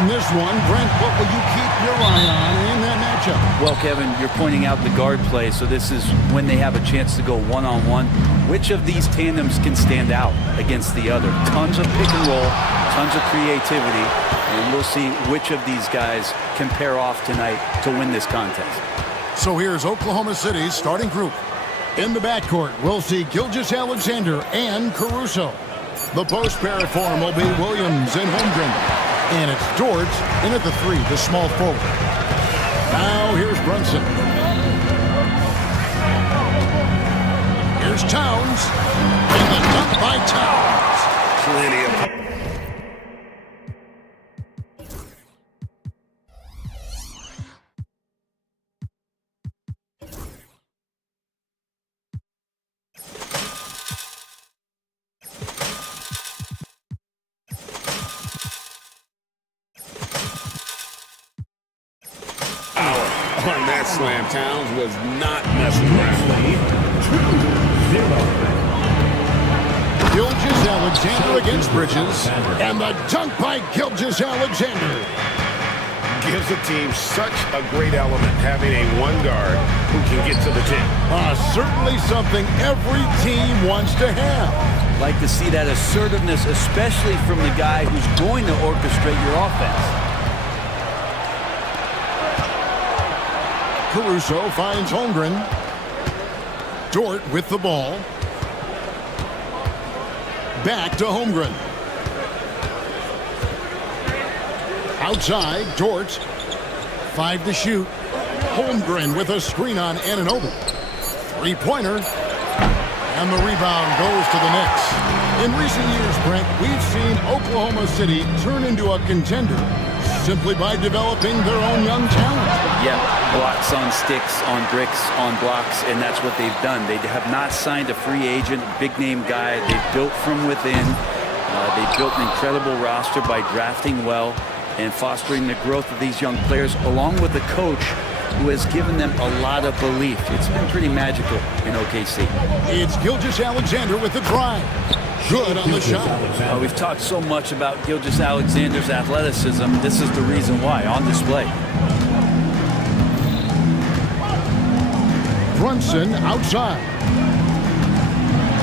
in this one. Brent, what will you keep your eye on in that matchup? Well, Kevin, you're pointing out the guard play, so this is when they have a chance to go one-on-one. Which of these tandems can stand out against the other? Tons of pick and roll, tons of creativity, and we'll see which of these guys can pair off tonight to win this contest. So here's Oklahoma City's starting group. In the backcourt, we'll see Gilgeous-Alexander and Caruso. The post pair at form will be Williams and Holmgren. And it's Dort in at the 3, the small forward. Now here's Brunson. Here's Towns. And the dunk by Towns. Plenty of... On that slam, Towns was not messing around. Gilgeous-Alexander against Bridges. And the dunk by Gilgeous-Alexander. Gives the team such a great element having a one guard who can get to the 10. Certainly something every team wants to have. Like to see that assertiveness, especially from the guy who's going to orchestrate your offense. Caruso finds Holmgren. Dort with the ball. Back to Holmgren. Outside, Dort. 5 to shoot. Holmgren with a screen on Anunoby. Three-pointer. And the rebound goes to the Knicks. In recent years, Brent, we've seen Oklahoma City turn into a contender simply by developing their own young talent. Yeah, blocks on sticks, on bricks, on blocks, and that's what they've done. They have not signed a free agent, big-name guy. They've built from within. They've built an incredible roster by drafting well and fostering the growth of these young players, along with a coach who has given them a lot of belief. It's been pretty magical in OKC. It's Gilgeous-Alexander with the drive. Good on the shot. We've talked so much about Gilgeous-Alexander's athleticism. This is the reason why, on display. Brunson outside.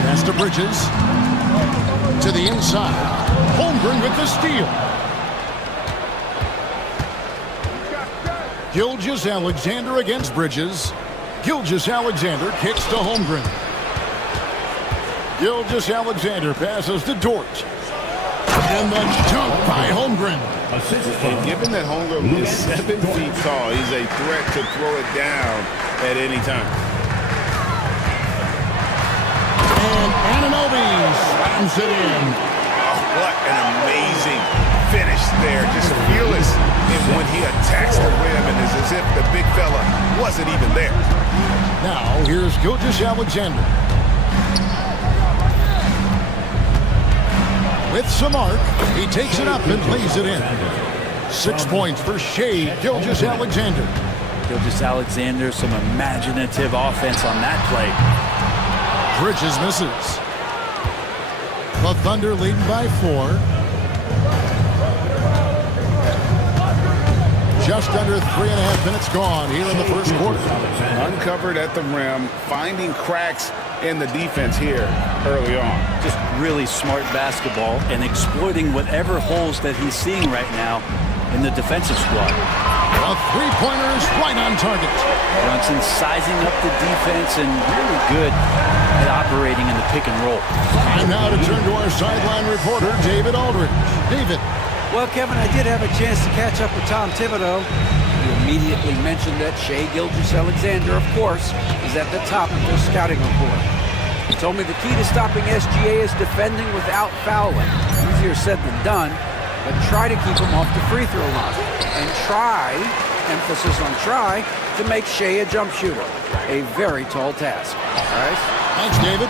Pass to Bridges. To the inside. Holmgren with the steal. Gilgeous-Alexander against Bridges. Gilgeous-Alexander kicks to Holmgren. Gilgeous-Alexander passes to Dort. And the dunk by Holmgren. And given that Holmgren is 7 feet tall, he's a threat to throw it down at any time. And Anunoby slams it in. Oh, what an amazing finish there. Just fearless when he attacks the rim, and it's as if the big fella wasn't even there. Now here's Gilgeous-Alexander. With some arc, he takes it up and lays it in. 6 points for Shea Gilgeous-Alexander. Gilgeous-Alexander, some imaginative offense on that play. Bridges misses. The Thunder leading by 4. Just under 3.5 minutes gone here in the first quarter. Uncovered at the rim, finding cracks in the defense here early on. Just really smart basketball and exploiting whatever holes that he's seeing right now in the defensive squad. A three-pointer is right on target. Brunson sizing up the defense and really good at operating in the pick and roll. And now to turn to our sideline reporter, David Aldridge. David. Well, Kevin, I did have a chance to catch up with Tom Thibodeau. He immediately mentioned that Shea Gilgeous-Alexander, of course, is at the top of their scouting report. He told me the key to stopping SGA is defending without fouling. Easier said than done, but try to keep him off the free throw line. And try, emphasis on try, to make Shea a jump shooter. A very tall task. All right? Thanks, David.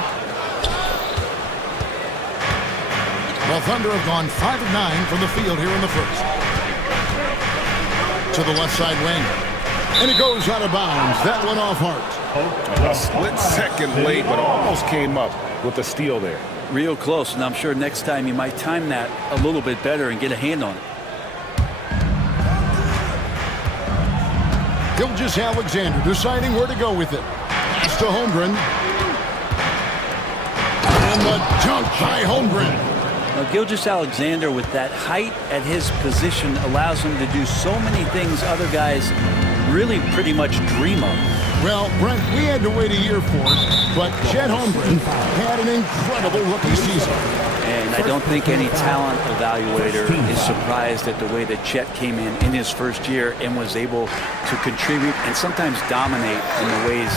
The Thunder have gone 5 of 9 from the field here in the first. To the left side wing. And it goes out of bounds. That one off Hart. A split second late, but almost came up with a steal there. Real close, and I'm sure next time you might time that a little bit better and get a hand on it. Gilgeous-Alexander deciding where to go with it. Pass to Holmgren. And the dunk by Holmgren. Now, Gilgeous-Alexander, with that height at his position, allows him to do so many things other guys really pretty much dream of. Well, Brent, we had to wait a year for it, but Chet Holmgren had an incredible rookie season. And I don't think any talent evaluator is surprised at the way that Chet came in his first year and was able to contribute and sometimes dominate in the ways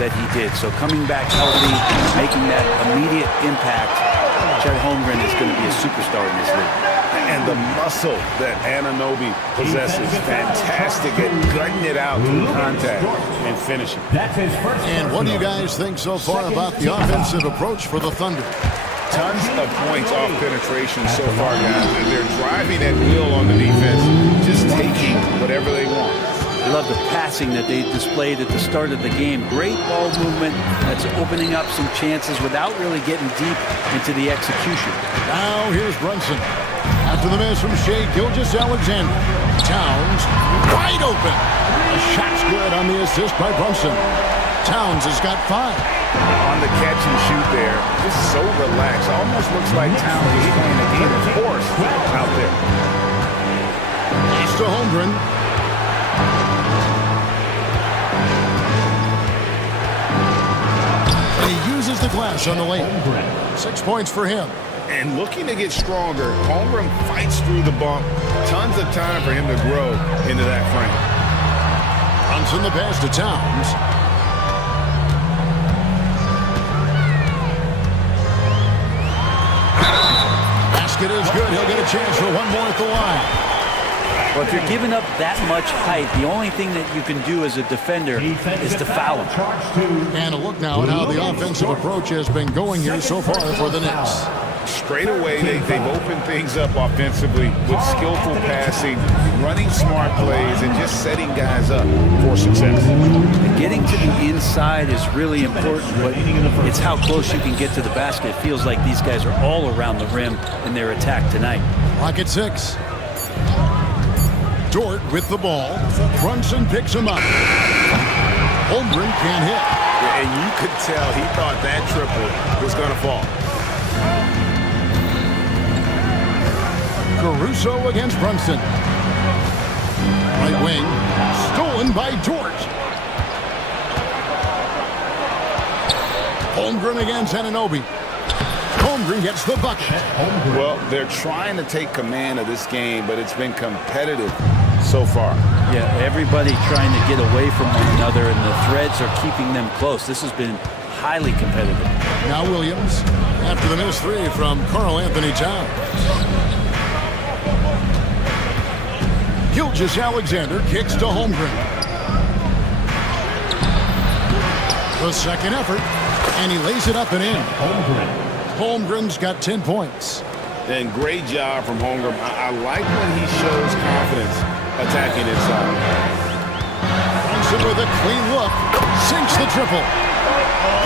that he did. So coming back healthy, making that immediate impact, Chet Holmgren is going to be a superstar in this league. And the muscle that Anunoby possesses, fantastic at gutting it out through contact and finishing. And what do you guys think so far about the offensive approach for the Thunder? Tons of points off penetration so far, guys. They're driving at will on the defense, just taking whatever they want. I love the passing that they displayed at the start of the game. Great ball movement that's opening up some chances without really getting deep into the execution. Now here's Brunson. After the miss from Shea Gilgeous-Alexander. Towns wide open. A shot's good on the assist by Brunson. Towns has got 5. On the catch and shoot there, just so relaxed. Almost looks like Towns is playing a game of horse out there. Pass to Holmgren. And he uses the glass on the lane. 6 points for him. And looking to get stronger, Holmgren fights through the bump. Tons of time for him to grow into that frame. Brunson the pass to Towns. Basket is good. He'll get a chance for one more at the line. Well, if you're giving up that much height, the only thing that you can do as a defender is to foul him. And a look now at how the offensive approach has been going here so far for the Knicks. Straight away, they've opened things up offensively with skillful passing, running smart plays, and just setting guys up for success. Getting to the inside is really important, but it's how close you can get to the basket. It feels like these guys are all around the rim in their attack tonight. Clock at 6. Dort with the ball. Brunson picks him up. Holmgren can't hit. And you could tell he thought that triple was going to fall. Caruso against Brunson. Right wing. Stolen by Dort. Holmgren against Anunoby. Holmgren gets the bucket. Well, they're trying to take command of this game, but it's been competitive so far. Yeah, everybody trying to get away from one another, and the threads are keeping them close. This has been highly competitive. Now Williams, after the missed 3 from Karl Anthony Towns. Gilgeous-Alexander kicks to Holmgren. The second effort, and he lays it up and in. Holmgren's got 10 points. And great job from Holmgren. I like when he shows confidence attacking inside. Brunson with a clean look, sinks the triple.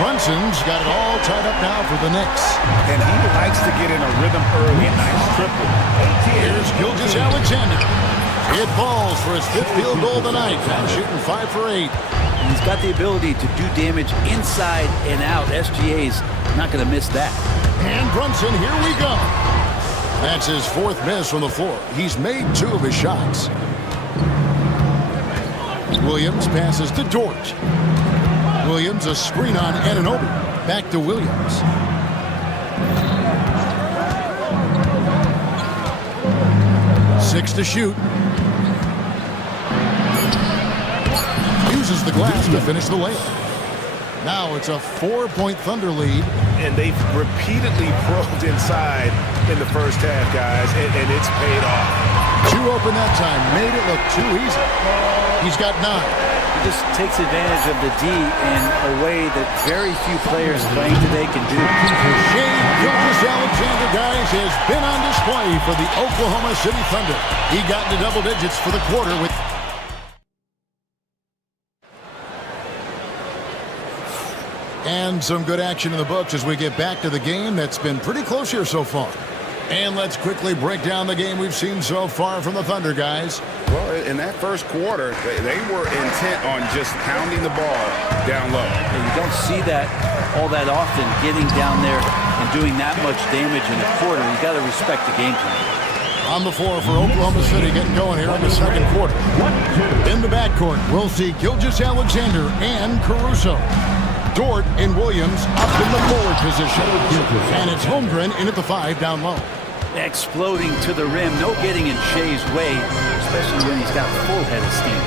Brunson's got it all tied up now for the Knicks. And he likes to get in a rhythm early. Nice triple. Here's Gilgeous-Alexander. It falls for his 5th field goal tonight. Now shooting 5 for 8. He's got the ability to do damage inside and out. SGA's not going to miss that. And Brunson, here we go. That's his 4th miss from the floor. He's made 2 of his shots. Williams passes to Dort. Williams, a screen on Anunoby. Back to Williams. Six to shoot. Uses the glass to finish the layup. Now it's a 4-point Thunder lead. And they've repeatedly probed inside in the first half, guys, and it's paid off. 2 open that time, made it look too easy. He's got 9. He just takes advantage of the D in a way that very few players playing today can do. Shea Gilgeous-Alexander, guys, has been on display for the Oklahoma City Thunder. He got into double digits for the quarter with... And some good action in the books as we get back to the game that's been pretty close here so far. And let's quickly break down the game we've seen so far from the Thunder, guys. Well, in that first quarter, they were intent on just pounding the ball down low. And you don't see that all that often, getting down there and doing that much damage in a quarter. You got to respect the game plan. On the floor for Oklahoma City, getting going here in the second quarter. In the backcourt, we'll see Gilgeous-Alexander and Caruso. Dort and Williams up in the forward position. And it's Holmgren in at the 5 down low. Exploding to the rim, no getting in Shea's way, especially when he's got full head of steam.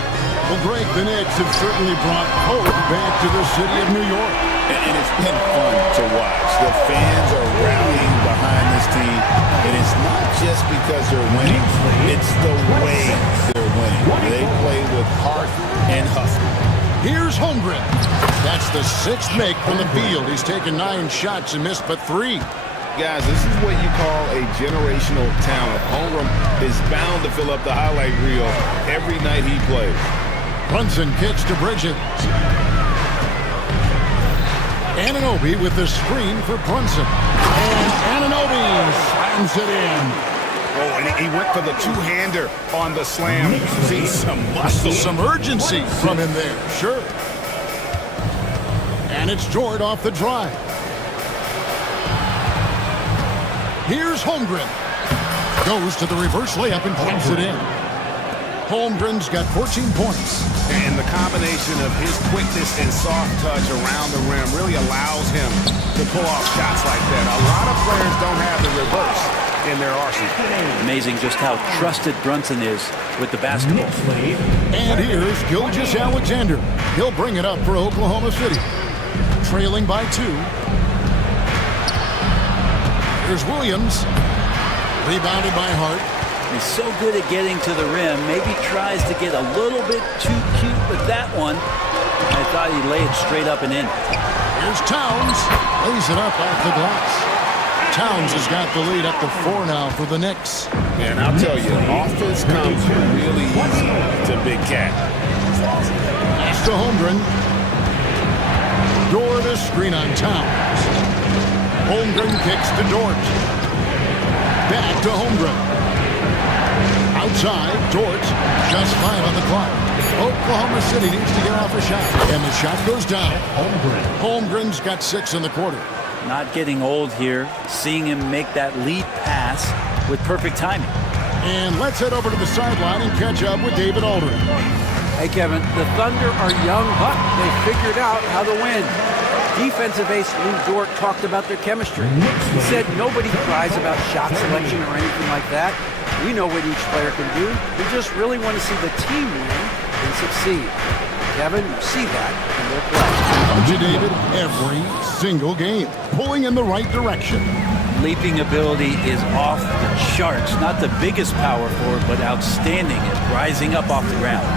Well, Greg, the Knicks have certainly brought hope back to the city of New York. And it's been fun to watch. The fans are rallying behind this team. And it's not just because they're winning, it's the way they're winning. They play with heart and hustle. Here's Holmgren. That's the 6th make from the field. He's taken 9 shots and missed but 3. Guys, this is what you call a generational talent. Holmgren is bound to fill up the highlight reel every night he plays. Brunson kicks to Bridges. Anunoby with the screen for Brunson. And Anunoby slams it in. Oh, and he went for the two-hander on the slam. See some muscle. Some urgency from him there, sure. And it's Jordan off the drive. Here's Holmgren. Goes to the reverse layup and pops it in. Holmgren's got 14 points. And the combination of his quickness and soft touch around the rim really allows him to pull off shots like that. A lot of players don't have the reverse in their arsenal. Amazing just how trusted Brunson is with the basketball. And here's Gilgeous-Alexander. He'll bring it up for Oklahoma City. Trailing by 2. Here's Williams. Rebounded by Hart. He's so good at getting to the rim. Maybe tries to get a little bit too cute with that one. I thought he'd lay it straight up and in. Here's Towns. Lays it up off the glass. Towns has got the lead up to 4 now for the Knicks. And I'll tell you, offense comes really easy to Big Cat. Pass to Holmgren. Dort a screen on Towns. Holmgren kicks to Dort. Back to Holmgren. Outside, Dort, just 5 on the clock. Oklahoma City needs to get off a shot. And the shot goes down. Holmgren's got 6 in the quarter. Not getting old here. Seeing him make that lead pass with perfect timing. And let's head over to the sideline and catch up with David Aldridge. Hey, Kevin, the Thunder are young, but they figured out how to win. Defensive ace Lou Dort talked about their chemistry. He said nobody cries about shot selection or anything like that. We know what each player can do. We just really want to see the team win and succeed. Kevin, you see that in their play. Don't you, David? Every single game, pulling in the right direction. Leaping ability is off the charts. Not the biggest power forward, but outstanding at rising up off the ground.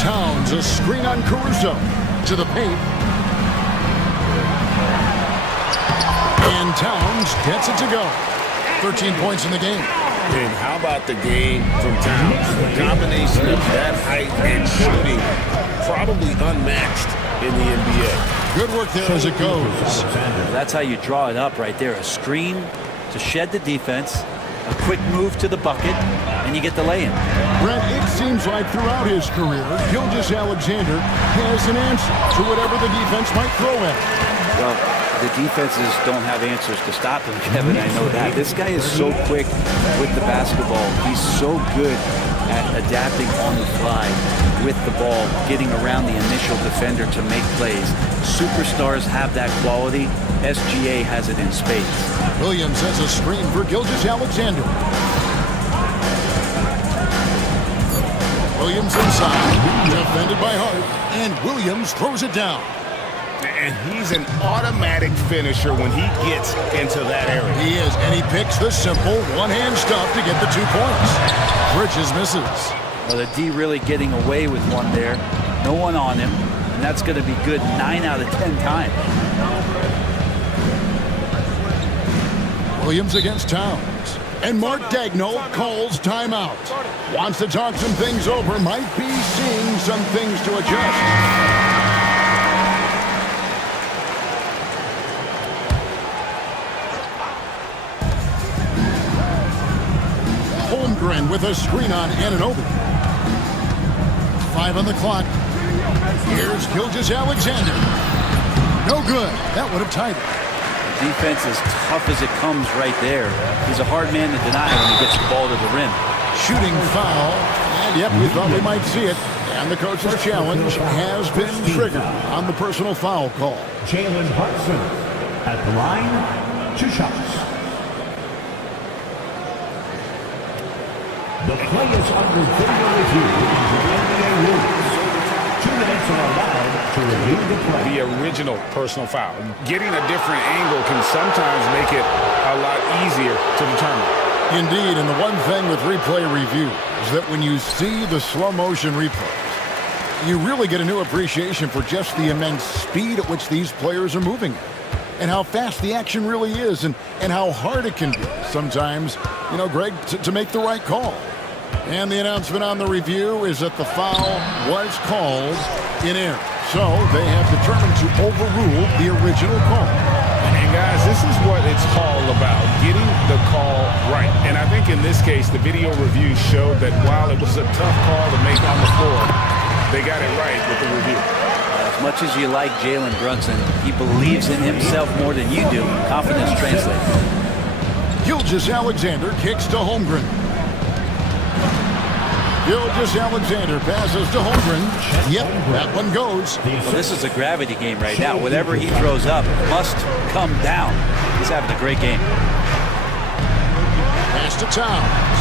Towns, a screen on Caruso. To the paint. And Towns gets it to go. 13 points in the game. And how about the game from Towns? The combination of that height and shooting, probably unmatched in the NBA. Good work there as it goes. That's how you draw it up right there. A screen to shed the defense, a quick move to the bucket, and you get the lay-in. Brent, it seems like throughout his career, Gilgeous-Alexander has an answer to whatever the defense might throw at him. Well, the defenses don't have answers to stop him, Kevin. I know that. This guy is so quick with the basketball. He's so good at adapting on the fly with the ball, getting around the initial defender to make plays. Superstars have that quality. SGA has it in spades. Williams has a screen for Gilgeous-Alexander. Williams inside, defended by Hart, and Williams throws it down. And he's an automatic finisher when he gets into that area. He is, and he picks the simple one-hand stuff to get the 2 points. Bridges misses. Well, the D really getting away with one there. No one on him, and that's going to be good 9 out of 10 times. Williams against Towns. And Mark Daigneault calls timeout. Wants to talk some things over, might be seeing some things to adjust. Holmgren with a screen on Anunoby. 5 on the clock. Here's Gilgeous-Alexander. No good. That would have tied it. Defense as tough as it comes right there. He's a hard man to deny when he gets the ball to the rim. Shooting foul. And yep, we thought we might see it. And the coach's challenge has been triggered on the personal foul call. Jalen Hudson at the line, 2 shots. The play is under video review in the NBA rules. 2 minutes are allowed to review the play. The original personal foul. Getting a different angle can sometimes make it a lot easier to determine. Indeed, and the one thing with replay review is that when you see the slow motion replays, you really get a new appreciation for just the immense speed at which these players are moving and how fast the action really is and how hard it can be sometimes, you know, Greg, to make the right call. And the announcement on the review is that the foul was called in error. So they have determined to overrule the original call. And guys, this is what it's all about, getting the call right. And I think in this case, the video review showed that while it was a tough call to make on the floor, they got it right with the review. As much as you like Jalen Brunson, he believes in himself more than you do. Confidence translates. Gilgeous-Alexander kicks to Holmgren. Gilgeous-Alexander passes to Holmgren. Yep, that one goes. Well, this is a gravity game right now. Whatever he throws up must come down. He's having a great game. Pass to Towns.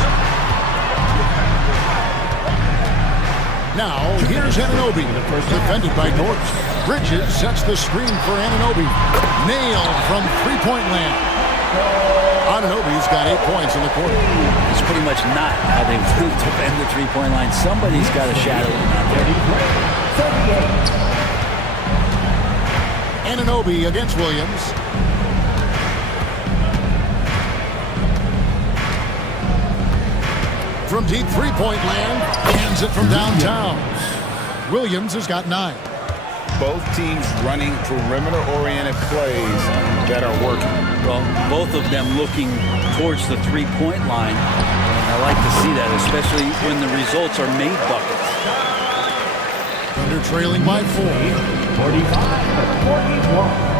Now, here's Anunoby, defended by Dort. Bridges sets the screen for Anunoby. Nailed from three-point land. Anunoby's got 8 points in the quarter. It's pretty much not how they would defend the three-point line. Somebody's got to shadow him out there. Anunoby against Williams. From deep three-point land, hands it from downtown. Williams has got 9. Both teams running perimeter-oriented plays that are working. Well, both of them looking towards the three-point line. I like to see that, especially when the results are made buckets. Thunder trailing by 4. 45-41.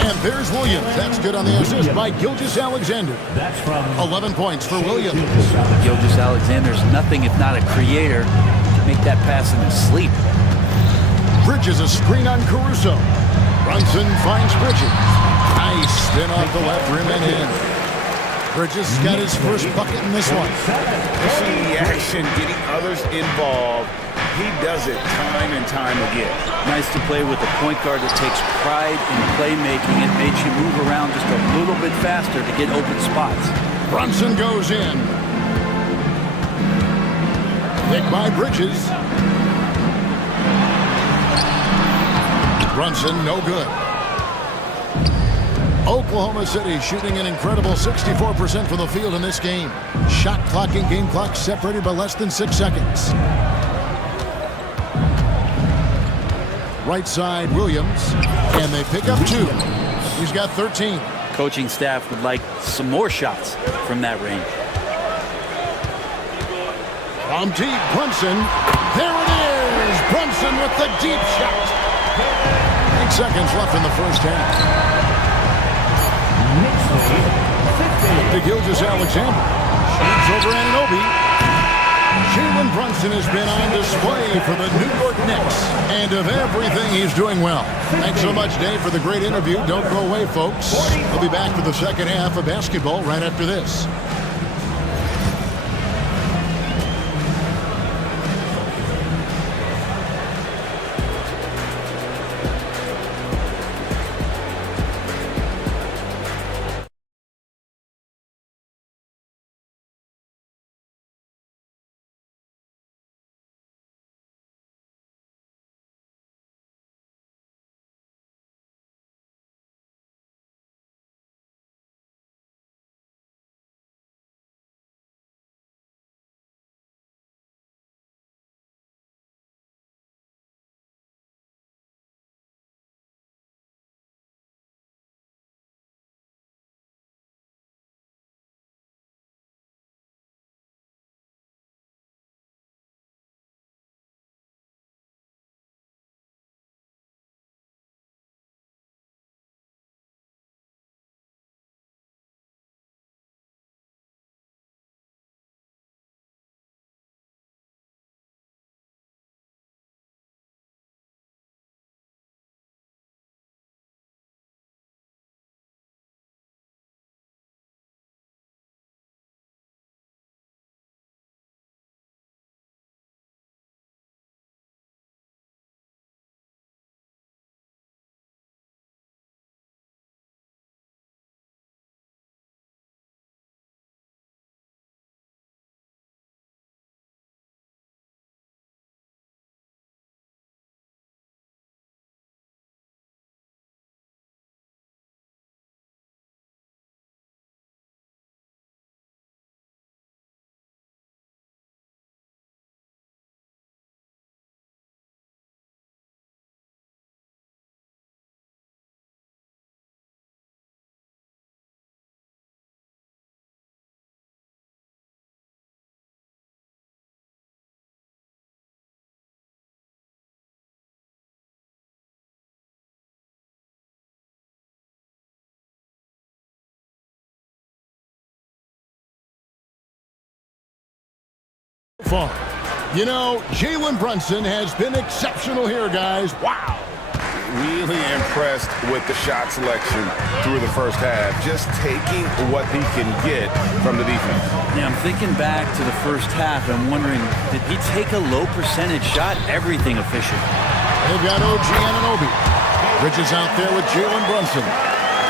And there's Williams. That's good on the assist by Gilgeous-Alexander. That's from 11 points for Williams. Gilgeous-Alexander's nothing if not a creator. Make that pass in his sleep. Bridges a screen on Caruso. Brunson finds Bridges. Nice spin off the left rim and in. Bridges got his first bucket in this one. Pushing the action, getting others involved. He does it time and time again. Nice to play with a point guard that takes pride in playmaking. It makes you move around just a little bit faster to get open spots. Brunson goes in. Pick by Bridges. Brunson, no good. Oklahoma City shooting an incredible 64% from the field in this game. Shot clock and game clock separated by less than 6 seconds. Right side, Williams, and they pick up 2. He's got 13. Coaching staff would like some more shots from that range. From deep, Brunson. There it is! Brunson with the deep shot. 8 seconds left in the first half. To Gilgeous-Alexander. Shoots over Anunoby. Jalen Brunson has been on display for the New York Knicks. And of everything, he's doing well. Thanks so much, Dave, for the great interview. Don't go away, folks. We'll be back for the second half of basketball right after this. far. You know, Jalen Brunson has been exceptional here, guys. Wow. Really impressed with the shot selection through the first half, just taking what he can get from the defense. Yeah, I'm thinking back to the first half. I'm wondering, did he take a low percentage shot? Everything efficient. They've got OG Anunoby. Bridges out there with Jalen Brunson.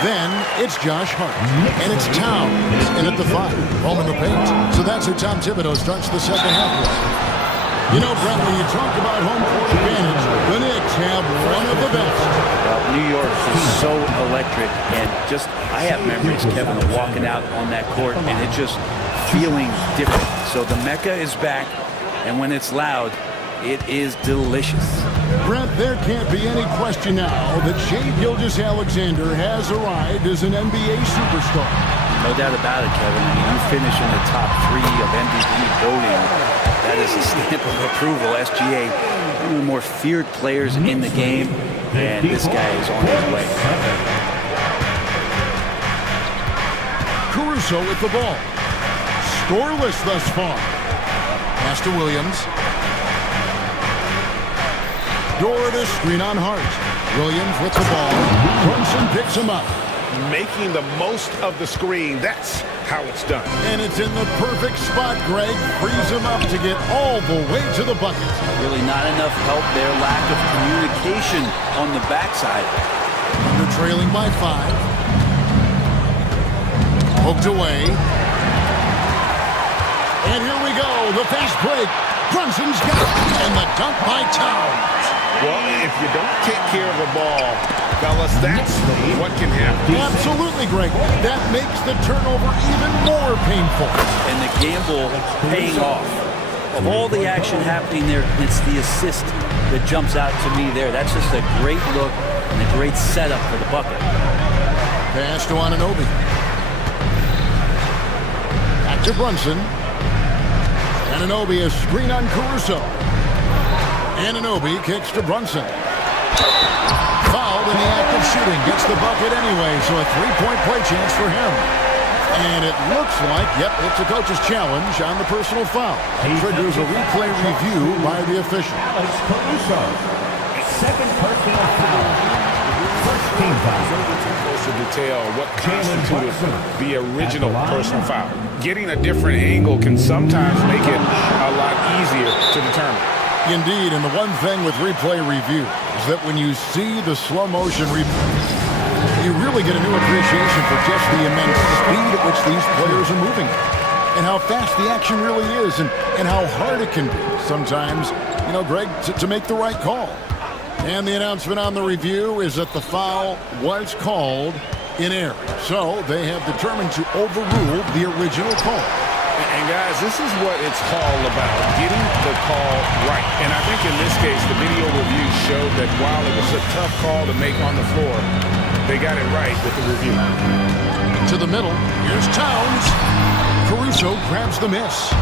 Then it's Josh Hart. And it's Towns in at the 5. Home in the paint. So that's who Tom Thibodeau starts the second half with. You know, Brent, when you talk about home court advantage, the Knicks have one of the best. Well, New York is so electric, and just, I have memories, Kevin, of walking out on that court and it just feeling different. So the Mecca is back, and when it's loud, it is delicious. Brent, there can't be any question now that Shai Gilgeous-Alexander has arrived as an NBA superstar. No doubt about it, Kevin. I mean, you finish in the top 3 of MVP voting. That is a stamp of approval. SGA, one of the more feared players in the game, and this guy is on his way. Caruso with the ball. Scoreless thus far. Pass to Williams. Door to screen on Hart. Williams with the ball. Brunson picks him up. Making the most of the screen, that's how it's done. And it's in the perfect spot, Greg. Frees him up to get all the way to the bucket. Really not enough help there. Lack of communication on the backside. Under trailing by 5. Poked away. And here we go. The fast break. Brunson's got it. And the dunk by Towns. Well, if you don't take care of the ball, fellas, that's what can happen. Absolutely, Greg. That makes the turnover even more painful. And the gamble paying off. Of all the action happening there, it's the assist that jumps out to me there. That's just a great look and a great setup for the bucket. Pass to Anunoby. Back to Brunson. Anunoby, a screen on Caruso. Anunoby kicks to Brunson. Fouled in the act of shooting. Gets the bucket anyway, so a 3-point play chance for him. And it looks like, yep, it's a coach's challenge on the personal foul. It triggers a replay review by the official. Caruso, second personal foul. First team foul. To detail what constituted the original personal foul. Getting a different angle can sometimes make it a lot easier to determine. Indeed, and the one thing with replay review is that when you see the slow motion replay, you really get a new appreciation for just the immense speed at which these players are moving and how fast the action really is and how hard it can be sometimes, you know, Greg, to make the right call. And the announcement on the review is that the foul was called in error. So they have determined to overrule the original call. And guys, this is what it's all about, getting the call right. And I think in this case, the video review showed that while it was a tough call to make on the floor, they got it right with the review. To the middle, here's Towns. Caruso grabs the miss.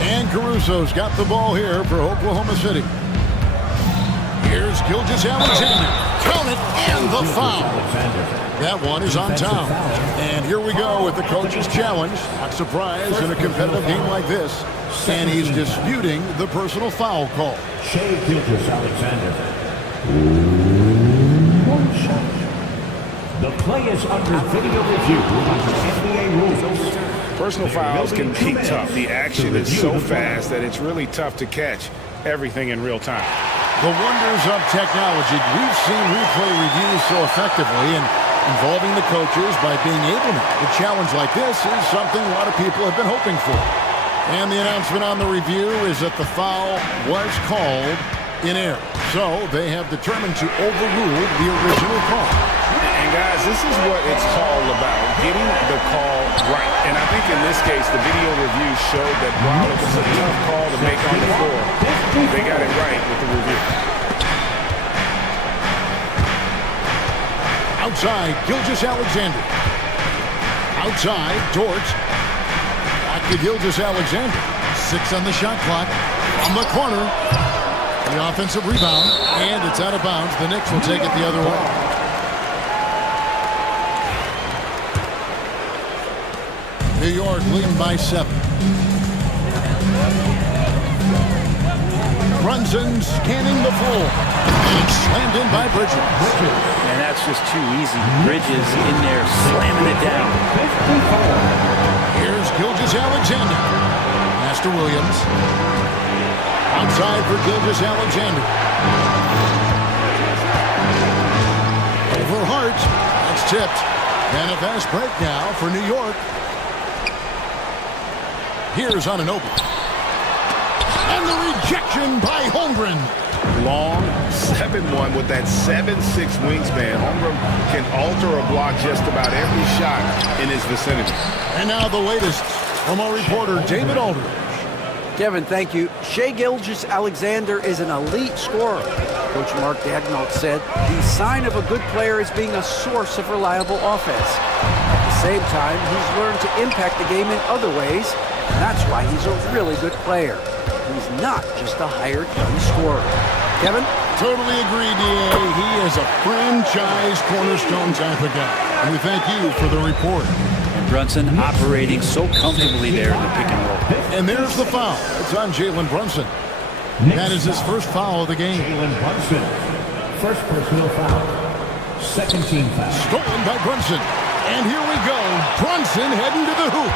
And Caruso's got the ball here for Oklahoma City. Here's Gilgeous-Alexander. Count it, and the foul. That one is on Towns. And here we go with the coach's challenge. Not surprised in a competitive game like this. And he's disputing the personal foul call. Shai Gilgeous-Alexander. One shot. The play is under video review under NBA rules. Personal fouls can be tough. The action is so fast that it's really tough to catch everything in real time. The wonders of technology. We've seen replay reviews so effectively and involving the coaches by being able to. A challenge like this is something a lot of people have been hoping for. And the announcement on the review is that the foul was called in error. So they have determined to overrule the original call. And guys, this is what it's all about, getting the call right. And I think in this case, the video review showed that while it was a tough call to make on the floor, they got it right with the review. Outside, Gilgeous-Alexander. Outside, Dort. Back to Gilgeous-Alexander. 6 on the shot clock. On the corner. The offensive rebound. And it's out of bounds. The Knicks will take it the other way. New York leading by 7. Brunson scanning the floor. And it's slammed in by Bridges. And that's just too easy. Bridges in there slamming it down. Here's Gilgeous-Alexander. Pass to Williams. Outside for Gilgeous-Alexander. Over Hart. That's tipped. And a fast break now for New York. Here's Anunoby. And the rejection by Holmgren. Long 7-1 with that 7'6" wingspan. Holmgren can alter a block just about every shot in his vicinity. And now the latest from our reporter, David Aldridge. Kevin, thank you. Shai Gilgeous-Alexander is an elite scorer. Coach Mark Daignault said the sign of a good player is being a source of reliable offense. At the same time, he's learned to impact the game in other ways, and that's why he's a really good player. He's not just a hired gun scorer. Kevin? Totally agree, D.A. He is a franchise cornerstone type of guy. And we thank you for the report. And Brunson operating so comfortably there in the pick and roll. And there's the foul. It's on Jalen Brunson. That is his first foul of the game. Jalen Brunson. First personal foul. Second team foul. Stolen by Brunson. And here we go. Brunson heading to the hoop.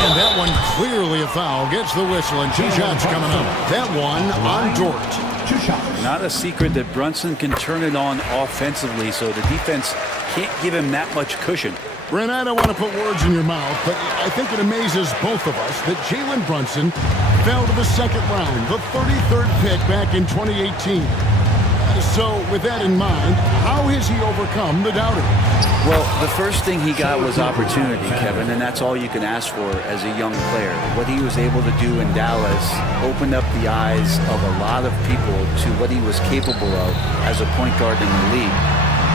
And that one clearly a foul. Gets the whistle and 2 shots coming up. That one on Dort. 2 shots. Not a secret that Brunson can turn it on offensively, so the defense can't give him that much cushion. Brent, I don't want to put words in your mouth, but I think it amazes both of us that Jalen Brunson fell to the second round, the 33rd pick back in 2018. So with that in mind, how has he overcome the doubters? Well, the first thing he got was opportunity, Kevin, and that's all you can ask for as a young player. What he was able to do in Dallas opened up the eyes of a lot of people to what he was capable of as a point guard in the league.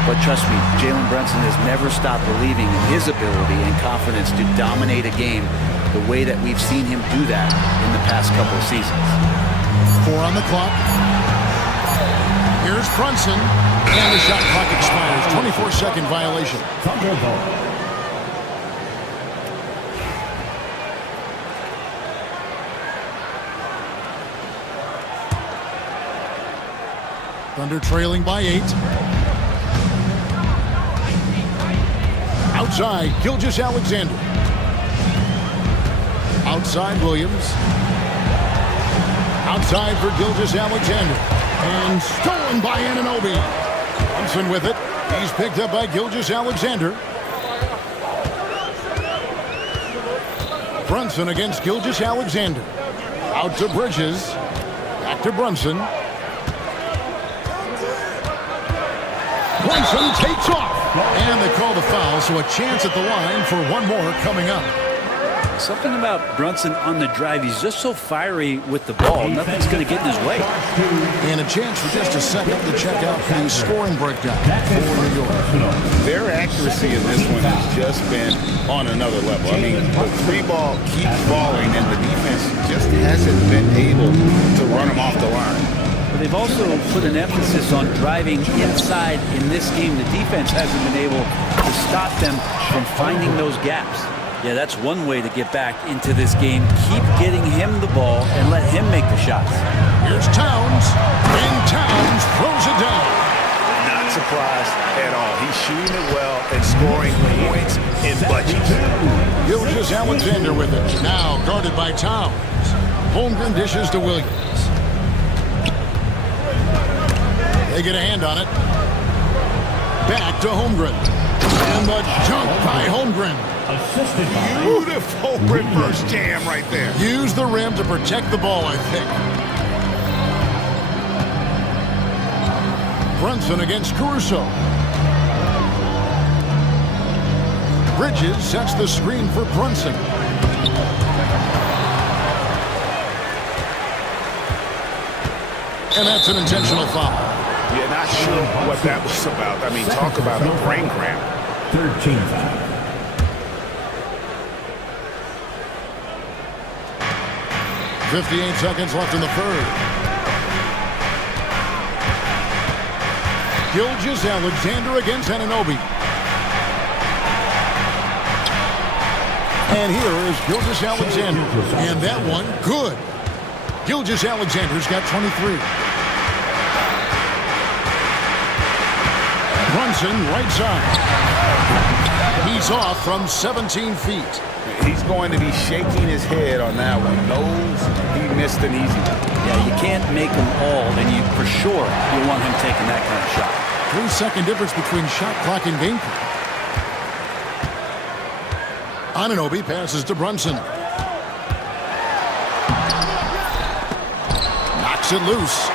But trust me, Jalen Brunson has never stopped believing in his ability and confidence to dominate a game the way that we've seen him do that in the past couple of seasons. 4 on the clock. Here's Brunson, and the shot clock expires. 24-second violation. Thunder ball. Thunder trailing by 8. Outside, Gilgeous-Alexander. Outside, Williams. Outside for Gilgeous-Alexander. And stolen by Anunoby. Brunson with it. He's picked up by Gilgeous-Alexander. Brunson against Gilgeous-Alexander. Out to Bridges. Back to Brunson. Brunson takes off. And they call the foul, so a chance at the line for one more coming up. Something about Brunson on the drive, he's just so fiery with the ball, nothing's going to get in his way. And a chance for just a second to check out the scoring breakdown for New York. Their accuracy in this one has just been on another level. I mean, the 3-ball keeps falling, and the defense just hasn't been able to run them off the line. But they've also put an emphasis on driving inside in this game. The defense hasn't been able to stop them from finding those gaps. Yeah, that's one way to get back into this game. Keep getting him the ball and let him make the shots. Here's Towns, and Towns throws it down. Not surprised at all. He's shooting it well and scoring points in bunches. Gilgeous-Alexander with it. Now guarded by Towns. Holmgren dishes to Williams. They get a hand on it. Back to Holmgren. And the jump by Holmgren. Assisted by Beautiful reverse jam right there. Use the rim to protect the ball, I think. Brunson against Caruso. Bridges sets the screen for Brunson. And that's an intentional foul. Yeah, not sure what that was about. I mean, talk about a brain cramp. 13 foul. 58 seconds left in the third. Gilgeous-Alexander against Anunoby. And here is Gilgeous-Alexander. And that one, good. Gilgeous-Alexander's got 23. Brunson, right side. He's off from 17 feet. He's going to be shaking his head on that one. Knows he missed an easy one. Yeah, you can't make them all, and you for sure you want him taking that kind of shot. 3-second difference between shot clock and game clock. Anunoby passes to Brunson. Knocks it loose.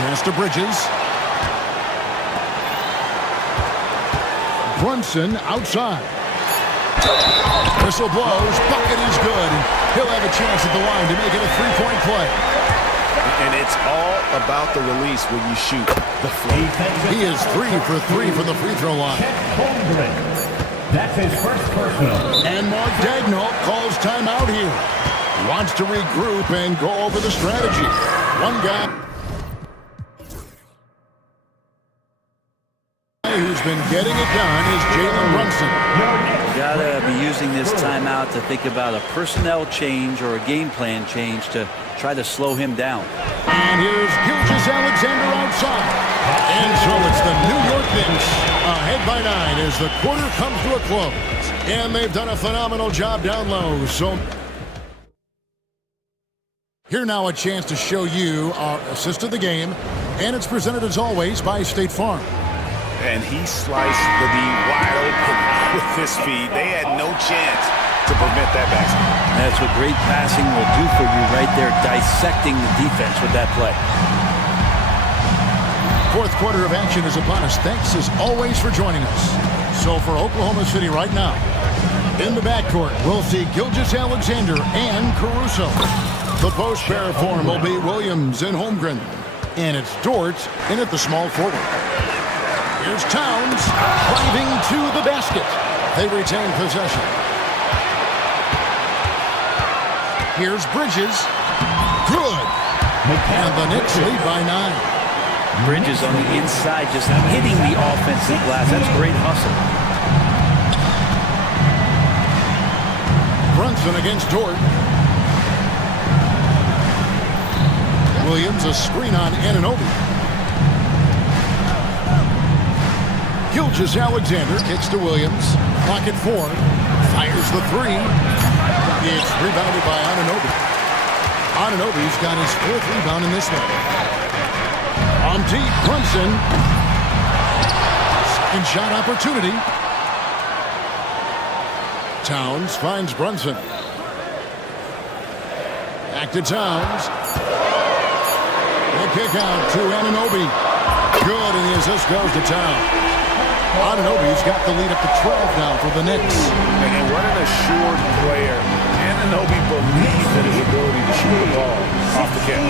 Pass to Bridges. Brunson outside. Whistle blows. Bucket is good. He'll have a chance at the line to make it a three-point play. And it's all about the release when you shoot the float. He is 3 for 3 from the free throw line. That's his first personal. And Mark Daigneault calls timeout here. Wants to regroup and go over the strategy. One guy who's been getting it done is Jalen Brunson. You gotta be using this timeout to think about a personnel change or a game plan change to try to slow him down. And here's Gilgeous-Alexander outside. And so it's the New York Knicks ahead by 9 as the quarter comes to a close. And they've done a phenomenal job down low. So here now a chance to show you our assist of the game. And it's presented as always by State Farm. And he sliced the D wide open with his feed. They had no chance to prevent that basket. That's what great passing will do for you right there, dissecting the defense with that play. Fourth quarter of action is upon us. Thanks as always for joining us. So for Oklahoma City right now, in the backcourt, we'll see Gilgeous-Alexander and Caruso. The post pair form will be Williams and Holmgren. And it's Dort in at the small forward. Here's Towns driving to the basket. They retain possession. Here's Bridges. Good. And the Knicks lead by 9. Bridges on the inside just hitting the offensive glass. That's great hustle. Brunson against Dort. Williams a screen on Anunoby. Gilgeous-Alexander kicks to Williams. Clock at 4. Fires the 3. It's rebounded by Anunoby. Anunoby's got his 4th rebound in this one. On deep, Brunson. Second shot opportunity. Towns finds Brunson. Back to Towns. The kick out to Anunoby. Good, and the assist goes to Towns. Anunoby's got the lead up to 12 now for the Knicks. And what an assured player. Anunoby believes in his ability to shoot the ball off the catch.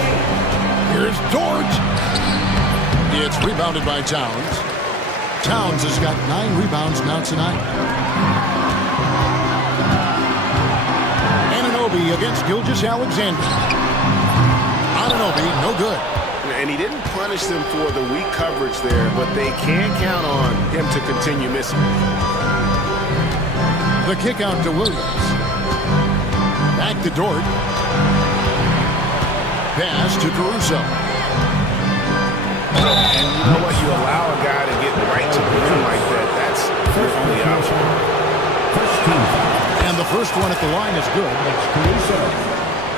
Here's Dort. It's rebounded by Towns. Towns has got 9 rebounds now tonight. Anunoby against Gilgeous-Alexander. Anunoby, no good. And he didn't punish them for the weak coverage there, but they can count on him to continue missing. The kick out to Williams. Back to Dort. Pass to Caruso. And you know what? You allow a guy to get right to the rim like that. That's your only option. And the first one at the line is good. It's Caruso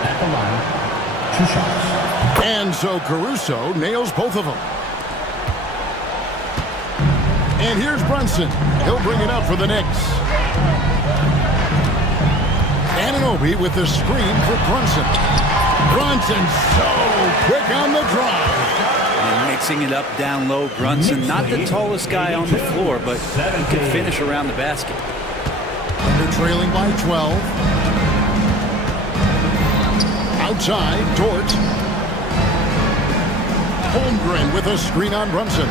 at the line. 2 shots. And so Caruso nails both of them. And here's Brunson. He'll bring it up for the Knicks. Anunoby with the screen for Brunson. Brunson so quick on the drive. And mixing it up down low. Brunson, not the tallest guy on the floor, but he can finish around the basket. They're trailing by 12. Outside, Dort. Holmgren with a screen on Brunson.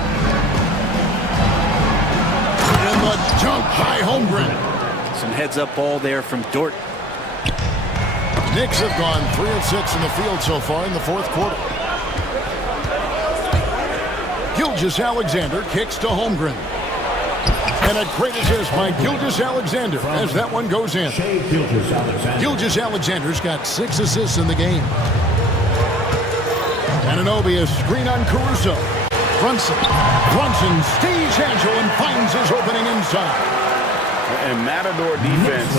And the jump by Holmgren. Some heads-up ball there from Dort. Knicks have gone 3 of 6 in the field so far in the fourth quarter. Gilgeous-Alexander kicks to Holmgren. And a great assist by Gilgeous-Alexander as that one goes in. Gilgeous-Alexander's got 6 assists in the game. Anunoby, a screen on Caruso. Brunson stays agile and finds his opening inside. And Matador defense,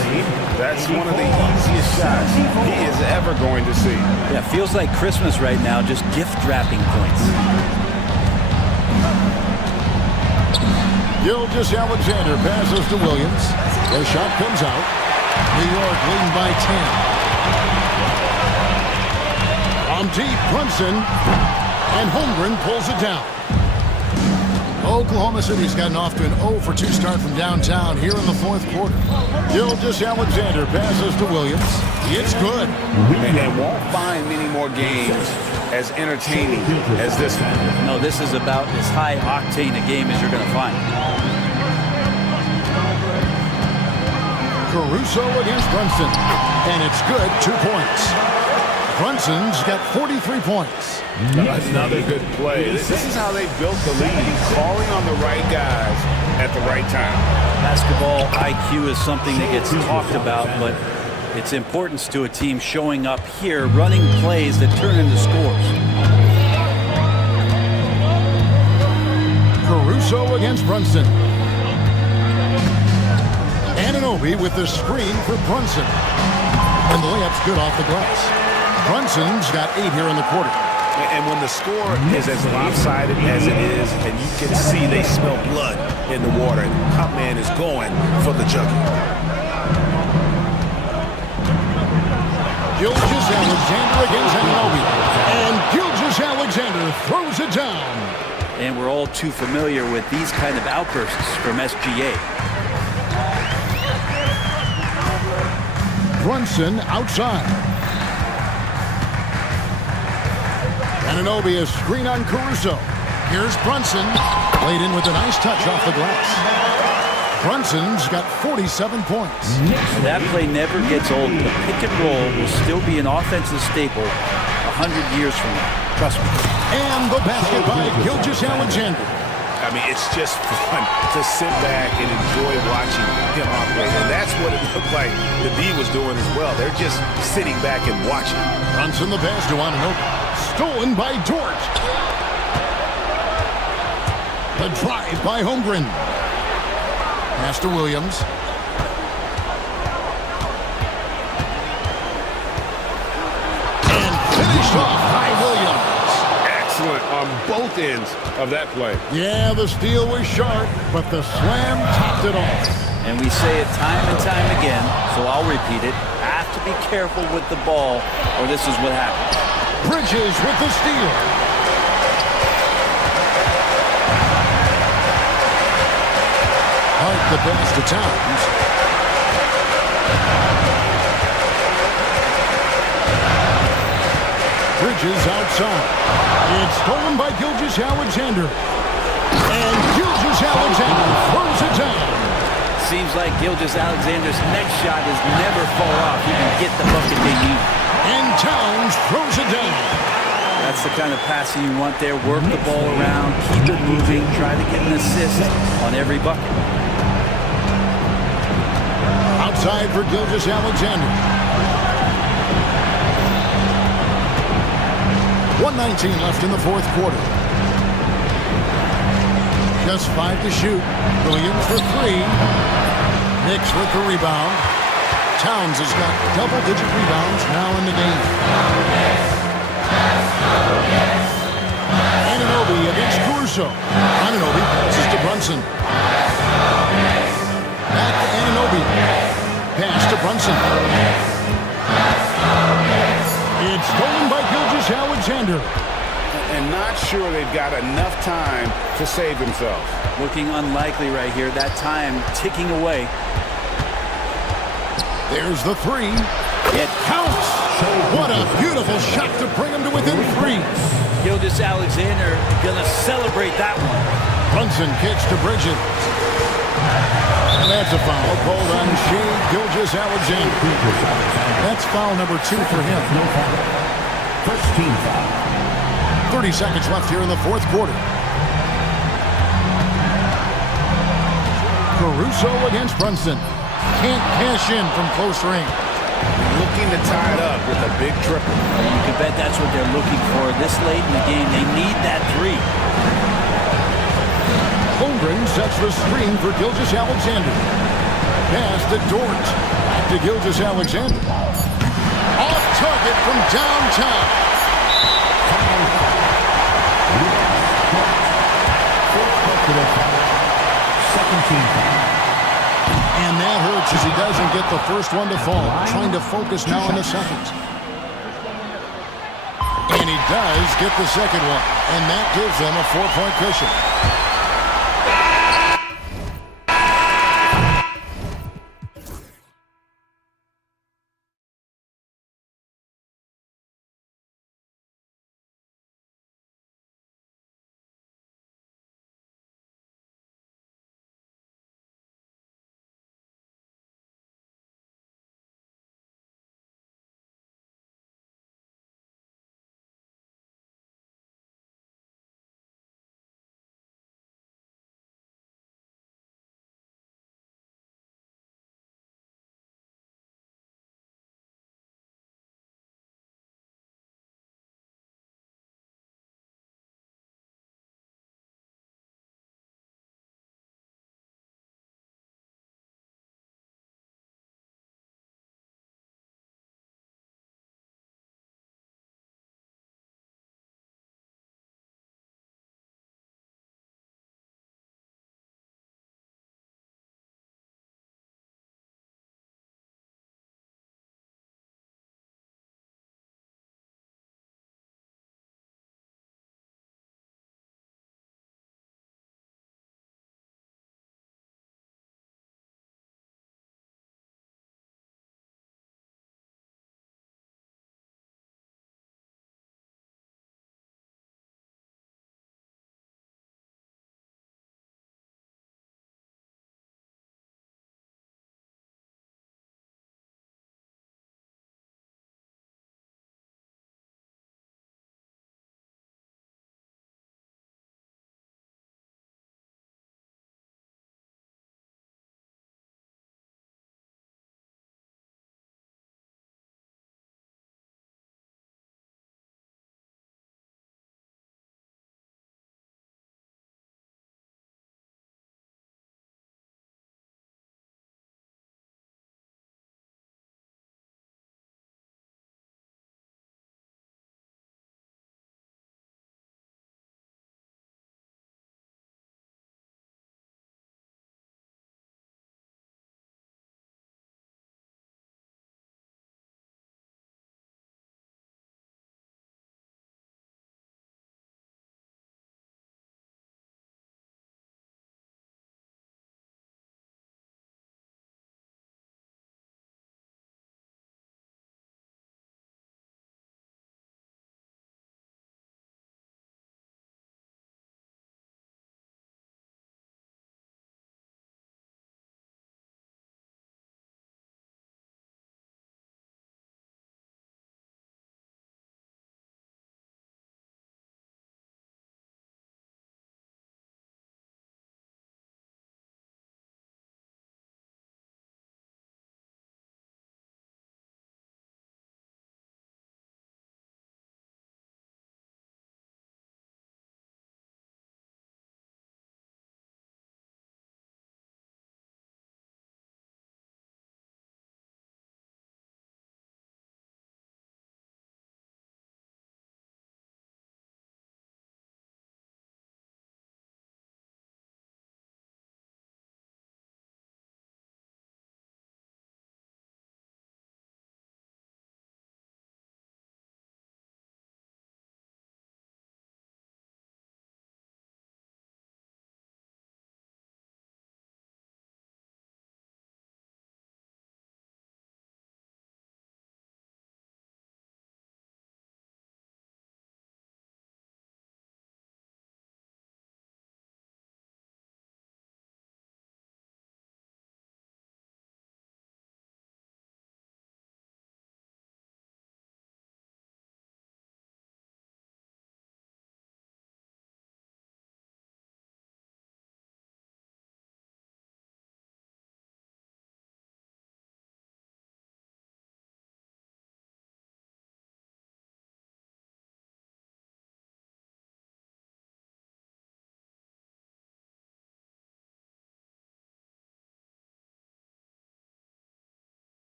that's one of the easiest shots he is ever going to see. Yeah, feels like Christmas right now, just gift wrapping points. Gilgeous-Alexander passes to Williams. The shot comes out. New York leading by 10. From deep, Brunson. And Holmgren pulls it down. Oklahoma City's gotten off to an 0-for-2 start from downtown here in the fourth quarter. Gilgeous-Alexander passes to Williams. It's good. And won't find many more games as entertaining as this one. No, this is about as high octane a game as you're going to find. Caruso against Brunson. And it's good, 2 points. Brunson's got 43 points. Another good play. This is how they built the lead, calling on the right guys at the right time. Basketball IQ is something that gets talked about, but its importance to a team showing up here, running plays that turn into scores. Caruso against Brunson. Anunoby with the screen for Brunson. And the layup's good off the glass. Brunson's got 8 here in the quarter. And when the score is as lopsided as it is, and you can see they smell blood in the water, and Hot Man is going for the jugular. Gilgeous-Alexander against Anunoby. And Gilgeous-Alexander throws it down. And we're all too familiar with these kind of outbursts from SGA. Brunson outside. Anunoby, a screen on Caruso. Here's Brunson. Played in with a nice touch off the glass. Brunson's got 47 points. That play never gets old. The pick and roll will still be an offensive staple 100 years from now. Trust me. And the basket by Gilgeous-Alexander. I mean, it's just fun to sit back and enjoy watching him operate. And that's what it looked like the D was doing as well. They're just sitting back and watching. Brunson the pass to Anunoby. Stolen by Dort. The drive by Holmgren. Pass to Williams. And finished off by Williams. Excellent on both ends of that play. Yeah, the steal was sharp, but the slam topped it off. And we say it time and time again, so I'll repeat it. Have to be careful with the ball, or this is what happens. Bridges with the steal. Hart the pass to Towns. Bridges outside. It's stolen by Gilgeous-Alexander. And Gilgeous-Alexander throws it down. Seems like Gilgeous-Alexander's next shot is never far off. He can get the bucket they need. And Towns throws it down. That's the kind of passing you want there. Work the ball around, keep it moving, try to get an assist on every bucket. Outside for Gilgeous-Alexander. 1:19 left in the fourth quarter. Just 5 to shoot. Williams for 3. Knicks with the rebound. Towns has got double-digit rebounds now in the game. Anunoby against Caruso. Anunoby passes to Brunson. Back to Anunoby. Pass to Brunson. It's stolen by Gilgeous-Alexander. And not sure they've got enough time to save themselves. Looking unlikely right here. That time ticking away. There's the 3. It counts. What a beautiful shot to bring him to within 3. Gilgeous-Alexander gonna celebrate that one. Brunson kicks to Bridges. And that's a foul called on Shea Gilgeous-Alexander. That's foul number 2 for him. First team foul. 30 seconds left here in the fourth quarter. Caruso against Brunson. Can't cash in from close range. Looking to tie it up with a big triple. You can bet that's what they're looking for this late in the game. They need that three. Holmgren sets the screen for Gilgeous-Alexander. Pass to Dort. Back to Gilgeous-Alexander. Off target from downtown. Second team foul. And that hurts as he doesn't get the first one to fall. Trying to focus now on the second. And he does get the second one. And that gives them a 4-point cushion.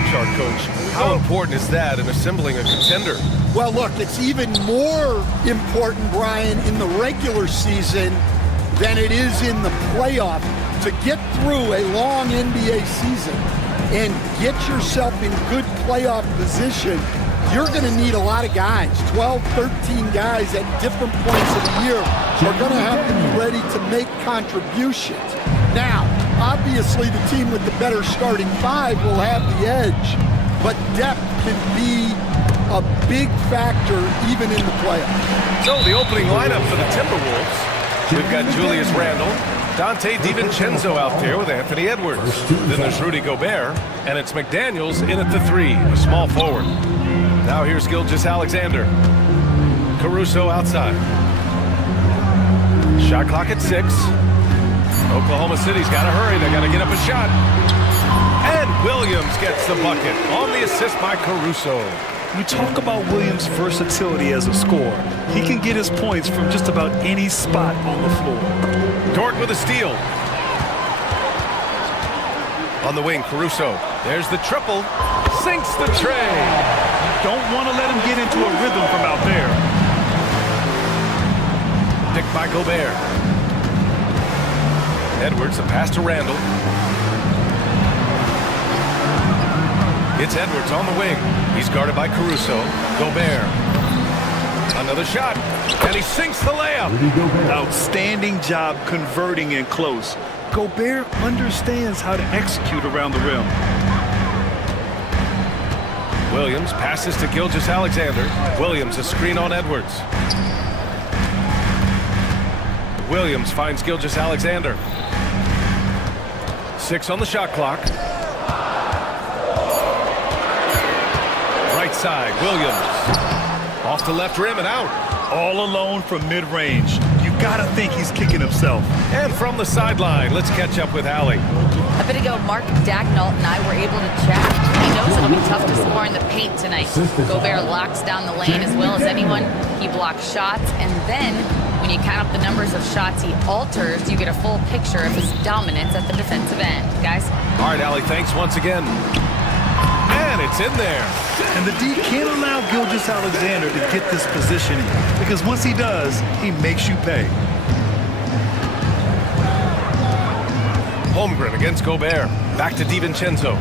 depth chart, Coach. How important is that in assembling a contender? Well, look, it's even more important, Brian, in the regular season than it is in the playoff. To get through a long NBA season and get yourself in good playoff position, you're going to need a lot of guys. 12, 13 guys at different points of the year are going to have to be ready to make contributions. Now, obviously, the team with the better starting five will have the edge, but depth can be a big factor even in the playoffs. So the opening lineup for the Timberwolves. We've got Julius Randle, Dante DiVincenzo out there with Anthony Edwards. Then there's Rudy Gobert, and it's McDaniels in at the three, a small forward. Now here's Gilgeous-Alexander. Caruso outside. Shot clock at 6. Oklahoma City's got to hurry. They got to get up a shot. And Williams gets the bucket on the assist by Caruso. You talk about Williams' versatility as a scorer. He can get his points from just about any spot on the floor. Dort with a steal. On the wing, Caruso. There's the triple. Sinks the tray. Don't want to let him get into a rhythm from out there. Picked by Gobert. Edwards, a pass to Randle. It's Edwards on the wing. He's guarded by Caruso. Gobert. Another shot. And he sinks the layup. Outstanding job converting in close. Gobert understands how to execute around the rim. Williams passes to Gilgeous-Alexander. Williams, a screen on Edwards. Williams finds Gilgeous-Alexander. 6 on the shot clock. Right side, Williams. Off the left rim and out. All alone from mid-range. You gotta think he's kicking himself. And from the sideline, let's catch up with Allie. A bit ago, Mark Dagnall and I were able to chat. He knows it'll be tough to score in the paint tonight. Gobert locks down the lane as well as anyone. He blocks shots, and then when you count up the numbers of shots he alters, you get a full picture of his dominance at the defensive end. Guys? All right, Allie, thanks once again. And it's in there. And the D can't allow Gilgeous-Alexander to get this positioning, because once he does, he makes you pay. Holmgren against Gobert. Back to DiVincenzo.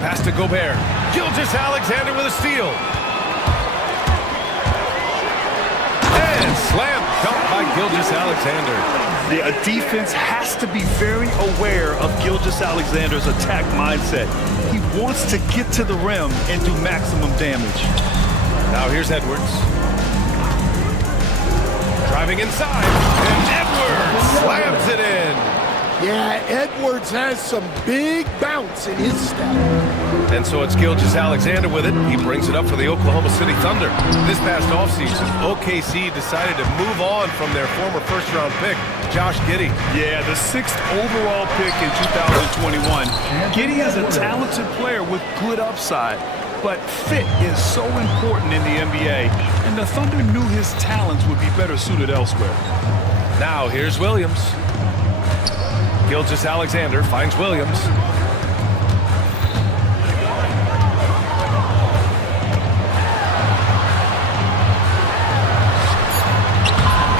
Pass to Gobert. Gilgeous-Alexander with a steal. And slam dunk by Gilgeous-Alexander. A defense has to be very aware of Gilgeous-Alexander's attack mindset. He wants to get to the rim and do maximum damage. Now here's Edwards. Driving inside. And Edwards slams it in. Yeah, Edwards has some big bounce in his step. And so it's Gilgeous-Alexander with it. He brings it up for the Oklahoma City Thunder. This past offseason, OKC decided to move on from their former first-round pick, Josh Giddey. Yeah, the 6th overall pick in 2021. Giddey is a talented player with good upside, but fit is so important in the NBA, and the Thunder knew his talents would be better suited elsewhere. Now here's Williams. Gilgeous-Alexander finds Williams.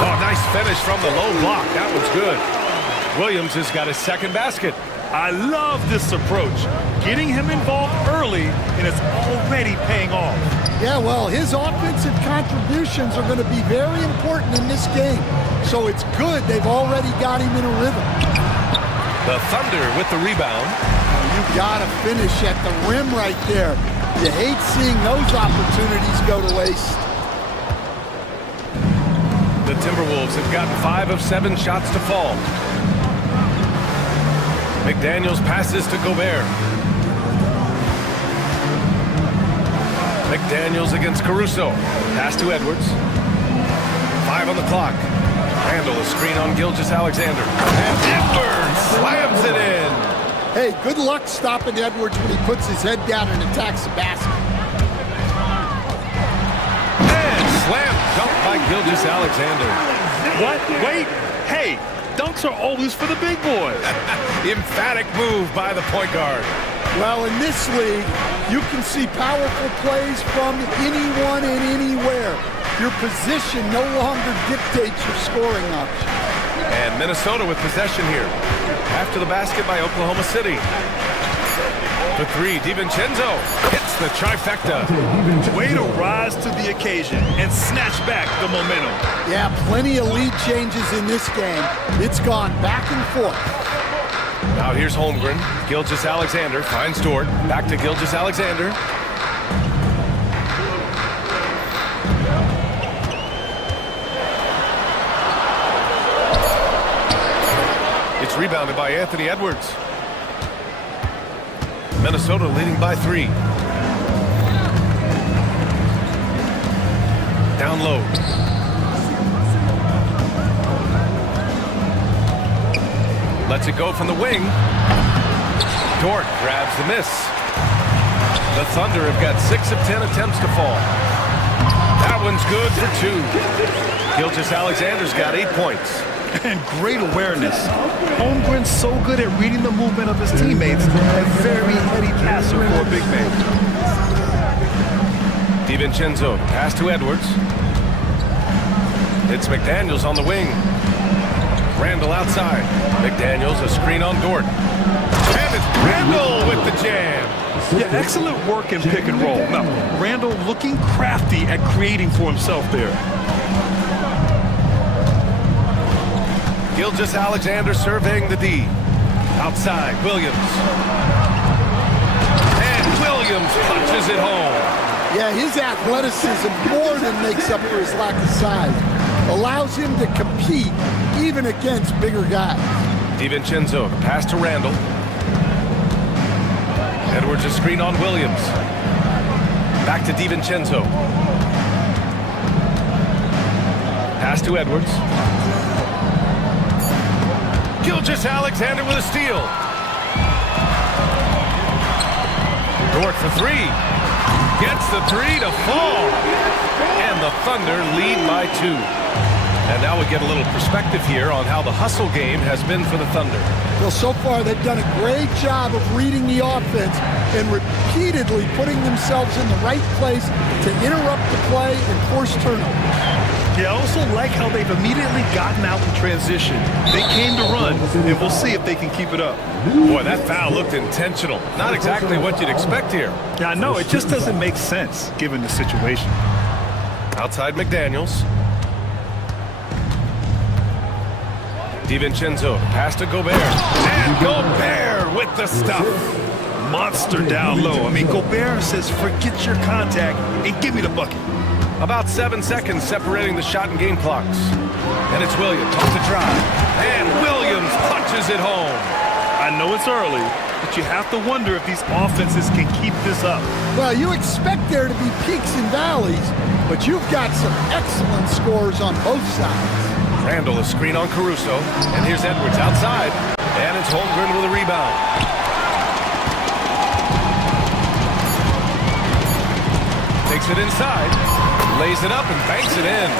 Oh, nice finish from the low block. That was good. Williams has got his second basket. I love this approach. Getting him involved early, and it's already paying off. Yeah, well, his offensive contributions are going to be very important in this game. So it's good they've already got him in a rhythm. The Thunder with the rebound. You got to finish at the rim right there. You hate seeing those opportunities go to waste. The Timberwolves have gotten 5 of 7 shots to fall. McDaniels passes to Gobert. McDaniels against Caruso. Pass to Edwards. 5 on the clock. Randle a screen on Gilgeous-Alexander. And Edwards slams it in. Hey, good luck stopping Edwards when he puts his head down and attacks the basket. And slam dunk by Gilgeous-Alexander. What? Wait. Hey, dunks are always for the big boys. Emphatic move by the point guard. Well, in this league, you can see powerful plays from anyone and anywhere. Your position no longer dictates your scoring option. And Minnesota with possession here. After the basket by Oklahoma City. The three, DiVincenzo hits the trifecta. Way to rise to the occasion and snatch back the momentum. Yeah, plenty of lead changes in this game. It's gone back and forth. Now here's Holmgren. Gilgeous-Alexander finds Dort. Back to Gilgeous-Alexander. It's rebounded by Anthony Edwards. Minnesota leading by 3. Down low. Lets it go from the wing. Dort grabs the miss. The Thunder have got 6 of 10 attempts to fall. That one's good for 2. Gilgeous-Alexander's got 8 points. And great awareness. Holmgren's so good at reading the movement of his teammates. A very heady passer for a big man. DiVincenzo, pass to Edwards. It's McDaniels on the wing. Randall outside. McDaniels, a screen on Dort. And it's Randall with the jam. Yeah, excellent work in pick and roll. Now, Randall looking crafty at creating for himself there. Gilgeous-Alexander surveying the D. Outside, Williams. And Williams punches it home. Yeah, his athleticism more than makes up for his lack of size. Allows him to compete even against bigger guys. DiVincenzo, pass to Randall. Edwards a screen on Williams. Back to DiVincenzo. Pass to Edwards. Gilgeous-Alexander with a steal. Dort for 3. Gets the 3 to fall. And the Thunder lead by 2. And now we get a little perspective here on how the hustle game has been for the Thunder. Well, so far they've done a great job of reading the offense and repeatedly putting themselves in the right place to interrupt the play and force turnovers. Yeah, I also like how they've immediately gotten out in transition. They came to run, and we'll see if they can keep it up. Boy, that foul looked intentional. Not exactly what you'd expect here. Yeah, I know. It just doesn't make sense, given the situation. Outside McDaniels. DiVincenzo, pass to Gobert. And Gobert with the stuff. Monster down low. I mean, Gobert says, forget your contact and give me the bucket. About 7 seconds separating the shot and game clocks. And it's Williams off the drive. And Williams punches it home. I know it's early, but you have to wonder if these offenses can keep this up. Well, you expect there to be peaks and valleys, but you've got some excellent scores on both sides. Randall a screen on Caruso. And here's Edwards outside. And it's Holmgren with a rebound. Takes it inside. Lays it up and banks it in.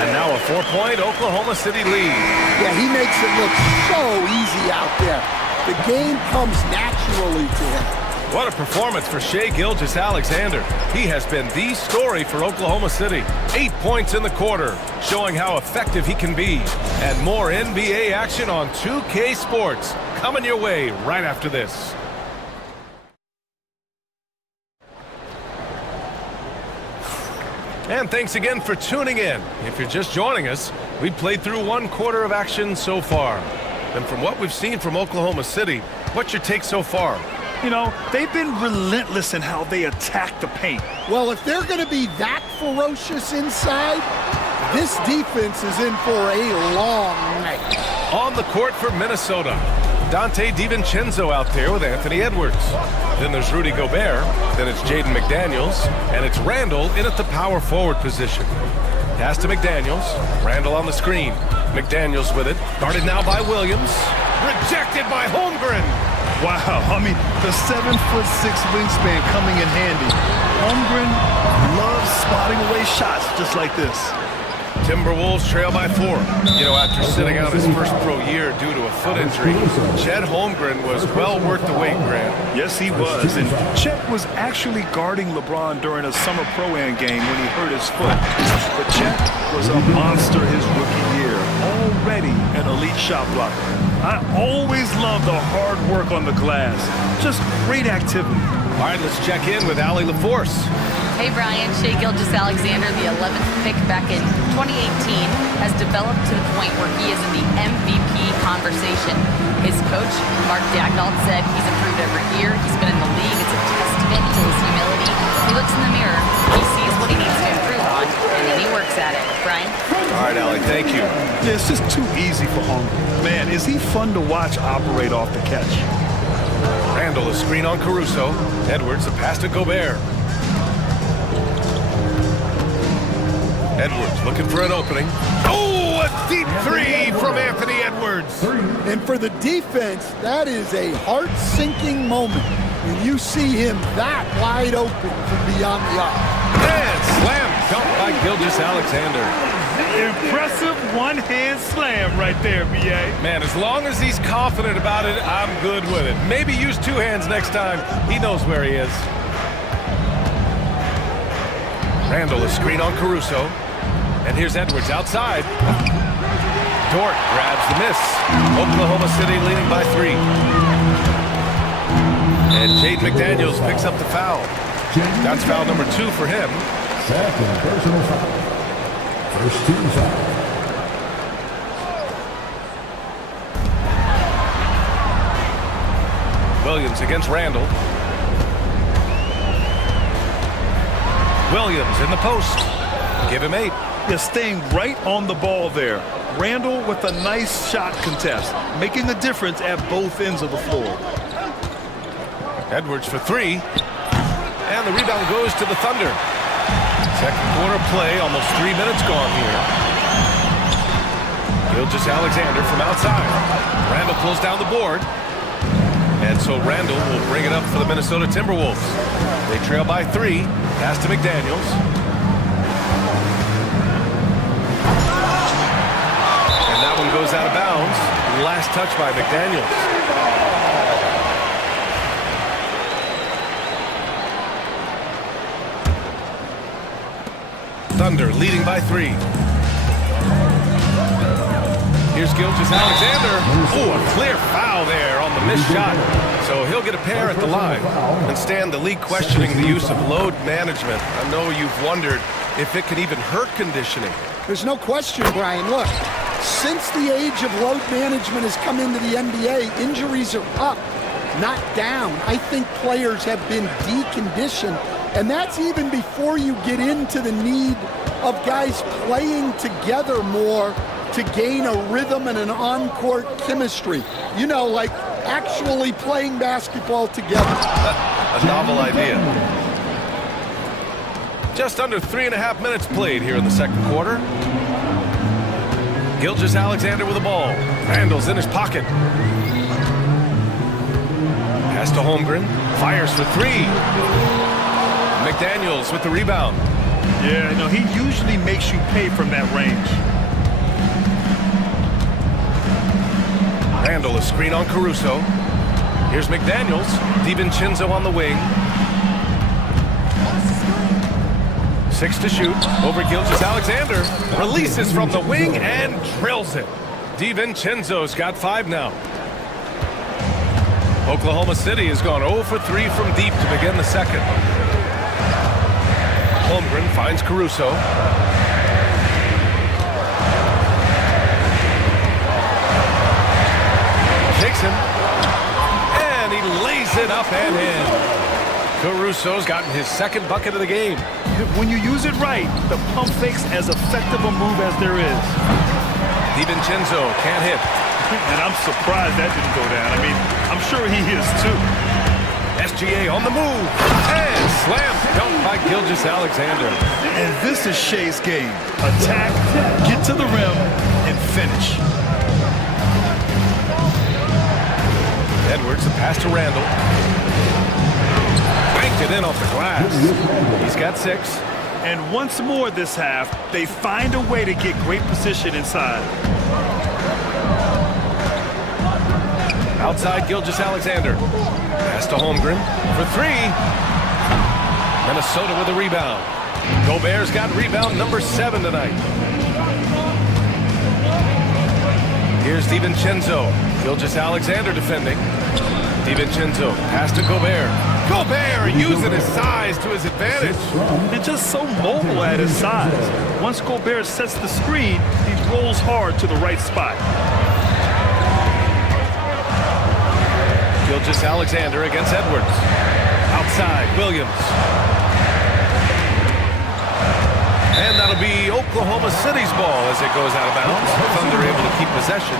And now a 4-point Oklahoma City lead. Yeah, he makes it look so easy out there. The game comes naturally to him. What a performance for Shai Gilgeous-Alexander. He has been the story for Oklahoma City. 8 points in the quarter, showing how effective he can be. And more NBA action on 2K Sports coming your way right after this. And thanks again for tuning in. If you're just joining us, we've played through 1 quarter of action so far. And from what we've seen from Oklahoma City, what's your take so far? You know, they've been relentless in how they attack the paint. Well, if they're going to be that ferocious inside, this defense is in for a long night. On the court for Minnesota, Dante DiVincenzo out there with Anthony Edwards. Then there's Rudy Gobert. Then it's Jaden McDaniels. And it's Randall in at the power forward position. Pass to McDaniels. Randall on the screen. McDaniels with it. Guarded now by Williams. Rejected by Holmgren. Wow, I mean, the 7'6" wingspan coming in handy. Holmgren loves spotting away shots just like this. Timberwolves trail by 4. You know, after sitting out his first pro year due to a foot injury, Chet Holmgren was well worth the wait, Grant. Yes, he was. And Chet was actually guarding LeBron during a summer pro-am game when he hurt his foot. But Chet was a monster his rookie year, already an elite shot blocker. I always love the hard work on the glass. Just great activity. All right, let's check in with Allie LaForce. Hey Brian, Shai Gilgeous-Alexander, the 11th pick back in 2018, has developed to the point where he is in the MVP conversation. His coach, Mark Daigneault, said he's improved every year. He's been in the league. It's a testament to his humility. He looks in the mirror, he sees what he needs to improve on, and then he works at it. Brian? All right, Allie, thank you. Yeah, it's just too easy for Holmgren. Man, is he fun to watch operate off the catch. Randall, a screen on Caruso. Edwards, a pass to Gobert. Edwards looking for an opening. Oh, a deep three from Anthony Edwards. And for the defense, that is a heart-sinking moment when you see him that wide open from beyond the arc. And slam dunk by Gilgeous-Alexander. Impressive one-hand slam right there, B.A. Man, as long as he's confident about it, I'm good with it. Maybe use two hands next time. He knows where he is. Randall, a screen on Caruso. And here's Edwards outside. Dort grabs the miss. Oklahoma City leading by 3. And Jaden McDaniels picks up the foul. That's foul number 2 for him. Second personal foul. First team foul. Williams against Randall. Williams in the post. Give him 8. You're staying right on the ball there. Randall with a nice shot contest, making a difference at both ends of the floor. Edwards for 3. And the rebound goes to the Thunder. Second quarter play, almost 3 minutes gone here. Gilgeous-Alexander from outside. Randall pulls down the board. And so Randall will bring it up for the Minnesota Timberwolves. They trail by 3. Pass to McDaniels. And that one goes out of bounds. Last touch by McDaniels. Thunder leading by 3. Here's Gilgeous-Alexander. Oh, a clear foul there on the missed shot. So he'll get a pair at the line. And Stan, the league questioning the use of load management. I know you've wondered if it could even hurt conditioning. There's no question, Brian. Look, since the age of load management has come into the NBA, injuries are up, not down. I think players have been deconditioned. And that's even before you get into the need of guys playing together more to gain a rhythm and an on-court chemistry. You know, like actually playing basketball together. A novel idea. Just under 3.5 minutes played here in the second quarter. Gilgeous-Alexander with the ball. Randall's in his pocket. Pass to Holmgren. Fires for 3. McDaniels with the rebound. Yeah, no, he usually makes you pay from that range. Randall, a screen on Caruso. Here's McDaniels. DiVincenzo on the wing. 6 to shoot. Over Gilgeous-Alexander. Releases from the wing and drills it. DiVincenzo's got 5 now. Oklahoma City has gone 0 for 3 from deep to begin the second. Holmgren finds Caruso. Takes him. And he lays it up and in. Caruso's gotten his second bucket of the game. When you use it right, the pump fake's as effective a move as there is. DiVincenzo can't hit. And I'm surprised that didn't go down. I mean, I'm sure he is too. SGA on the move. And slam dunk by Gilgeous-Alexander. And this is Shai's game. Attack, get to the rim, and finish. Edwards, a pass to Randall. Banked it in off the glass. He's got 6. And once more this half, they find a way to get great position inside. Outside Gilgeous-Alexander. Pass to Holmgren for three. Minnesota with a rebound. Gobert's got rebound number 7 tonight. Here's DiVincenzo. Gilgeous-Alexander defending. DiVincenzo, pass to Gobert. Gobert using his size to his advantage. And just so mobile at his size. Once Gobert sets the screen, he rolls hard to the right spot. Gilgeous-Alexander against Edwards. Outside, Williams. And that'll be Oklahoma City's ball as it goes out of bounds. Thunder able to keep possession.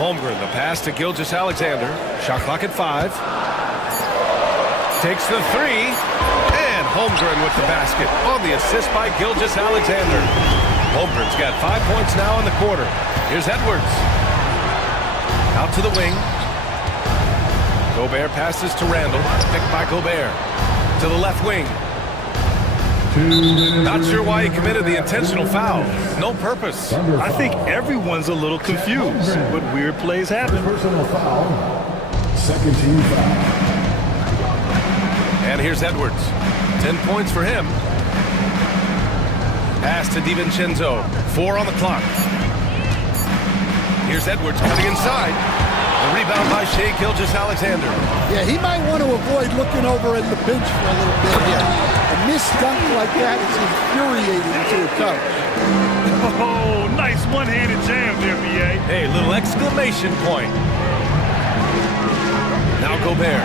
Holmgren, the pass to Gilgeous-Alexander. Shot clock at 5. Takes the 3. And Holmgren with the basket on the assist by Gilgeous-Alexander. Holmgren's got 5 points now in the quarter. Here's Edwards. Out to the wing. Gobert passes to Randall. Picked by Gobert. To the left wing. Not sure why he committed the intentional foul. No purpose. I think everyone's a little confused, but weird plays happen. Personal foul. Second team foul. And here's Edwards. 10 points for him. Pass to DiVincenzo. 4 on the clock. Here's Edwards cutting inside. The rebound by Shai Gilgeous-Alexander. Yeah, he might want to avoid looking over at the bench for a little bit here. A missed dunk like that is infuriating to a coach. Oh, nice one-handed jam there, B.A. Hey, little exclamation point. Now Gobert.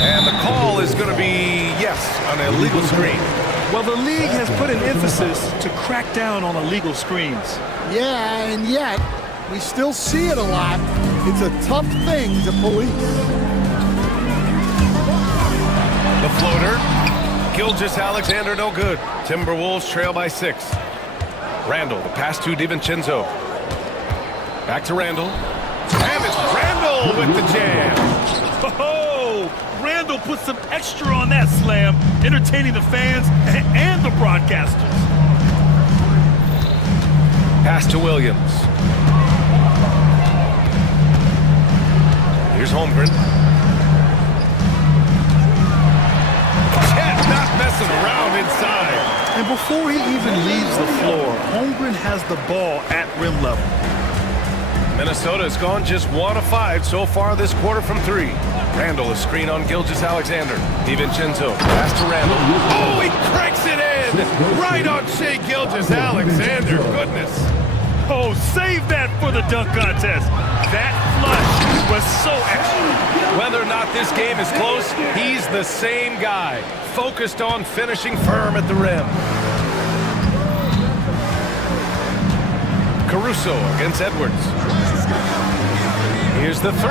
And the call is going to be, yes, an illegal screen. Well, the league has put an emphasis to crack down on illegal screens. Yeah, and yet, we still see it a lot. It's a tough thing to police. The floater. Gilgeous-Alexander no good. Timberwolves trail by 6. Randall, the pass to DiVincenzo. Back to Randall. And it's Randall with the jam. Oh, Randall put some extra on that slam, entertaining the fans and the broadcasters. Pass to Williams. Here's Holmgren. Chet not messing around inside. And before he even leaves the floor, Holmgren has the ball at rim level. Minnesota has gone just 1 of 5 so far this quarter from 3. Randall, a screen on Gilgeous-Alexander. DiVincenzo, pass to Randall. Oh, he cranks it in! Right on Shai Gilgeous-Alexander. Goodness. Oh, save that for the dunk contest. That flush was so extra. Whether or not this game is close, he's the same guy. Focused on finishing firm at the rim. Caruso against Edwards. Here's the 3.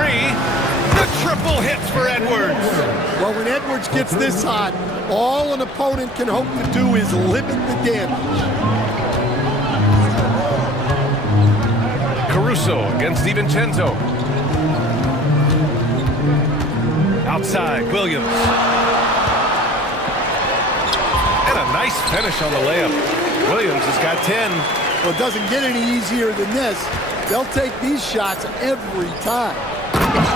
The triple hits for Edwards. Well, when Edwards gets this hot, all an opponent can hope to do is limit the damage. Caruso against DiVincenzo. Outside, Williams. And a nice finish on the layup. Williams has got 10. Well, it doesn't get any easier than this. They'll take these shots every time.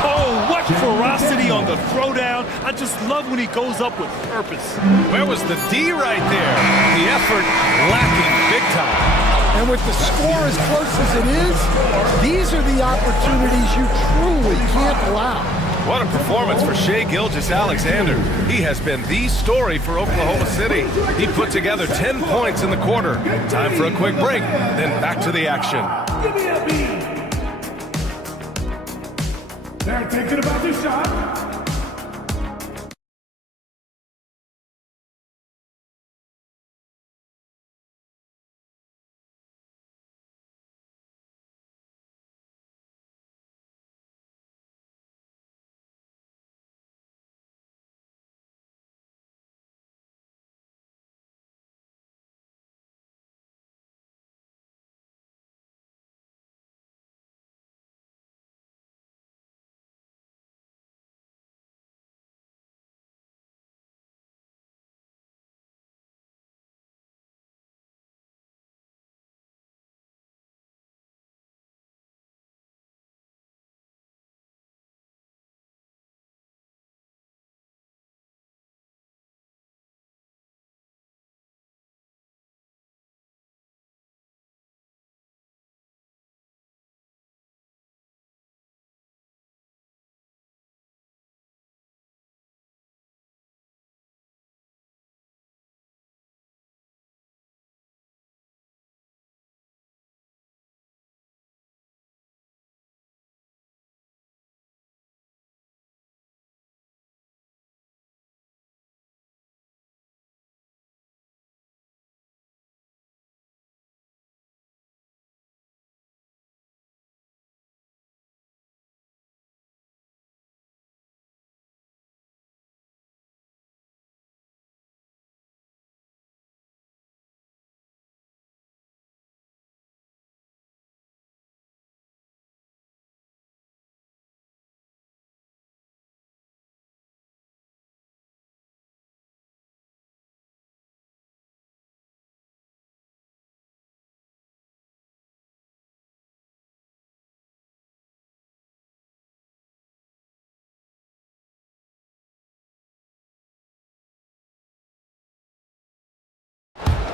Oh, what ferocity on the throwdown. I just love when he goes up with purpose. Where was the D right there? The effort lacking big time. And with the score as close as it is, these are the opportunities you truly can't allow. What a performance for Shai Gilgeous-Alexander. He has been the story for Oklahoma City. He put together 10 points in the quarter. Time for a quick break, then back to the action. Give me a beat. They're thinking about the shot.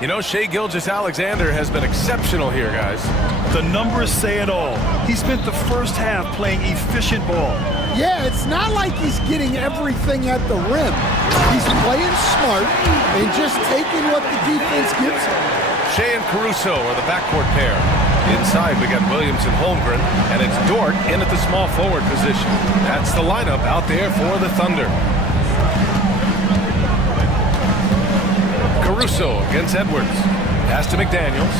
You know, Shai Gilgeous-Alexander has been exceptional here, guys. The numbers say it all. He spent the first half playing efficient ball. Yeah, it's not like he's getting everything at the rim. He's playing smart and just taking what the defense gives him. Shai and Caruso are the backcourt pair. Inside, we got Williams and Holmgren, and it's Dort in at the small forward position. That's the lineup out there for the Thunder. Caruso against Edwards. Pass to McDaniels.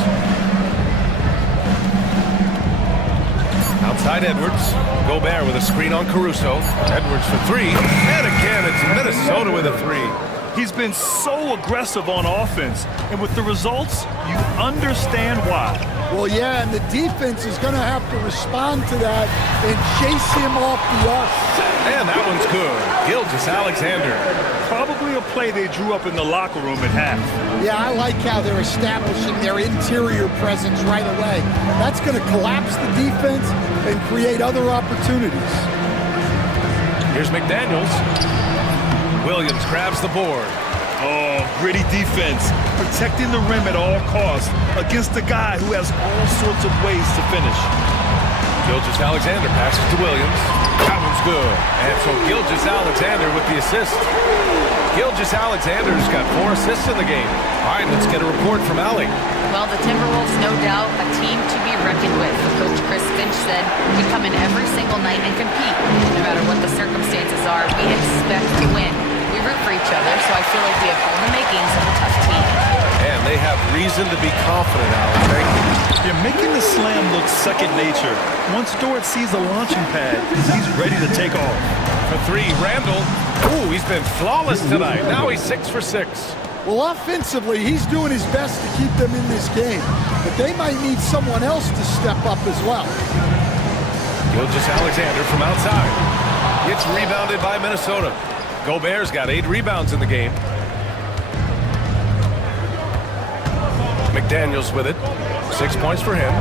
Outside Edwards. Gobert with a screen on Caruso. Edwards for three. And again, it's Minnesota with a three. He's been so aggressive on offense, and with the results, you understand why. Well, yeah, and the defense is going to have to respond to that and chase him off the arc. And that one's good. Gilgeous-Alexander. Probably a play they drew up in the locker room at half. Yeah, I like how they're establishing their interior presence right away. That's going to collapse the defense and create other opportunities. Here's McDaniels. Williams grabs the board. Oh, gritty defense, protecting the rim at all costs against a guy who has all sorts of ways to finish. Gilgeous-Alexander passes to Williams. That one's good. And so Gilgeous-Alexander with the assist. Gilgeous-Alexander's got 4 assists in the game. All right, let's get a report from Allie. Well, the Timberwolves, no doubt, a team to be reckoned with. Coach Chris Finch said we come in every single night and compete. No matter what the circumstances are, we expect to win. We root for each other, so I feel like we have all the makings of a tough team. And they have reason to be confident, Allie. Thank you. They're making the slam look second nature. Once Dort sees the launching pad, he's ready to take off. For three, Randall. Ooh, he's been flawless tonight. Now he's 6 for 6. Well, offensively, he's doing his best to keep them in this game. But they might need someone else to step up as well. Gilgeous-Alexander from outside. It's rebounded by Minnesota. Gobert's got 8 rebounds in the game. McDaniels with it. 6 points for him.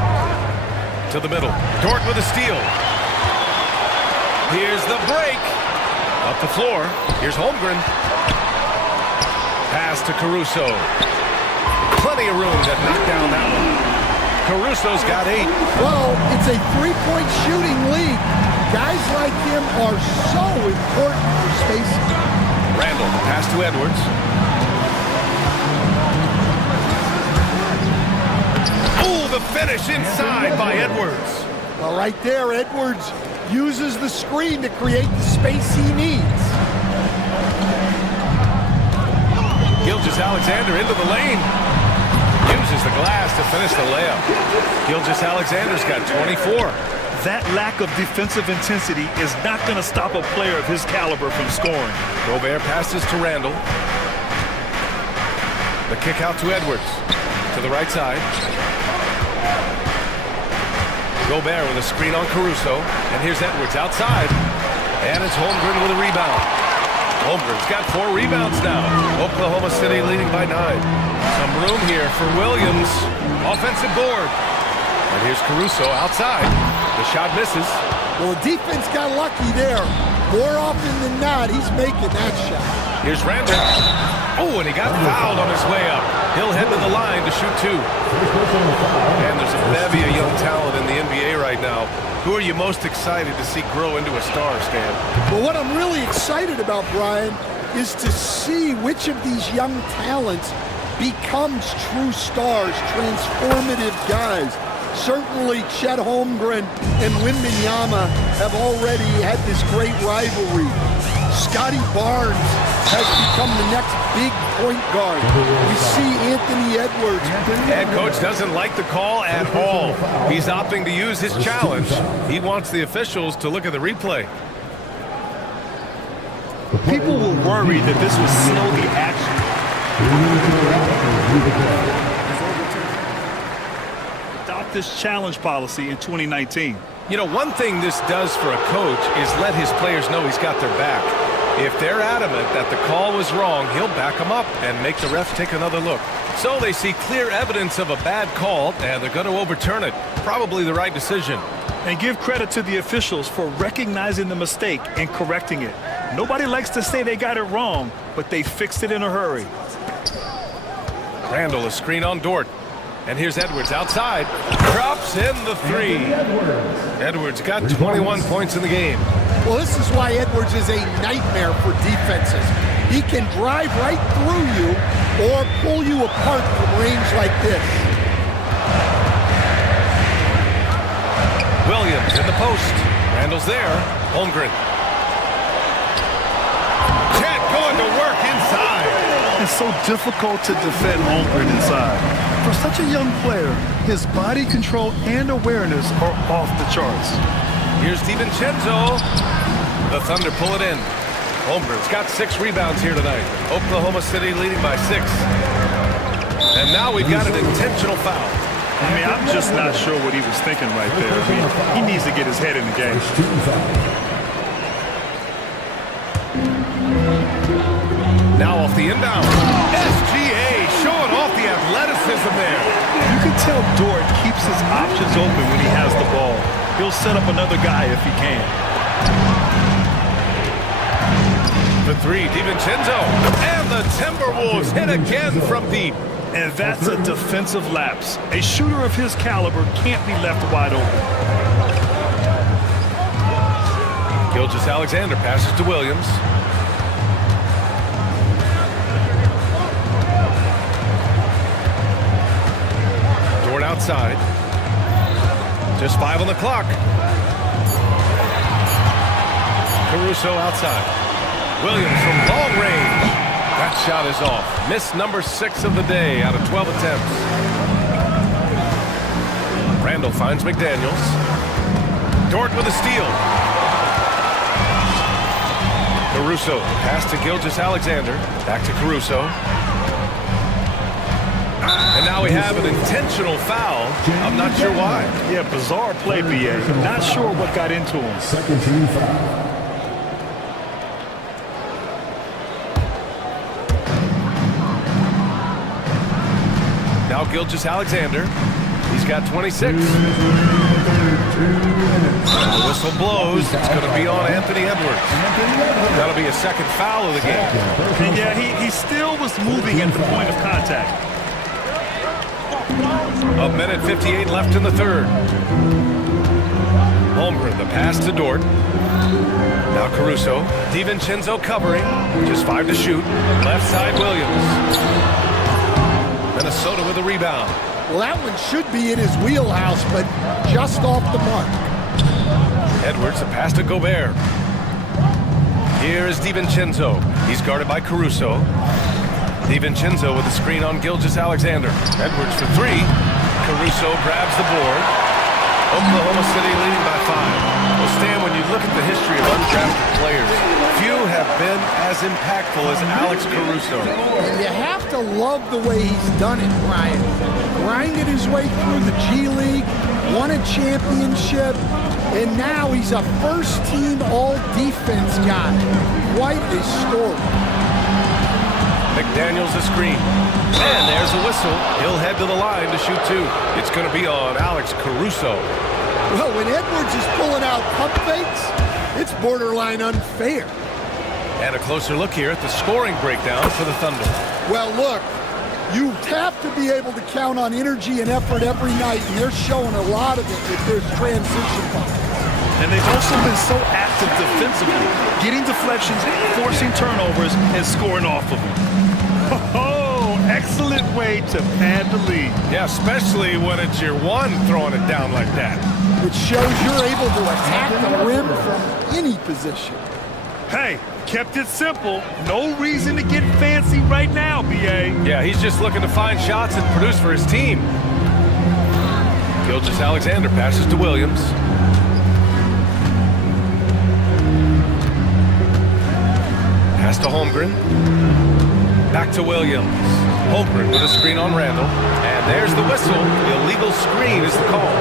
To the middle. Dort with a steal. Here's the break. Up the floor. Here's Holmgren. Pass to Caruso. Plenty of room to knock down that one. Caruso's got 8. Well, it's a three-point shooting lead. Guys like him are so important for spacing. Randall, pass to Edwards. Ooh, the finish inside by Edwards. Well, right there, Edwards uses the screen to create the space he needs. Gilgeous-Alexander into the lane. Uses the glass to finish the layup. Gilgeous-Alexander's got 24. That lack of defensive intensity is not going to stop a player of his caliber from scoring. Gobert passes to Randall. The kick out to Edwards. To the right side. Gobert with a screen on Caruso. And here's Edwards outside. And it's Holmgren with a rebound. Holmgren's got 4 rebounds now. Oklahoma City leading by 9. Some room here for Williams. Offensive board. And here's Caruso outside. The shot misses. Well, the defense got lucky there. More often than not, he's making that shot. Here's Randall. Oh, and he got fouled on his way up. He'll head to the line to shoot 2. And there's a bevy of young talent in the NBA right now. Who are you most excited to see grow into a star, Stan? Well, what I'm really excited about, Brian, is to see which of these young talents becomes true stars, transformative guys. Certainly, Chet Holmgren and Wembanyama have already had this great rivalry. Scotty Barnes has become the next big point guard. We see Anthony Edwards. Head coach doesn't like the call at all. He's opting to use his challenge. He wants the officials to look at the replay. People were worried that this would slow the action. Adopt this challenge policy in 2019. You know, one thing this does for a coach is let his players know he's got their back. If they're adamant that the call was wrong, he'll back them up and make the ref take another look. So they see clear evidence of a bad call, and they're going to overturn it. Probably the right decision. And give credit to the officials for recognizing the mistake and correcting it. Nobody likes to say they got it wrong, but they fixed it in a hurry. Randall, a screen on Dort. And here's Edwards outside. Drops in the three. Edwards got 21 points in the game. Well, this is why Edwards is a nightmare for defenses. He can drive right through you or pull you apart from range like this. Williams in the post. Randall's there. Holmgren. Chet going to work inside. It's so difficult to defend Holmgren inside. For such a young player, his body control and awareness are off the charts. Here's DiVincenzo. The Thunder pull it in. Holmgren's got 6 rebounds here tonight. Oklahoma City leading by 6. And now we've got an intentional foul. I mean, I'm just not sure what he was thinking right there. I mean, he needs to get his head in the game. Now off the inbound. SGA showing off the athleticism there. You can tell Dort keeps his options open when he has the ball. He'll set up another guy if he can. The three, DiVincenzo. And the Timberwolves hit again from deep. And that's a defensive lapse. A shooter of his caliber can't be left wide open. Gilgeous-Alexander passes to Williams. Dort outside. Just 5 on the clock. Caruso outside. Williams from long range. That shot is off. Miss number 6 of the day out of 12 attempts. Randall finds McDaniels. Dort with a steal. Caruso, pass to Gilgeous-Alexander. Back to Caruso. And now we have an intentional foul. I'm not sure why. Yeah, bizarre play, BA. Not sure what got into him. Second team foul. Now Gilgeous-Alexander. He's got 26. And the whistle blows. It's going to be on Anthony Edwards. That'll be a second foul of the game. And yeah, he still was moving at the point of contact. A minute 58 left in the third. Holmgren, the pass to Dort. Now Caruso. DiVincenzo covering. Just 5 to shoot. Left side Williams. Minnesota with a rebound. Well, that one should be in his wheelhouse, but just off the mark. Edwards, a pass to Gobert. Here is DiVincenzo. He's guarded by Caruso. DiVincenzo with a screen on Gilgeous-Alexander. Edwards for 3. Caruso grabs the board. Oklahoma City leading by 5. Well, Stan, when you look at the history of undrafted players, few have been as impactful as Alex Caruso. And you have to love the way he's done it, Brian. Grinded his way through the G League, won a championship, and now he's a first-team all-defense guy. Quite a story. McDaniels a screen. And there's a whistle. He'll head to the line to shoot 2. It's going to be on Alex Caruso. Well, when Edwards is pulling out pump fakes, it's borderline unfair. And a closer look here at the scoring breakdown for the Thunder. Well, look, you have to be able to count on energy and effort every night, and they're showing a lot of it with their transition buckets. And they've also been so active defensively, getting deflections, forcing turnovers, and scoring off of them. Oh, excellent way to pad the lead. Yeah, especially when it's your one throwing it down like that. It shows you're able to attack the rim from any position. Hey, kept it simple. No reason to get fancy right now, BA. Yeah, he's just looking to find shots and produce for his team. Gilgeous-Alexander passes to Williams. Pass to Holmgren. Back to Williams. Holmgren with a screen on Randall. And there's the whistle. The illegal screen is the call.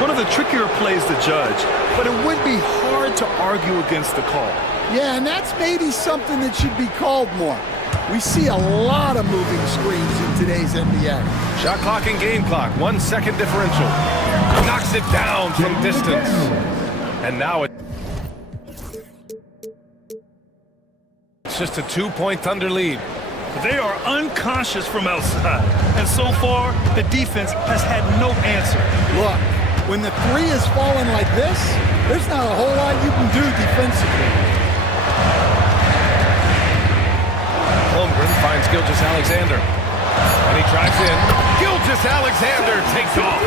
One of the trickier plays to judge, but it would be hard to argue against the call. Yeah, and that's maybe something that should be called more. We see a lot of moving screens in today's NBA. Shot clock and game clock. 1 second differential. Knocks it down from distance. And now it's just a 2-point Thunder lead. They are unconscious from outside. And so far, the defense has had no answer. Look, when the three is falling like this, there's not a whole lot you can do defensively. Holmgren finds Gilgeous-Alexander. And he drives in. Gilgeous-Alexander takes off.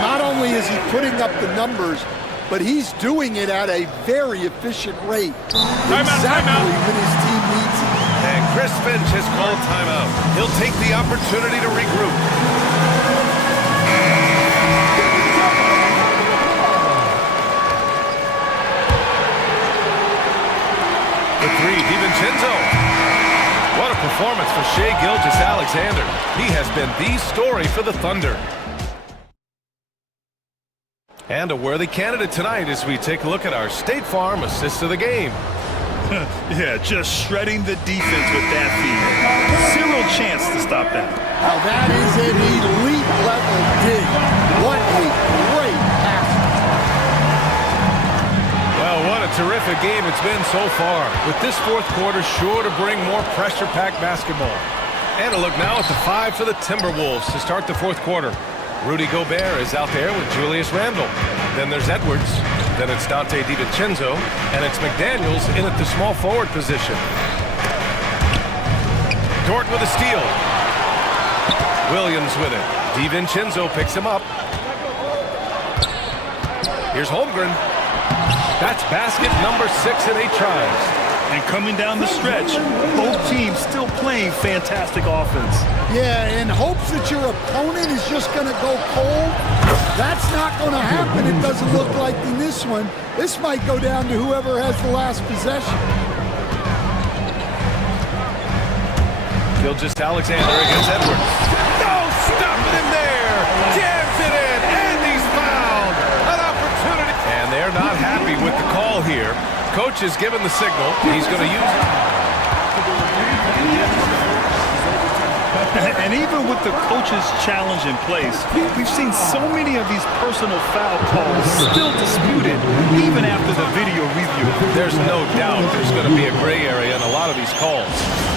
Not only is he putting up the numbers, but he's doing it at a very efficient rate. Exactly when his team needs it. And Chris Finch has called timeout. He'll take the opportunity to regroup. The three, DiVincenzo. What a performance for Shai Gilgeous-Alexander. He has been the story for the Thunder. And a worthy candidate tonight as we take a look at our State Farm assist of the game. Yeah, just shredding the defense with that feed. Zero chance to stop that. Now that is an elite level dig. What a great pass. Well, what a terrific game it's been so far. With this fourth quarter sure to bring more pressure-packed basketball. And a look now at the five for the Timberwolves to start the fourth quarter. Rudy Gobert is out there with Julius Randle. Then there's Edwards. Then it's Donte DiVincenzo. And it's McDaniels in at the small forward position. Dort with a steal. Williams with it. DiVincenzo picks him up. Here's Holmgren. That's basket number 6 in 8 tries. And coming down the stretch, both teams still playing fantastic offense. Yeah, in hopes that your opponent is just going to go cold. That's not going to happen, it doesn't look like in this one. This might go down to whoever has the last possession. Gilgeous-Alexander against Edwards. No, stopping him there. Jams it in, and he's fouled. An opportunity. And they're not happy with the call here. Coach has given the signal. He's going to use it. And even with the coach's challenge in place, we've seen so many of these personal foul calls still disputed, even after the video review. There's no doubt there's going to be a gray area in a lot of these calls.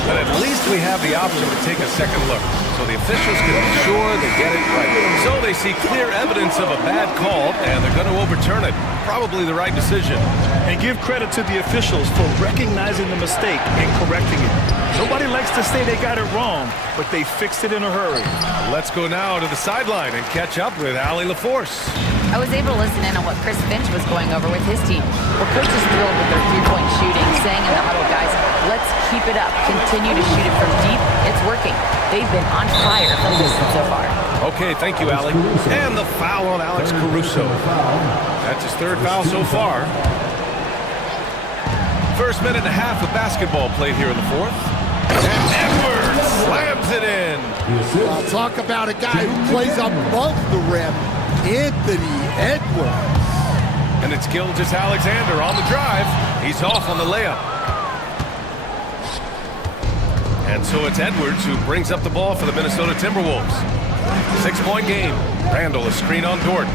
But at least we have the option to take a second look, so the officials can be sure they get it right. So they see clear evidence of a bad call, and they're going to overturn it. Probably the right decision. And give credit to the officials for recognizing the mistake and correcting it. Nobody likes to say they got it wrong, but they fixed it in a hurry. Let's go now to the sideline and catch up with Allie LaForce. I was able to listen in on what Chris Finch was going over with his team. Well, Coach is thrilled with their three-point shooting, saying in the huddle, guys, let's keep it up. Continue to shoot it from deep. It's working. They've been on fire from distance so far. Okay, thank you, Allie. And the foul on Alex Caruso. That's his third foul so far. First minute and a half of basketball played here in the fourth. And Edwards slams it in. I'll talk about a guy who plays above the rim, Anthony Edwards. And it's Gilgeous-Alexander on the drive. He's off on the layup. And so it's Edwards who brings up the ball for the Minnesota Timberwolves. 6-point game. Randle a screen on Dort.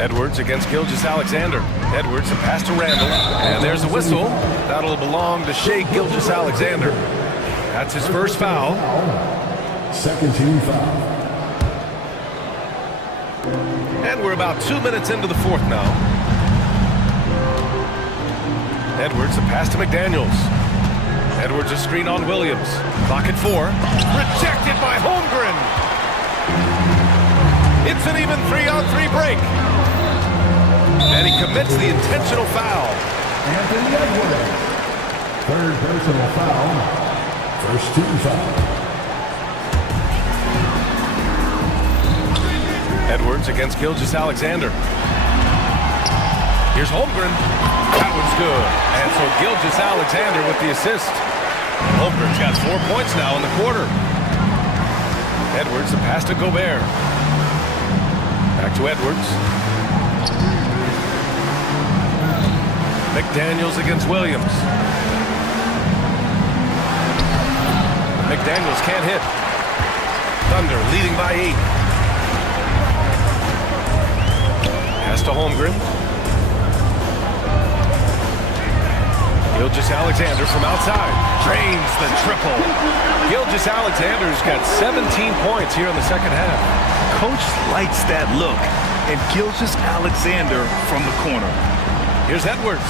Edwards against Gilgeous-Alexander. Edwards, a pass to Randle. And there's a whistle. That'll belong to Shai Gilgeous-Alexander. That's his first foul. Second team foul. And we're about 2 minutes into the fourth now. Edwards, a pass to McDaniels. Edwards, a screen on Williams. Clock at 4. Rejected by Holmgren. It's an even 3-on-3 break. And he commits the intentional foul. Anthony Edwards. Third personal foul. First team foul. Edwards against Gilgeous-Alexander. Here's Holmgren. That one's good. And so Gilgeous-Alexander with the assist. Holmgren's got 4 points now in the quarter. Edwards, the pass to Gobert. Back to Edwards. McDaniels against Williams. McDaniels can't hit. Thunder leading by 8. Pass to Holmgren. Gilgeous-Alexander from outside. Drains the triple. Gilgeous-Alexander's got 17 points here in the second half. Coach likes that look. And Gilgeous-Alexander from the corner. Here's Edwards.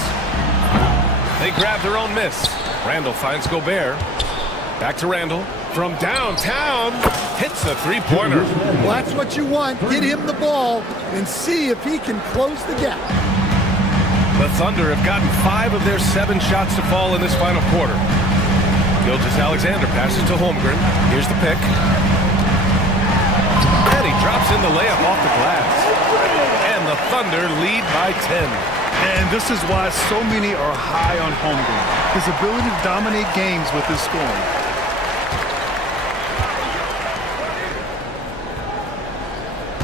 They grab their own miss. Randall finds Gobert. Back to Randall. From downtown, hits a three-pointer. Well, that's what you want. Get him the ball and see if he can close the gap. The Thunder have gotten 5 of their 7 shots to fall in this final quarter. Gilgeous-Alexander passes to Holmgren. Here's the pick. And he drops in the layup off the glass. And the Thunder lead by 10. And this is why so many are high on Holmgren. His ability to dominate games with his scoring.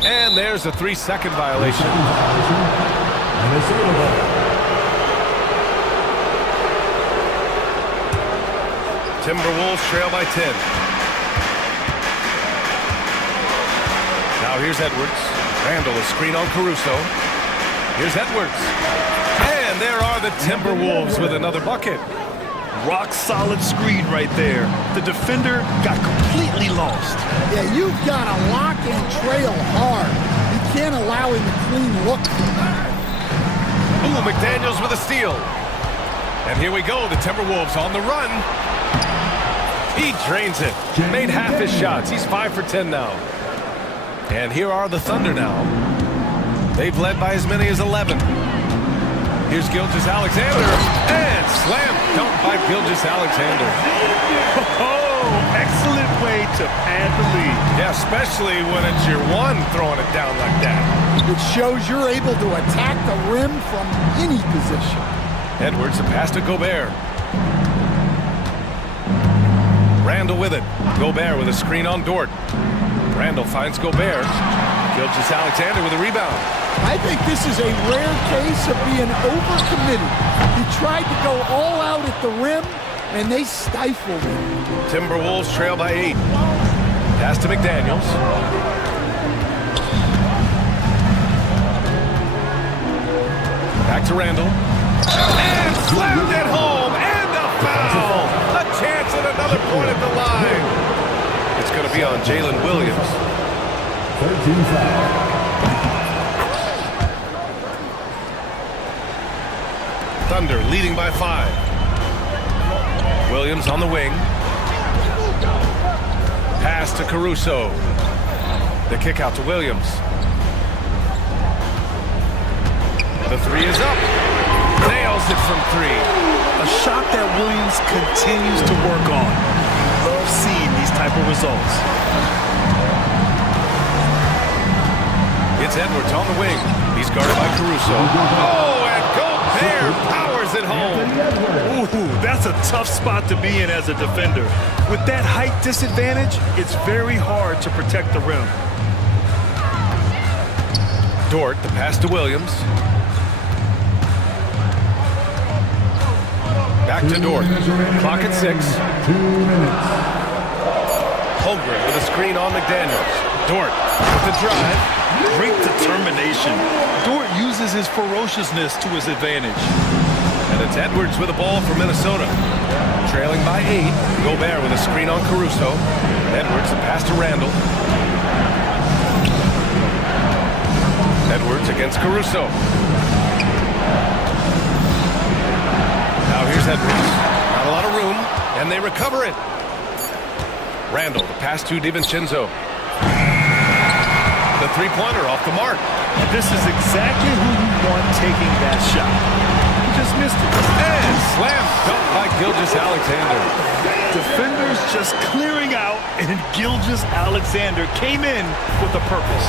And there's a 3-second violation. Timberwolves trail by 10. Now here's Edwards. Randall, a screen on Caruso. Here's Edwards. And there are the Timberwolves with another bucket. Rock solid screen right there. The defender got completely lost. Yeah, you've got to lock and trail hard. You can't allow him a clean look. Ooh, McDaniels with a steal. And here we go, the Timberwolves on the run. He drains it. Made half his shots. He's 5 for 10 now. And here are the Thunder now. They've led by as many as 11. Here's Gilgeous-Alexander. And slam dunk by Gilgeous-Alexander. Oh, excellent way to pad the lead. Yeah, especially when it's your one throwing it down like that. It shows you're able to attack the rim from any position. Edwards, a pass to Gobert. Randall with it. Gobert with a screen on Dort. Randall finds Gobert. Gilgeous-Alexander with a rebound. I think this is a rare case of being overcommitted. He tried to go all out at the rim, and they stifled him. Timberwolves trail by 8. Pass to McDaniels. Back to Randall. And slammed it home, and a foul! A chance at another point at the line. It's going to be on Jalen Williams. 13 foul. Thunder leading by 5. Williams on the wing. Pass to Caruso. The kick out to Williams. The 3 is up. Nails it from 3. A shot that Williams continues to work on. Love seeing these type of results. It's Edwards on the wing. He's guarded by Caruso. Oh, and Gobert powers it home. Ooh, that's a tough spot to be in as a defender. With that height disadvantage, it's very hard to protect the rim. Dort, the pass to Williams. Back to Dort. Clock at 6. 2 minutes. Holmgren with a screen on McDaniels. Dort with the drive. Great determination. Dort uses his ferociousness to his advantage. And it's Edwards with the ball for Minnesota. Trailing by 8. Gobert with a screen on Caruso. Edwards, the pass to Randall. Edwards against Caruso. Now here's Edwards. Not a lot of room, and they recover it. Randall, the pass to DiVincenzo. The three-pointer off the mark. And this is exactly who you want taking that shot. He just missed it. And slam dunk by Gilgeous-Alexander. Defenders just clearing out, and Gilgeous-Alexander came in with a purpose.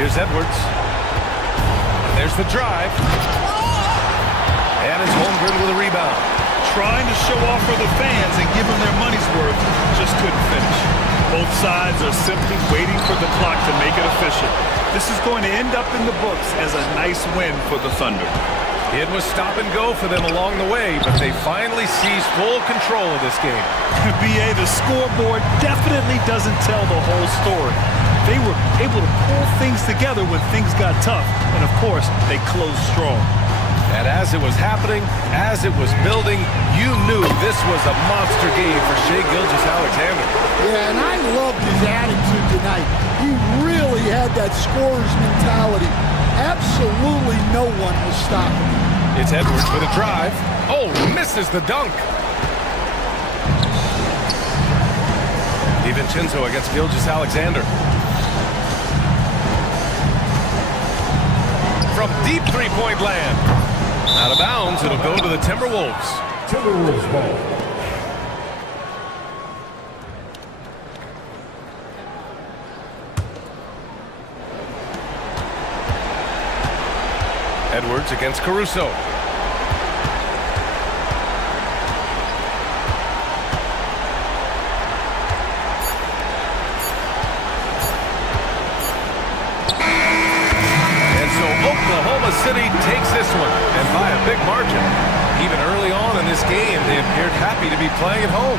Here's Edwards. And there's the drive. And it's Holmgren with a rebound. Trying to show off for the fans and give them their money's worth, just couldn't finish. Both sides are simply waiting for the clock to make it official. This is going to end up in the books as a nice win for the Thunder. It was stop and go for them along the way, but they finally seized full control of this game. BA, the scoreboard definitely doesn't tell the whole story. They were able to pull things together when things got tough. And, of course, they closed strong. And as it was happening, as it was building, you knew this was a monster game for Shai Gilgeous-Alexander. Yeah, and I loved his attitude tonight. He really had that scorer's mentality. Absolutely no one was stopping him. It's Edwards with a drive. Oh, misses the dunk. DiVincenzo against Gilgeous-Alexander. From deep three-point land. Out of bounds, it'll go to the Timberwolves. Timberwolves ball. Edwards against Caruso. Oklahoma City takes this one, and by a big margin. Even early on in this game, they appeared happy to be playing at home.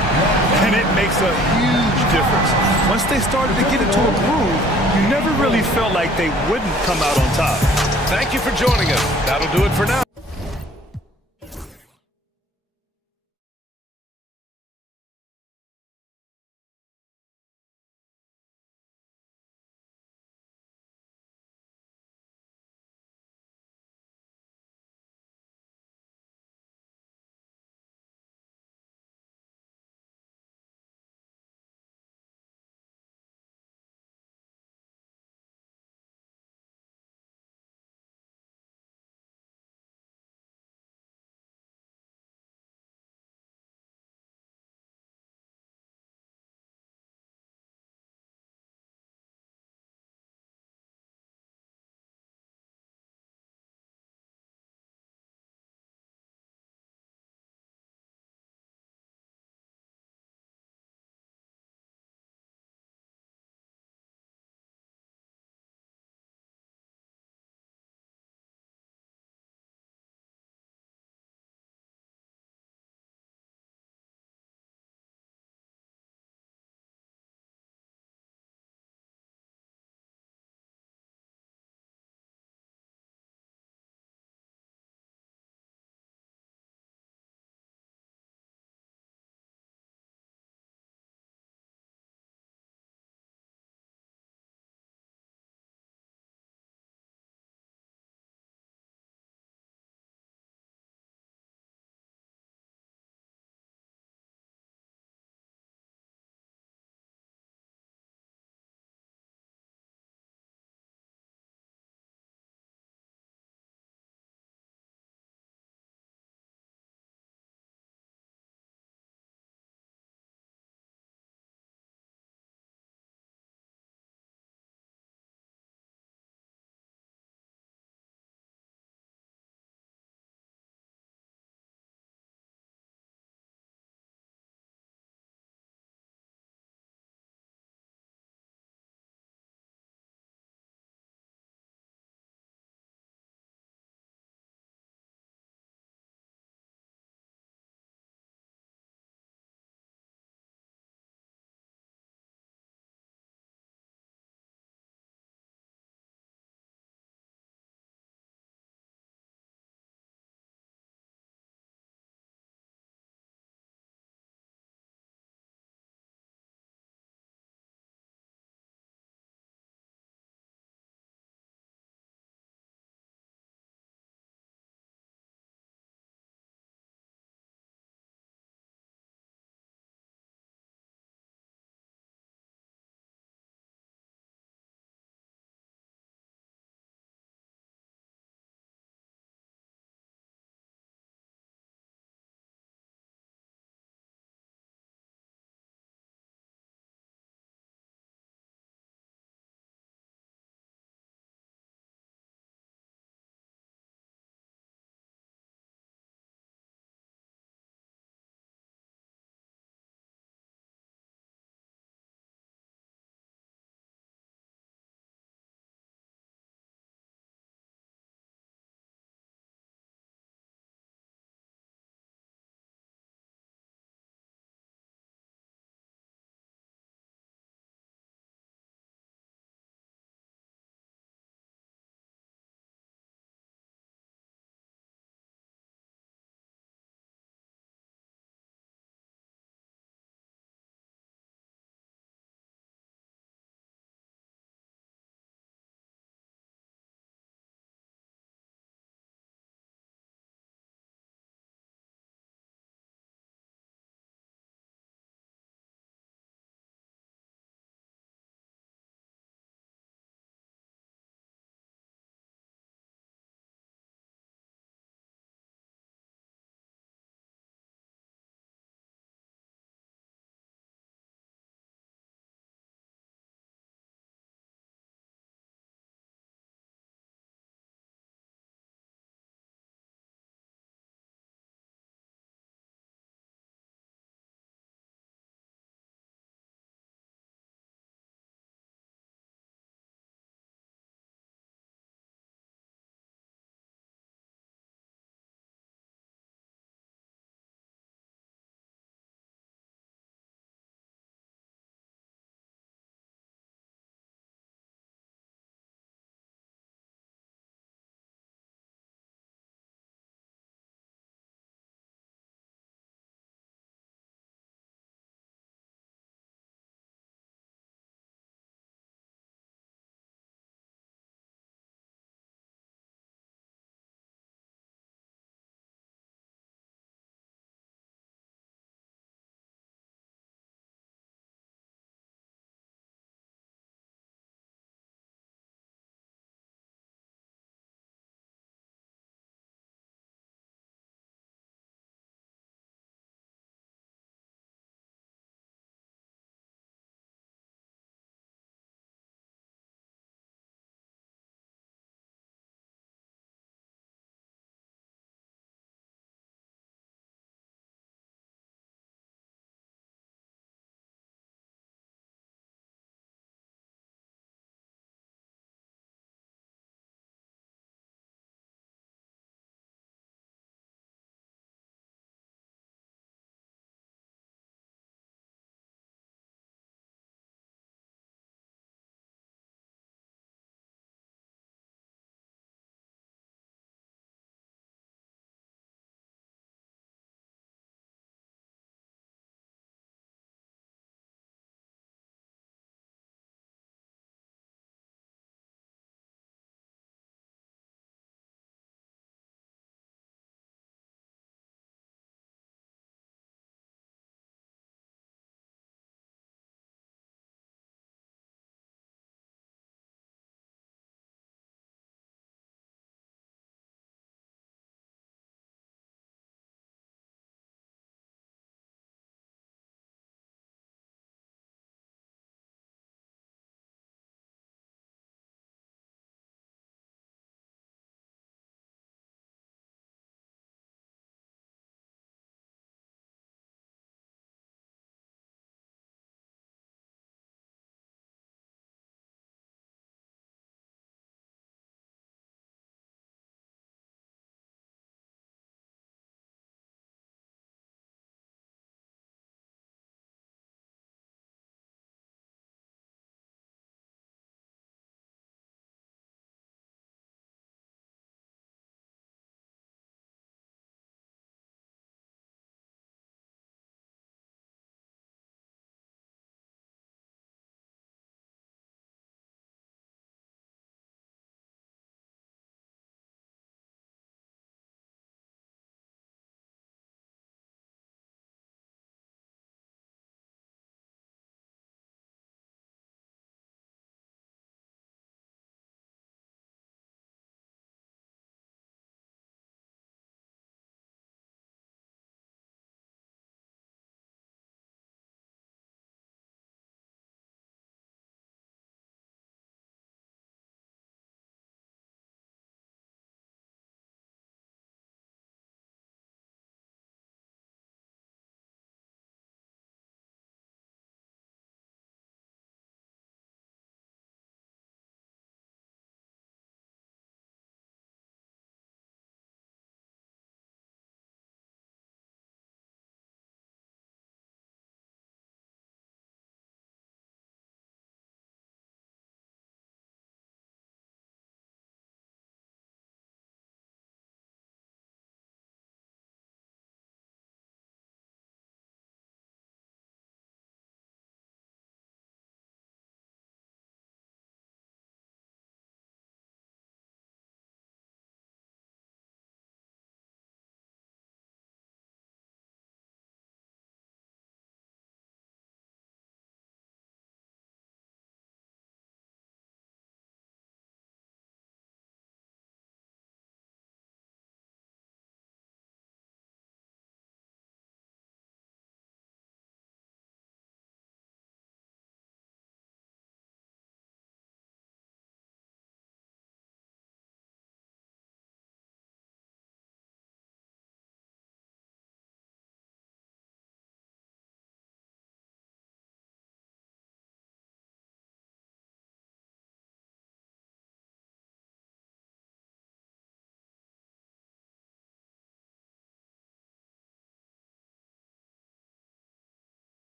And it makes a huge difference. Once they started to get into a groove, you never really felt like they wouldn't come out on top. Thank you for joining us. That'll do it for now.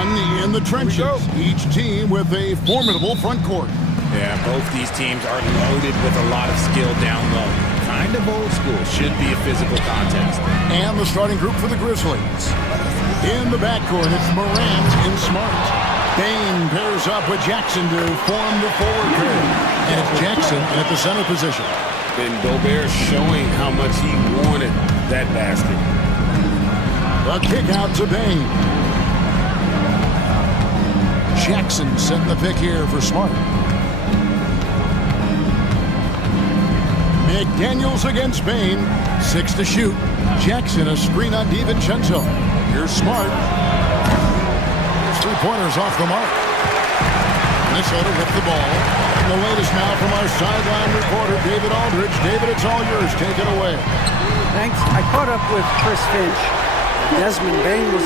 fun in the trenches. Each team with a formidable front court. Yeah, both these teams are loaded with a lot of skill down low. Kind of old school. Should be a physical contest. And the starting group for the Grizzlies. In the backcourt, it's Morant and Smart. Bain pairs up with Jackson to form the forward pair. And it's Jackson at the center position. And Gobert showing how much he wanted that basket. A kick out to Bain. Jackson setting the pick here for Smart. McDaniels against Bain. 6 to shoot. Jackson a screen on DiVincenzo. Here's Smart. His three-pointers off the mark. Minnesota with the ball. And the latest now from our sideline reporter, David Aldridge. David, it's all yours. Take it away. Thanks. I caught up with Chris Finch. Desmond Bain was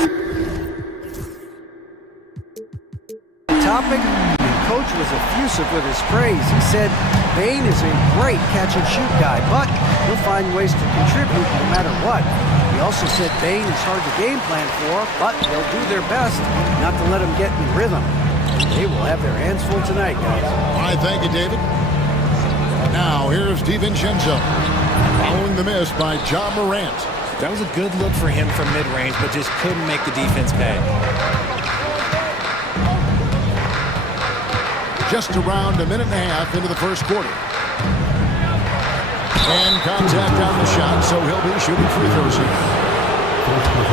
the topic. The coach was effusive with his praise. He said Bain is a great catch-and-shoot guy, but he'll find ways to contribute no matter what. He also said Bain is hard to game plan for, but they'll do their best not to let him get in rhythm. They will have their hands full tonight, guys. All right, thank you, David. Now, here's DiVincenzo. Following the miss by John Morant. That was a good look for him from mid-range, but just couldn't make the defense pay. Just around a minute and a half into the first quarter. And contact on the shot, so he'll be shooting free throws here.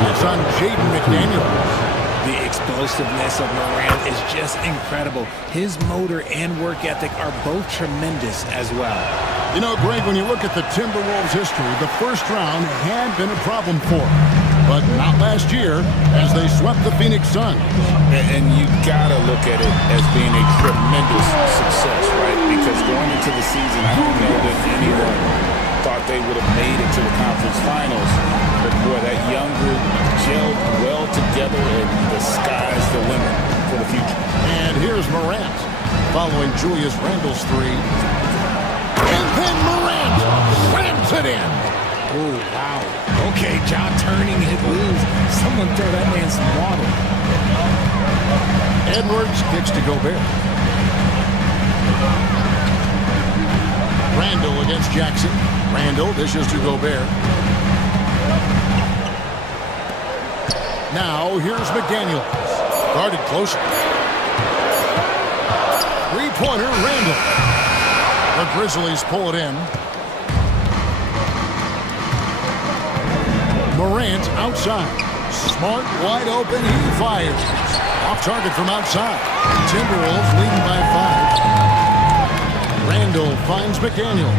It's on Jaden McDaniels. The explosiveness of Morant is just incredible. His motor and work ethic are both tremendous as well. You know, Greg, when you look at the Timberwolves' history, the first round had been a problem for them. But not last year, as they swept the Phoenix Suns. And you gotta look at it as being a tremendous success, right? Because going into the season, I don't know that anyone thought they would have made it to the conference finals. But boy, that young group gelled well together, and the sky's the limit for the future. And here's Morant, following Julius Randle's three. And then Morant slams it in. Oh, wow. Okay, John turning it loose. Someone throw that man some water. Edwards kicks to Gobert. Randle against Jackson. Randle dishes to Gobert. Now, here's McDaniels. Guarded closer. Three-pointer, Randle. The Grizzlies pull it in. Morant outside. Smart, wide open, he fires. Off target from outside. Timberwolves leading by 5. Randle finds McDaniel.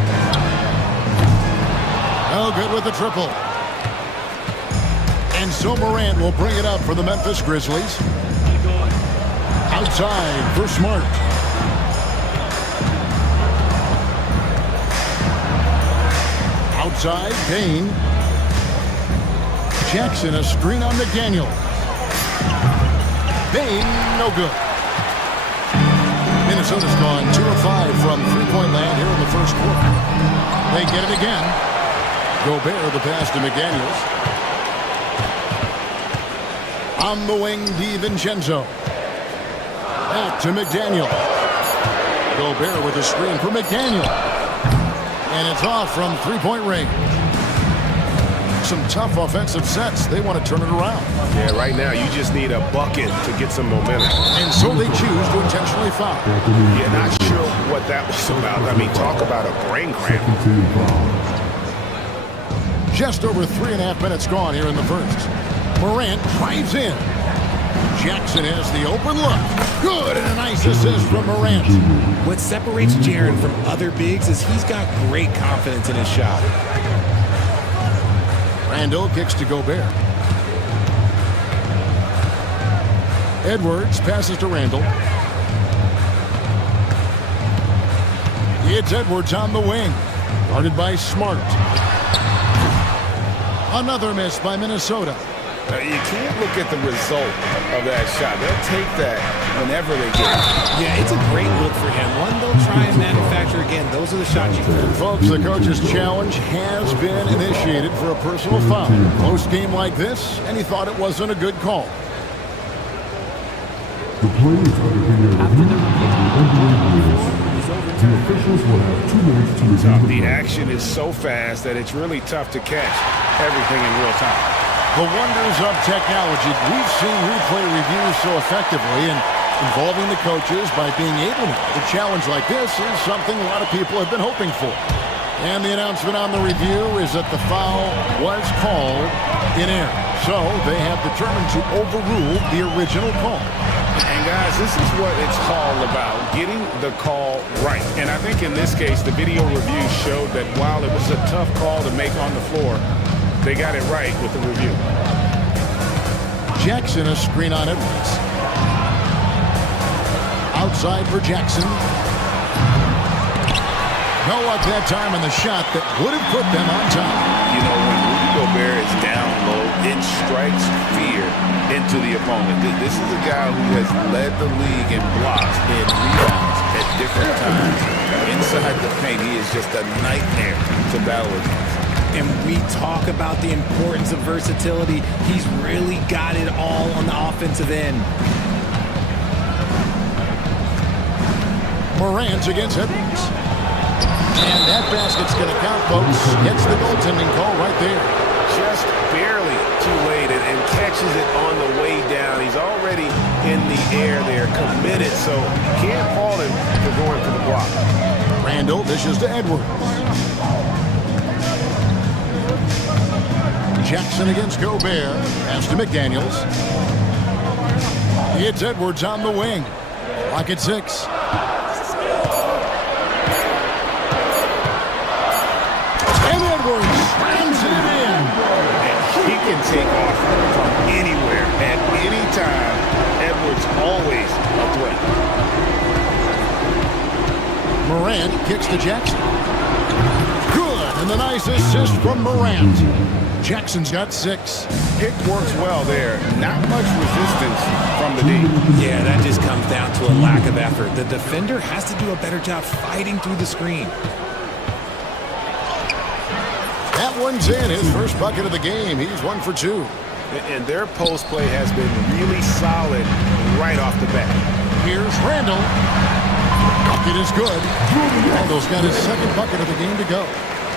Oh, good with the triple. And so Morant will bring it up for the Memphis Grizzlies. Outside for Smart. Outside, Bain. Jackson, a screen on McDaniel. Bain, no good. Minnesota's gone 2 of 5 from three-point land here in the first quarter. They get it again. Gobert, the pass to McDaniels. On the wing, DiVincenzo. Back to McDaniel. Gobert with a screen for McDaniel. And it's off from three-point range. Some tough offensive sets. They want to turn it around. Yeah, right now you just need a bucket to get some momentum. And so they choose to intentionally foul. Yeah, not sure what that was about. I mean, talk about a brain cramp. Just over 3.5 minutes gone here in the first. Morant drives in. Jackson has the open look. Good, and a nice assist from Morant. What separates Jaren from other bigs is he's got great confidence in his shot. Randle kicks to Gobert. Edwards passes to Randle. It's Edwards on the wing. Guarded by Smart. Another miss by Minnesota. You can't look at the result of that shot. They'll take that whenever they get it. Yeah, it's a great look for him. One they'll try and manufacture again. Those are the shots you can. Folks, the coach's challenge has been initiated for a personal foul. Close game like this, and he thought it wasn't a good call. The play is under video review by the NBA rules. The officials will have 2 minutes to review the The play. action is so fast that it's really tough to catch everything in real time. The wonders of technology. We've seen replay reviews so effectively, and involving the coaches by being able to. A challenge like this is something a lot of people have been hoping for. And the announcement on the review is that the foul was called in error. So they have determined to overrule the original call. And guys, this is what it's all about, getting the call right. And I think in this case, the video review showed that while it was a tough call to make on the floor, they got it right with the review. Jackson, a screen on Edwards. Outside for Jackson. No luck that time on the shot that would have put them on top. You know, when Rudy Gobert is down low, it strikes fear into the opponent. This is a guy who has led the league in blocks and rebounds at different times. Inside the paint, he is just a nightmare to battle against. And we talk about the importance of versatility. He's really got it all on the offensive end. Morant against Edwards. And that basket's going to count, folks. Gets the goaltending call right there. Just barely too late and catches it on the way down. He's already in the air there, committed, so can't fault him for going for the block. Randall dishes to Edwards. Jackson against Gobert. Pass to McDaniels. It's Edwards on the wing. Clock at 6. And Edwards slams it in. And he can take off from anywhere at any time. Edwards always a threat. Morant kicks to Jackson. Good, and the nice assist from Morant. Jackson's got 6. Pick works well there. Not much resistance from the D. Yeah, that just comes down to a lack of effort. The defender has to do a better job fighting through the screen. That one's in. His first bucket of the game. He's 1 for 2. And their post play has been really solid right off the bat. Here's Randall. Bucket is good. Randall's got his second bucket of the game to go.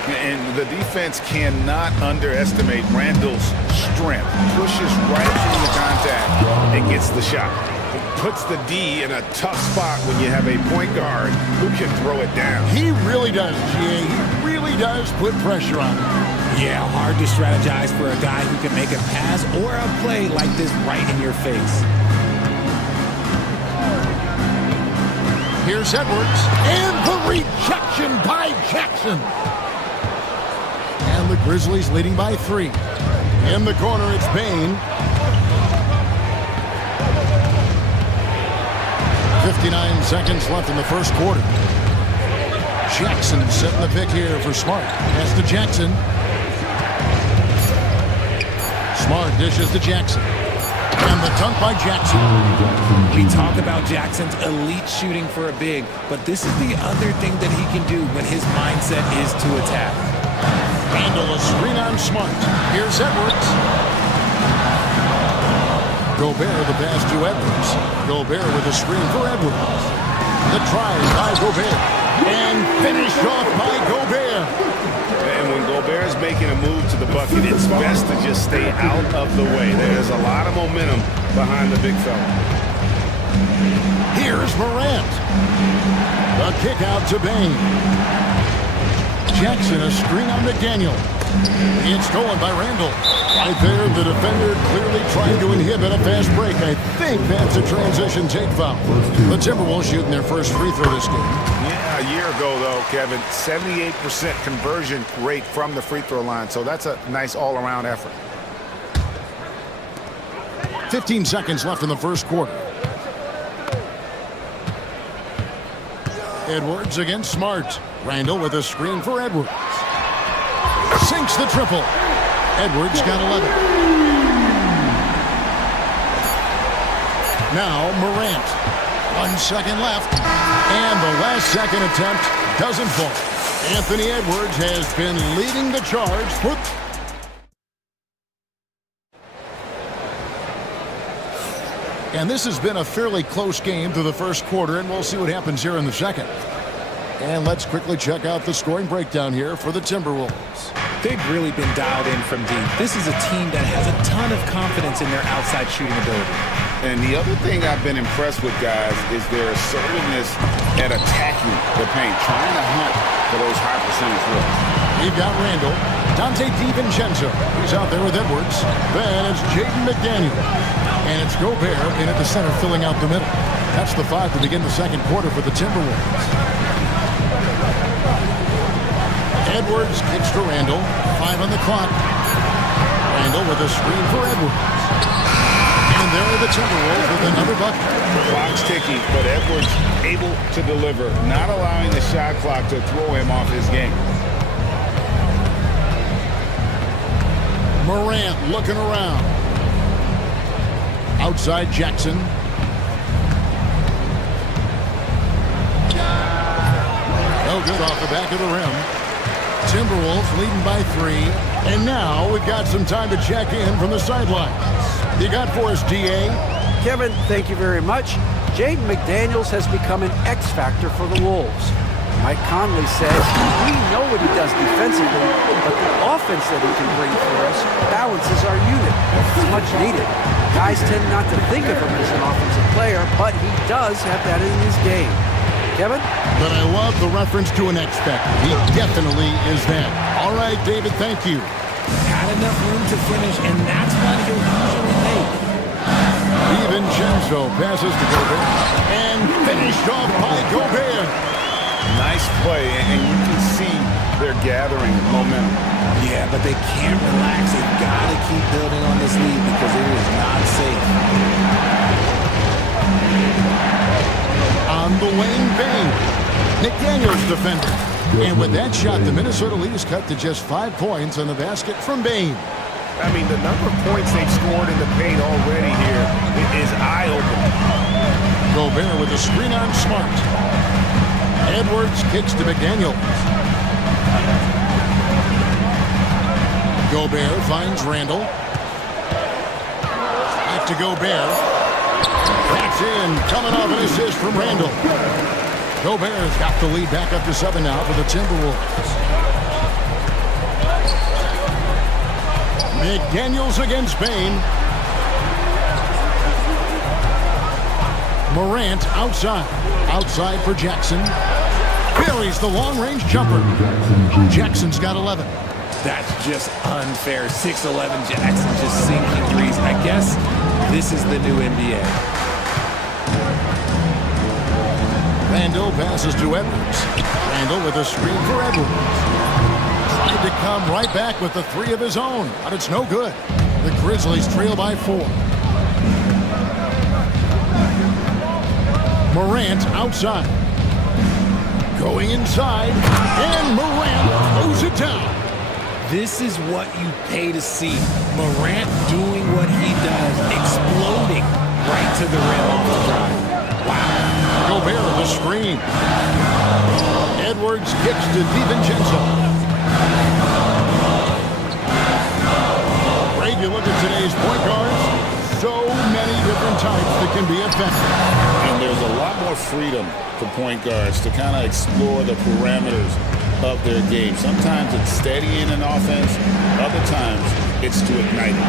And the defense cannot underestimate Randall's strength. Pushes right through the contact and gets the shot. It puts the D in a tough spot when you have a point guard who can throw it down. He really does, GA. He really does put pressure on him. Yeah, hard to strategize for a guy who can make a pass or a play like this right in your face. Here's Edwards. And the rejection by Jackson. And the Grizzlies leading by 3. In the corner, it's Bain. 59 seconds left in the first quarter. Jackson setting the pick here for Smart. Pass to Jackson. Smart dishes to Jackson. And the dunk by Jackson. We talk about Jackson's elite shooting for a big, but this is the other thing that he can do when his mindset is to attack. Handle a screen on Smart. Here's Edwards. Gobert the pass to Edwards. Gobert with a screen for Edwards. The try by Gobert. And finished off by Gobert. And when Gobert is making a move to the bucket, it's best to just stay out of the way. There's a lot of momentum behind the big fella. Here's Morant. The kick out to Bain. Jackson a screen on McDaniel. It's stolen by Randall. Right there, the defender clearly trying to inhibit a fast break. I think that's a transition take foul. The Timberwolves shooting their first free throw this game. Yeah, a year ago, though, Kevin, 78% conversion rate from the free throw line. So that's a nice all-around effort. 15 seconds left in the first quarter. Edwards against Smart. Randall with a screen for Edwards. Sinks the triple. Edwards got 11. Now Morant. 1 second left. And the last second attempt doesn't fall. Anthony Edwards has been leading the charge for... And this has been a fairly close game through the first quarter, and we'll see what happens here in the second. And let's quickly check out the scoring breakdown here for the Timberwolves. They've really been dialed in from deep. This is a team that has a ton of confidence in their outside shooting ability. And the other thing I've been impressed with, guys, is their assertiveness at attacking the paint, trying to hunt for those high percentage looks. We've got Randall, Dante DiVincenzo. He's out there with Edwards. Then it's Jaden McDaniel. And it's Gobert in at the center, filling out the middle. That's the 5 to begin the second quarter for the Timberwolves. Edwards kicks to Randall. 5 on the clock. Randall with a screen for Edwards. And there are the Timberwolves with another bucket. The clock's ticking, but Edwards able to deliver, not allowing the shot clock to throw him off his game. Morant looking around. Outside Jackson. No good off the back of the rim. Timberwolves leading by 3. And now we've got some time to check in from the sidelines. You got for us, DA? Kevin, thank you very much. Jaden McDaniels has become an X factor for the Wolves. Mike Conley says we know what he does defensively, but the offense that he can bring for us balances our unit. It's much needed. Guys tend not to think of him as an offensive player, but he does have that in his game. Kevin? But I love the reference to an X factor. He definitely is that. All right, David, thank you. Had enough room to finish, and that's what he'll usually make. DiVincenzo passes to Gobert. And finished off by Gobert. Nice play, and you can see they're gathering momentum. Yeah, but they can't relax. They've got to keep building on this lead because it is not safe. On the lane, Bane. McDaniels defender. And with that shot, the Minnesota lead is cut to just 5 points on the basket from Bane. I mean, the number of points they've scored in the paint already here is eye-opening. Gobert with a screen on Smart. Edwards kicks to McDaniels. Gobert finds Randall. Back to Gobert. That's in. Coming off an assist from Randall. Gobert's got the lead back up to 7 now for the Timberwolves. McDaniels against Bane. Morant outside. Outside for Jackson. Buries the long-range jumper. Jackson's got 11. That's just unfair. 6'11" Jackson just sinking threes. I guess this is the new NBA. Randall passes to Edwards. Randall with a screen for Edwards. Tried to come right back with the 3 of his own, but it's no good. The Grizzlies trail by 4. Morant outside. Going inside, and Morant throws it down. This is what you pay to see. Morant doing what he does, exploding right to the rim off the drive. Wow. Gobert with a screen. Edwards kicks to DiVincenzo. Greg, you look at today's point guards, so many different types that can be effective. And there's a lot more freedom for point guards to kind of explore the parameters of their game. Sometimes it's steadying an offense. Other times it's to ignite it.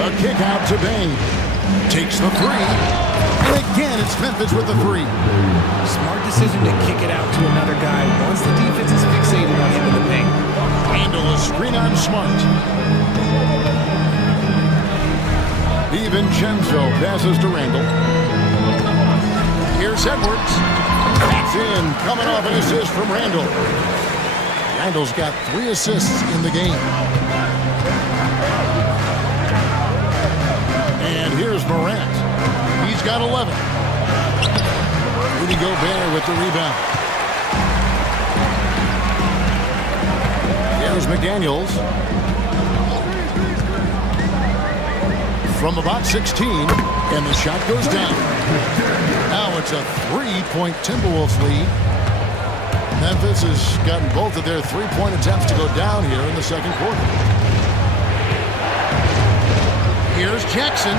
A kick out to Bane. Takes the 3. And again, it's Memphis with the 3. Smart decision to kick it out to another guy once the defense is fixated on him in the paint. Randall a screen on Smart. DiVincenzo passes to Randall. Here's Edwards. That's in. Coming off an assist from Randall. Randall's got 3 assists in the game. And here's Morant. He's got 11. Rudy Gobert with the rebound. Here's McDaniels. From about 16, and the shot goes down. Now it's a 3-point Timberwolves lead. Memphis has gotten both of their 3-point attempts to go down here in the second quarter. Here's Jackson.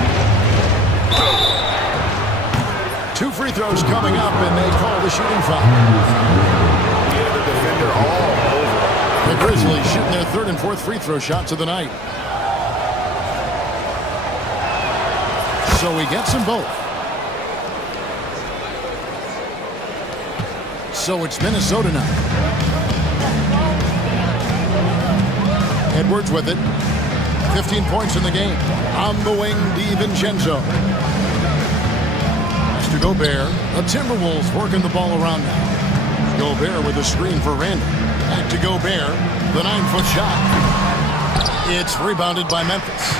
2 free throws coming up, and they call the shooting foul. Yeah, the defender all over. The Grizzlies shooting their 3rd and 4th free throw shots of the night. So he gets them both. So it's Minnesota now. Edwards with it. 15 points in the game. On the wing, DiVincenzo. Pass to Gobert. The Timberwolves working the ball around now. Gobert with a screen for Randall. Back to Gobert. The 9-foot shot. It's rebounded by Memphis.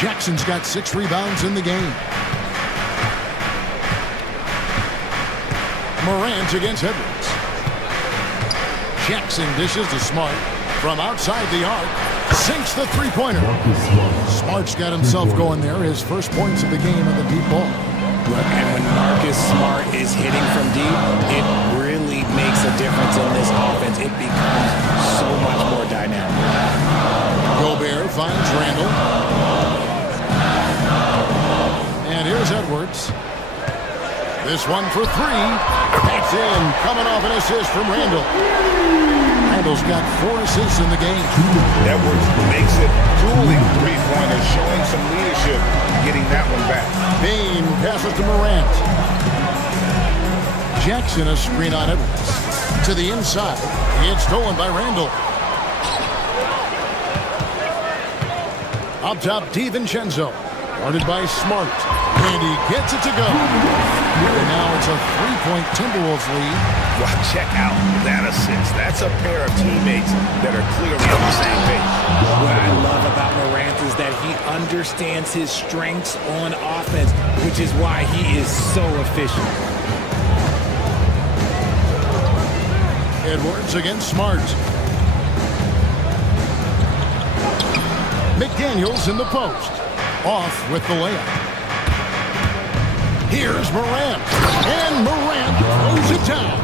Jackson's got 6 rebounds in the game. Morant against Edwards. Jackson dishes to Smart from outside the arc. Sinks the three-pointer. Smart's got himself going there. His first points of the game on the deep ball. Look, and when Marcus Smart is hitting from deep, it really makes a difference in this offense. It becomes so much more dynamic. Gobert finds Randall. And here's Edwards. This one for 3. That's in. Coming off an assist from Randall. Randall's got 4 assists in the game. Edwards makes it dueling three-pointers, showing some leadership, getting that one back. Bain passes to Morant. Jackson a screen on Edwards. To the inside. It's stolen by Randall. Up top, DiVincenzo. Guarded by Smart. And he gets it to go. And now it's a 3-point Timberwolves lead. Well, check out that assist. That's a pair of teammates that are clearly on the same page. What I love about Morant is that he understands his strengths on offense, which is why he is so efficient. Edwards against Smart. McDaniels in the post. Off with the layup. Here's Morant. And Morant throws it down.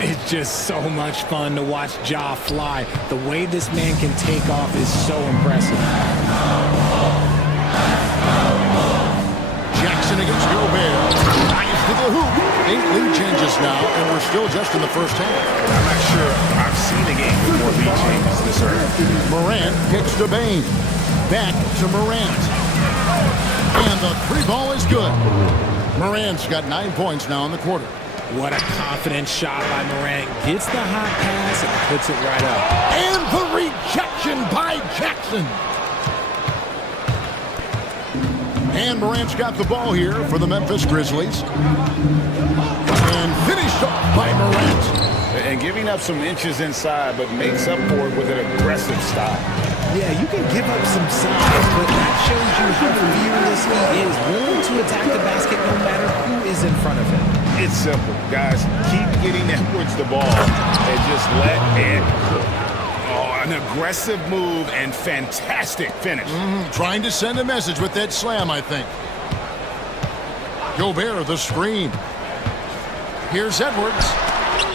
It's just so much fun to watch Ja fly. The way this man can take off is so impressive. Jackson against Gobert. Nice to the hoop. 8 lead changes now, and we're still just in the first half. I'm not sure I've seen a game with more lead changes this early. Morant kicks to Bain. Back to Morant. And the 3-ball is good. Morant's got 9 points now in the quarter. What a confident shot by Morant. Gets the hot pass and puts it right up. And the rejection by Jackson. And Morant's got the ball here for the Memphis Grizzlies. And finished off by Morant. And giving up some inches inside, but makes up for it with an aggressive style. Yeah, you can give up some size, but that shows you how fearless he is, willing to attack the basket no matter who is in front of him. It's simple, guys. Keep getting Edwards the ball and just let it cook. Oh, an aggressive move and fantastic finish. Trying to send a message with that slam, I think. Gobert, the screen. Here's Edwards.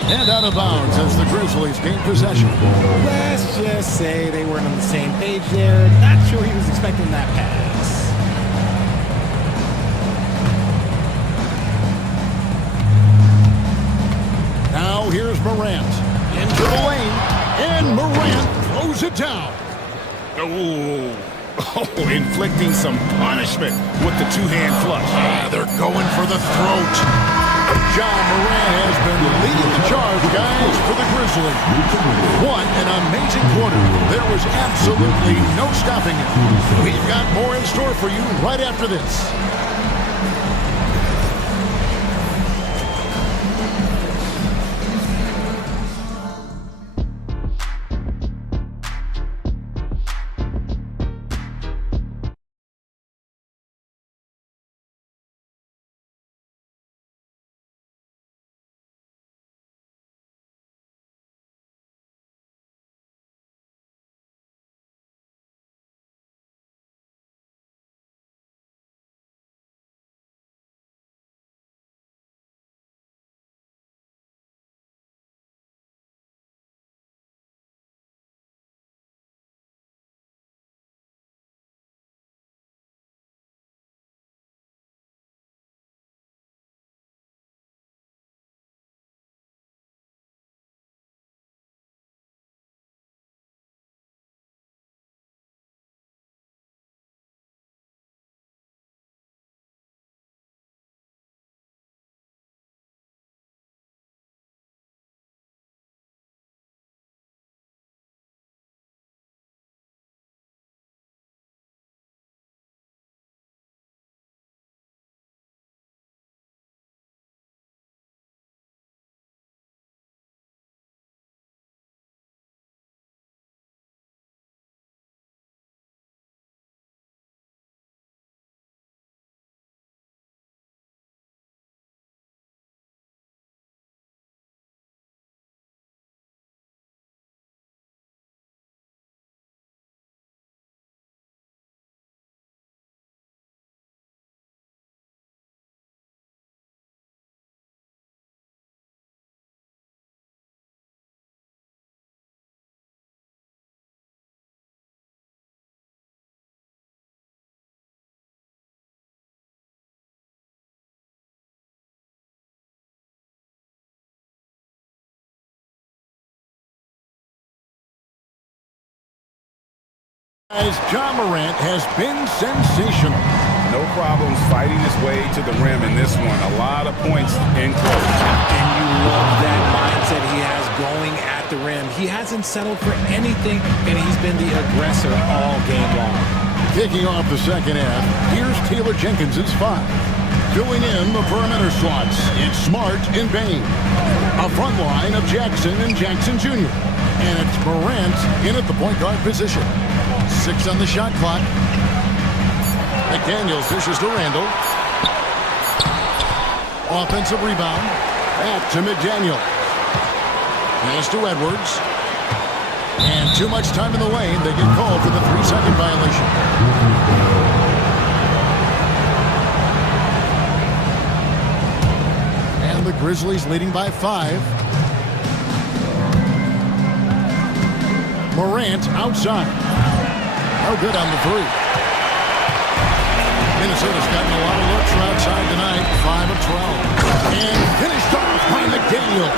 And out of bounds as the Grizzlies gain possession. Let's just say they weren't on the same page there. Not sure he was expecting that pass. Now here's Morant. Into the lane. And Morant throws it down. Oh, inflicting some punishment with the two-hand flush. They're going for the throat. John Morant has been leading the charge, guys, for the Grizzlies. What an amazing quarter. There was absolutely no stopping it. We've got more in store for you right after this. As Ja Morant has been sensational. No problems fighting his way to the rim in this one. A lot of points in close. And you love that mindset he has going at the rim. He hasn't settled for anything, and he's been the aggressor all game long. Kicking off the second half, here's Taylor Jenkins' 5. Filling in the perimeter slots, it's Smart and Bain. A front line of Jackson and Jackson Jr. And it's Morant in at the point guard position. 6 on the shot clock. McDaniels dishes to Randall. Offensive rebound. Back to McDaniel. Pass to Edwards. And too much time in the lane. They get called for the 3-second violation. And the Grizzlies leading by 5. Morant outside. No good on the 3. Minnesota's gotten a lot of looks from outside tonight. 5 of 12. And finished off by McDaniel.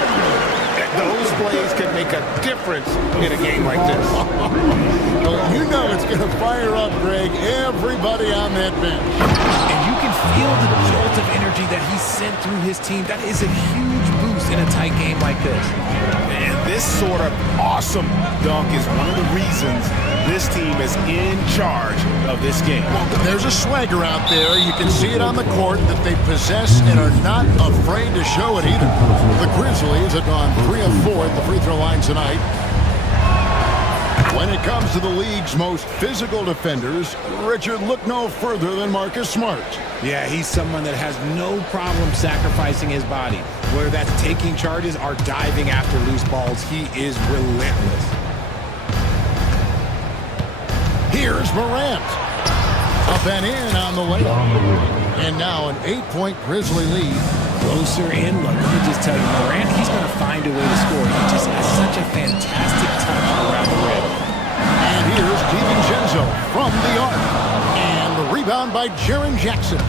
Those plays can make a difference in a game like this. Well, you know it's going to fire up, Greg, everybody on that bench. And you can feel the jolt of energy that he sent through his team. That is a huge boost in a tight game like this. And this sort of awesome dunk is one of the reasons this team is in charge of this game. There's a swagger out there. You can see it on the court that they possess and are not afraid to show it either. The Grizzlies have gone 3 of 4 at the free throw line tonight. When it comes to the league's most physical defenders, Richard, look no further than Marcus Smart. Yeah, he's someone that has no problem sacrificing his body. Whether that's taking charges or diving after loose balls, he is relentless. Here's Morant. Up and in on the layup. And now an 8-point Grizzly lead. Closer in, look, let me just tell you, Morant, he's going to find a way to score. He just has such a fantastic touch around the rim. And here's DiVincenzo from the arc. And the rebound by Jaren Jackson.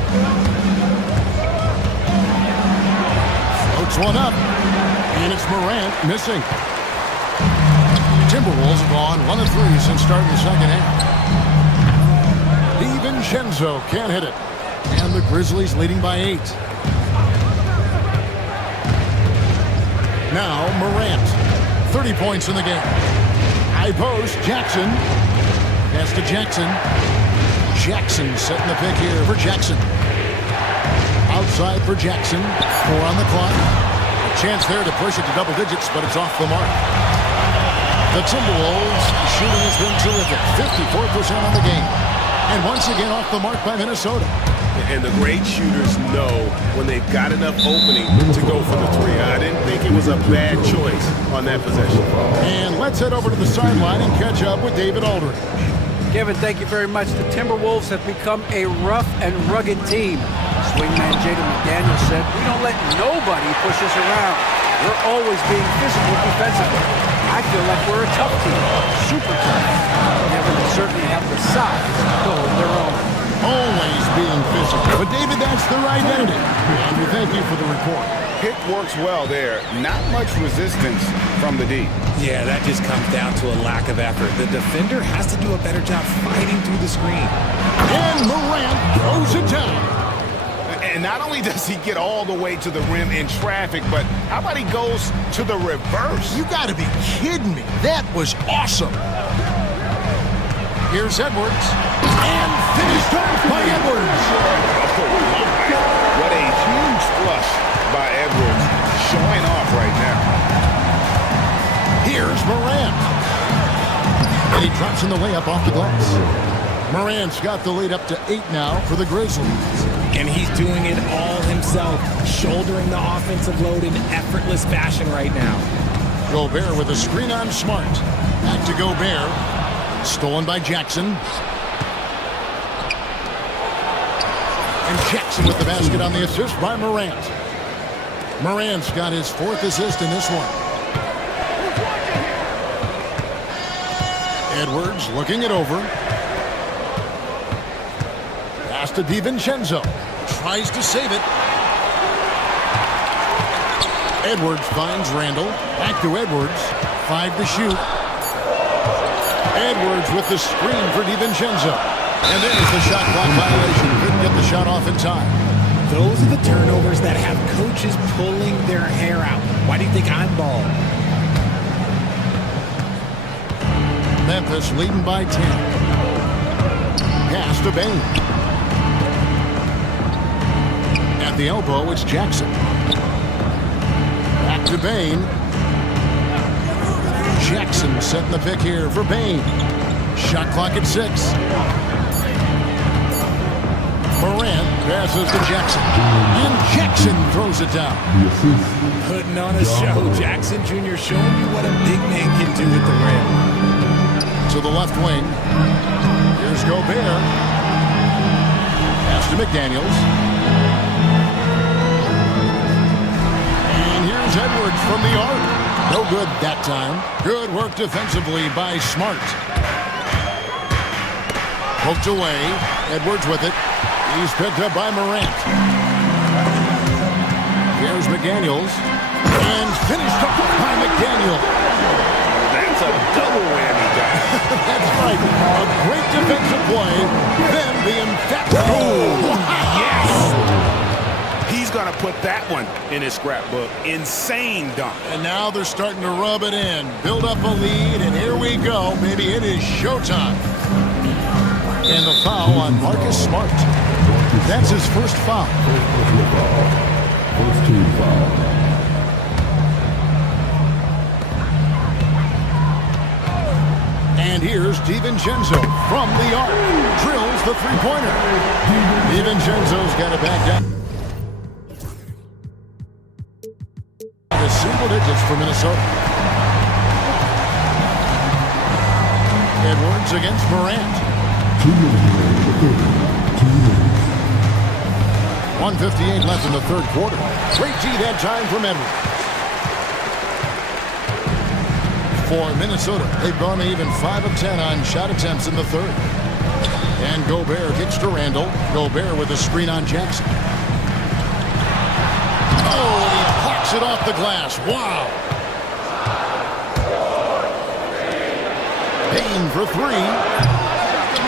Floats one up. And it's Morant missing. Timberwolves have gone 1 of 3 since starting the second half. DiVincenzo can't hit it. And the Grizzlies leading by 8. Now Morant. 30 points in the game. High post, Jackson. Pass to Jackson. Jackson setting the pick here for Jackson. Outside for Jackson. 4 on the clock. A chance there to push it to double digits, but it's off the mark. The Timberwolves shooting has been terrific. 54% on the game. And once again off the mark by Minnesota. And the great shooters know when they've got enough opening to go for the 3. I didn't think it was a bad choice on that possession. And let's head over to the sideline and catch up with David Aldridge. Kevin, thank you very much. The Timberwolves have become a rough and rugged team. Swingman Jaden McDaniels said, "We don't let nobody push us around. We're always being physical defensively. I feel like we're a tough team, super tough. Never certainly have the size to hold their own." Always being physical. But David, that's their identity. And we thank you for the report. Pick works well there. Not much resistance from the D. Yeah, that just comes down to a lack of effort. The defender has to do a better job fighting through the screen. And Morant throws it down. And not only does he get all the way to the rim in traffic, but how about he goes to the reverse? You got to be kidding me. That was awesome. Here's Edwards. And finished off by Edwards. What a huge flush by Edwards, showing off right now. Here's Morant. And he drops in the layup off the glass. Morant's got the lead up to 8 now for the Grizzlies. And he's doing it all himself, shouldering the offensive load in effortless fashion right now. Gobert with a screen on Smart. Back to Gobert. Stolen by Jackson. And Jackson with the basket on the assist by Morant. Morant's got his 4th assist in this one. Edwards looking it over. Pass to DiVincenzo. Tries to save it. Edwards finds Randall. Back to Edwards. 5 to shoot. Edwards with the screen for DiVincenzo. And there's the shot clock violation. Couldn't get the shot off in time. Those are the turnovers that have coaches pulling their hair out. Why do you think I'm bald? Memphis leading by 10. Pass to Bain. At the elbow, it's Jackson. Back to Bain. Jackson setting the pick here for Bain. Shot clock at 6. Morant passes to Jackson. And Jackson throws it down. Putting on a show. Jackson Jr. showing you what a big man can do at the rim. To the left wing. Here's Gobert. Pass to McDaniels. And here's Edwards from the arc. No good that time. Good work defensively by Smart. Poked away. Edwards with it. He's picked up by Morant. Here's McDaniels. And finished up by McDaniels. That's a double whammy, guys. That's right. A great defensive play. Then the emphatic. Oh, Yes! He's going to put that one in his scrapbook. Insane dunk. And now they're starting to rub it in. Build up a lead, and here we go. Maybe it is showtime. And the foul on Marcus Smart. That's his first foul. First team foul. And here's DiVincenzo from the arc. Drills the three-pointer. DiVincenzo's got it back down. The single digits for Minnesota. Edwards against Morant. 1:58 left in the third quarter. Great D that time from Edwards. For Minnesota, they've gone to even 5 of 10 on shot attempts in the third. And Gobert kicks to Randall. Gobert with a screen on Jackson. Oh, he hawks it off the glass. Wow. Payne for 3.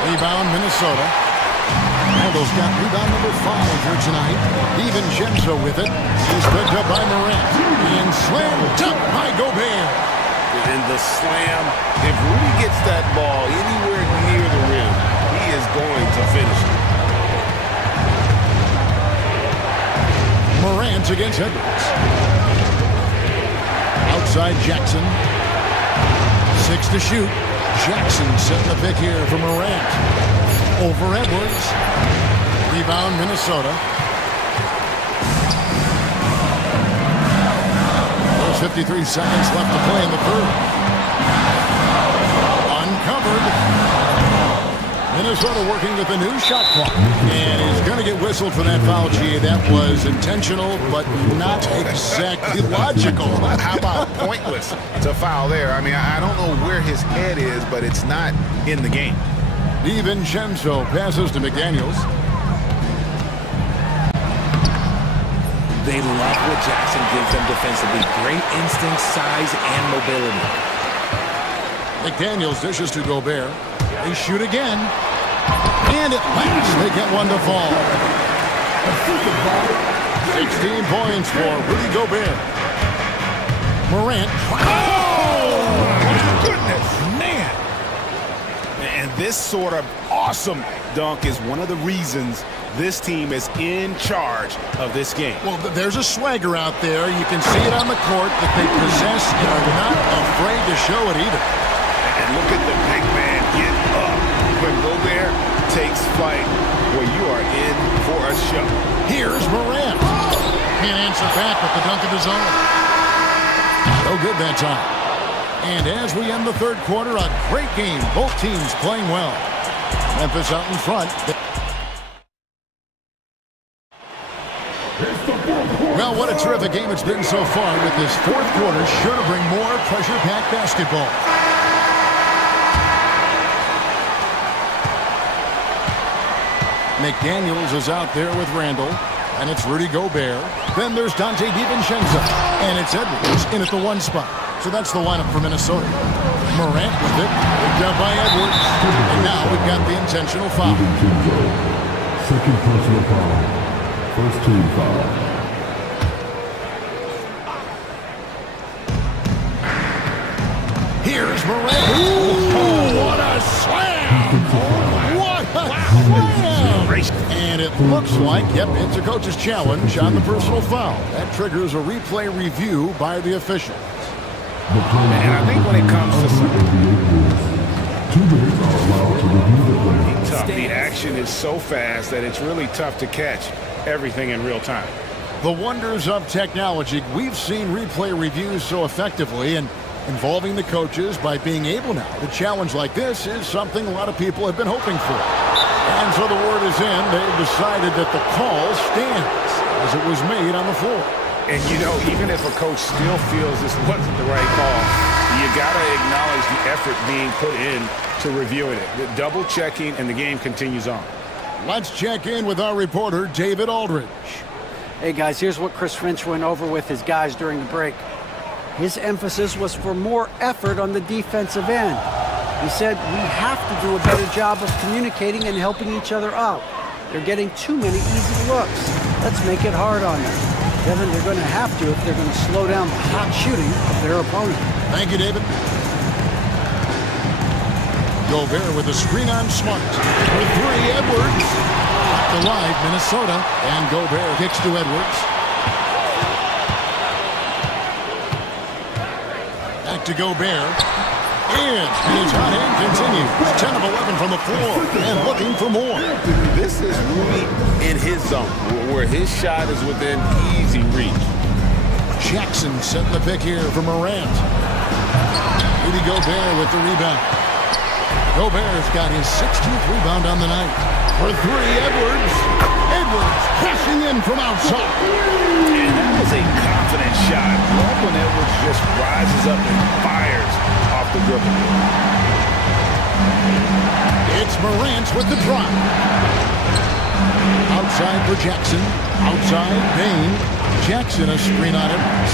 Rebound, Minnesota. Randall's got rebound number 5 here tonight. DiVincenzo with it. He's picked up by Morant. And slammed up by Gobert. And the slam, if Rudy gets that ball anywhere near the rim, he is going to finish it. Morant against Edwards. Outside Jackson. 6 to shoot. Jackson setting the pick here for Morant. Over Edwards. Rebound, Minnesota. There's 53 seconds left to play in the third. Uncovered. Minnesota working with a new shot clock. And he's going to get whistled for that foul, G. That was intentional, but not exactly logical. How about pointless to foul there? I mean, I don't know where his head is, but it's not in the game. DiVincenzo passes to McDaniels. They love what Jackson gives them defensively. Great instinct, size, and mobility. McDaniels dishes to Gobert. They shoot again. And it lands. They get one to fall. 16 points for Rudy Gobert. Morant. Oh, my goodness. Man. And this sort of awesome dunk is one of the reasons this team is in charge of this game. Well, there's a swagger out there. You can see it on the court that they possess and are not afraid to show it either. And look at the big man get up. When Gobert takes flight, well, you are in for a show. Here's Morant. Can't answer back with the dunk of his own. No good that time. And as we end the third quarter, a great game. Both teams playing well. Memphis out in front. Well, what a terrific game it's been so far, with this fourth quarter sure to bring more pressure-packed basketball. McDaniels is out there with Randall, and it's Rudy Gobert. Then there's DiVincenzo, and it's Edwards in at the 1 spot. So that's the lineup for Minnesota. Morant with it. Picked up by Edwards. And now we've got the intentional foul. Second personal foul. First team foul. Here's Morant. Ooh, what a slam! What a slam! And it looks like, yep, it's a coach's challenge on the personal foul. That triggers a replay review by the official. And I think when it comes to tough, the action is so fast that it's really tough to catch everything in real time. The wonders of technology. We've seen replay reviews so effectively, and involving the coaches by being able now to challenge like this is something a lot of people have been hoping for. And so the word is in. They've decided that the call stands as it was made on the floor. And, you know, even if a coach still feels this wasn't the right call, you got to acknowledge the effort being put in to reviewing it. The double checking, and the game continues on. Let's check in with our reporter, David Aldridge. Hey, guys, here's what Chris Finch went over with his guys during the break. His emphasis was for more effort on the defensive end. He said, we have to do a better job of communicating and helping each other out. They're getting too many easy looks. Let's make it hard on them. Kevin, they're going to have to if they're going to slow down the hot shooting of their opponent. Thank you, David. Gobert with a screen on Smart. For three, Edwards. Alive, Minnesota. And Gobert kicks to Edwards. Back to Gobert. And his hot hand continues. 10 of 11 from the floor and looking for more. This is Rudy in his zone, where his shot is within easy reach. Jackson setting the pick here for Morant. Rudy Gobert with the rebound. Gobert's got his 16th rebound on the night. For three, Edwards. Edwards cashing in from outside. And that was a confident shot. Love when Edwards just rises up and fires off the dribble. It's Morant with the drive. Outside for Jackson. Outside, Bain. Jackson a screen on Edwards.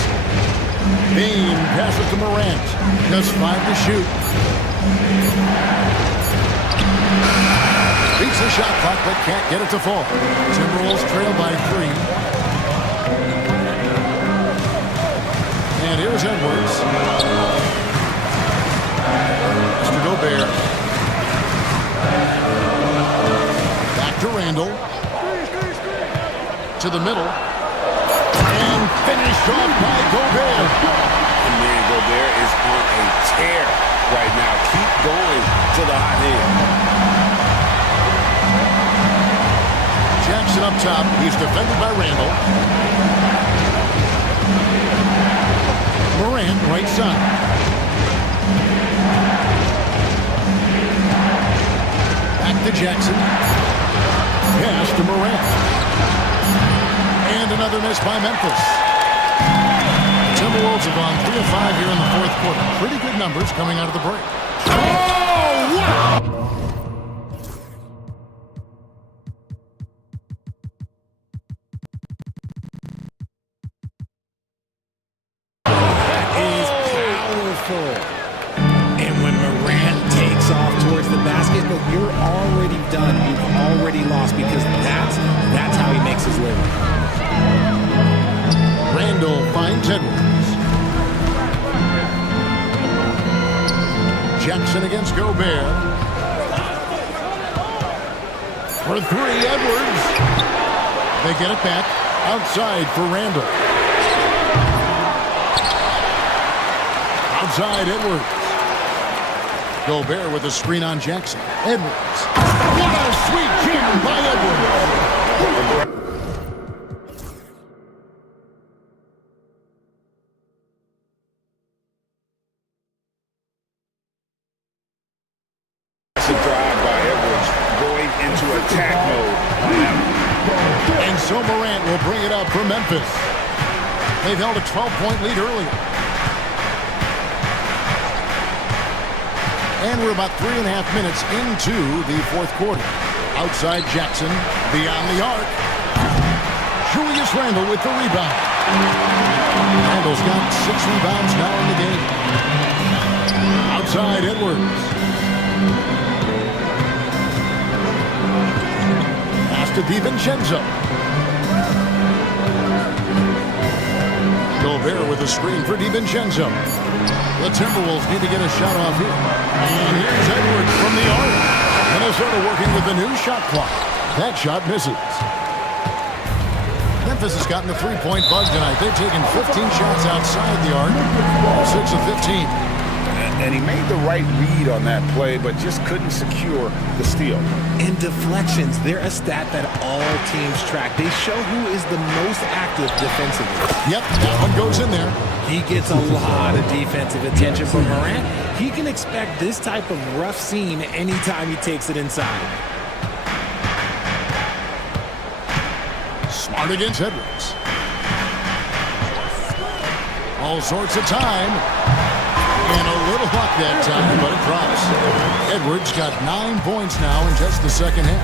Bain passes to Morant. Just 5 to shoot. Beats the shot clock, but can't get it to fall. Timberwolves trail by 3. And here's Edwards. Mr. Gobert. Back to Randall. To the middle. And finished off by Gobert. And man, Gobert is on a tear right now. Keep going to the hot hand. Jackson up top. He's defended by Randall. Morant, right side. Back to Jackson. Pass to Morant. And another miss by Memphis. The Timberwolves have gone 3 of 5 here in the fourth quarter. Pretty good numbers coming out of the break. Oh, wow! And when Morant takes off towards the basket, but you're already done. You've already lost because that's how he makes his living. Randall finds Edwards. Jackson against Gobert. For 3, Edwards. They get it back. Outside for Randall. Outside, Edwards. Gobert with a screen on Jackson. Edwards. What a sweet jam by Edwards. Drive by Edwards going into attack mode. And so Morant will bring it up for Memphis. They've held a 12-point lead earlier. And we're about 3.5 minutes into the fourth quarter. Outside Jackson, beyond the arc. Julius Randle with the rebound. Randle's got 6 rebounds now in the game. outside Edwards. Pass to DiVincenzo. Gobert with a screen for DiVincenzo. The Timberwolves need to get a shot off here. And here's Edwards from the arc. Minnesota working with the new shot clock. That shot misses. Memphis has gotten the three-point bug tonight. They've taken 15 shots outside the arc, 6 of 15. And he made the right read on that play, but just couldn't secure the steal. And deflections, they're a stat that all teams track. They show who is the most active defensively. Yep, that one goes in there. He gets a lot of defensive attention from Morant. He can expect this type of rough scene anytime he takes it inside. Smart against Edwards. All sorts of time. And a little luck that time, but it drops. Edwards got 9 points now in just the second half.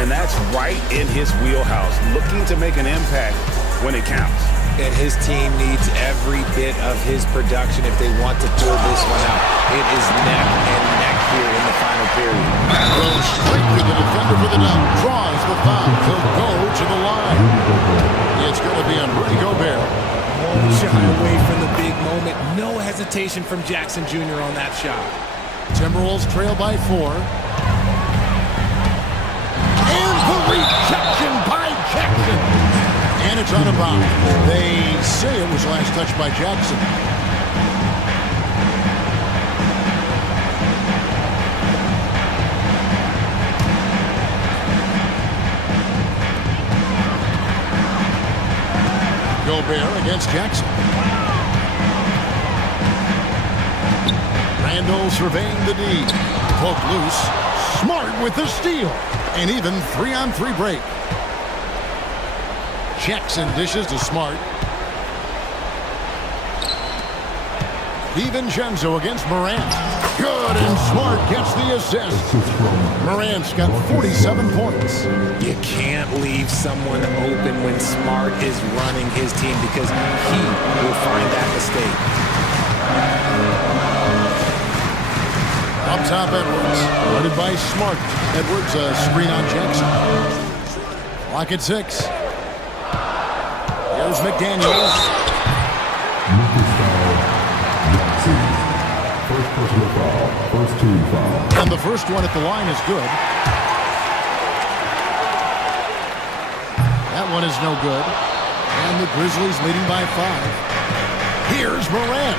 And that's right in his wheelhouse, looking to make an impact when it counts. And his team needs every bit of his production if they want to pull this one out. It is neck and neck here in the final period. Goes straight to the defender for the dunk. Draws the foul. He'll go to the line. It's going to be on Rudy Gobert. Shy away from the big moment. No hesitation from Jackson Jr. on that shot. Timberwolves trail by 4. And the rejection by Jackson. And it's out of bounds. They say it was last touched by Jackson. Gobert against Jackson. Randall surveying the D. Poke loose. Smart with the steal. And even 3-on-3 break. Jackson dishes to Smart. DiVincenzo against Morant. Good, and Smart gets the assist. Morant's got 47 points. You can't leave someone open when Smart is running his team because he will find that mistake. Up top, Edwards. Guarded by Smart. Edwards, a screen on Jackson. Clock at 6. Here's McDaniels. First personal foul. First team foul. And the first one at the line is good. That one is no good. And the Grizzlies leading by 5. Here's Morant.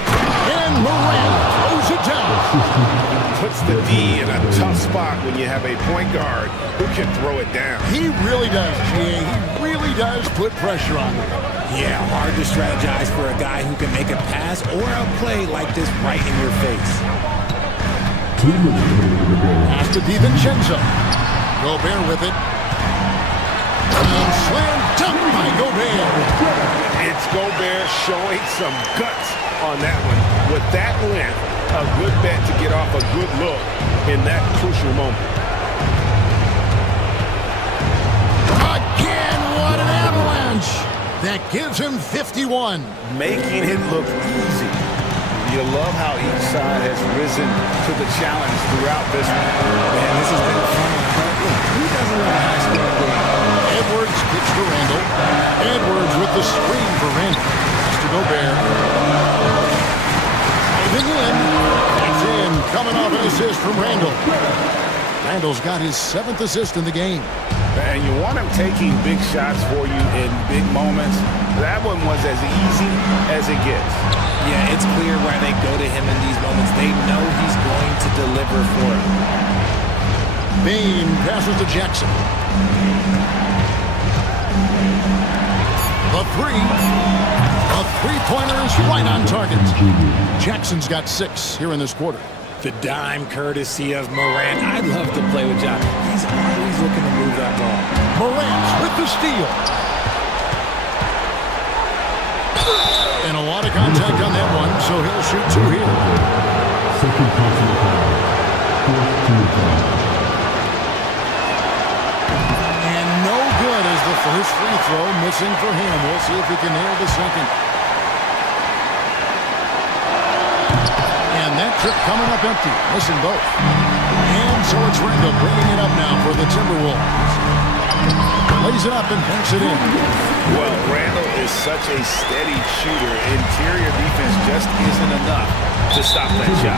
And Morant throws it down. Puts the D in a tough spot when you have a point guard who can throw it down. He really does, G.A. He really does put pressure on him. Yeah, hard to strategize for a guy who can make a pass or a play like this right in your face. 2 minutes remaining in the game. Pass to DiVincenzo. Gobert with it. And slam dunk by Gobert. It's Gobert showing some guts on that one. With that length, a good bet to get off a good look in that crucial moment. Again, what an avalanche. That gives him 51. Making it look easy. You love how each side has risen to the challenge throughout this one. Man, this has been a fun one. Who doesn't love a high-scoring game? Edwards kicks to Randall. Edwards with the screen for Randall. Pass to Gobert. Diving in. That's in. Coming off an assist from Randall. Randall's got his 7th assist in the game. And you want him taking big shots for you in big moments. That one was as easy as it gets. Yeah, it's clear why they go to him in these moments. They know he's going to deliver for him. Bain passes to Jackson. The 3. A three-pointer is right on target. Jackson's got 6 here in this quarter. The dime courtesy of Morant. I'd love to play with John. He's always looking to move that ball. Morant with the steal. And a lot of contact on that one, so he'll shoot 2 here. Second personal foul. Fourth team foul. And no good as the first free throw missing for him. We'll see if he can nail the second. And that trip coming up empty, missing both. And so it's Randall bringing it up now for the Timberwolves. Lays it up and banks it in. Well, Randall is such a steady shooter. Interior defense just isn't enough to stop that shot.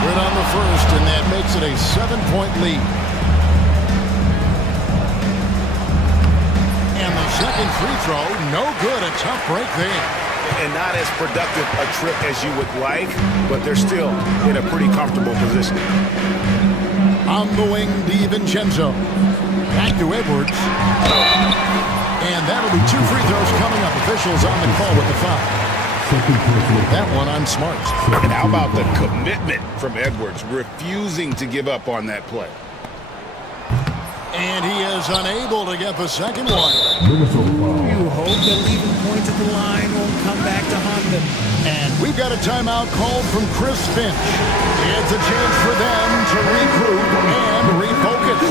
Good on the first, and that makes it a 7-point lead. And the second free throw, no good. A tough break there. And not as productive a trip as you would like, but they're still in a pretty comfortable position. On the wing, DiVincenzo. Back to Edwards. And that'll be 2 free throws coming up. Officials on the call with the foul. That one on Smart. And how about the commitment from Edwards, refusing to give up on that play. And he is unable to get the second one. You hope that leaving points at the line won't come back to haunt them. And we've got a timeout called from Chris Finch. It's a chance for them to regroup and refocus.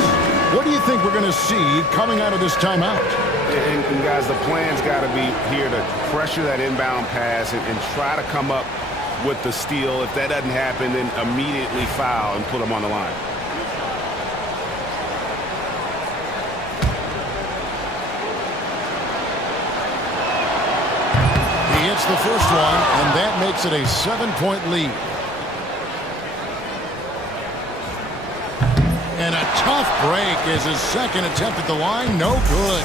What do you think we're going to see coming out of this timeout? And guys, the plan's got to be here to pressure that inbound pass and try to come up with the steal. If that doesn't happen, then immediately foul and put them on the line. He hits the first one, and that makes it a 7-point lead. And a tough break is his second attempt at the line. No good.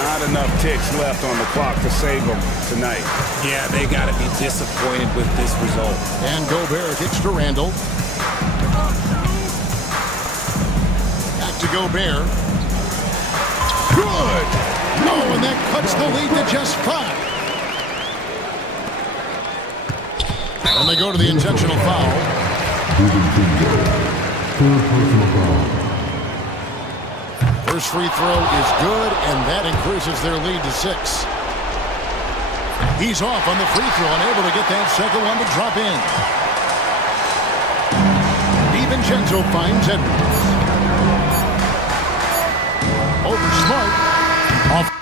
Not enough ticks left on the clock to save them tonight. Yeah, they got to be disappointed with this result. And Gobert kicks to Randall. Back to Gobert. Good. No, and that cuts the lead to just 5. And they go to the intentional foul. First free throw is good, and that increases their lead to 6. He's off on the free throw, unable to get that second one to drop in. DiVincenzo finds Edwards. Over Smart. Off.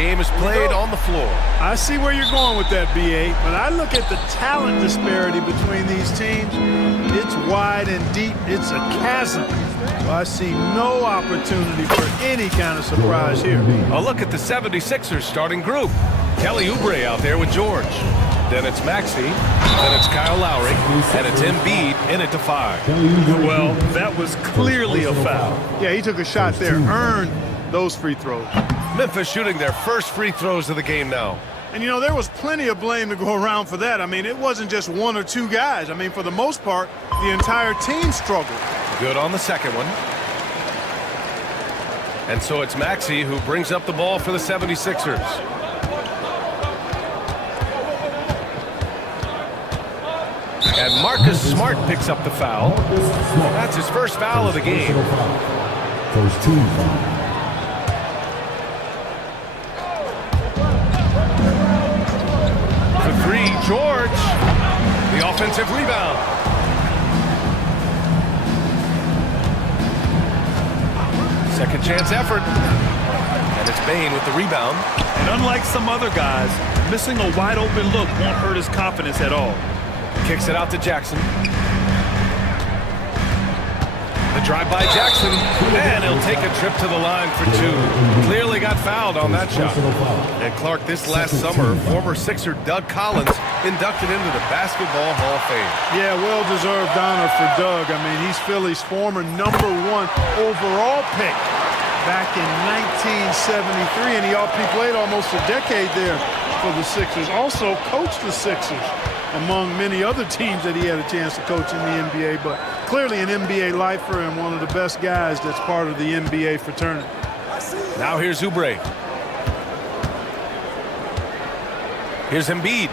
game is played on the floor. I see where you're going with that, BA, but I look at the talent disparity between these teams. It's wide and deep. It's a chasm. So I see no opportunity for any kind of surprise here. A look at the 76ers starting group. Kelly Oubre out there with George. Then it's Maxey. Then it's Kyle Lowry. And it's Embiid in at the 5. Well, that was clearly a foul. Yeah, he took a shot there, earned those free throws. Memphis shooting their first free throws of the game now. And, you know, there was plenty of blame to go around for that. I mean, it wasn't just one or two guys. I mean, for the most part, the entire team struggled. Good on the second one. And so it's Maxey who brings up the ball for the 76ers. And Marcus Smart picks up the foul. That's his first foul of the game. First team foul. For three, George. The offensive rebound. Second chance effort. And it's Bane with the rebound. And unlike some other guys, missing a wide open look won't hurt his confidence at all. Kicks it out to Jackson. The drive by Jackson. And he'll take a trip to the line for two. Clearly got fouled on that shot. And Clark, this last summer, former Sixer Doug Collins inducted into the Basketball Hall of Fame. Yeah, well-deserved honor for Doug. I mean, he's Philly's former #1 overall pick back in 1973, and he played almost a decade there for the Sixers. Also coached the Sixers, among many other teams that he had a chance to coach in the NBA, but clearly an NBA lifer and one of the best guys that's part of the NBA fraternity. Now here's Oubre. Here's Embiid.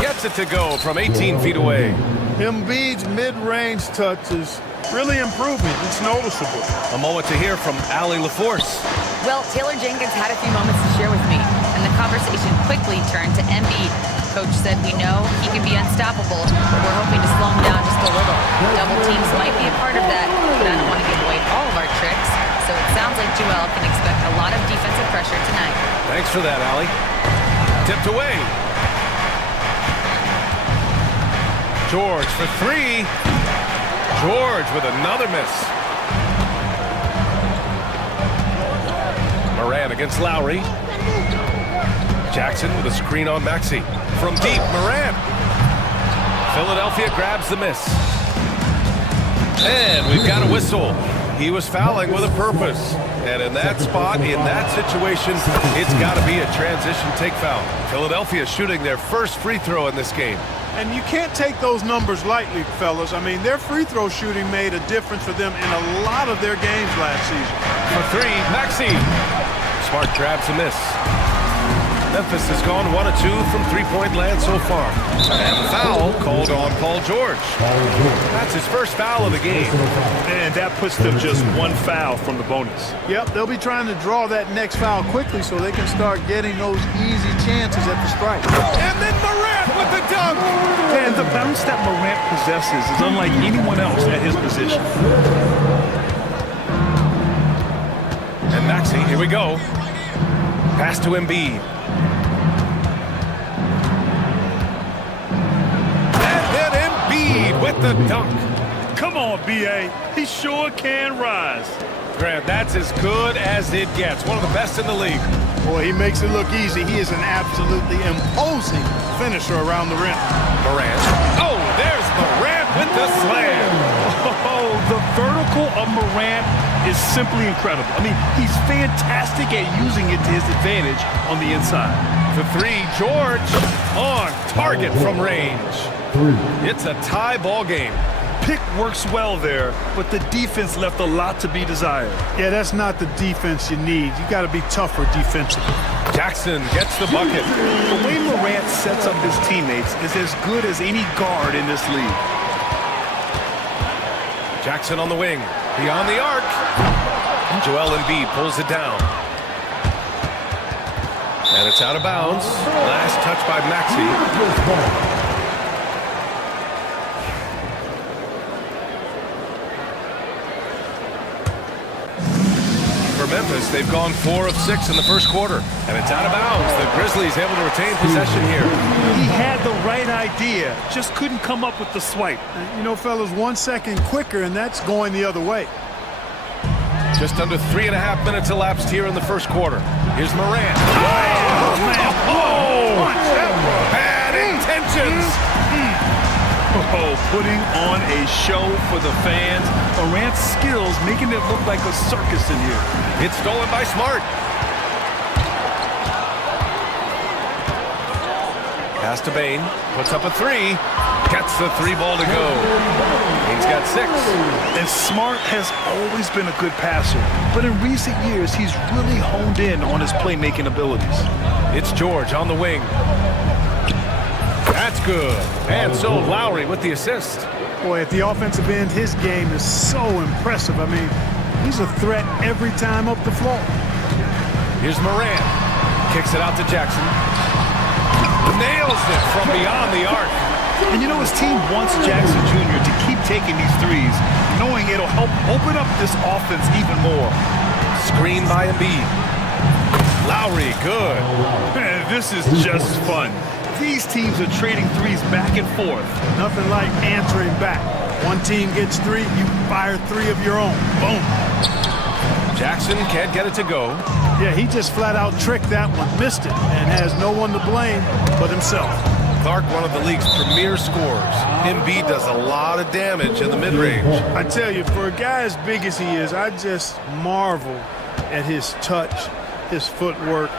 Gets it to go from 18 feet away. Embiid's mid-range touch is really improving. It's noticeable. A moment to hear from Allie LaForce. Well, Taylor Jenkins had a few moments to share with me, and the conversation quickly turned to Embiid. Coach said we know he can be unstoppable, but we're hoping to slow him down just a little. Double teams might be a part of that, but I don't want to give away all of our tricks. So it sounds like Joel can expect a lot of defensive pressure tonight. Thanks for that, Allie. Tipped away. George for three. George with another miss. Morant against Lowry. Jackson with a screen on Maxey. From deep, Morant. Philadelphia grabs the miss. And we've got a whistle. He was fouling with a purpose. And in that spot, in that situation, it's got to be a transition take foul. Philadelphia shooting their first free throw in this game. And you can't take those numbers lightly, fellas. I mean, their free throw shooting made a difference for them in a lot of their games last season. For three, Maxey. Smart grabs a miss. Memphis has gone 1 of 2 from three-point land so far. And foul called on Paul George. That's his first foul of the game. And that puts them just one foul from the bonus. Yep, they'll be trying to draw that next foul quickly so they can start getting those easy chances at the strike. And then Morant with the dunk. And the bounce that Morant possesses is unlike anyone else at his position. And Maxey, here we go. Pass to Embiid. With the dunk. Come on, B.A. He sure can rise. Grant, that's as good as it gets. One of the best in the league. Boy, he makes it look easy. He is an absolutely imposing finisher around the rim. Morant. Oh, there's Morant with the slam. Oh, the vertical of Morant is simply incredible. I mean, he's fantastic at using it to his advantage on the inside. For three, George on target from range. It's a tie ball game. Pick works well there, but the defense left a lot to be desired. Yeah, that's not the defense you need. You got to be tougher defensively. Jackson gets the bucket. The way Morant sets up his teammates is as good as any guard in this league. Jackson on the wing, beyond the arc. Joel Embiid pulls it down. And it's out of bounds. Last touch by Maxey. For Memphis, Memphis. They've gone 4 of 6 in the first quarter. And it's out of bounds. The Grizzlies able to retain possession here. He had the right idea, just couldn't come up with the swipe. You know, fellas, 1 second quicker, and that's going the other way. Just under 3.5 minutes elapsed here in the first quarter. Here's Morant. Bad intentions. Oh, putting on a show for the fans. Morant's skills making it look like a circus in here. It's stolen by Smart. Pass to Bane. Puts up a 3. Gets the 3 ball to go. Bane's got 6. And Smart has always been a good passer, but in recent years, he's really honed in on his playmaking abilities. It's George on the wing. That's good. And so Lowry with the assist. Boy, at the offensive end, his game is so impressive. I mean, he's a threat every time up the floor. Here's Morant. Kicks it out to Jackson. Nails it from beyond the arc. And you know, his team wants Jackson Jr. to keep taking these threes, knowing it'll help open up this offense even more. Screen by Embiid. Lowry, good. Man, this is just fun. These teams are trading threes back and forth. Nothing like answering back. One team gets 3, you fire 3 of your own. Boom. Jackson can't get it to go. Yeah, he just flat out tricked that one, missed it, and has no one to blame but himself. Clark, one of the league's premier scorers. Embiid does a lot of damage in the mid-range. I tell you, for a guy as big as he is, I just marvel at his touch, his footwork,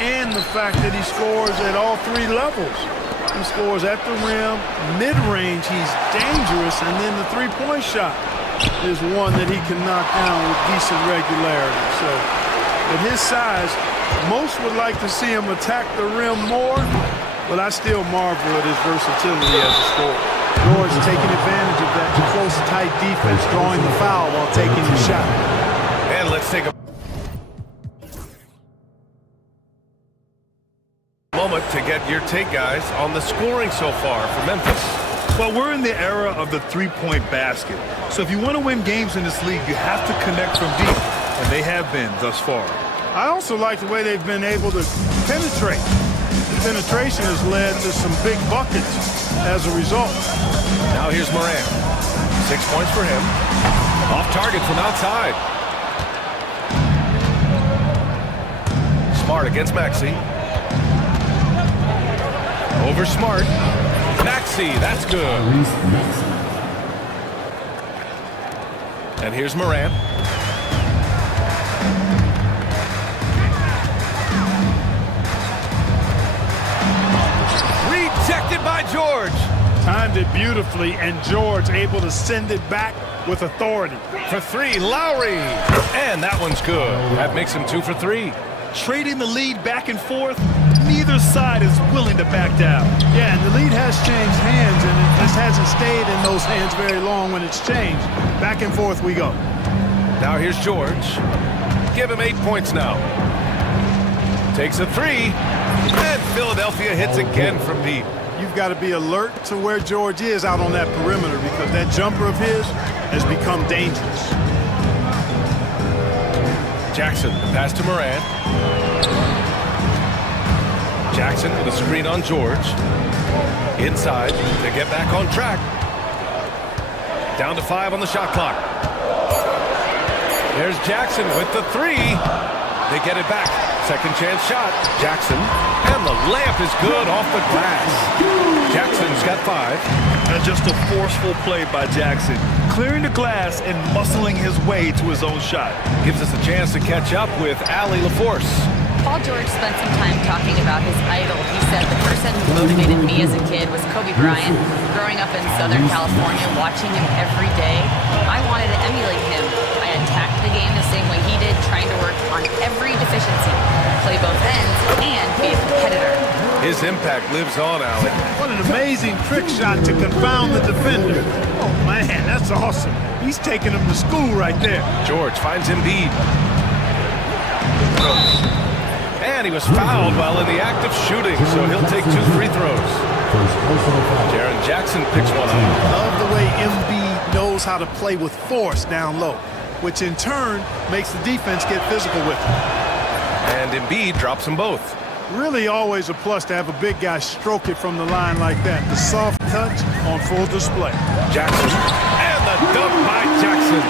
and the fact that he scores at all 3 levels. He scores at the rim, mid-range, he's dangerous, and then the three-point shot is one that he can knock down with decent regularity. So, at his size, most would like to see him attack the rim more, but I still marvel at his versatility as a scorer. George taking advantage of that close, tight defense, drawing the foul while taking the shot. And let's take a moment to get your take, guys, on the scoring so far for Memphis. Well, we're in the era of the three-point basket. So if you want to win games in this league, you have to connect from deep, and they have been thus far. I also like the way they've been able to penetrate. The penetration has led to some big buckets as a result. Now here's Morant. 6 points for him. Off target from outside. Smart against Maxey. Over Smart. Maxey, that's good. And here's Morant. Rejected by George. Timed it beautifully, and George able to send it back with authority. For 3, Lowry. And that one's good. That makes him 2 for 3. Trading the lead back and forth, neither side is willing to back down. Yeah, and the lead has changed hands, and it just hasn't stayed in those hands very long when it's changed. Back and forth we go. Now here's George. Give him 8 points now. Takes a 3. And Philadelphia hits again from deep. You've got to be alert to where George is out on that perimeter, because that jumper of his has become dangerous. Jackson, pass to Morant. Jackson with a screen on George. Inside to get back on track. Down to 5 on the shot clock. There's Jackson with the 3. They get it back. Second chance shot. Jackson. And the layup is good off the glass. Jackson's got 5. And just a forceful play by Jackson, clearing the glass and muscling his way to his own shot. Gives us a chance to catch up with Allie LaForce. Paul George spent some time talking about his idol. He said, the person who motivated me as a kid was Kobe Bryant. Growing up in Southern California, watching him every day, I wanted to emulate him. I attacked the game the same way he did, trying to work on every deficiency, play both ends, and be a competitor. His impact lives on, Allie. What an amazing trick shot to confound the defender. Oh, man, that's awesome. He's taking him to school right there. George finds Embiid. And he was fouled while in the act of shooting, so he'll take 2 free throws. Jaren Jackson picks one up. Love the way Embiid knows how to play with force down low. which in turn makes the defense get physical with him. And Embiid drops them both. Really always a plus to have a big guy stroke it from the line like that. The soft touch on full display. Jackson. And the dunk by Jackson.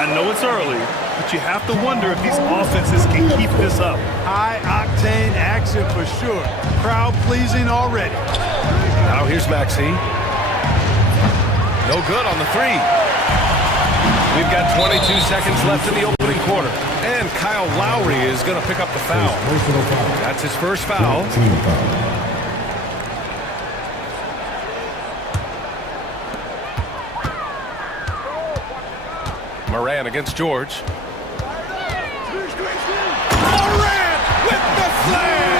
I know it's early, but you have to wonder if these offenses can keep this up. High-octane action for sure. Crowd-pleasing already. Now here's Maxey. No good on the three. We've got 22 seconds left in the opening quarter. And Kyle Lowry is going to pick up the foul. That's his first foul. Moran against George. Moran with the slam!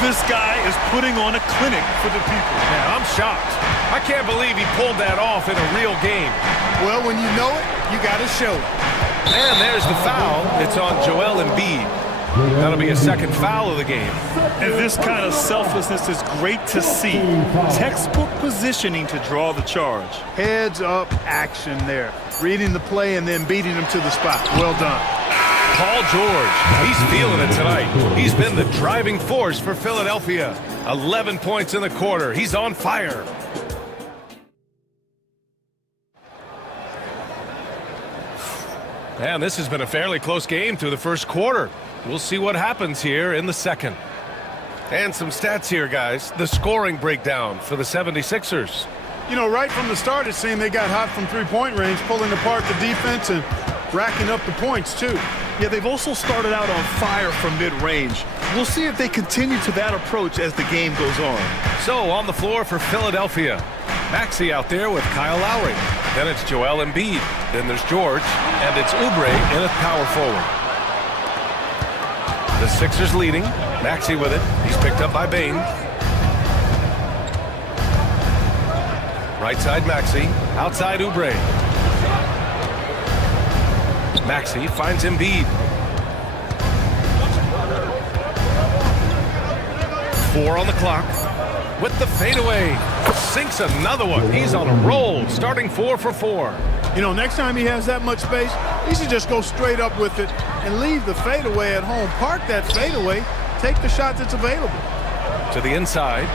This guy is putting on a clinic for the people. Man, I'm shocked. I can't believe he pulled that off in a real game. Well, when you know it, you got to show it. And there's the foul. It's on Joel Embiid. That'll be a second foul of the game. And this kind of selflessness is great to see. Textbook positioning to draw the charge. Heads up action there. Reading the play and then beating him to the spot. Well done. Paul George, he's feeling it tonight. He's been the driving force for Philadelphia. 11 points in the quarter. He's on fire. And this has been a fairly close game through the first quarter. We'll see what happens here in the second. And some stats here, guys. The scoring breakdown for the 76ers. You know, right from the start, it seemed they got hot from three-point range, pulling apart the defense and racking up the points, too. Yeah, they've also started out on fire from mid-range. We'll see if they continue to that approach as the game goes on. So, on the floor for Philadelphia, Maxey out there with Kyle Lowry. Then it's Joel Embiid. Then there's George. And it's Oubre in at power forward. The Sixers leading. Maxey with it. He's picked up by Bain. Right side Maxey. Outside Oubre. Maxey finds Embiid. 4 on the clock. With the fadeaway. Sinks another one. He's on a roll. Starting 4 for 4. You know, next time he has that much space, he should just go straight up with it and leave the fadeaway at home. Park that fadeaway. Take the shot that's available. To the inside.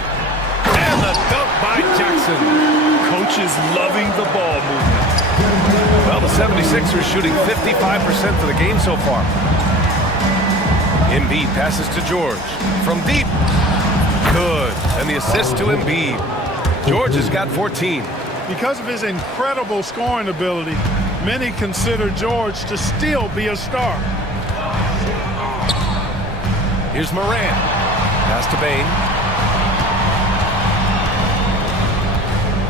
And the dunk by Jackson. Coach is loving the ball movement. Well, the 76ers shooting 55% for the game so far. Embiid passes to George. From deep. Good. And the assist to Embiid. George has got 14. Because of his incredible scoring ability, many consider George to still be a star. Here's Moran. Pass to Bain.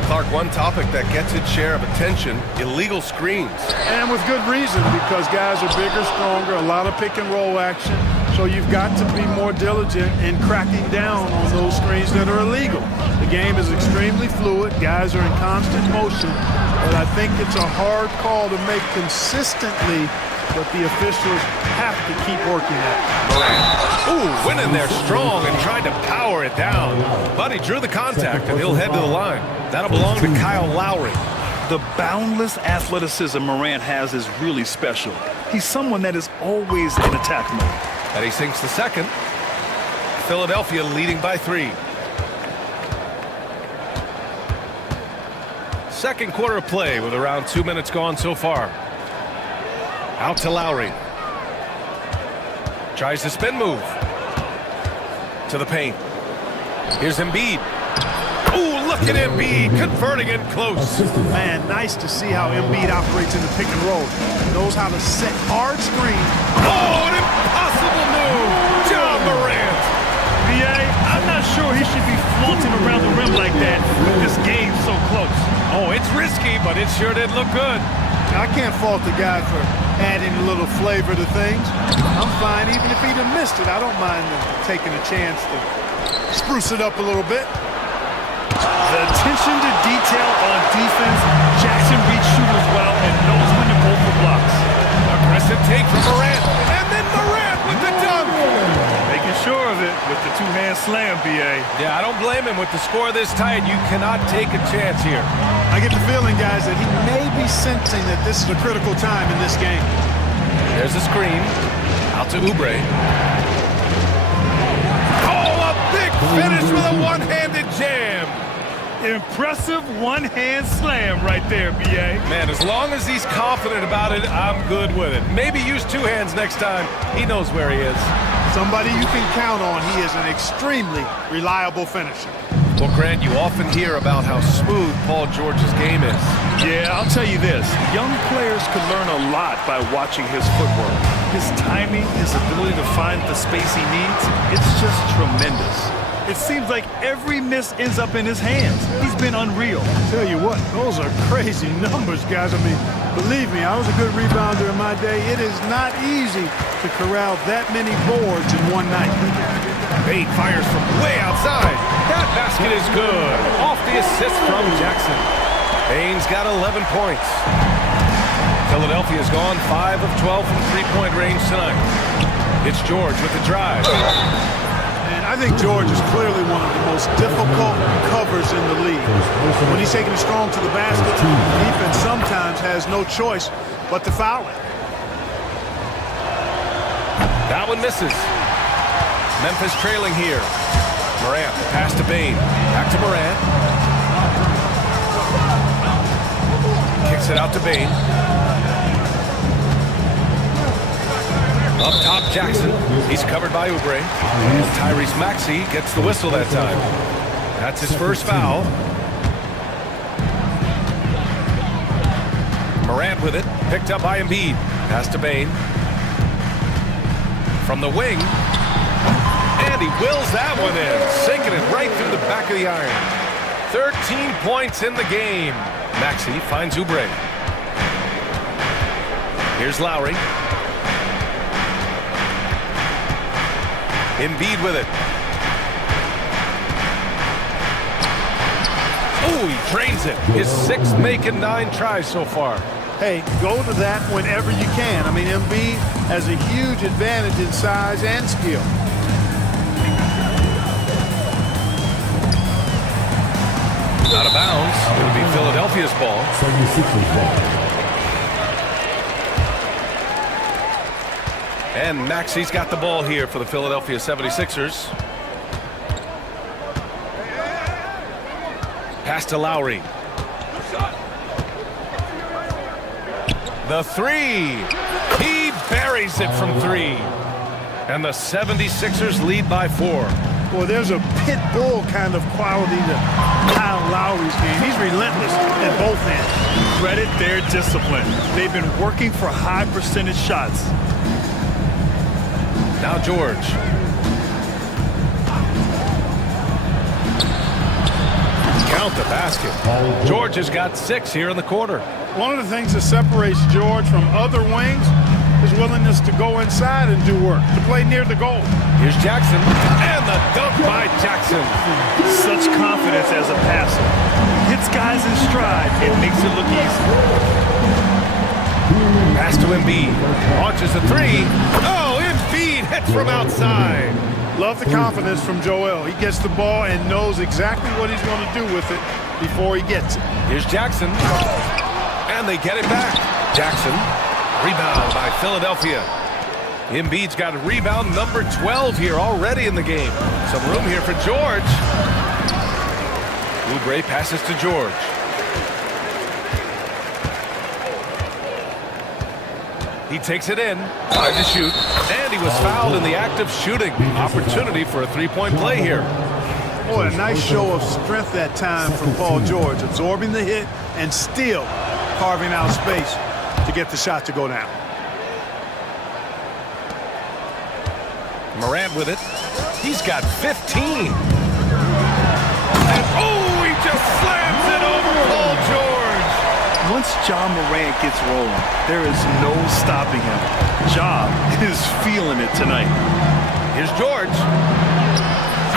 Clark, one topic that gets its share of attention, illegal screens. And with good reason, because guys are bigger, stronger, a lot of pick and roll action. So you've got to be more diligent in cracking down on those screens that are illegal. The game is extremely fluid. Guys are in constant motion. But I think it's a hard call to make consistently, but the officials have to keep working at it. Ooh, went in there strong and tried to power it down. But he drew the contact, and he'll head to the line. That'll belong to Kyle Lowry. The boundless athleticism Moran has is really special. He's someone that is always in attack mode. And he sinks the second. Philadelphia leading by 3. Second quarter of play with around 2 minutes gone so far. Out to Lowry. Tries the spin move. To the paint. Here's Embiid. Ooh, look at Embiid converting it close. Man, nice to see how Embiid operates in the pick and roll. Knows how to set hard screens. Oh, an impossible move. John Morant. VA, I'm not sure he should be flaunting around the rim like that with this game so close. Oh, it's risky, but it sure did look good. I can't fault the guy for adding a little flavor to things. I'm fine, even if he'd have missed it. I don't mind them taking a chance to spruce it up a little bit. The attention to detail on defense, Jackson reads shooters well and knows when to go for blocks. Aggressive take from Morant, and then Morant with the dunk. Making sure of it with the two-hand one-hand slam, B.A. Yeah, I don't blame him. With the score this tight, you cannot take a chance here. I get the feeling, guys, that he may be sensing that this is a critical time in this game. There's a screen. Out to Oubre. Oh, a big finish with a one-handed jam. Impressive one-hand slam right there, B.A. Man, as long as he's confident about it, I'm good with it. Maybe use two hands next time. He knows where he is. Somebody you can count on. He is an extremely reliable finisher. Well, Grant, you often hear about how smooth Paul George's game is. Yeah, I'll tell you this. Young players could learn a lot by watching his footwork. His timing, his ability to find the space he needs, it's just tremendous. It seems like every miss ends up in his hands. He's been unreal. Tell you what, those are crazy numbers, guys. I mean, believe me, I was a good rebounder in my day. It is not easy to corral that many boards in one night. Bate fires from way outside. That basket is good. Off the assist from Jackson. Bane's got 11 points. Philadelphia's gone 5 of 12 from three-point range tonight. It's George with the drive. I think George is clearly one of the most difficult covers in the league. When he's taking it strong to the basket, the defense sometimes has no choice but to foul it. That one misses. Memphis trailing here. Morant, pass to Bane. Back to Morant. Kicks it out to Bane. Up top, Jackson. He's covered by Oubre. And Tyrese Maxey gets the whistle that time. That's his first foul. Morant with it. Picked up by Embiid. Pass to Bane. From the wing. And he wills that one in. Sinking it right through the back of the iron. 13 points in the game. Maxey finds Oubre. Here's Lowry. Embiid with it. Oh, he drains it. His sixth make in 9 tries so far. Hey, go to that whenever you can. I mean, Embiid has a huge advantage in size and skill. Out of bounds. It'll be Philadelphia's ball. 76ers ball. And Maxey's got the ball here for the Philadelphia 76ers. Pass to Lowry. The three. He buries it from 3. And the 76ers lead by 4. Well, there's a pit bull kind of quality to Kyle Lowry's game. He's relentless at both ends. Credit their discipline. They've been working for high percentage shots. Now George. Count the basket. George has got 6 here in the quarter. One of the things that separates George from other wings is willingness to go inside and do work, to play near the goal. Here's Jackson, and the dunk by Jackson. Such confidence as a passer. Hits guys in stride and makes it look easy. Pass to Embiid. Launches a 3. Oh, Embiid hits from outside. Love the confidence from Joel. He gets the ball and knows exactly what he's going to do with it before he gets it. Here's Jackson. And they get it back. Jackson. Rebound by Philadelphia. Embiid's got rebound number 12 here already in the game. Some room here for George. Oubre passes to George. He takes it in. 5 to shoot. And he was fouled in the act of shooting. Opportunity for a three-point play here. Boy, a nice show of strength that time from Paul George. Absorbing the hit and still carving out space to get the shot to go down. Morant with it. He's got 15. And oh, he just slams it over Paul George. Once John Morant gets rolling, there is no stopping him. Ja is feeling it tonight. Here's George.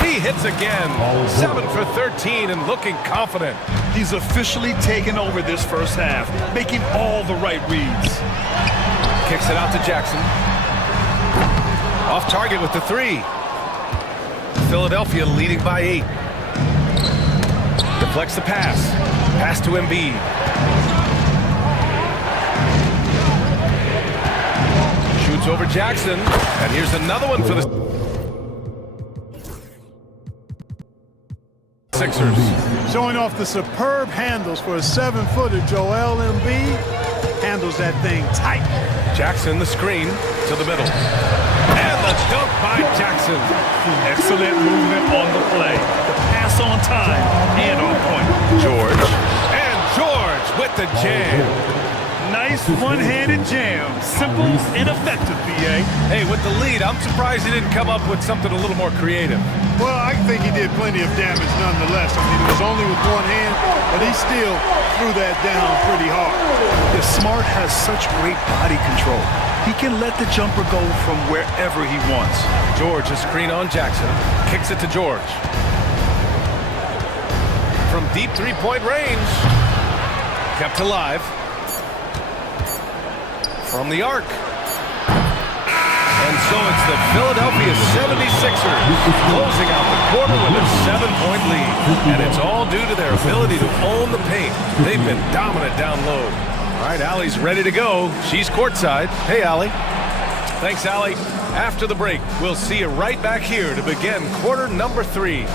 He hits again. 7 for 13 and looking confident. He's officially taken over this first half, making all the right reads. Kicks it out to Jackson. Off target with the 3. Philadelphia leading by 8. Deflects the pass. Pass to Embiid. Shoots over Jackson. And here's another one for the Sixers. Showing off the superb handles for a 7-footer. Joel Embiid handles that thing tight. Jackson, the screen to the middle. And the dunk by Jackson. Excellent movement on the play. The pass on time and on point. George. And George with the jam. Nice one-handed jam. Simple and effective, B.A. Hey, with the lead, I'm surprised he didn't come up with something a little more creative. Well, I think he did plenty of damage nonetheless. I mean, it was only with one hand, but he still threw that down pretty hard. Yeah, Smart has such great body control. He can let the jumper go from wherever he wants. George, a screen on Jackson. Kicks it to George. From deep three-point range. Kept alive. From the arc. And so it's the Philadelphia 76ers closing out the quarter with a 7-point lead. And it's all due to their ability to own the paint. They've been dominant down low. All right, Allie's ready to go. She's courtside. Hey, Allie. Thanks, Allie. After the break, we'll see you right back here to begin quarter number 3.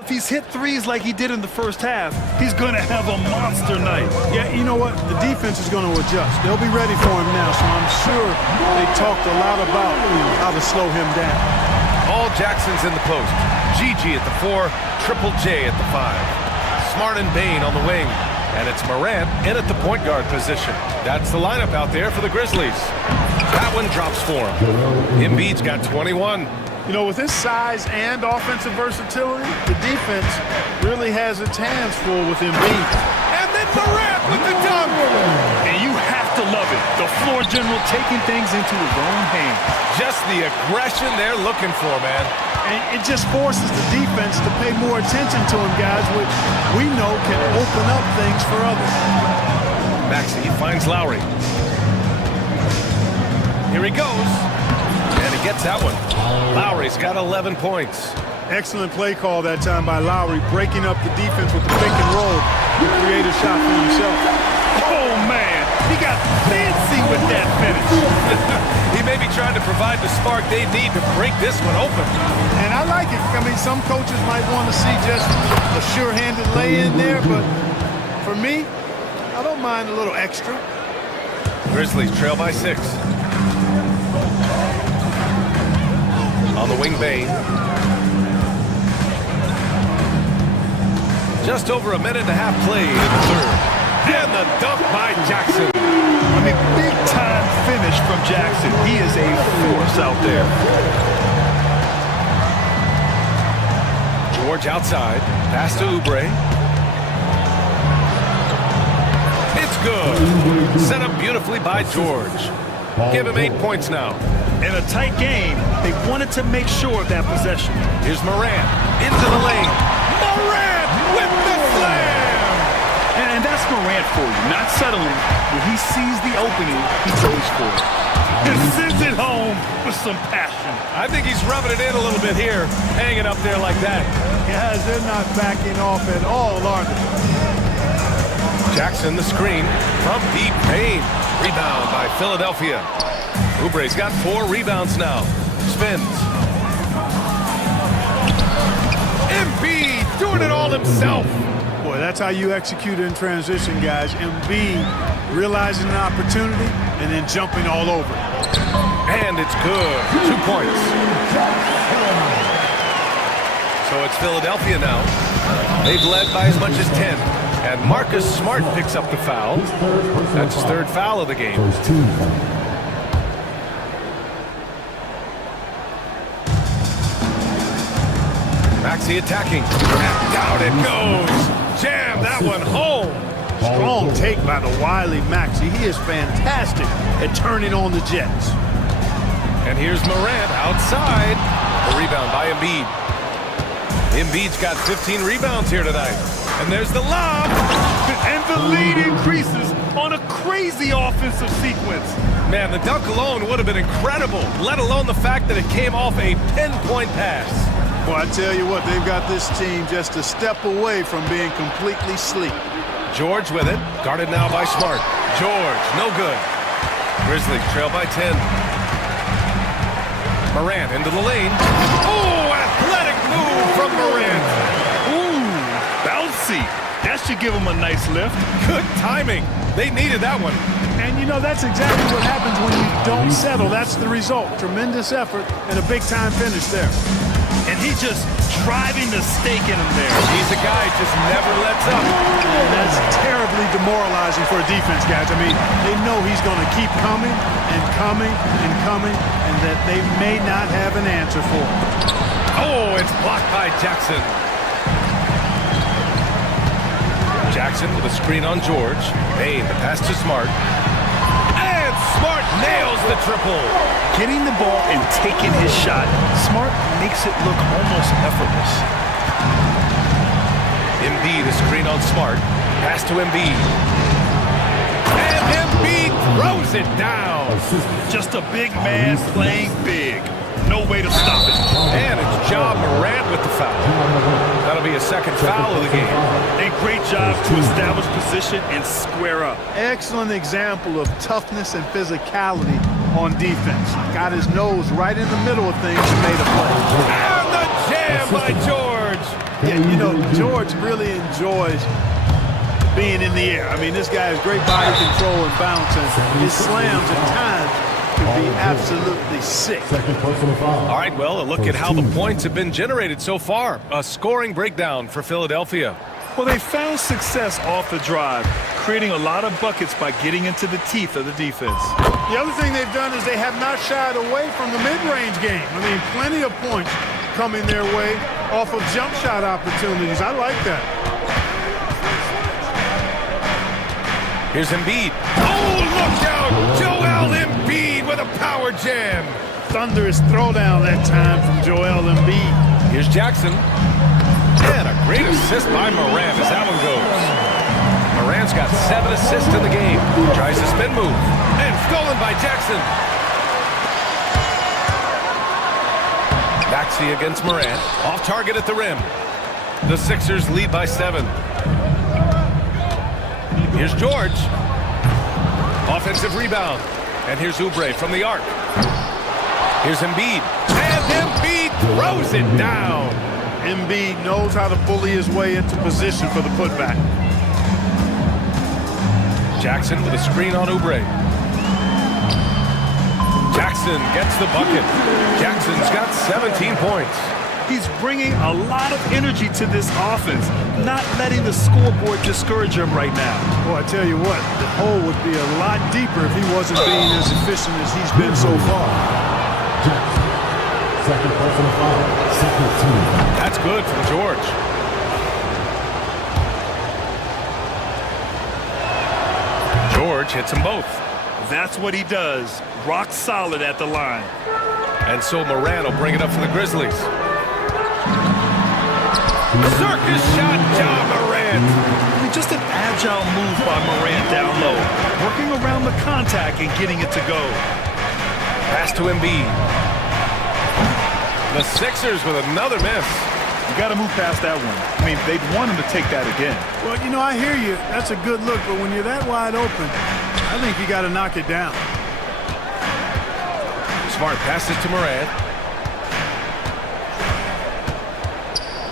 If he's hit threes like he did in the first half, he's going to have a monster night. Yeah, you know what? The defense is going to adjust. They'll be ready for him now, so I'm sure they talked a lot about how to slow him down. All Jackson's in the post. Gigi at the 4, Triple J at the 5. Smart and Bain on the wing. And it's Morant in at the point guard position. That's the lineup out there for the Grizzlies. That one drops for him. Embiid's got 21. You know, with his size and offensive versatility, the defense really has its hands full with Embiid. And then Morant with the dunk! And you have to love it. The floor general taking things into his own hands. Just the aggression they're looking for, man. And it just forces the defense to pay more attention to him, guys, which we know can open up things for others. Maxey finds Lowry. Here he goes. And he gets that one. Lowry's got 11 points. Excellent play call that time by Lowry, breaking up the defense with the pick and roll to create a shot for himself. Oh, man. He got fancy with that finish. He may be trying to provide the spark they need to break this one open. And I like it. I mean, some coaches might want to see just a sure-handed lay-in there, but for me, I don't mind a little extra. Grizzlies trail by 6. On the wing, Bain. Just over a minute and a half played in the third. And the dunk by Jackson. I mean, big-time finish from Jackson. He is a force out there. George outside. Pass to Oubre. It's good. Set up beautifully by George. Give him 8 points now. In a tight game, they wanted to make sure of that possession. Here's Morant into the lane. Morant with the slam! And that's Morant for you, not settling. When he sees the opening, he goes for it. And sends it home with some passion. I think he's rubbing it in a little bit here, hanging up there like that. Guys, they're not backing off at all, are they? Jackson the screen from deep Payne. Rebound by Philadelphia. Oubre's got 4 rebounds now. Spins. Embiid doing it all himself. Boy, that's how you execute in transition, guys. Embiid realizing an opportunity and then jumping all over it. And it's good. 2 points. So it's Philadelphia now. They've led by as much as 10. And Marcus Smart picks up the foul. That's his 3rd foul of the game. Maxey attacking. And down it goes. Jam that one home. Strong take by the wily Maxey. He is fantastic at turning on the Jets. And here's Morant outside. The rebound by Embiid. Embiid's got 15 rebounds here tonight. And there's the lob. And the lead increases on a crazy offensive sequence. Man, the dunk alone would have been incredible, let alone the fact that it came off a pinpoint pass. Well, I tell you what, they've got this team just a step away from being completely sleep. George with it, guarded now by Smart. George, no good. Grizzlies trail by 10. Morant into the lane. Oh, athletic move from Morant. Ooh, bouncy. That should give him a nice lift. Good timing. They needed that one. And you know, that's exactly what happens when you don't settle. That's the result. Tremendous effort and a big-time finish there. And he's just driving the stake in him there. He's a guy who just never lets up. And that's terribly demoralizing for a defense, guys. I mean, they know he's going to keep coming and coming and coming, and that they may not have an answer for him. Oh, it's blocked by Jackson. Jackson with a screen on George. Payne, the pass to Smart. And Smart nails the triple. Getting the ball and taking his shot, Smart makes it look almost effortless. Embiid, a screen on Smart. Pass to Embiid. And Embiid throws it down. Just a big man playing big. No way to stop it. And it's Ja Morant with the foul. That'll be a 2nd foul of the game. A great job to establish position and square up. Excellent example of toughness and physicality on defense. Got his nose right in the middle of things and made a play. And the jam by George. Yeah, you know, George really enjoys being in the air. I mean, this guy has great body control and bounce, and his slams at times could be absolutely sick. All right, well, a look at how the points have been generated so far. A scoring breakdown for Philadelphia. Well, they found success off the drive, creating a lot of buckets by getting into the teeth of the defense. The other thing they've done is they have not shied away from the mid-range game. I mean, plenty of points coming their way off of jump shot opportunities. I like that. Here's Embiid. Oh, look out! Joel Embiid with a power jam. Thunderous throwdown that time from Joel Embiid. Here's Jackson. And a great assist by Morant as that one goes. Morant's got 7 assists in the game. Tries a spin move. And stolen by Jackson. Maxey against Morant. Off target at the rim. The Sixers lead by 7. Here's George. Offensive rebound. And here's Oubre from the arc. Here's Embiid. And Embiid throws it down. Embiid knows how to bully his way into position for the putback. Jackson with a screen on Oubre. Jackson gets the bucket. Jackson's got 17 points. He's bringing a lot of energy to this offense, not letting the scoreboard discourage him right now. Well, I tell you what, the hole would be a lot deeper if he wasn't being as efficient as he's been so far. Second personal foul, second team. That's good from George. George hits them both. That's what he does. Rock solid at the line. And so Moran will bring it up for the Grizzlies. Circus shot, John Morant. I mean, just an agile move by Morant down low, working around the contact and getting it to go. Pass to Embiid. The Sixers with another miss. You got to move past that one. I mean, they'd want him to take that again. Well, you know, I hear you. That's a good look, but when you're that wide open, I think you got to knock it down. Smart passes to Morant.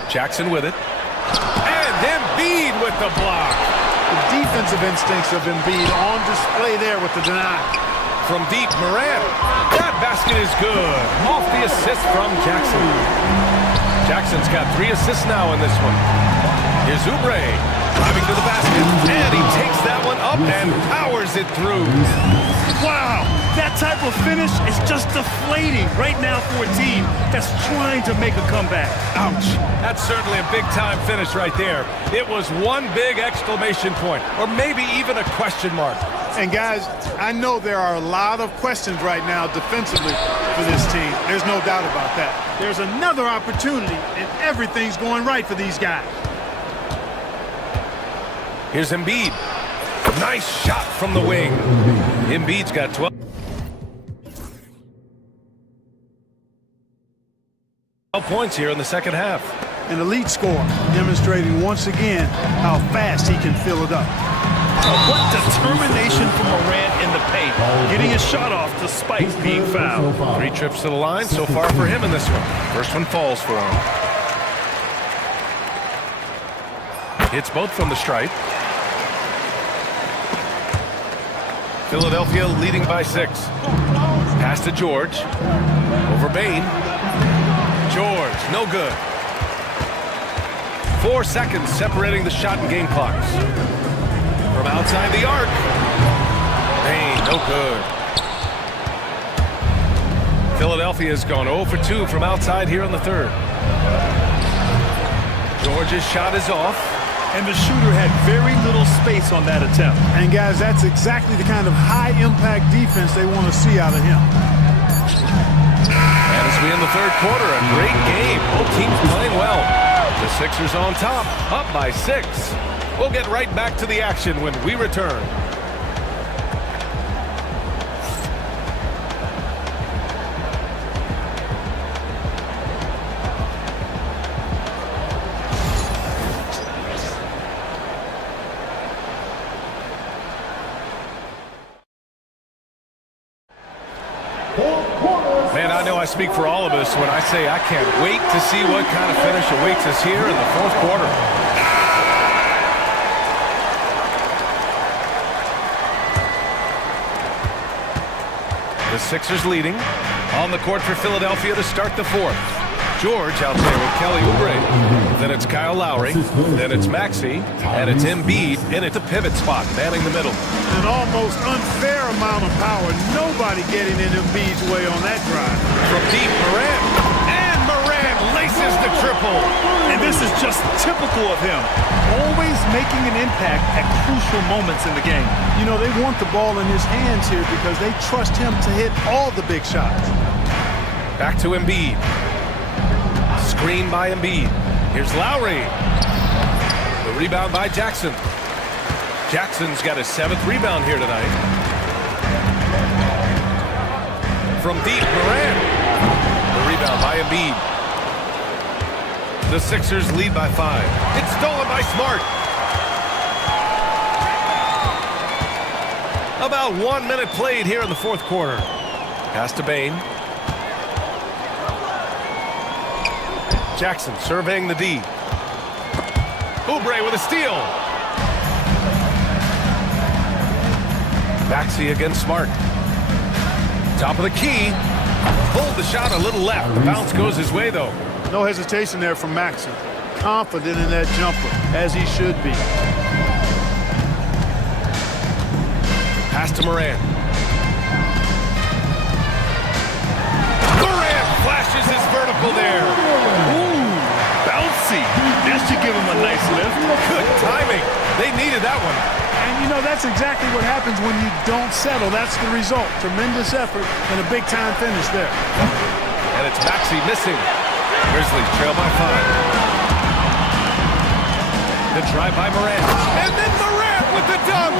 Jackson with it. And Embiid with the block. The defensive instincts of Embiid on display there with the deny. From deep, Morant. That basket is good. Off the assist from Jackson. Jackson's got 3 assists now in this one. Here's Oubre driving to the basket. And he takes that one up and powers it through. Wow, that type of finish is just deflating right now for a team that's trying to make a comeback. Ouch. That's certainly a big-time finish right there. It was one big exclamation point, or maybe even a question mark. And guys, I know there are a lot of questions right now defensively for this team. There's no doubt about that. There's another opportunity, and everything's going right for these guys. Here's Embiid. Nice shot from the wing. Embiid's got 12 points here in the second half. An elite score, demonstrating once again how fast he can fill it up. What determination from Morant in the paint, getting his shot off despite being fouled. 3 trips to the line so far for him in this one. First one falls for him. Hits both from the stripe. Philadelphia leading by 6. Pass to George. Over Bain. George, no good. 4 seconds separating the shot and game clocks. From outside the arc. Bain, no good. Philadelphia's gone 0 for 2 from outside here in the third. George's shot is off. And the shooter had very little space on that attempt. And guys, that's exactly the kind of high-impact defense they want to see out of him. And as we end the third quarter, a great game. Both teams playing well. The Sixers on top, up by 6. We'll get right back to the action when we return. Man, I know I speak for all of us when I say I can't wait to see what kind of finish awaits us here in the fourth quarter. The Sixers leading. On the court for Philadelphia to start the fourth. George out there with Kelly Oubre. Then it's Kyle Lowry. Then it's Maxey. And it's Embiid in at the pivot spot, manning the middle. An almost unfair amount of power. Nobody getting in Embiid's way on that drive. From deep, Morant. And Morant laces the triple. And this is just typical of him. Always making an impact at crucial moments in the game. You know, they want the ball in his hands here because they trust him to hit all the big shots. Back to Embiid. Screen by Embiid. Here's Lowry. The rebound by Jackson. Jackson's got his 7th rebound here tonight. From deep, Morant. The rebound by Embiid. The Sixers lead by 5. It's stolen by Smart. About 1 minute played here in the fourth quarter. Pass to Bain. Jackson surveying the D. Oubre with a steal. Maxey against Smart. Top of the key. Pulled the shot a little left. The bounce goes his way, though. No hesitation there from Maxey. Confident in that jumper, as he should be. Pass to Morant. Morant flashes his vertical there. Ooh, bouncy. That should give him a nice lift. Good timing. They needed that one. And, you know, that's exactly what happens when you don't settle. That's the result. Tremendous effort and a big-time finish there. And it's Maxey missing. Grizzlies trail by 5. The drive by Morant. And then Morant with the dunk.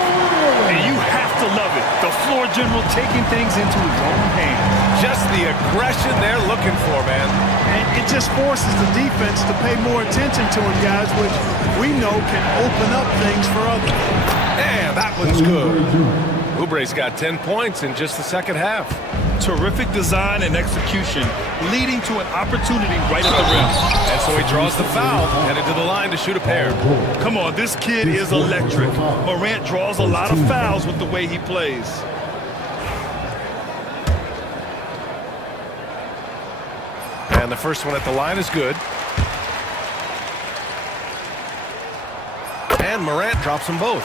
And you have to love it. The floor general taking things into his own hands. Just the aggression they're looking for, man. And it just forces the defense to pay more attention to him, guys, which we know can open up things for others. And that one's good. Oubre's got 10 points in just the second half. Terrific design and execution, leading to an opportunity right at the rim. And so he draws the foul, headed to the line to shoot a pair. Come on, this kid is electric. Morant draws a lot of fouls with the way he plays. And the first one at the line is good. And Morant drops them both.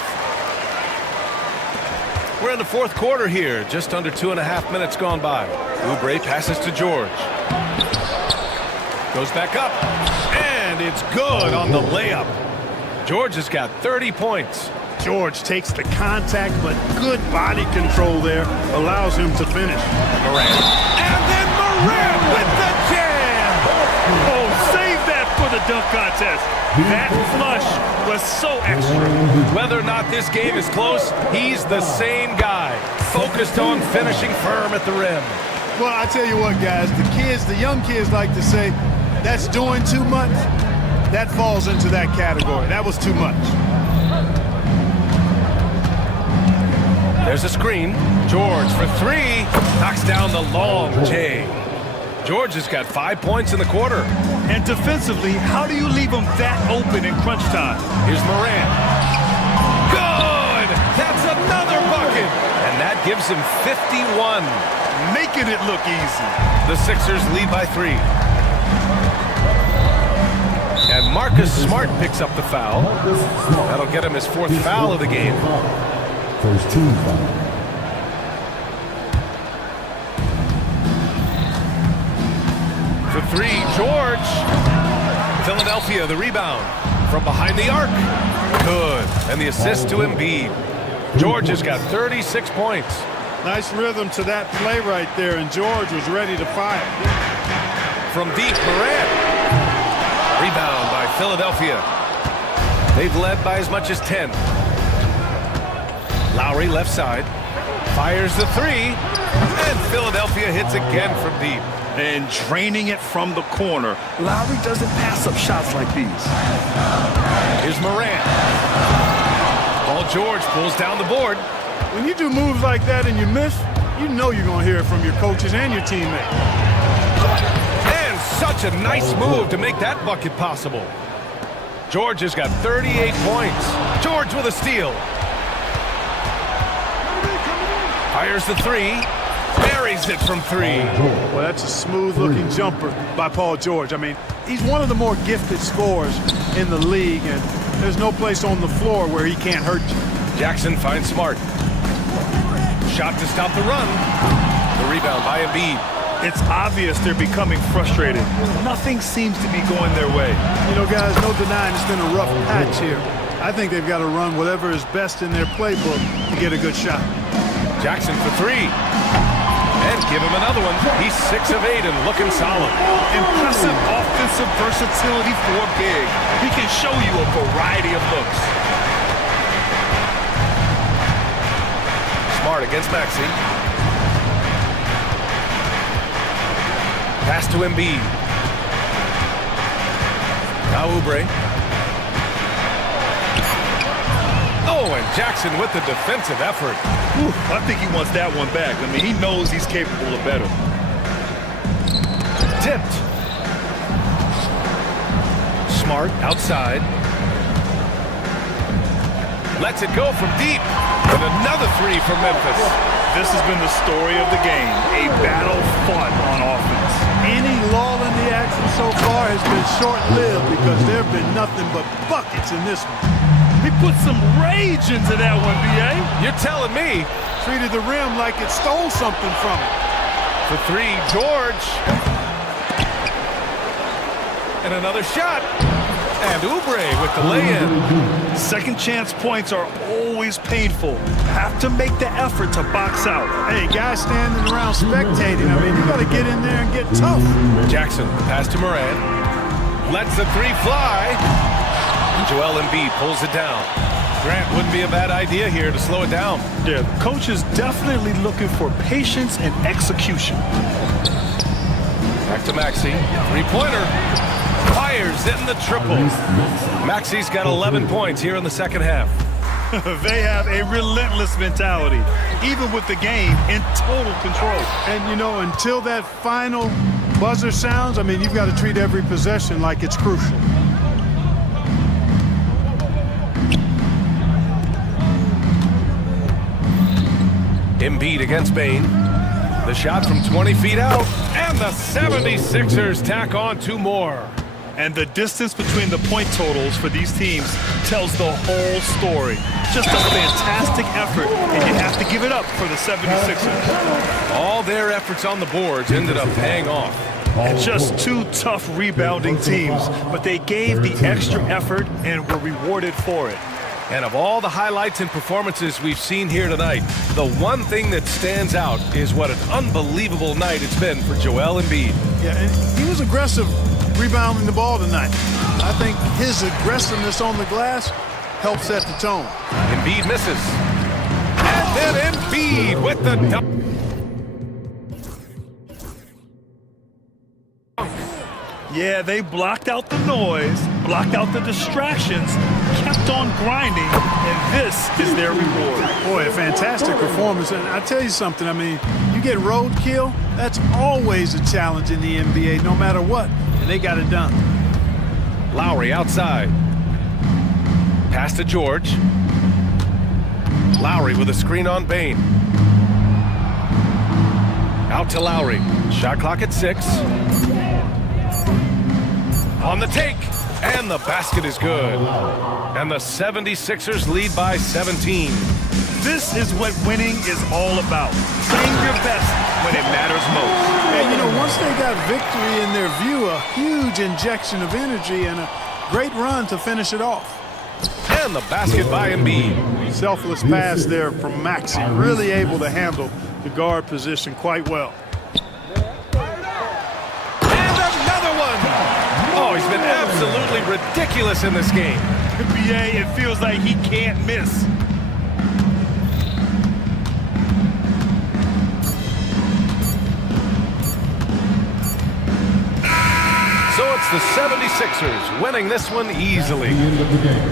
We're in the fourth quarter here, just under 2.5 minutes gone by. Oubre passes to George. Goes back up, and it's good on the layup. George has got 30 points. George takes the contact, but good body control there allows him to finish. Morant. And then Morant with the jam! Oh, save that for the dunk contest. That flush was so extra. Whether or not this game is close, he's the same guy, focused on finishing firm at the rim. Well, I tell you what, guys, the young kids like to say, that's doing too much. That falls into that category. That was too much. There's a screen. George for three. Knocks down the long J. George has got 5 points in the quarter. And defensively, how do you leave him that open in crunch time? Here's Morant. Good! That's another bucket! And that gives him 51. Making it look easy. The Sixers lead by 3. And Marcus Smart picks up the foul. That'll get him his 4th foul of the game. First team foul. For 3, George. Philadelphia, the rebound. From behind the arc. Good. And the assist to Embiid. George has got 36 points. Nice rhythm to that play right there, and George was ready to fire. From deep, Morant. Rebound by Philadelphia. They've led by as much as 10. Lowry left side. Fires the 3. And Philadelphia hits again from deep. And draining it from the corner. Lowry doesn't pass up shots like these. Here's Morant. Paul George pulls down the board. When you do moves like that and you miss, you know you're going to hear it from your coaches and your teammates. And such a nice move to make that bucket possible. George has got 38 points. George with a steal. Fires the 3. Buries it from 3. Well, that's a smooth-looking jumper by Paul George. I mean, he's one of the more gifted scorers in the league, and there's no place on the floor where he can't hurt you. Jackson finds Smart. Shot to stop the run. The rebound by Embiid. It's obvious they're becoming frustrated. Nothing seems to be going their way. You know, guys, no denying it's been a rough patch here. I think they've got to run whatever is best in their playbook to get a good shot. Jackson for 3. And give him another one. He's 6 of 8 and looking solid. Impressive offensive versatility for big. He can show you a variety of looks. Smart against Maxey. Pass to Embiid. Now Oubre. Oh, and Jackson with the defensive effort. Whew, I think he wants that one back. I mean, he knows he's capable of better. Tipped. Smart outside. Lets it go from deep. And another three from Memphis. This has been the story of the game, a battle fought on offense. Any lull in the action so far has been short-lived because there have been nothing but buckets in this one. He put some rage into that one, B.A. You're telling me. Treated the rim like it stole something from it. For three, George. And another shot. And Oubre with the lay-in. Second chance points are always painful. Have to make the effort to box out. Hey, guys standing around spectating, I mean, you got to get in there and get tough. Jackson, pass to Morant. Lets the three fly. Joel Embiid pulls it down. Grant, wouldn't be a bad idea here to slow it down. Yeah, coach is definitely looking for patience and execution. Back to Maxey. Three-pointer. Fires in the triple. Maxey's got 11 points here in the second half. They have a relentless mentality, even with the game in total control. And, you know, until that final buzzer sounds, I mean, you've got to treat every possession like it's crucial. Embiid against Bane. The shot from 20 feet out. And the 76ers tack on two more. And the distance between the point totals for these teams tells the whole story. Just a fantastic effort, and you have to give it up for the 76ers. All their efforts on the boards ended up paying off. And just two tough rebounding teams, but they gave the extra effort and were rewarded for it. And of all the highlights and performances we've seen here tonight, the one thing that stands out is what an unbelievable night it's been for Joel Embiid. Yeah, and he was aggressive rebounding the ball tonight. I think his aggressiveness on the glass helped set the tone. Embiid misses. And then Embiid with the dunk. Yeah, they blocked out the noise, blocked out the distractions, kept on grinding, and this is their reward. Boy, a fantastic performance. And I tell you something, I mean, you get roadkill, that's always a challenge in the NBA, no matter what. And they got it done. Lowry outside. Pass to George. Lowry with a screen on Bane. Out to Lowry. Shot clock at 6. On the take. And the basket is good. And the 76ers lead by 17. This is what winning is all about. Playing your best when it matters most. And, you know, once they got victory in their view, a huge injection of energy and a great run to finish it off. And the basket by Embiid. Selfless pass there from Maxey. Really able to handle the guard position quite well. And another one. Oh, he's been absolutely ridiculous in this game. NBA, it feels like he can't miss. So it's the 76ers winning this one easily.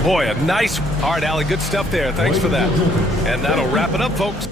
Boy, a nice hard alley. Good stuff there. Thanks for that. And that'll wrap it up, folks.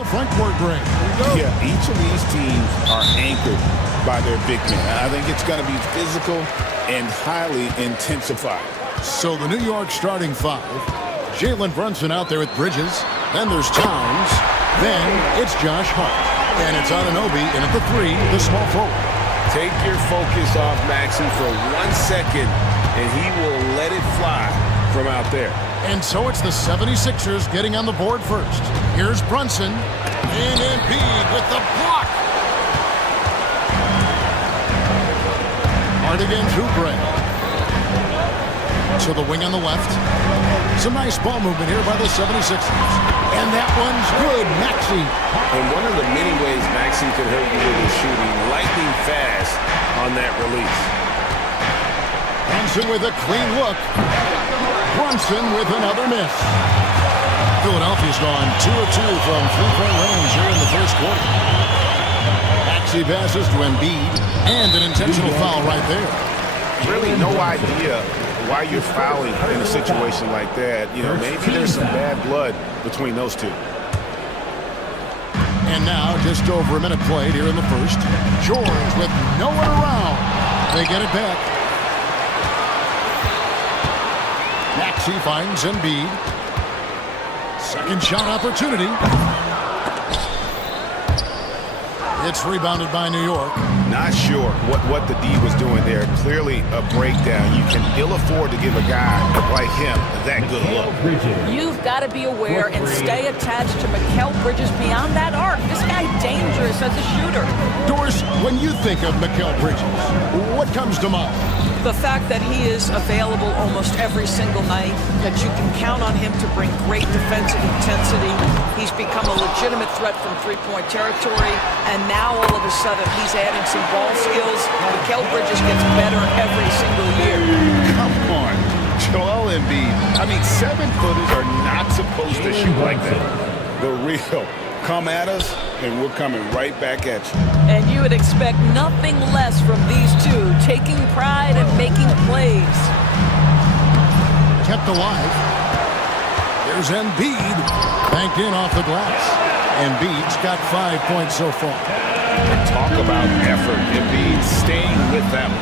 Front court break. Yeah, each of these teams are anchored by their big men. I think it's going to be physical and highly intensified. So the New York starting five. Jalen Brunson out there with Bridges. Then there's Towns. Then it's Josh Hart. And it's Anunoby in at the three, the small forward. Take your focus off Maxey for 1 second, and he will let it fly from out there. And so it's the 76ers getting on the board first. Here's Brunson. And Embiid with the block. Hard against Oubre. To the wing on the left. Some nice ball movement here by the 76ers. And that one's good, Maxey. And one of the many ways Maxey could hurt you with his shooting, lightning fast on that release. Brunson with a clean look. Brunson with another miss. Philadelphia's gone 2 of 2 from three-point range here in the first quarter. Maxey passes to Embiid, and an intentional foul right there. Really no idea why you're fouling in a situation like that. You know, maybe there's some bad blood between those two. And now, just over a minute played here in the first. George with no one around. They get it back. Maxey finds Embiid. Second shot opportunity. It's rebounded by New York. Not sure what the D was doing there. Clearly a breakdown. You can ill afford to give a guy like him that good look. You've got to be aware and stay attached to Mikal Bridges beyond that arc. This guy's dangerous as a shooter. Doris, when you think of Mikal Bridges, what comes to mind? The fact that he is available almost every single night, that you can count on him to bring great defensive intensity. He's become a legitimate threat from three-point territory, and now all of a sudden he's adding some ball skills. Mikal Bridges gets better every single year. Come on, Joel Embiid. I mean, 7-footers are not supposed to shoot like that. The real. Come at us, and we're coming right back at you. And you would expect nothing less from these two, taking pride and making plays. Kept alive. There's Embiid. Banked in off the glass. Embiid's got 5 points so far. Talk about effort. Embiid staying with them.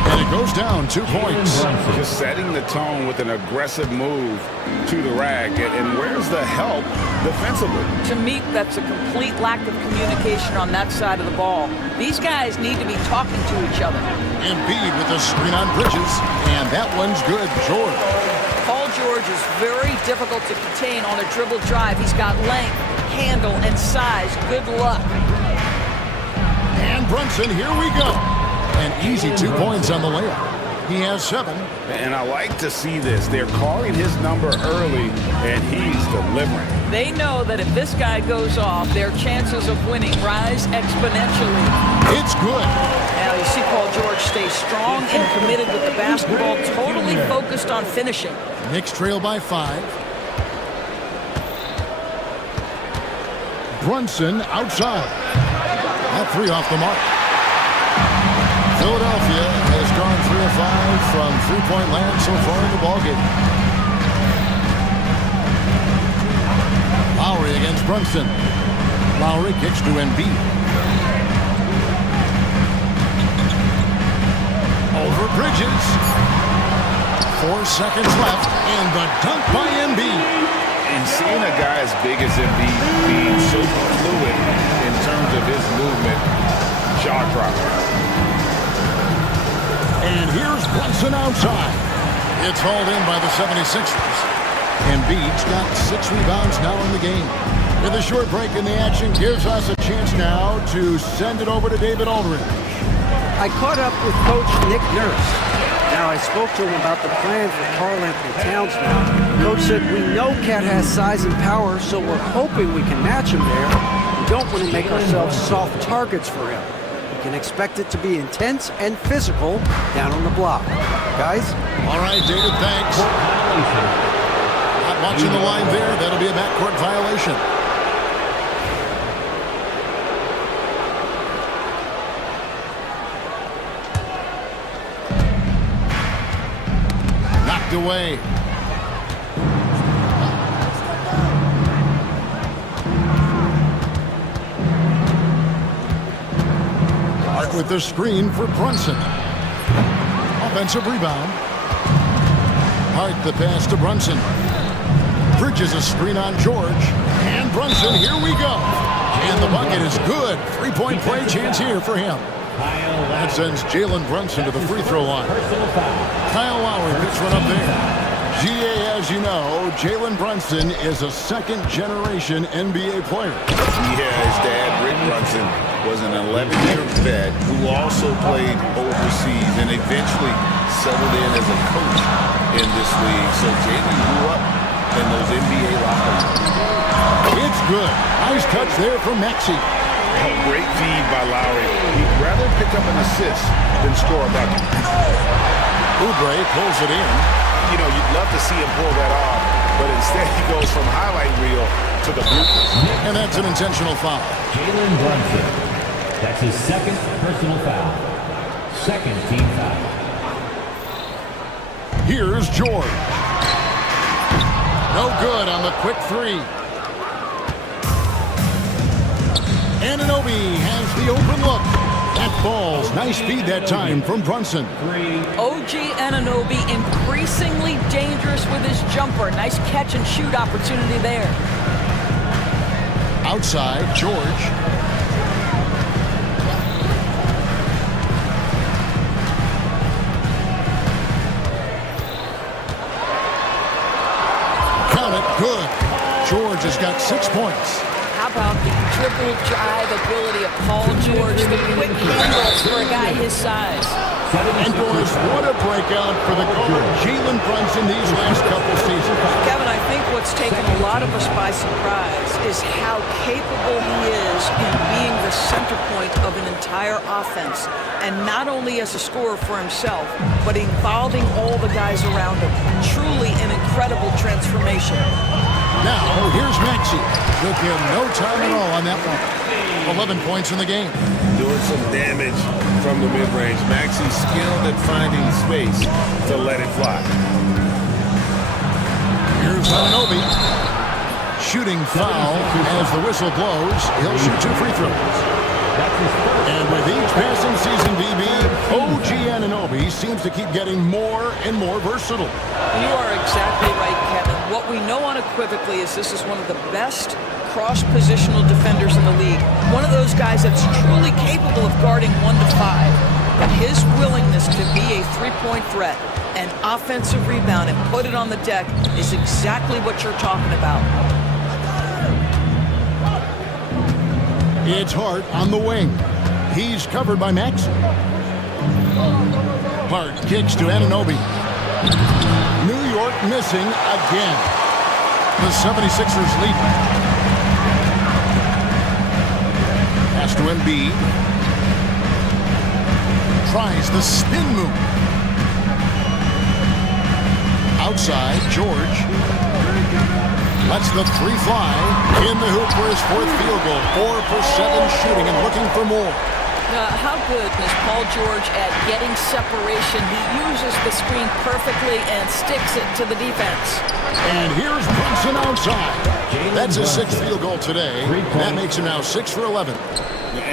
And it goes down 2 points. Just setting the tone with an aggressive move to the rack. And where's the help defensively? To me, that's a complete lack of communication on that side of the ball. These guys need to be talking to each other. Embiid with a screen on Bridges. And that one's good. George. Paul George is very difficult to contain on a dribble drive. He's got length, handle, and size. Good luck. And Brunson, here we go. An easy 2 points on the layup. He has 7. And I like to see this. They're calling his number early, and he's delivering. They know that if this guy goes off, their chances of winning rise exponentially. It's good. Now you see Paul George stay strong and committed with the basketball, totally focused on finishing. Knicks trail by 5. Brunson outside. That 3 off the mark. Philadelphia has gone 3 of 5 from three-point land so far in the ballgame. Lowry against Brunson. Lowry kicks to Embiid. Over Bridges. 4 seconds left, and the dunk by Embiid. And seeing a guy as big as Embiid being so fluid in terms of his movement, jaw-dropping. And here's Brunson outside. It's hauled in by the 76ers. Embiid's got 6 rebounds now in the game. With a short break in the action gives us a chance now to send it over to David Aldridge. I caught up with Coach Nick Nurse. Now, I spoke to him about the plan for Karl-Anthony Towns now. Coach said, we know Cat has size and power, so we're hoping we can match him there. We don't want to make ourselves soft targets for him. You can expect it to be intense and physical down on the block. Guys? All right, David, thanks. Not watching the line there. That'll be a backcourt violation. Knocked away. with the screen for Brunson. Offensive rebound. Hart the pass to Brunson. Bridges a screen on George. And Brunson, here we go. And the bucket is good. Three-point play chance here for him. That sends Jalen Brunson to the free throw line. Kyle Lowry picks one up there. GA, as you know, Jalen Brunson is a second-generation NBA player. Yeah, his dad, Rick Brunson, was an 11-year vet who also played overseas and eventually settled in as a coach in this league. So Jalen grew up in those NBA locker rooms. It's good. Nice touch there from Maxey. Oh, great feed by Lowry. He'd rather pick up an assist than score a bucket. Oubre pulls it in. You know, you'd love to see him pull that off, but instead he goes from highlight reel to the bloopers. And that's an intentional foul. Jalen Brunson. That's his second personal foul. Second team foul. Here's George. No good on the quick three. Anunoby has the open look. That falls. Nice feed that time from Brunson. OG Anunoby increasingly dangerous with his jumper. Nice catch and shoot opportunity there. Outside, George. Count it. Good. George has got 6 points. How about the dribble drive ability of Paul George, the quick handles for a guy his size. And boys, what a breakout for the guard Jalen Brunson these last couple seasons. Kevin, I think what's taken a lot of us by surprise is how capable he is in being the center point of an entire offense. And not only as a scorer for himself, but involving all the guys around him. Truly an incredible transformation. Now, here's Maxey. Took him no time at all on that one. 11 points in the game. Doing some damage from the mid-range. Maxey's skilled at finding space to let it fly. Here's Anunoby. Shooting foul as the whistle blows. He'll shoot 2 free throws. And with each passing season, BB, OG Anunoby seems to keep getting more and more versatile. You are exactly right, Kevin. What we know unequivocally is this is one of the best cross-positional defenders in the league. One of those guys that's truly capable of guarding 1 to 5. But his willingness to be a three-point threat, an offensive rebound, and put it on the deck is exactly what you're talking about. It's Hart on the wing. He's covered by Maxey. Hart kicks to Anunoby. New York missing again. The 76ers lead. Pass to Embiid. Tries the spin move. Outside, George. Lets the 3 fly. In the hoop for his 4th field goal. 4 for 7 shooting and looking for more. How good is Paul George at getting separation? He uses the screen perfectly and sticks it to the defense. And here's Brunson outside. That's his 6th field goal today. That makes him now 6 for 11.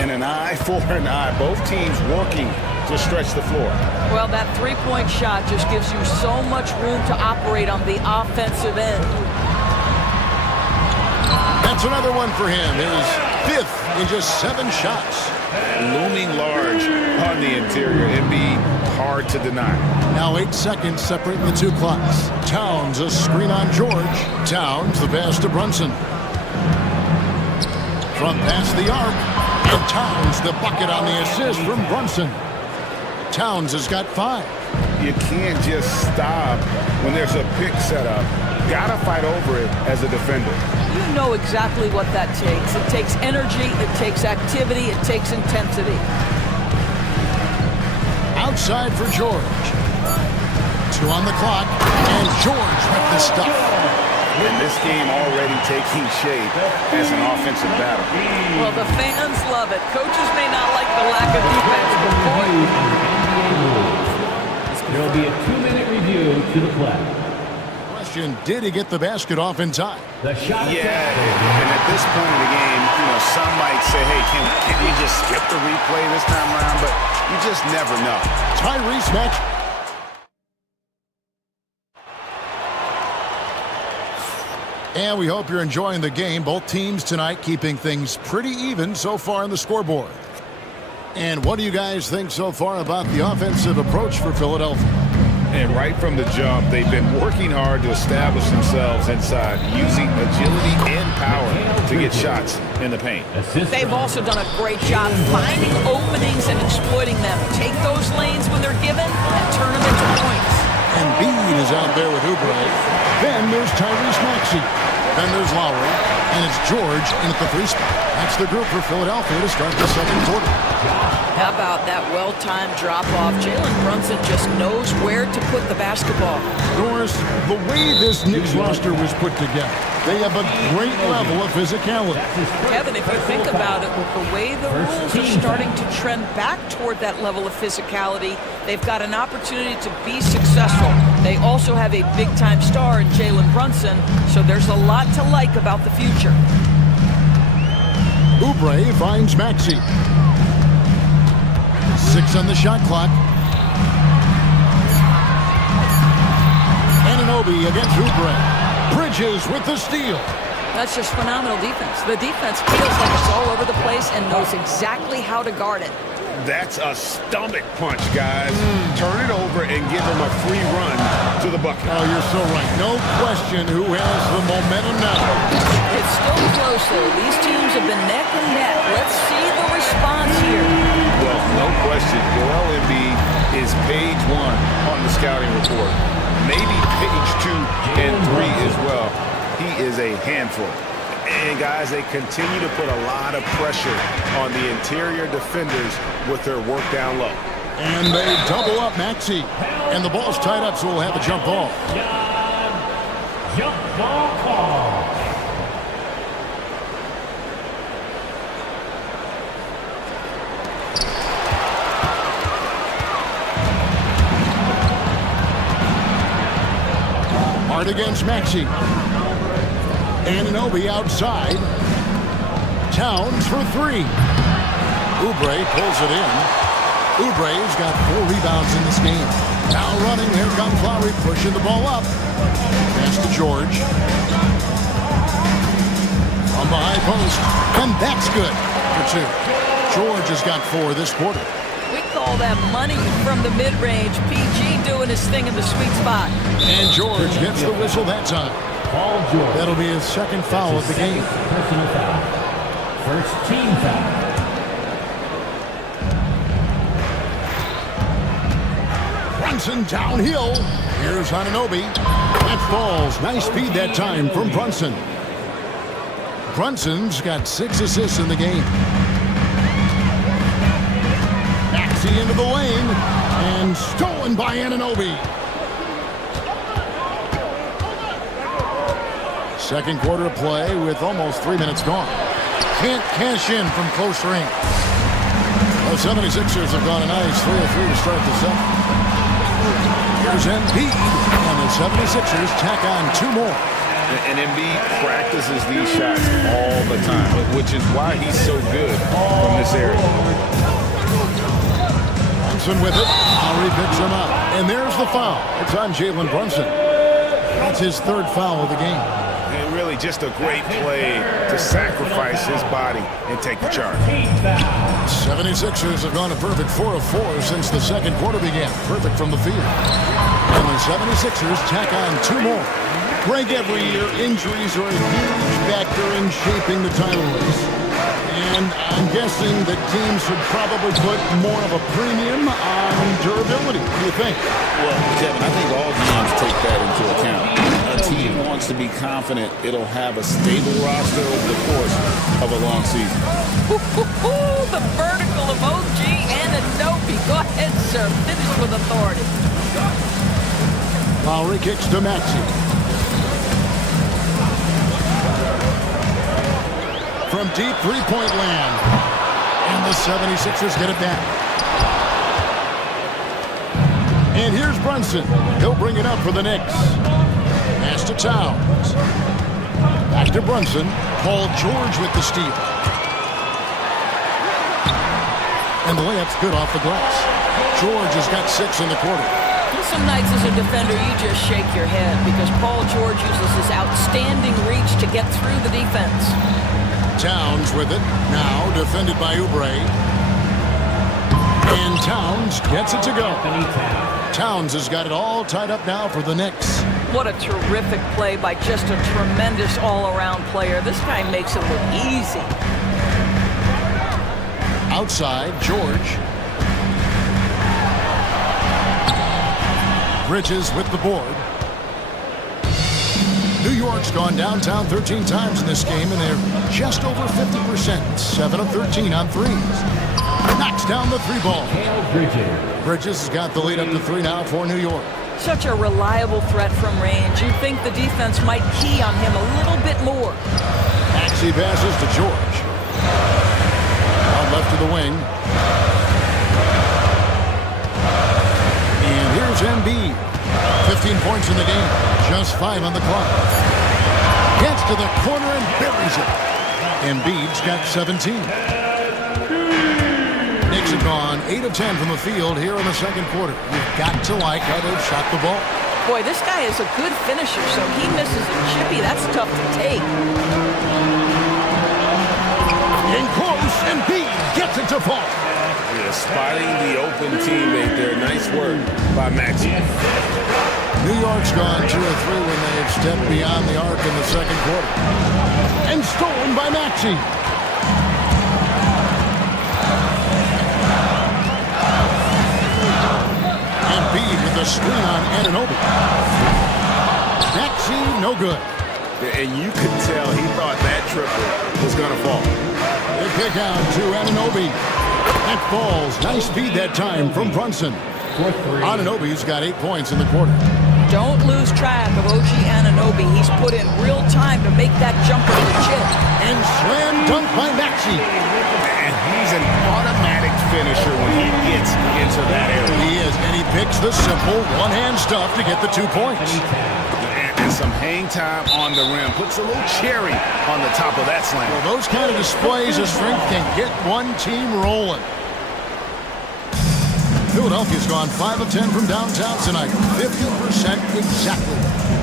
And an eye for an eye. Both teams working to stretch the floor. Well, that three-point shot just gives you so much room to operate on the offensive end. That's another one for him. His 5th in just 7 shots. Looming large on the interior. Embiid, hard to deny. Now 8 seconds separating the 2 clocks. Towns a screen on George. Towns the pass to Brunson. From past the arc. And Towns the bucket on the assist from Brunson. Towns has got 5. You can't just stop when there's a pick set up. Gotta fight over it as a defender. You know exactly what that takes. It takes energy, it takes activity, it takes intensity. Outside for George. 2 on the clock, and George with the stuff. And this game already taking shape as an offensive battle. Well, the fans love it. Coaches may not like the lack of defense, but boy. There will be a 2-minute review to the play. question, did he get the basket off in time? Yeah, and at this point in the game, you know, some might say, hey, can you just skip the replay this time around? But you just never know. Tyrese Maxey. And we hope you're enjoying the game. Both teams tonight keeping things pretty even so far on the scoreboard. And what do you guys think so far about the offensive approach for Philadelphia? And right from the jump, they've been working hard to establish themselves inside, using agility and power to get shots in the paint. They've also done a great job finding openings and exploiting them. Take those lanes when they're given and turn them into points. And Bede is out there with Oubre. Then there's Tyrese Maxey. Then there's Lowry. And it's George in at the 3 spot. That's the group for Philadelphia to start the second quarter. How about that well-timed drop-off? Jalen Brunson just knows where to put the basketball. Norris, the way this Knicks roster was put together, they have a great level of physicality. Kevin, if you think about it, with the way the rules are starting to trend back toward that level of physicality, they've got an opportunity to be successful. They also have a big-time star in Jalen Brunson, so there's a lot to like about the future. Oubre finds Maxey. 6 on the shot clock. Anunoby against Oubre. Bridges with the steal. That's just phenomenal defense. The defense feels like it's all over the place and knows exactly how to guard it. That's a stomach punch, guys. Turn it over and give them a free run to the bucket. Oh, you're so right. No question who has the momentum now. It's still close, though. These teams have been neck and neck. Let's see the response here. Well, no question. Joel Embiid is page 1 on the scouting report. Maybe page 2 and 3 as well. He is a handful. And, guys, they continue to put a lot of pressure on the interior defenders with their work down low. And they double up Maxey. And the ball's tied up, so we'll have a jump ball. Jump ball call. Hard against Maxey. Anunoby outside. Towns for 3. Oubre pulls it in. Oubre's got 4 rebounds in this game. Now running, here comes Lowry pushing the ball up. Pass to George. From the high post. And that's good for 2. George has got 4 this quarter. We call that money from the mid-range. PG doing his thing in the sweet spot. And George gets the whistle that time. That'll be his second foul of the game. Personal foul. First team foul. Brunson downhill. Here's Anunoby. That falls. Nice feed that time from Brunson. Brunson's got 6 assists in the game. Maxey into the lane. And stolen by Anunoby. Second quarter play with almost 3 minutes gone. Can't cash in from close range. The 76ers have gone a nice 3-3 to start the second. Here's Embiid, and the 76ers tack on 2 more. And Embiid practices these shots all the time, which is why he's so good from this area. Brunson with it. Lowry picks him up. And there's the foul. It's on Jalen Brunson. That's his 3rd foul of the game. And really just a great play to sacrifice his body and take the charge. 76ers have gone a perfect 4 of 4 since the second quarter began. Perfect from the field. And the 76ers tack on 2 more. Greg, every year, injuries are a huge factor in shaping the title race. And I'm guessing that teams should probably put more of a premium on durability. What do you think? Well, Kevin, I think all teams take that into account. A team wants to be confident it'll have a stable roster over the course of a long season. The vertical of OG Anunoby. Go ahead, sir. Finish with authority. Lowry kicks to Maxey. From deep three-point land. And the 76ers get it back. And here's Brunson. He'll bring it up for the Knicks. Pass to Towns. Back to Brunson. Paul George with the steal. And the layup's good off the glass. George has got 6 in the quarter. Some nights as a defender, you just shake your head because Paul George uses his outstanding reach to get through the defense. Towns with it. Now defended by Oubre. And Towns gets it to go. Towns has got it all tied up now for the Knicks. What a terrific play by just a tremendous all-around player. This guy makes it look easy. Outside, George. Bridges with the board. New York's gone downtown 13 times in this game, and they're just over 50%. 7 of 13 on threes. Knocks down the 3 ball. Bridges has got the lead up to 3 now for New York. Such a reliable threat from range. You'd think the defense might key on him a little bit more. Maxey passes to George. Out left to the wing. And here's Embiid. 15 points in the game. Just 5 on the clock. Gets to the corner and buries it. Embiid's got 17. Knicks have gone 8 of 10 from the field here in the second quarter. You've got to like how they've shot the ball. Boy, this guy is a good finisher, so he misses a chippy. That's tough to take. In close, Embiid gets it to fall. Yeah, spotting the open teammate there. Nice work by Maxey. New York's gone 2 of 3 when they've stepped beyond the arc in the second quarter. And stolen by Maxey. Embiid with the screen on Anunoby. Maxey, no good. And you could tell he thought that triple was going to fall. They pick out to Anunoby. That falls. Nice feed that time from Brunson. Anunoby's got 8 points in the quarter. Don't lose track of OG Anunoby. He's put in real time to make that jumper legit. And slam dunk by Maxey. And he's an automatic finisher when he gets into that area. He is, and he picks the simple one-hand stuff to get the 2 points. And some hang time on the rim. Puts a little cherry on the top of that slam. Well, those kind of displays of strength can get one team rolling. Philadelphia's gone 5 of 10 from downtown tonight. 50% exactly.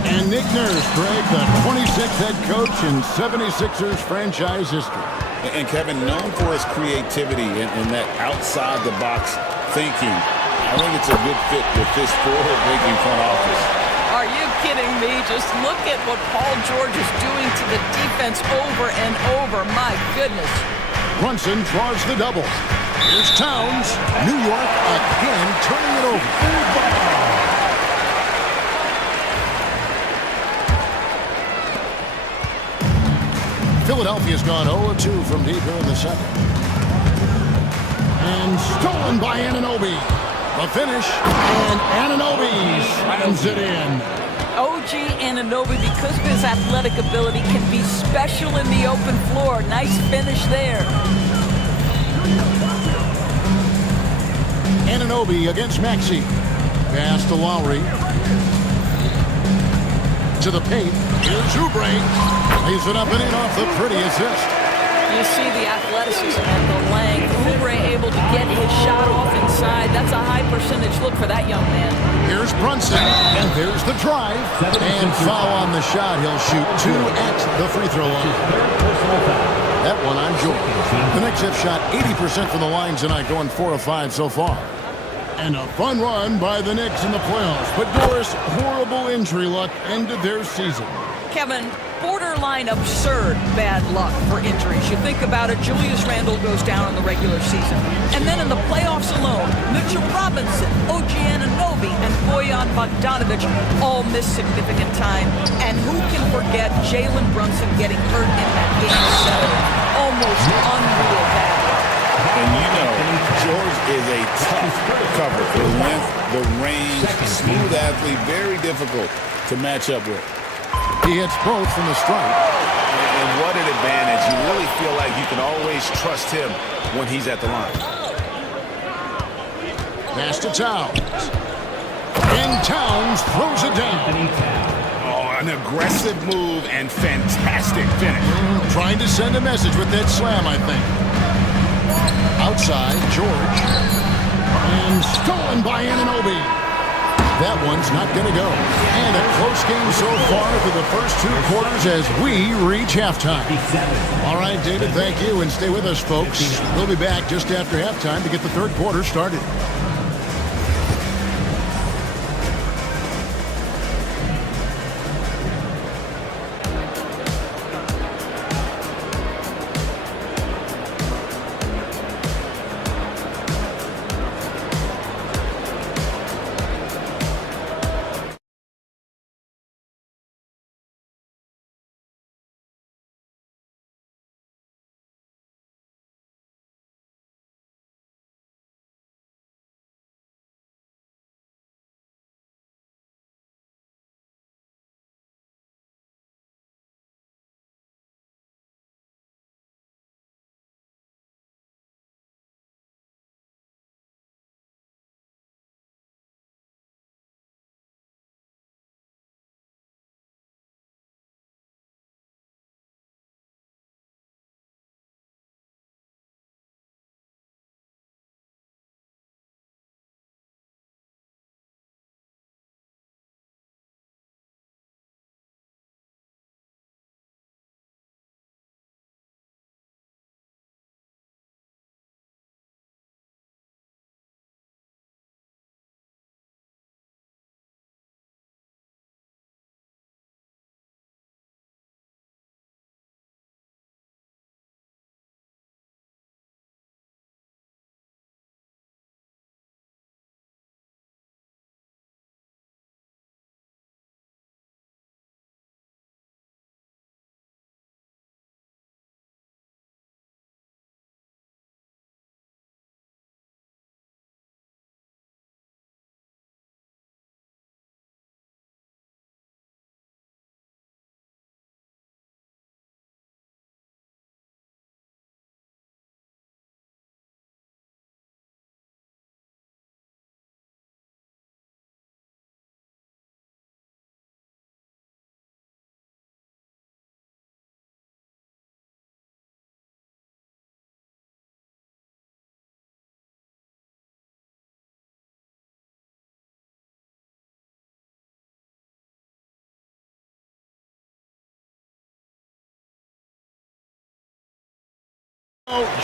And Nick Nurse, Greg, the 26th head coach in 76ers franchise history. And Kevin, known for his creativity and that outside-the-box thinking. I think it's a good fit with this forward-thinking front office. Are you kidding me? Just look at what Paul George is doing to the defense over and over. My goodness. Brunson draws the double. Here's Towns. New York again turning it over. Philadelphia's gone 0-2 from deep here in the second. And stolen by Anunoby. The finish, and Anunoby slams it in. OG Anunoby, because of his athletic ability, can be special in the open floor. Nice finish there. Anunoby against Maxey. Pass to Lowry. To the paint. Here's Oubre. Lays it up and in off the pretty assist. You see the athleticism and the length. Oubre able to get his shot off inside. That's a high percentage look for that young man. Here's Brunson, and there's the drive. And foul on the shot. He'll shoot 2 at the free throw line. That one on Jordan. The Knicks have shot 80% from the line tonight, going 4 of 5 so far. And a fun run by the Knicks in the playoffs. But Doris, horrible injury luck ended their season. Kevin, borderline absurd bad luck for injuries. You think about it, Julius Randle goes down in the regular season. And then in the playoffs alone, Mitchell Robinson, OG Anunoby, and Bojan Bogdanovic all miss significant time. And who can forget Jalen Brunson getting hurt in that game 7? Almost unreal bad luck. And you know, George is a tough cover. The length, the range, smooth athlete, very difficult to match up with. He hits both from the stripe. And what an advantage. You really feel like you can always trust him when he's at the line. Pass to Towns. And Towns throws it down. Oh, a An aggressive move and fantastic finish. Trying to send a message with that slam, I think. Outside, George. And stolen by Anunoby. That one's not going to go. And a close game so far through the first 2 quarters as we reach halftime. All right, David, thank you. And stay with us, folks. We'll be back just after halftime to get the third quarter started.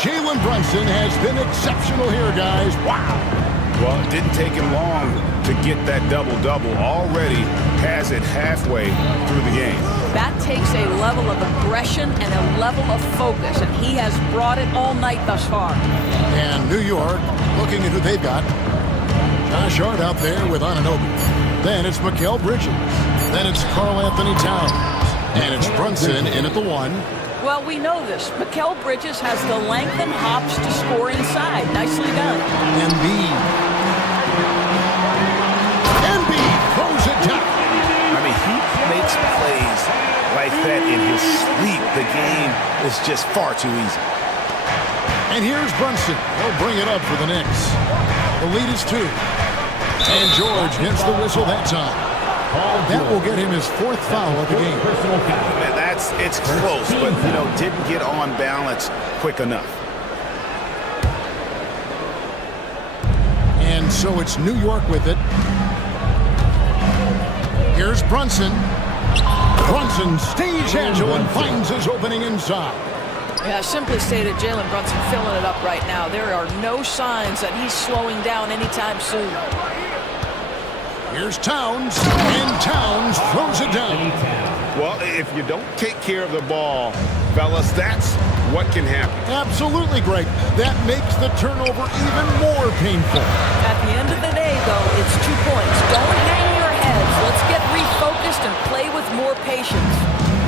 Jalen Brunson has been exceptional here, guys. Wow. Well, it didn't take him long to get that double-double. Already has it halfway through the game. That takes a level of aggression and a level of focus, and he has brought it all night thus far. And New York, looking at who they've got. Josh Hart out there with Anunoby. Then it's Mikal Bridges. Then it's Karl Anthony Towns. And it's Brunson in at the 1. Well, we know this. Mikal Bridges has the length and hops to score inside. Nicely done. Embiid throws it down. I mean, he makes plays like that in his sleep. The game is just far too easy. And here's Brunson. He'll bring it up for the Knicks. The lead is 2. And George gets the whistle that time. That will get him his 4th foul of the game. Man, it's close, but, didn't get on balance quick enough. And so it's New York with it. Here's Brunson. Brunson stays agile and finds his opening inside. Yeah, simply stated, Jalen Brunson filling it up right now. There are no signs that he's slowing down anytime soon. Here's Towns, and Towns throws it down. Well, if you don't take care of the ball, fellas, that's what can happen. Absolutely, Greg. That makes the turnover even more painful. At the end of the day, though, it's 2 points. Don't hang your heads. Let's get refocused and play with more patience.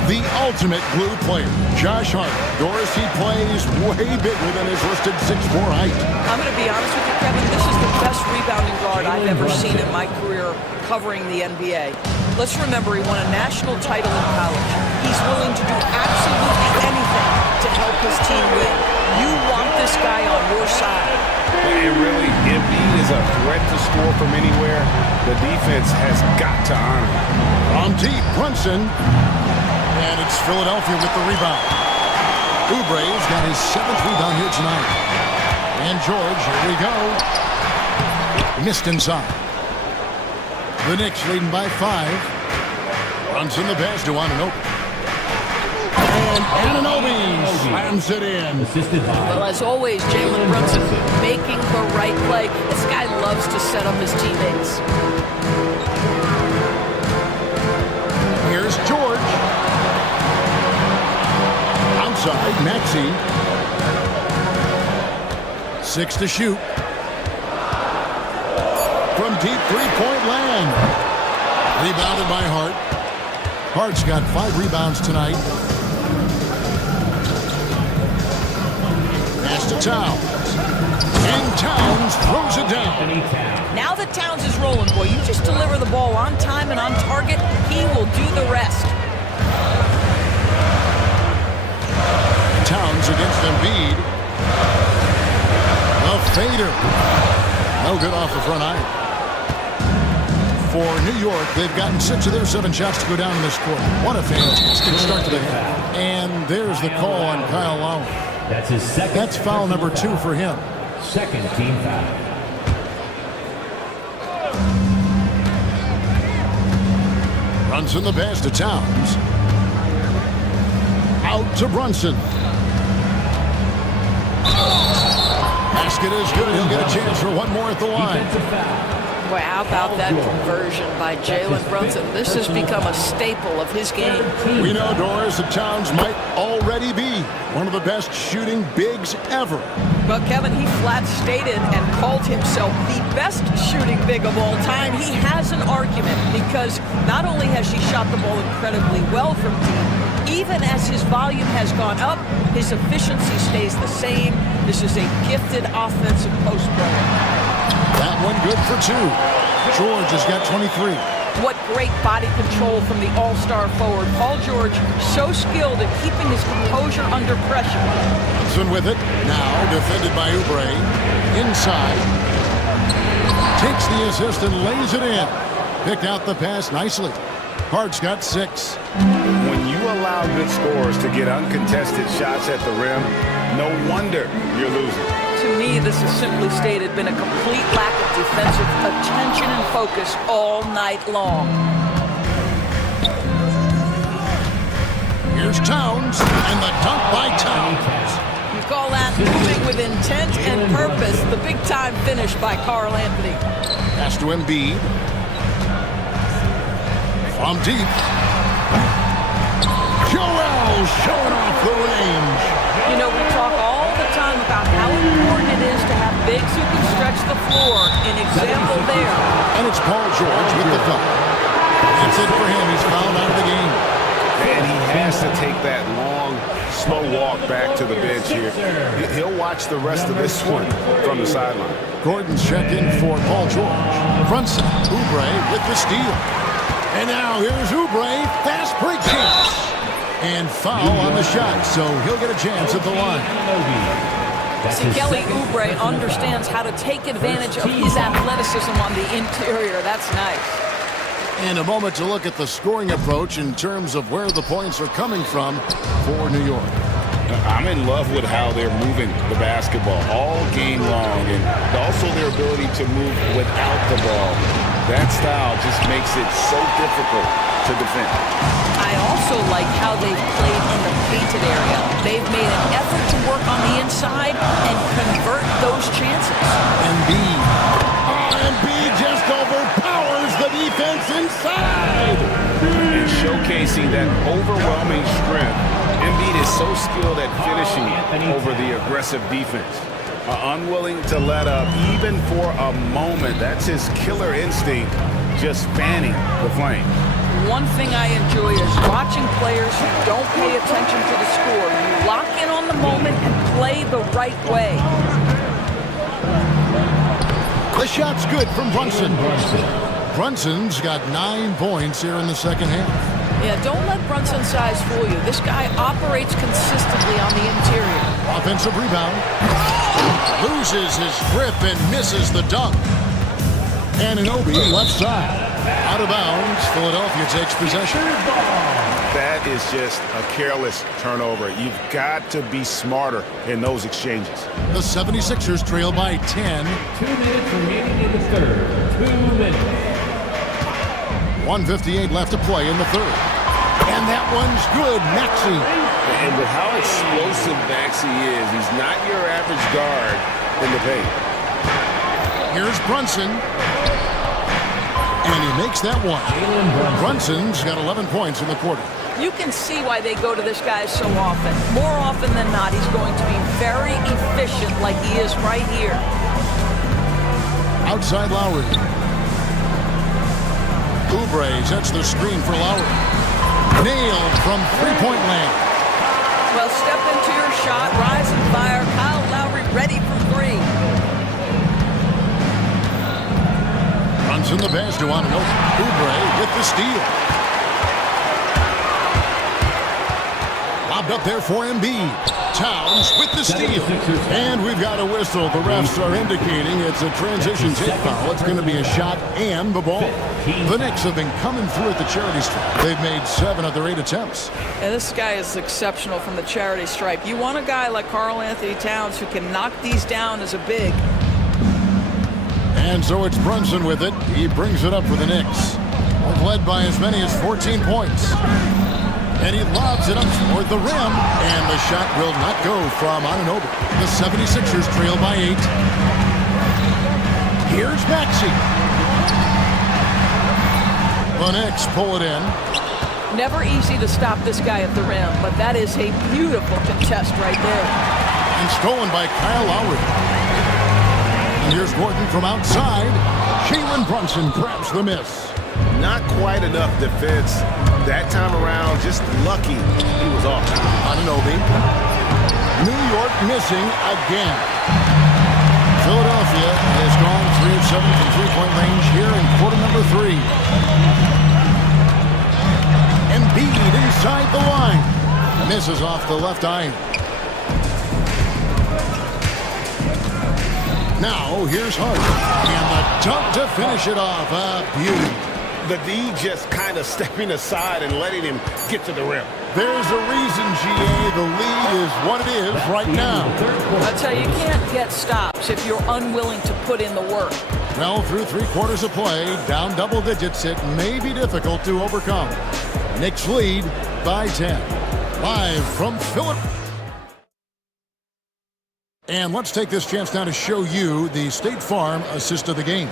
The ultimate glue player, Josh Hart. Doris, he plays way bigger than his listed 6'4" height. I'm going to be honest with you, Kevin. This is the best rebounding guard I've ever seen in my career covering the NBA. Let's remember, he won a national title in college. He's willing to do absolutely anything to help his team win. You want this guy on your side. And really, Embiid is a threat to score from anywhere, the defense has got to honor it. From deep, Brunson. And it's Philadelphia with the rebound. Oubre's got his 7th rebound here tonight. And George, here we go. Missed inside. The Knicks leading by 5. Runs in the pass to Anunoby. And Anunoby slams it in. Well, as always, Jalen Brunson making the right play. This guy loves to set up his teammates. Here's George. Outside, Maxey. 6 to shoot. From deep three-point land. Rebounded by Hart. Hart's got 5 rebounds tonight. Pass to Towns. And Towns throws it down. Now that Towns is rolling, boy, you just deliver the ball on time and on target, he will do the rest. Towns against Embiid. A fader. No good off the front iron. For New York, they've gotten 6 of their 7 shots to go down in this quarter. What a fantastic start to the half. And there's the call on Kyle Lowry. That's his second. That's foul number 2 for him. Second team foul. Runs in the pass to Towns. Out to Brunson. Basket is good. He'll get a chance for one more at the line. Boy, how about that conversion by Jalen Brunson? This has become a staple of his game. We know, Doris, that Towns might already be one of the best shooting bigs ever. But Kevin, he flat stated and called himself the best shooting big of all time. He has an argument because not only has he shot the ball incredibly well from deep, even as his volume has gone up, his efficiency stays the same. This is a gifted offensive post player. That one good for 2. George has got 23. What great body control from the all-star forward. Paul George, so skilled at keeping his composure under pressure. Brunson with it. Now defended by Oubre. Inside. Takes the assist and lays it in. Picked out the pass nicely. Hart's got 6. When you allow good scorers to get uncontested shots at the rim, no wonder you're losing. To me, this has simply stated been a complete lack of defensive attention and focus all night long. Here's Towns, and the dunk by Towns. You call that moving with intent and purpose. The big-time finish by Karl Anthony. Pass to Embiid. From deep. Joel showing off the range. You know, we talk all the time about how important it is to have bigs who can stretch the floor. An example there. And it's Paul George with the foul. That's it for him. He's fouled out of the game. And he has to take that long, slow walk back to the bench here. He'll watch the rest of this one from the sideline. Gordon's check in for Paul George. Brunson, Oubre with the steal. And now here's Oubre, fast break chance. And foul on the shot, so he'll get a chance at the line. See, Kelly Oubre understands how to take advantage of his athleticism on the interior. That's nice. And a moment to look at the scoring approach in terms of where the points are coming from for New York. I'm in love with how they're moving the basketball all game long, and also their ability to move without the ball. That style just makes it so difficult to defend. I also like how they've played in the painted area. They've made an effort to work on the inside and convert those chances. Embiid just overpowers the defense inside. And showcasing that overwhelming strength, Embiid is so skilled at finishing over the aggressive defense. Unwilling to let up even for a moment. That's his killer instinct, just fanning the flame. One thing I enjoy is watching players who don't pay attention to the score. You lock in on the moment and play the right way. The shot's good from Brunson. Brunson's got 9 points here in the second half. Yeah, don't let Brunson's size fool you. This guy operates consistently on the interior. Offensive rebound. Loses his grip and misses the dunk. Anunoby left side. Out of bounds. Philadelphia takes possession. That is just a careless turnover. You've got to be smarter in those exchanges. The 76ers trail by 10. 2 minutes remaining in the third. 2 minutes. 1:58 left to play in the third. And that one's good. Maxey. And with how explosive Maxey is, he's not your average guard in the paint. Here's Brunson. And he makes that one. Brunson's got 11 points in the quarter. You can see why they go to this guy so often. More often than not, he's going to be very efficient like he is right here. Outside Lowry. Oubre sets the screen for Lowry. Nailed from three-point land. Well, step into your shot, rise and fire. Kyle Lowry ready for three. Brunson the pass to Anunoby. Oubre with the steal. Lobbed up there for Embiid. Towns with the steal. And we've got a whistle. The refs are indicating it's a transition take foul. It's going to be a shot and the ball. The Knicks have been coming through at the charity stripe. They've made 7 of their 8 attempts. And this guy is exceptional from the charity stripe. You want a guy like Karl Anthony Towns who can knock these down as a big. And so it's Brunson with it. He brings it up for the Knicks. They've led by as many as 14 points. And he lobs it up toward the rim. And the shot will not go from Anunoby. The 76ers trail by 8. Here's Maxey. The Knicks pull it in. Never easy to stop this guy at the rim, but that is a beautiful contest right there. And stolen by Kyle Lowry. And here's Gordon from outside. Jalen Brunson grabs the miss. Not quite enough defense that time around. Just lucky he was off. Anunoby. New York missing again. Philadelphia has gone 3 of 7 from three-point range here in quarter number 3. Embiid inside the line. Misses off the left iron. Now here's Hart. And the dunk to finish it off. A beauty. The D just kind of stepping aside and letting him get to the rim. There's a reason, GA. The lead is what it is right now. I tell you, you can't get stops if you're unwilling to put in the work. Well, through 3 quarters of play, down double digits, it may be difficult to overcome. Knicks lead by 10. Live from Philadelphia. And let's take this chance now to show you the State Farm assist of the game.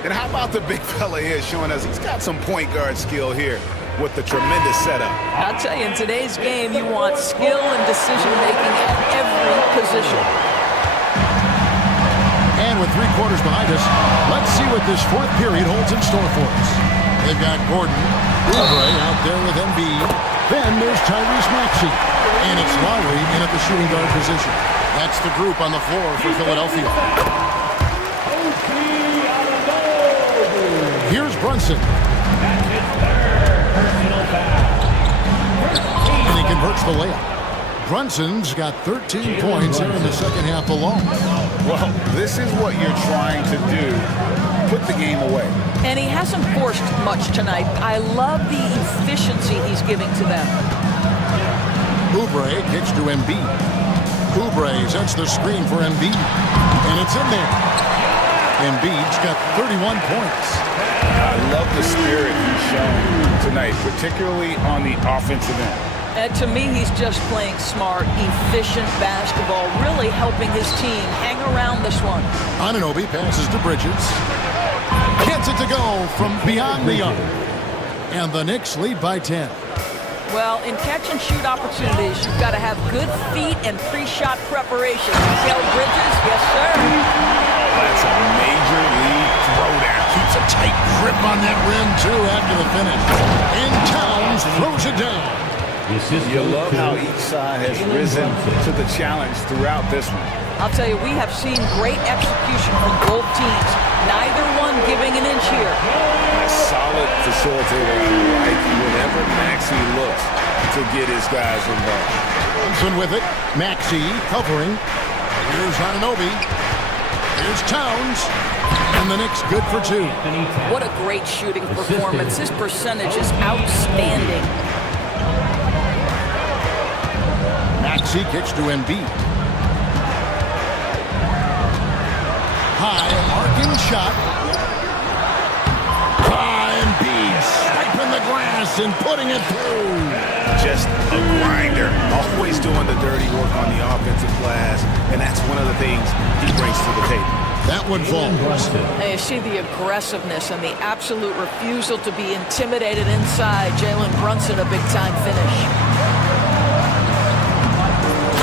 And how about the big fella here showing us he's got some point guard skill here with the tremendous setup. I'll tell you, in today's game, you want skill and decision-making at every position. And with 3 quarters behind us, let's see what this 4th period holds in store for us. They've got Gordon, Oubre out there with Embiid. Then there's Tyrese Maxey. And it's Lowry in at the shooting guard position. That's the group on the floor for Philadelphia. Here's Brunson. And he converts the layup. Brunson's got 13 points here in the second half alone. Well, this is what you're trying to do. Put the game away. And he hasn't forced much tonight. I love the efficiency he's giving to them. Oubre kicks to Embiid. Oubre sets the screen for Embiid. And it's in there. Embiid's got 31 points. I love the spirit he's shown tonight, particularly on the offensive end. And to me, he's just playing smart, efficient basketball, really helping his team hang around this one. Anunoby passes to Bridges. Gets it to go from beyond the arc. And the Knicks lead by 10. Well, in catch-and-shoot opportunities, you've got to have good feet and pre-shot preparation. Miguel Bridges, yes, sir. That's a major league throwdown. Keeps a tight grip on that rim, too, after the finish. And Towns throws it down. You love how each side has risen to the challenge throughout this one. I'll tell you, we have seen great execution from both teams. Neither one giving an inch here. A solid facilitator, like whenever Maxey looks to get his guys involved. Thompson with it. Maxey covering. Here's Anunoby. Here's Towns. And the Knicks good for 2. What a great shooting performance. His percentage is outstanding. Maxey kicks to Embiid. High, arcing shot. Embiid sniping the glass and putting it through. Just a grinder, always doing the dirty work on the offensive glass, and that's one of the things he brings to the table. That one falls. And you see the aggressiveness and the absolute refusal to be intimidated inside. Jalen Brunson, a big-time finish.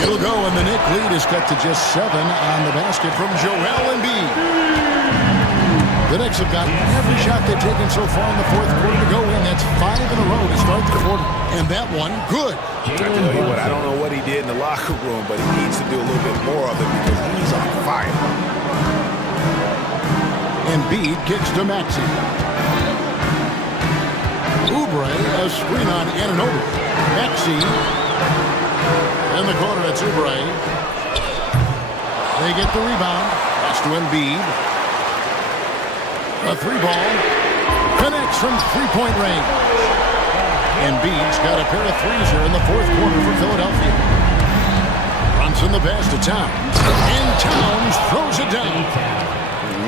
It'll go, and the Knick lead is cut to just 7 on the basket from Joel Embiid. The Knicks have got every shot they've taken so far in the fourth quarter to go in. That's 5 in a row to start the quarter. And that one, good. I tell you what, I don't know what he did in the locker room, but he needs to do a little bit more of it because he's on fire. Embiid kicks to Maxey. Oubre, a screen on Anunoby. Maxey in the corner, it's Oubre. They get the rebound. Pass to Embiid. A 3-ball. Connects from 3-point range. Embiid's got a pair of threes here in the fourth quarter for Philadelphia. Brunson the pass to Towns. And Towns throws it down.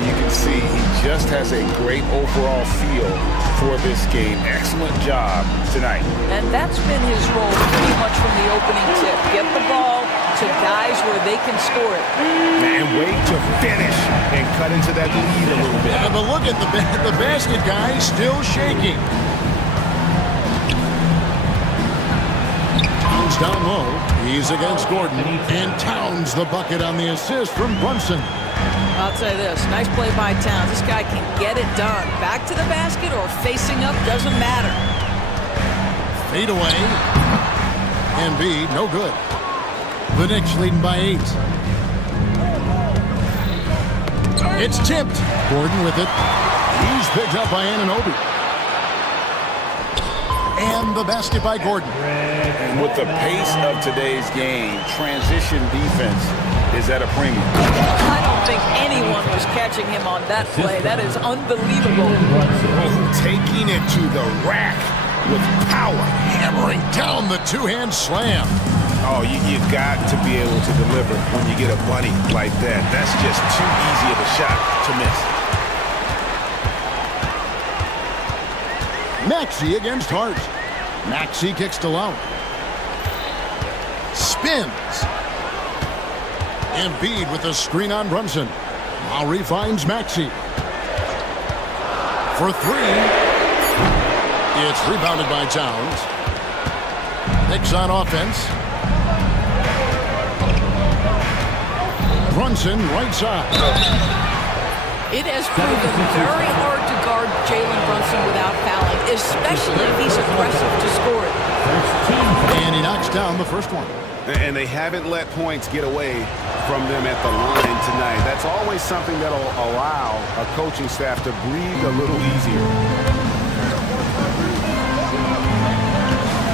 You can see he just has a great overall feel for this game. Excellent job tonight. And that's been his role pretty much from the opening tip. Get the ball to guys where they can score it. And wait to finish and cut into that lead a little bit. Yeah, but look at the basket guy still shaking. Towns down low. He's against Gordon. And Towns the bucket on the assist from Brunson. I'll tell you this, nice play by Towns. This guy can get it done. Back to the basket or facing up, doesn't matter. Fade away. Embiid, no good. The Knicks leading by 8. It's tipped. Gordon with it. He's picked up by Anunoby. And the basket by Gordon. And with the pace of today's game, transition defense is at a premium. I don't think anyone was catching him on that play. That is unbelievable. Oh, taking it to the rack with power. Hammering down the two-hand slam. Oh, you've got to be able to deliver when you get a bunny like that. That's just too easy of a shot to miss. Maxey against Hart. Maxey kicks to Lowe. Spins. Embiid with a screen on Brunson. Lowry finds Maxey. For 3. It's rebounded by Towns. Knicks on offense. Brunson right side. It has proven very hard to guard Jalen Brunson without fouling, especially if he's aggressive to score it. And he knocks down the first one. And they haven't let points get away from them at the line tonight. That's always something that'll allow a coaching staff to breathe a little easier.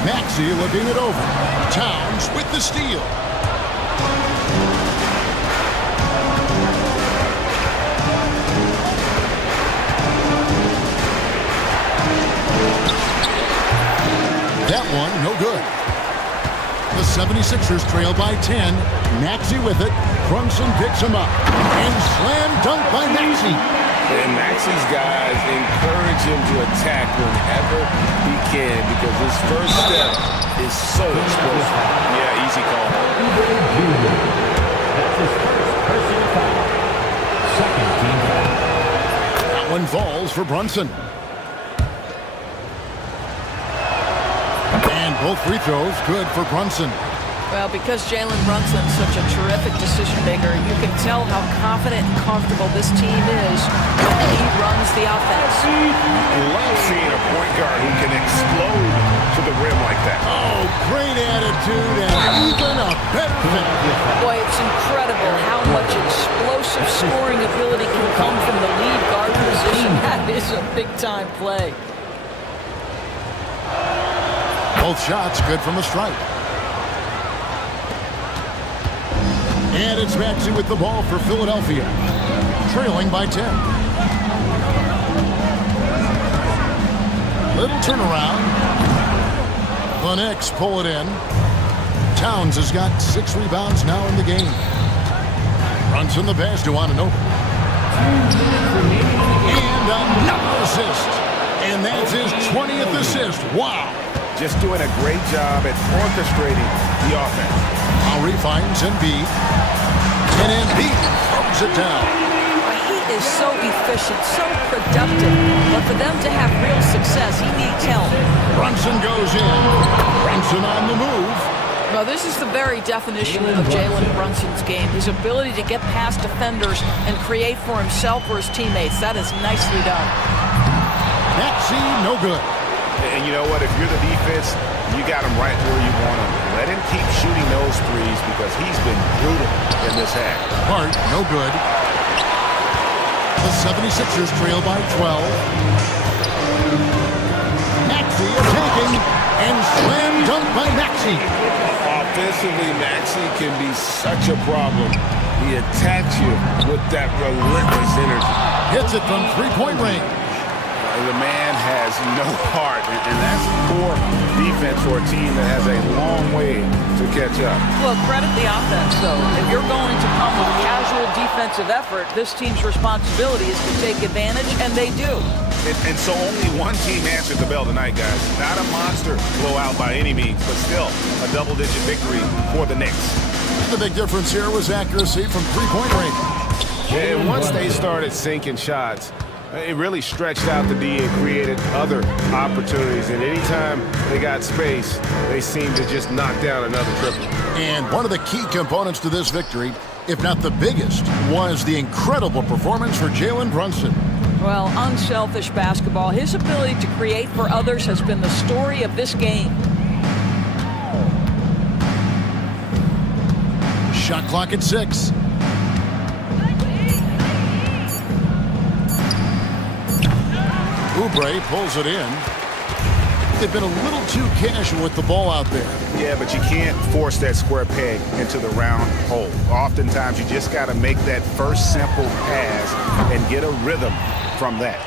Maxey looking it over. Towns with the steal. That one, no good. The 76ers trail by 10. Maxey with it. Brunson picks him up. And slam dunk by Maxey. And Maxey's guys encourage him to attack whenever he can because his first step is so explosive. Yeah, easy call. That's his first personal foul. Second team foul. That one falls for Brunson. And both free throws good for Brunson. Well, because Jalen Brunson's such a terrific decision maker, you can tell how confident and comfortable this team is when he runs the offense. Love seeing a point guard who can explode to the rim like that. Oh, great attitude and even a better finish. Boy, it's incredible how much explosive scoring ability can come from the lead guard position. That is a big-time play. Both shots good from the stripe. And it's Maxey with the ball for Philadelphia. Trailing by 10. Little turnaround. The Knicks pull it in. Towns has got 6 rebounds now in the game. Brunson the pass to Anunoby. And another assist. And that's his 20th assist. Wow. Just doing a great job at orchestrating the offense. Lowry finds Embiid. And Embiid throws it down. He is so efficient, so productive. But for them to have real success, he needs help. Brunson goes in. Brunson on the move. Well, this is the very definition of Jalen Brunson's game. His ability to get past defenders and create for himself or his teammates. That is nicely done. Maxey, no good. And you know what? If you're the defense, you got him right where you want him. Let him keep shooting those threes because he's been brutal in this half. Hart, no good. The 76ers trail by 12. Maxey attacking and slam dunk by Maxey. Offensively, Maxey can be such a problem. He attacks you with that relentless energy. Hits it from three-point range. The man has no heart, and that's poor defense for a team that has a long way to catch up. Well, credit the offense, though. If you're going to come with casual defensive effort, this team's responsibility is to take advantage, and they do. And so only one team answered the bell tonight, guys. Not a monster blowout by any means, but still a double-digit victory for the Knicks. The big difference here was accuracy from three-point range. And once they started sinking shots, it really stretched out the D and created other opportunities. And anytime they got space, they seemed to just knock down another triple. And one of the key components to this victory, if not the biggest, was the incredible performance for Jalen Brunson. Well, unselfish basketball. His ability to create for others has been the story of this game. Shot clock at 6. Oubre pulls it in. They've been a little too casual with the ball out there. Yeah, but you can't force that square peg into the round hole. Oftentimes, you just got to make that first simple pass and get a rhythm from that.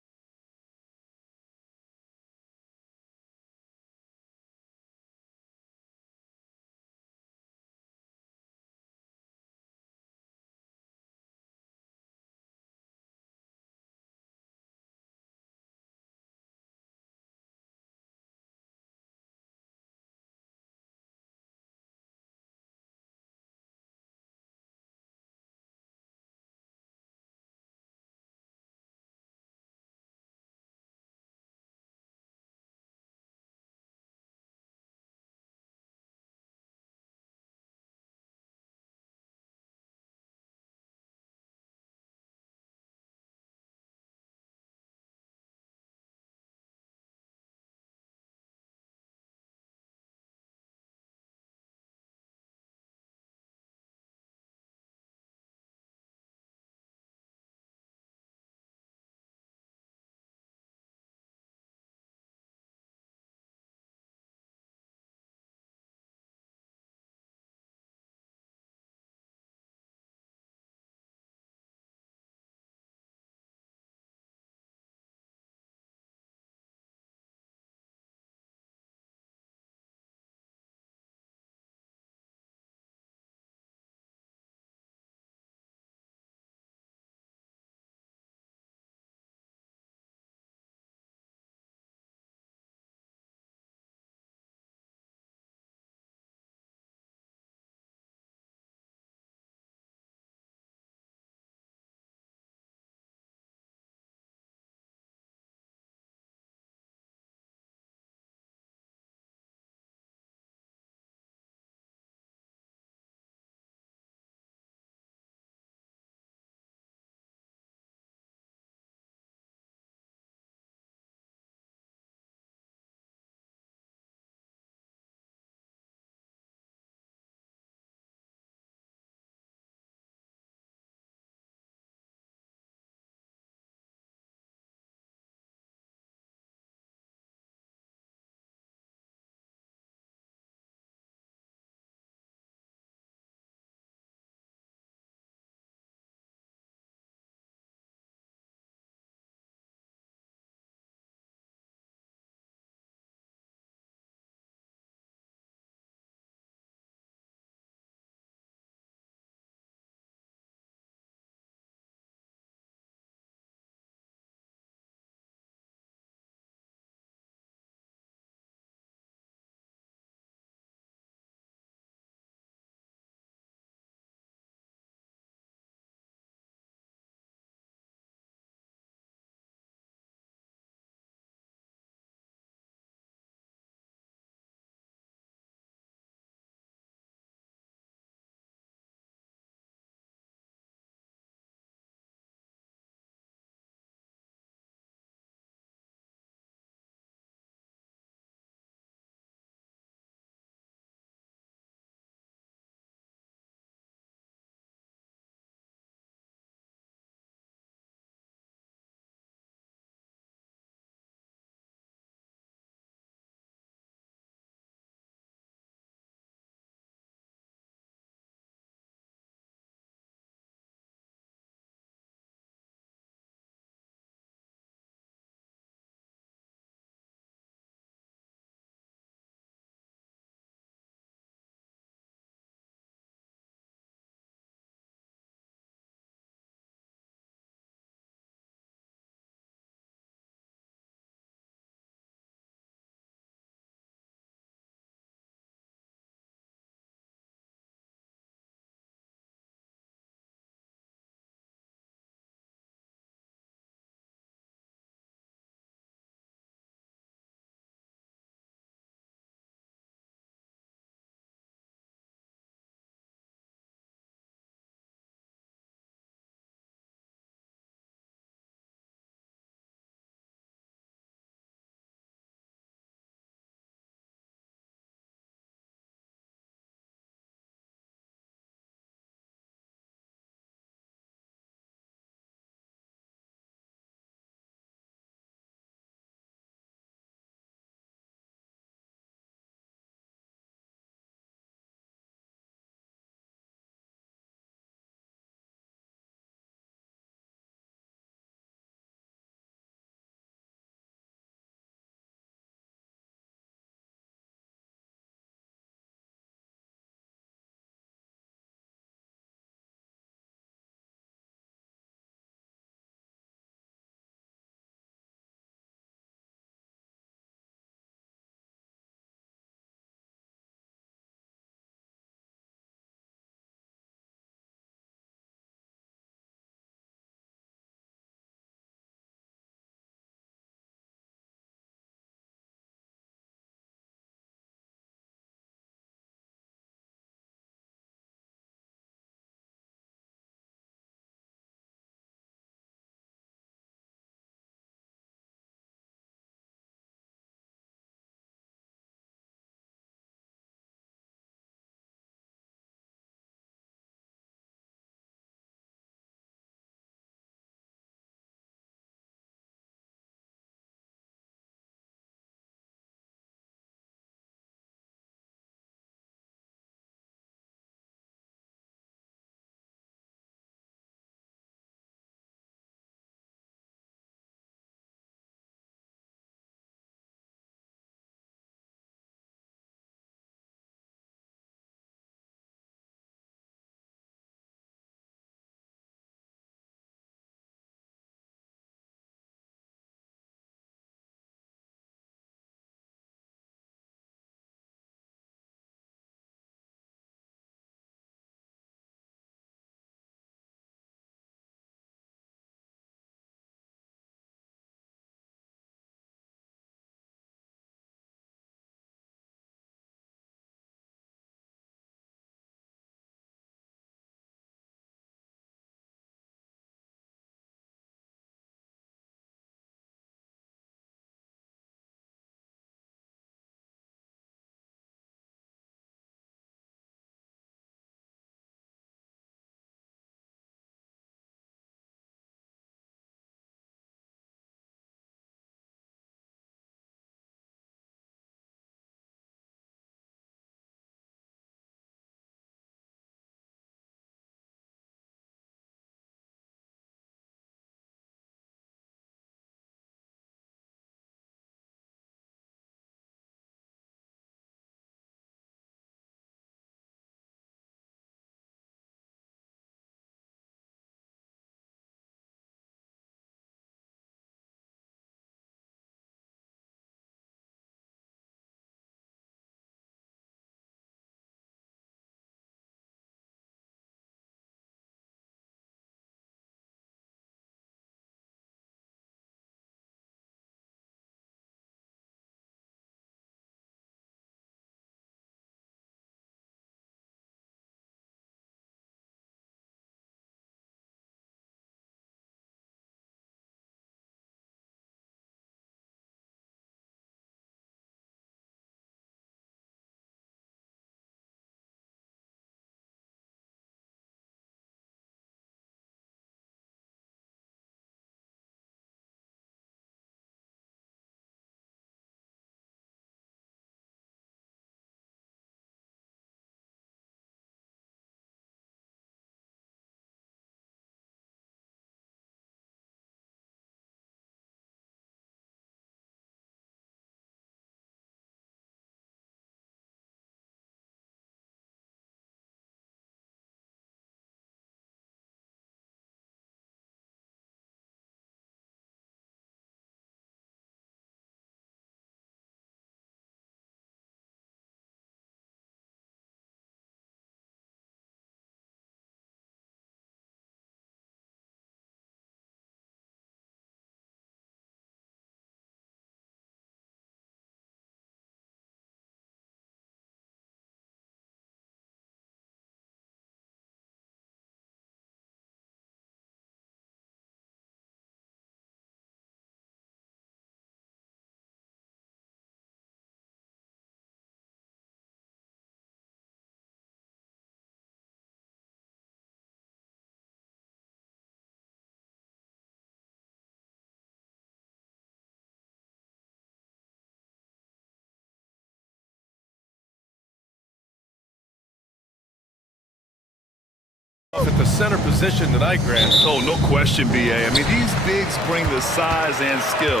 At the center position tonight, Grant. Oh, no question, B.A. I mean, these bigs bring the size and skill.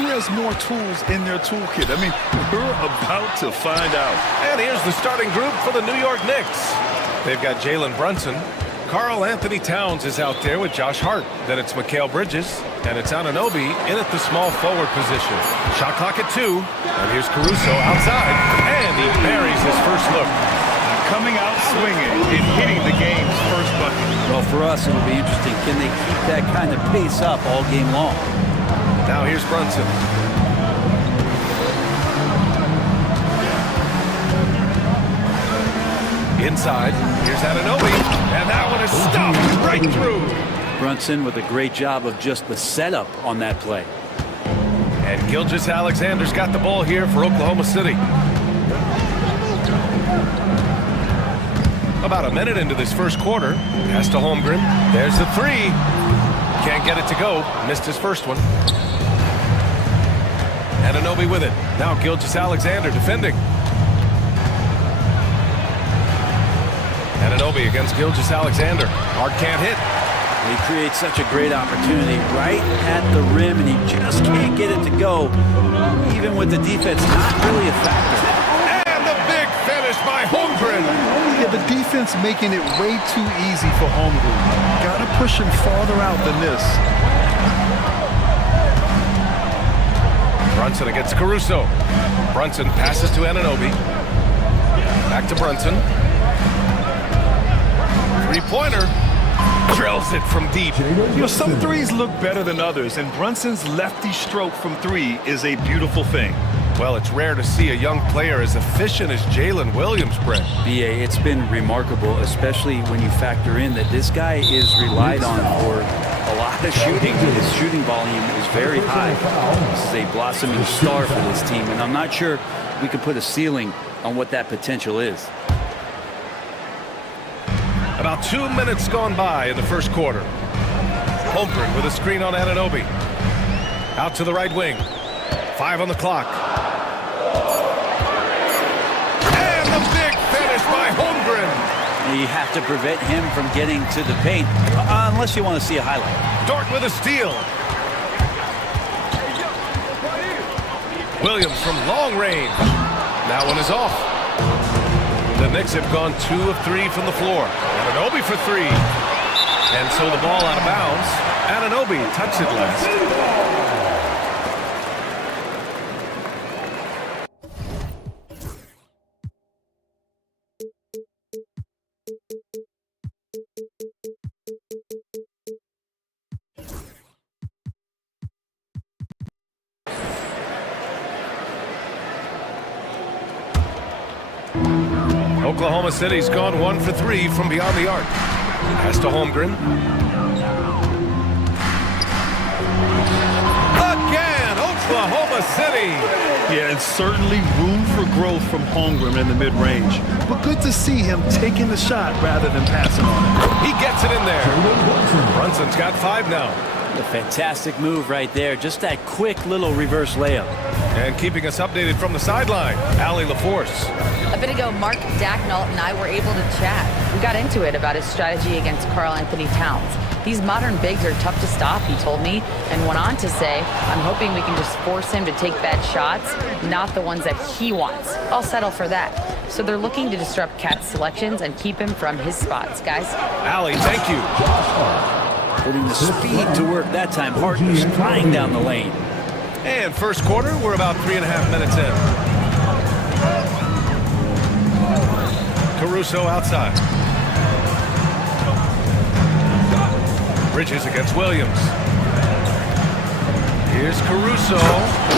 Who has more tools in their toolkit? I mean, we're about to find out. And here's the starting group for the New York Knicks. They've got Jalen Brunson. Karl Anthony Towns is out there with Josh Hart. Then it's Mikal Bridges. And it's Anunoby in at the small forward position. Shot clock at 2. And here's Caruso outside. And he buries his first look. Coming out swinging and hitting the game's first bucket. Well, for us, it'll be interesting. Can they keep that kind of pace up all game long? Now here's Brunson. Inside, here's Anunoby, and that one is stuffed right through. Brunson with a great job of just the setup on that play. And Gilgeous-Alexander's got the ball here for Oklahoma City. About a minute into this first quarter. Pass to Holmgren. There's the three. Can't get it to go. Missed his first one. Anunoby with it. Now Gilgeous-Alexander defending. Anunoby against Gilgeous-Alexander. Hart can't hit. He creates such a great opportunity right at the rim, and he just can't get it to go, even with the defense not really a factor. And the big finish by Holmgren. Yeah, the defense making it way too easy for Holmgren. Got to push him farther out than this. Brunson against Caruso. Brunson passes to Anunoby. Back to Brunson. Three-pointer. Drills it from deep. You know, some threes look better than others, and Brunson's lefty stroke from 3 is a beautiful thing. Well, it's rare to see a young player as efficient as Jalen Williams, Brent. BA, it's been remarkable, especially when you factor in that this guy is relied on for a lot of shooting. His shooting volume is very high. This is a blossoming star for this team, and I'm not sure we can put a ceiling on what that potential is. About 2 minutes gone by in the first quarter. Holmgren with a screen on Anunoby. Out to the right wing. 5 on the clock. And the big finish by Holmgren. You have to prevent him from getting to the paint, unless you want to see a highlight. Dort with a steal. Williams from long range. That one is off. The Knicks have gone 2 of 3 from the floor. Anunoby for 3. And so the ball out of bounds. Anunoby touched it last. Oklahoma City's gone 1 for 3 from beyond the arc. Pass to Holmgren. Again, Oklahoma City. Yeah, and certainly room for growth from Holmgren in the mid-range. But good to see him taking the shot rather than passing on it. He gets it in there. Brunson's got 5 now. A fantastic move right there. Just that quick little reverse layup. And keeping us updated from the sideline, Allie LaForce. A bit ago, Mark Dagnall and I were able to chat. We got into it about his strategy against Karl Anthony Towns. These modern bigs are tough to stop, he told me, and went on to say, I'm hoping we can just force him to take bad shots, not the ones that he wants. I'll settle for that. So they're looking to disrupt Cat's selections and keep him from his spots, guys. Allie, thank you. Putting the speed to work that time. Hart was flying down the lane. And first quarter, we're about 3.5 minutes in. Caruso outside. Bridges against Williams. Here's Caruso.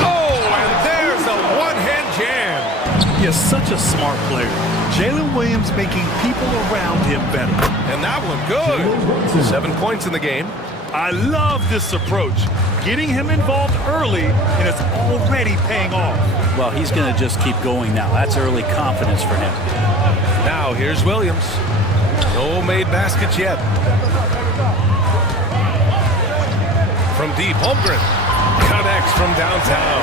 Oh, and there's a one-hand jam. He is such a smart player. Jalen Williams making people around him better. And that one good. 7 points in the game. I love this approach. Getting him involved early, and it's already paying off. Well, he's going to just keep going now. That's early confidence for him. Now here's Williams. No made baskets yet. From deep, Holmgren connects from downtown.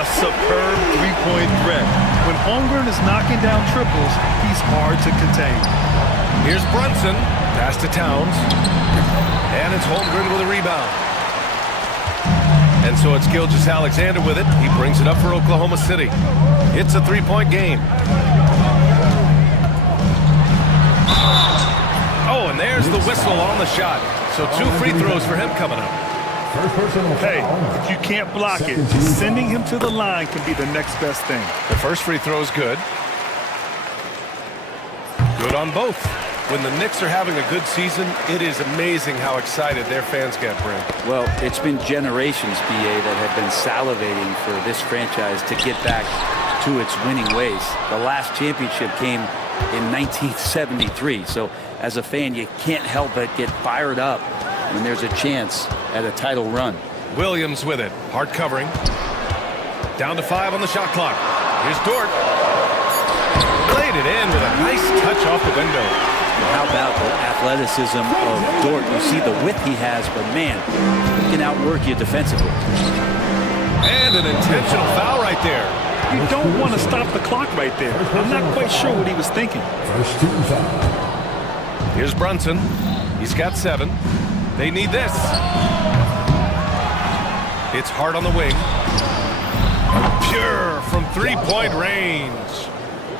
A superb three-point threat. When Holmgren is knocking down triples, he's hard to contain. Here's Brunson. Pass to Towns. And it's Holmgren with a rebound. And so it's Gilgeous-Alexander with it. He brings it up for Oklahoma City. It's a three-point game. Oh, and there's the whistle on the shot. So 2 free throws for him coming up. Hey, if you can't block it, sending him to the line can be the next best thing. The first free throw is good. Good on both. When the Knicks are having a good season, it is amazing how excited their fans get, Brent. Well, it's been generations, BA, that have been salivating for this franchise to get back to its winning ways. The last championship came in 1973, so as a fan, you can't help but get fired up when there's a chance at a title run. Williams with it. Hard covering. Down to 5 on the shot clock. Here's Dort. Played it in with a nice touch off the window. How about the athleticism of Dort? You see the width he has, but man, he can outwork you defensively. And an intentional foul right there. You don't want to stop the clock right there. I'm not quite sure what he was thinking. Here's Brunson. He's got 7. They need this. It's Hart on the wing. Pure from three-point range.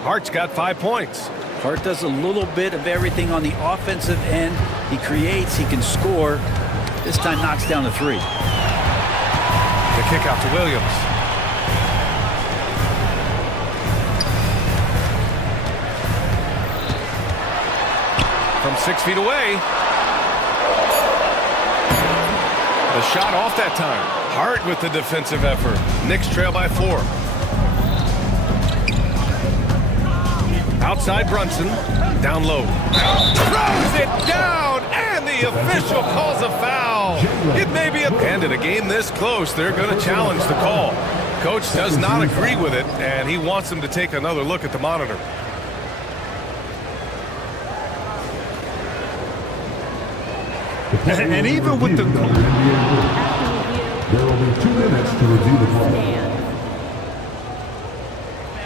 Hart's got 5 points. Hart does a little bit of everything on the offensive end. He creates, he can score. This time knocks down the 3. The kick out to Williams. From 6 feet away. The shot off that time. Hart with the defensive effort. Knicks trail by 4. Outside Brunson, down low. Throws it down, and the official calls a foul. It may be and in a game this close, they're going to challenge the call. Coach does not agree with it, and he wants him to take another look at the monitor. And even with the... There will be 2 minutes to review the call.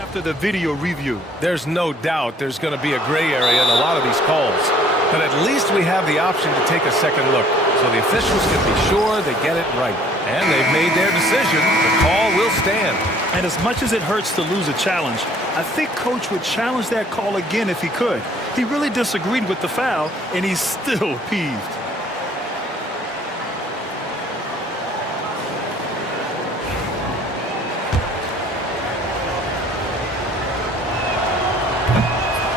After the video review. There's no doubt there's going to be a gray area in a lot of these calls. But at least we have the option to take a second look. So the officials can be sure they get it right. And they've made their decision. The call will stand. And as much as it hurts to lose a challenge, I think Coach would challenge that call again if he could. He really disagreed with the foul, and he's still peeved.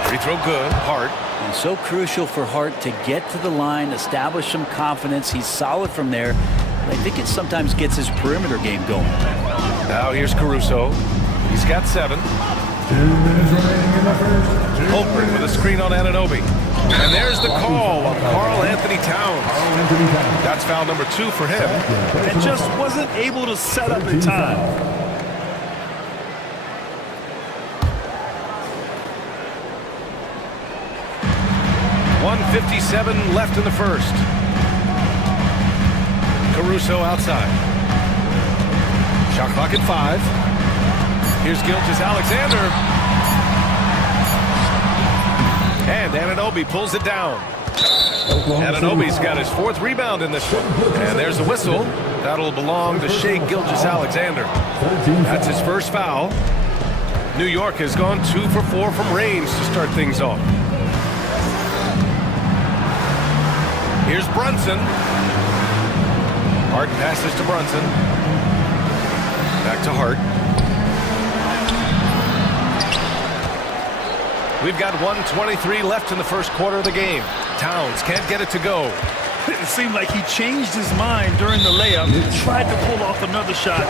Free throw good. Hart. And so crucial for Hart to get to the line, establish some confidence. He's solid from there. I think it sometimes gets his perimeter game going. Now here's Caruso. He's got 7. Holmgren with a screen on Anunoby. And there's the call on Karl Anthony Towns. That's foul number 2 for him. And just wasn't able to set up in time. 1:57 left in the first. Caruso outside. Shot clock at 5. Here's Gilgeous-Alexander. And Anunoby pulls it down. Anunoby's got his 4th rebound in this one. And there's the whistle. That'll belong to Shai Gilgeous-Alexander. That's his first foul. New York has gone 2 for 4 from range to start things off. Here's Brunson. Hart passes to Brunson. Back to Hart. We've got 1:23 left in the first quarter of the game. Towns can't get it to go. It seemed like he changed his mind during the layup, tried to pull off another shot,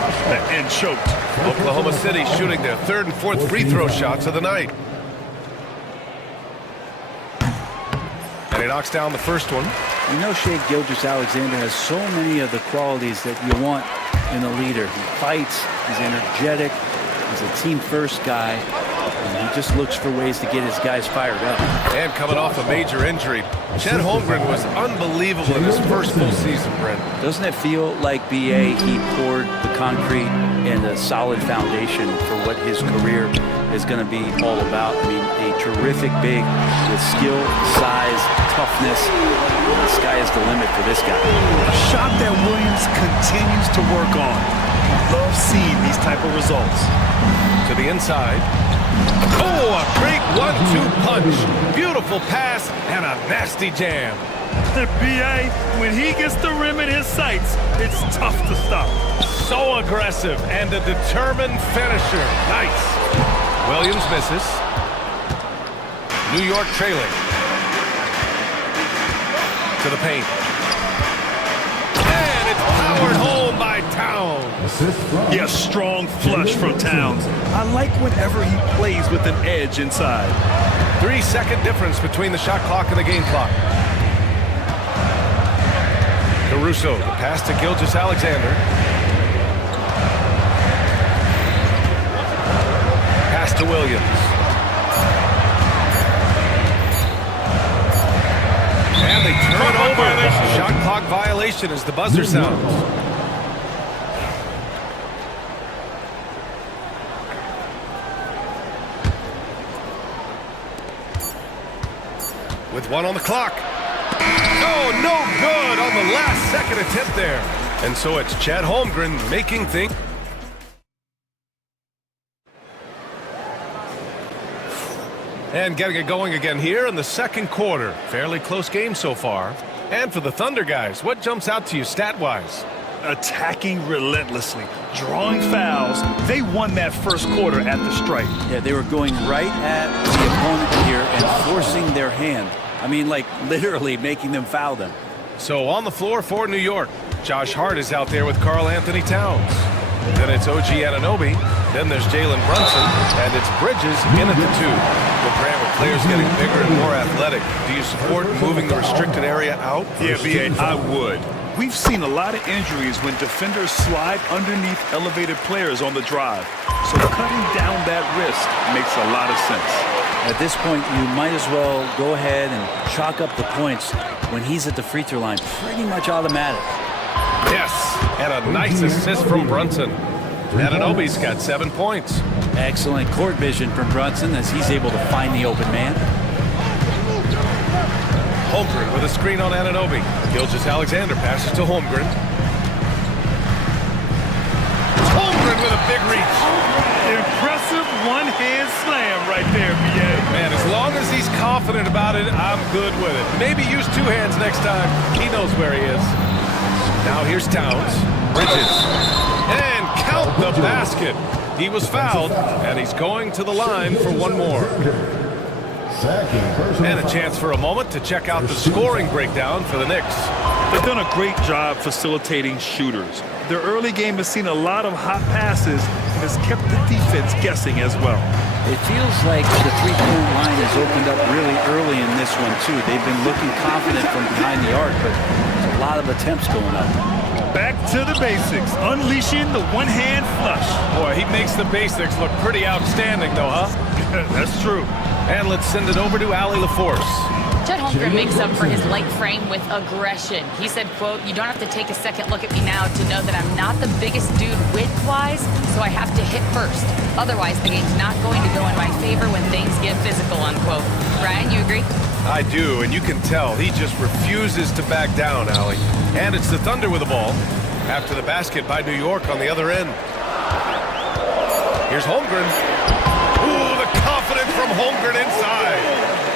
and choked. Oklahoma City shooting their 3rd and 4th free throw shots of the night. And he knocks down the first one. You know, Shai Gilgeous-Alexander has so many of the qualities that you want in a leader. He fights, he's energetic, he's a team-first guy, and he just looks for ways to get his guys fired up. And coming off a major injury, Chet Holmgren was unbelievable in his first full season, Brent. Doesn't it feel like, BA, he poured the concrete and a solid foundation for what his career is going to be all about. I mean, a terrific big with skill, size, toughness. The sky is the limit for this guy. A shot that Williams continues to work on. Love seeing these type of results. To the inside. Oh, a great 1-2 punch. Beautiful pass and a nasty jam. BA, when he gets the rim in his sights, it's tough to stop. So aggressive and a determined finisher. Nice. Williams misses. New York trailing. To the paint. And it's powered home by Towns. Yeah, strong flush from Towns. I like whenever he plays with an edge inside. 3-second difference between the shot clock and the game clock. Caruso, the pass to Gilgeous-Alexander. Pass to Williams. And they turn it over. Shot clock violation as the buzzer sounds. With one on the clock. Oh, no good on the last second attempt there. And so it's Chad Holmgren making things. And getting it going again here in the second quarter. Fairly close game so far. And for the Thunder guys, what jumps out to you stat-wise? Attacking relentlessly, drawing fouls. They won that first quarter at the stripe. Yeah, they were going right at the opponent here and forcing their hand. I mean, like, literally making them foul them. So on the floor for New York, Josh Hart is out there with Karl Anthony Towns. Then it's OG Anunoby. Then there's Jalen Brunson. And it's Bridges in at the 2. But Grant, with players getting bigger and more athletic, do you support moving the restricted area out? Yeah, B.A., I would. We've seen a lot of injuries when defenders slide underneath elevated players on the drive. So cutting down that risk makes a lot of sense. At this point, you might as well go ahead and chalk up the points when he's at the free throw line. Pretty much automatic. Yes, and a nice assist from Brunson. Anunoby's got 7 points. Excellent court vision from Brunson as he's able to find the open man. Holmgren with a screen on Anunoby. Gilgeous-Alexander passes to Holmgren. Holmgren with a big reach. Impressive one-hand slam right there, B.A. Man, as long as he's confident about it, I'm good with it. Maybe use 2 hands next time. He knows where he is. Now here's Towns. Bridges. And count the basket. He was fouled, and he's going to the line for one more. And a chance for a moment to check out the scoring breakdown for the Knicks. They've done a great job facilitating shooters. Their early game has seen a lot of hot passes and has kept the defense guessing as well. It feels like the three-point line has opened up really early in this one, too. They've been looking confident from behind the arc, but there's a lot of attempts going up. Back to the basics, unleashing the one-hand flush. Boy, he makes the basics look pretty outstanding, though, huh? That's true. And let's send it over to Allie LaForce. Chet Holmgren makes up for his light frame with aggression. He said, quote, "You don't have to take a second look at me now to know that I'm not the biggest dude width-wise, so I have to hit first. Otherwise, the game's not going to go in my favor when things get physical," unquote. Ryan, you agree? I do, and you can tell he just refuses to back down, Allie. And it's the Thunder with the ball. After the basket by New York on the other end. Here's Holmgren. Ooh, the confidence from Holmgren inside.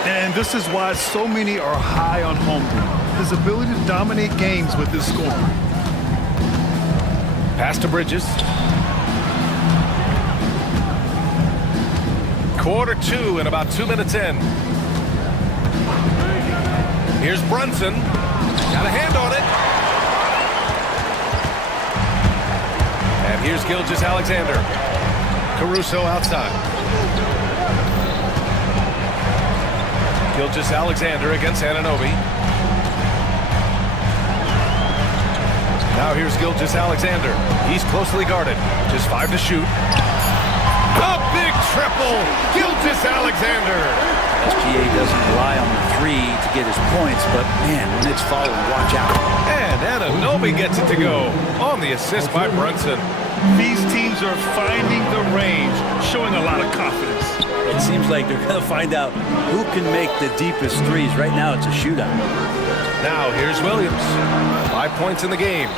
And this is why so many are high on Holmgren. His ability to dominate games with his scoring. Pass to Bridges. Quarter 2 and about 2 minutes in. Here's Brunson. Got a hand on it. And here's Gilgeous-Alexander. Caruso outside. Gilgeous-Alexander against Anunoby. Now here's Gilgeous-Alexander. He's closely guarded. Just 5 to shoot. A big triple. Gilgeous-Alexander. SGA doesn't rely on the 3 to get his points, but man, when it's following, watch out. And Anunoby gets it to go on the assist by Brunson. These teams are finding the range, showing a lot of confidence. It seems like they're going to find out who can make the deepest threes. Right now, it's a shootout. Now, here's Williams. 5 points in the game.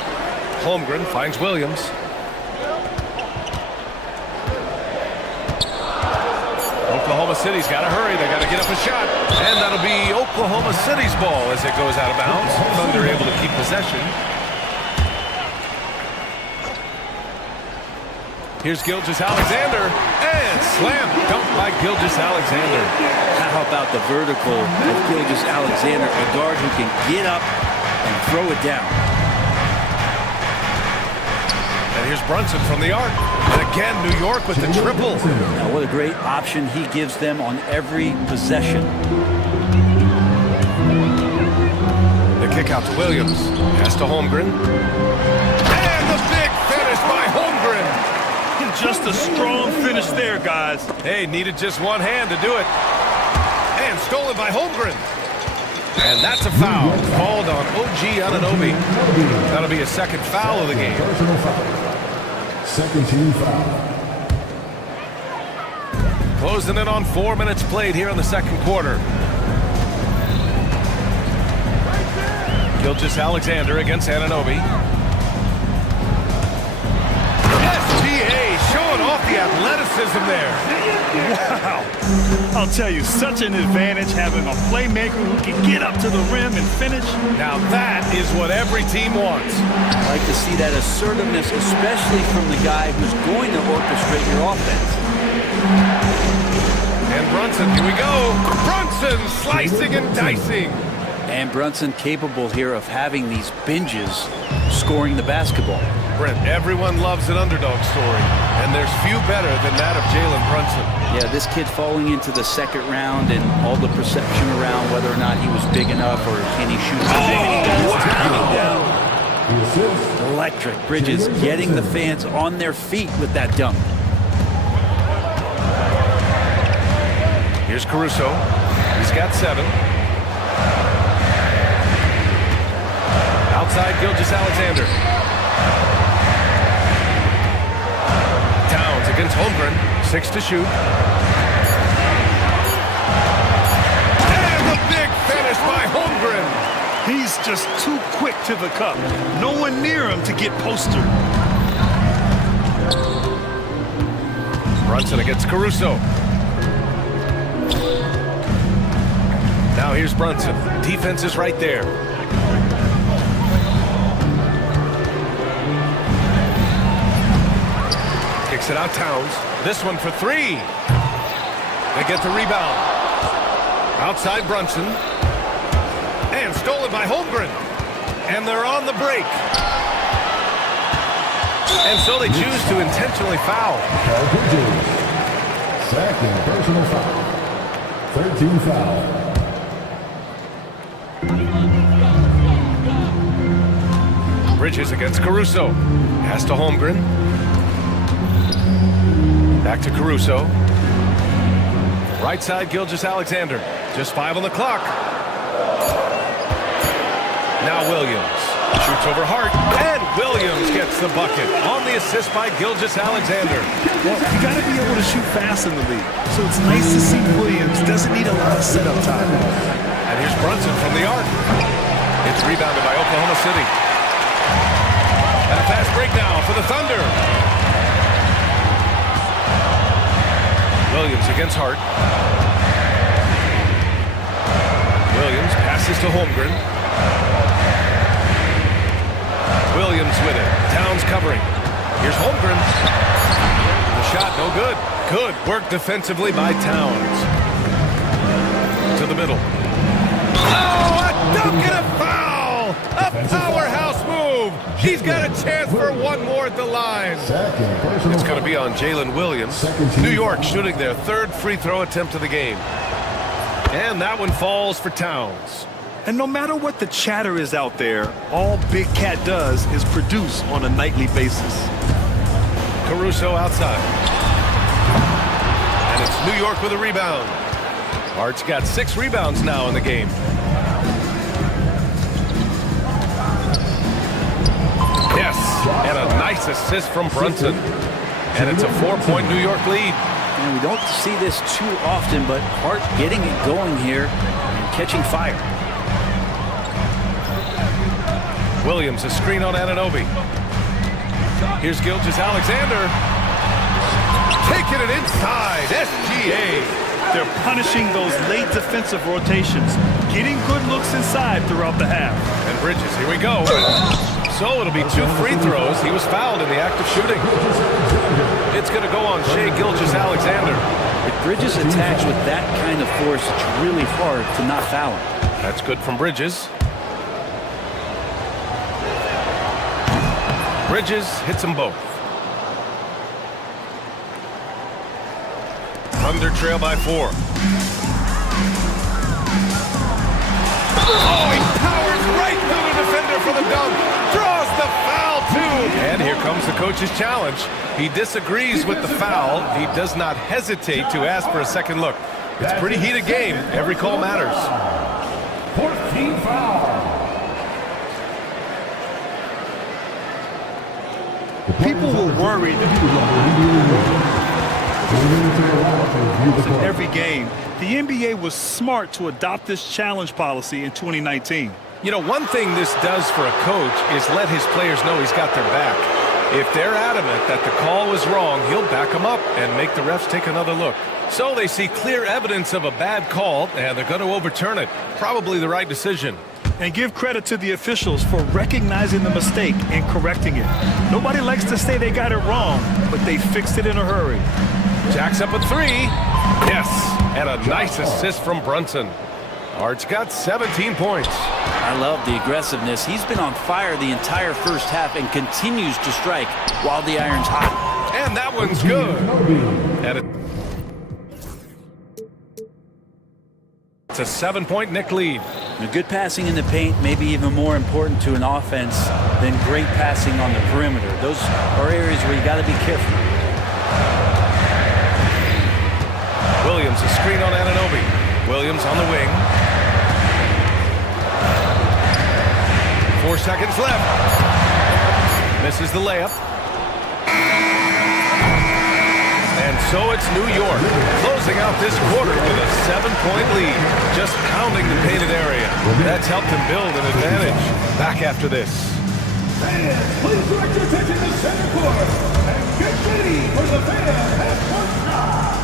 Holmgren finds Williams. Oklahoma City's got to hurry. They got to get up a shot. And that'll be Oklahoma City's ball as it goes out of bounds. Thunder able to keep possession. Here's Gilgeous-Alexander. And slam dunk by Gilgeous-Alexander. How about the vertical of Gilgeous-Alexander, a guard who can get up and throw it down. And here's Brunson from the arc. And again, New York with the triple. Now, what a great option he gives them on every possession. The kick out to Williams. Pass to Holmgren. And the big finish by Holmgren. Just a strong finish there, guys. Hey, needed just one hand to do it. And stolen by Holmgren. And that's a foul. Called on OG Anunoby. That'll be a second foul of the game. Personal foul. Second team foul. Closing in on 4 minutes played here in the second quarter. Gilgeous-Alexander against Anunoby. Showing off the athleticism there. Wow. I'll tell you, such an advantage having a playmaker who can get up to the rim and finish. Now that is what every team wants. I like to see that assertiveness, especially from the guy who's going to orchestrate your offense. And Brunson, here we go. Brunson slicing and dicing. And Brunson capable here of having these binges scoring the basketball. Brent, everyone loves an underdog story, and there's few better than that of Jalen Brunson. Yeah, this kid falling into the second round and all the perception around whether or not he was big enough or can he shoot. Wow. Electric. Bridges getting the fans on their feet with that dunk. Here's Caruso. He's got 7. Outside Gilgeous-Alexander. Towns against Holmgren. 6 to shoot. And the big finish by Holmgren. He's just too quick to the cup. No one near him to get postered. Brunson against Caruso. Now here's Brunson. Defense is right there. Kicks it out Towns. This one for 3. They get the rebound. Outside Brunson. And stolen by Holmgren. And they're on the break. And so they choose to intentionally foul. Second personal foul. 13 foul. Bridges against Caruso. Pass to Holmgren. Back to Caruso. Right side, Gilgeous-Alexander. Just 5 on the clock. Now Williams. Shoots over Hart. And Williams gets the bucket on the assist by Gilgeous-Alexander. Well, you got to be able to shoot fast in the league. So it's nice to see Williams doesn't need a lot of setup time. And here's Brunson from the arc. It's rebounded by Oklahoma City. And a fast break now for the Thunder. Williams against Hart. Williams passes to Holmgren. Williams with it. Towns covering. Here's Holmgren. The shot, no good. Good work defensively by Towns. To the middle. Oh, a dunk and a foul! A powerhouse move! He's got a chance for one more at the line. It's going to be on Jalen Williams. New York shooting their 3rd free throw attempt of the game. And that one falls for Towns. And no matter what the chatter is out there, all Big Cat does is produce on a nightly basis. Caruso outside. And it's New York with a rebound. Hart's got 6 rebounds now in the game. Yes, and a nice assist from Brunson. And it's a 4-point New York lead. And we don't see this too often, but Hart getting it going here and catching fire. Williams, a screen on Anunoby. Here's Gilgeous-Alexander. Taking it inside, SGA. They're punishing those late defensive rotations, getting good looks inside throughout the half. And Bridges, here we go. So it'll be 2 free throws. He was fouled in the act of shooting. It's going to go on Shai Gilgeous-Alexander. If Bridges attacks with that kind of force, it's really hard to not foul him. That's good from Bridges. Bridges hits them both. Thunder trail by 4. Oh, he powers right through the defender for the dunk. Draws the foul, too. And here comes the coach's challenge. He disagrees with the foul. He does not hesitate to ask for a second look. It's a pretty heated game. Every call matters. 14 foul. People were worried in every game. The NBA was smart to adopt this challenge policy in 2019. You know, one thing this does for a coach is let his players know he's got their back. If they're adamant that the call was wrong, he'll back them up and make the refs take another look. So they see clear evidence of a bad call, and they're going to overturn it. Probably the right decision. And give credit to the officials for recognizing the mistake and correcting it. Nobody likes to say they got it wrong, but they fixed it in a hurry. Jacks up a 3. Yes, and a nice assist from Brunson. Hart's got 17 points. I love the aggressiveness. He's been on fire the entire first half and continues to strike while the iron's hot. And that one's good. And it's a 7-point Knick lead. The good passing in the paint may be even more important to an offense than great passing on the perimeter. Those are areas where you got to be careful. Williams, a screen on Anunoby. Williams on the wing. 4 seconds left. Misses the layup. And so it's New York, closing out this quarter with a 7-point lead, just pounding the painted area. That's helped him build an advantage. Back after this. Fans, please direct your attention to center court and get ready for the fan half-court shot.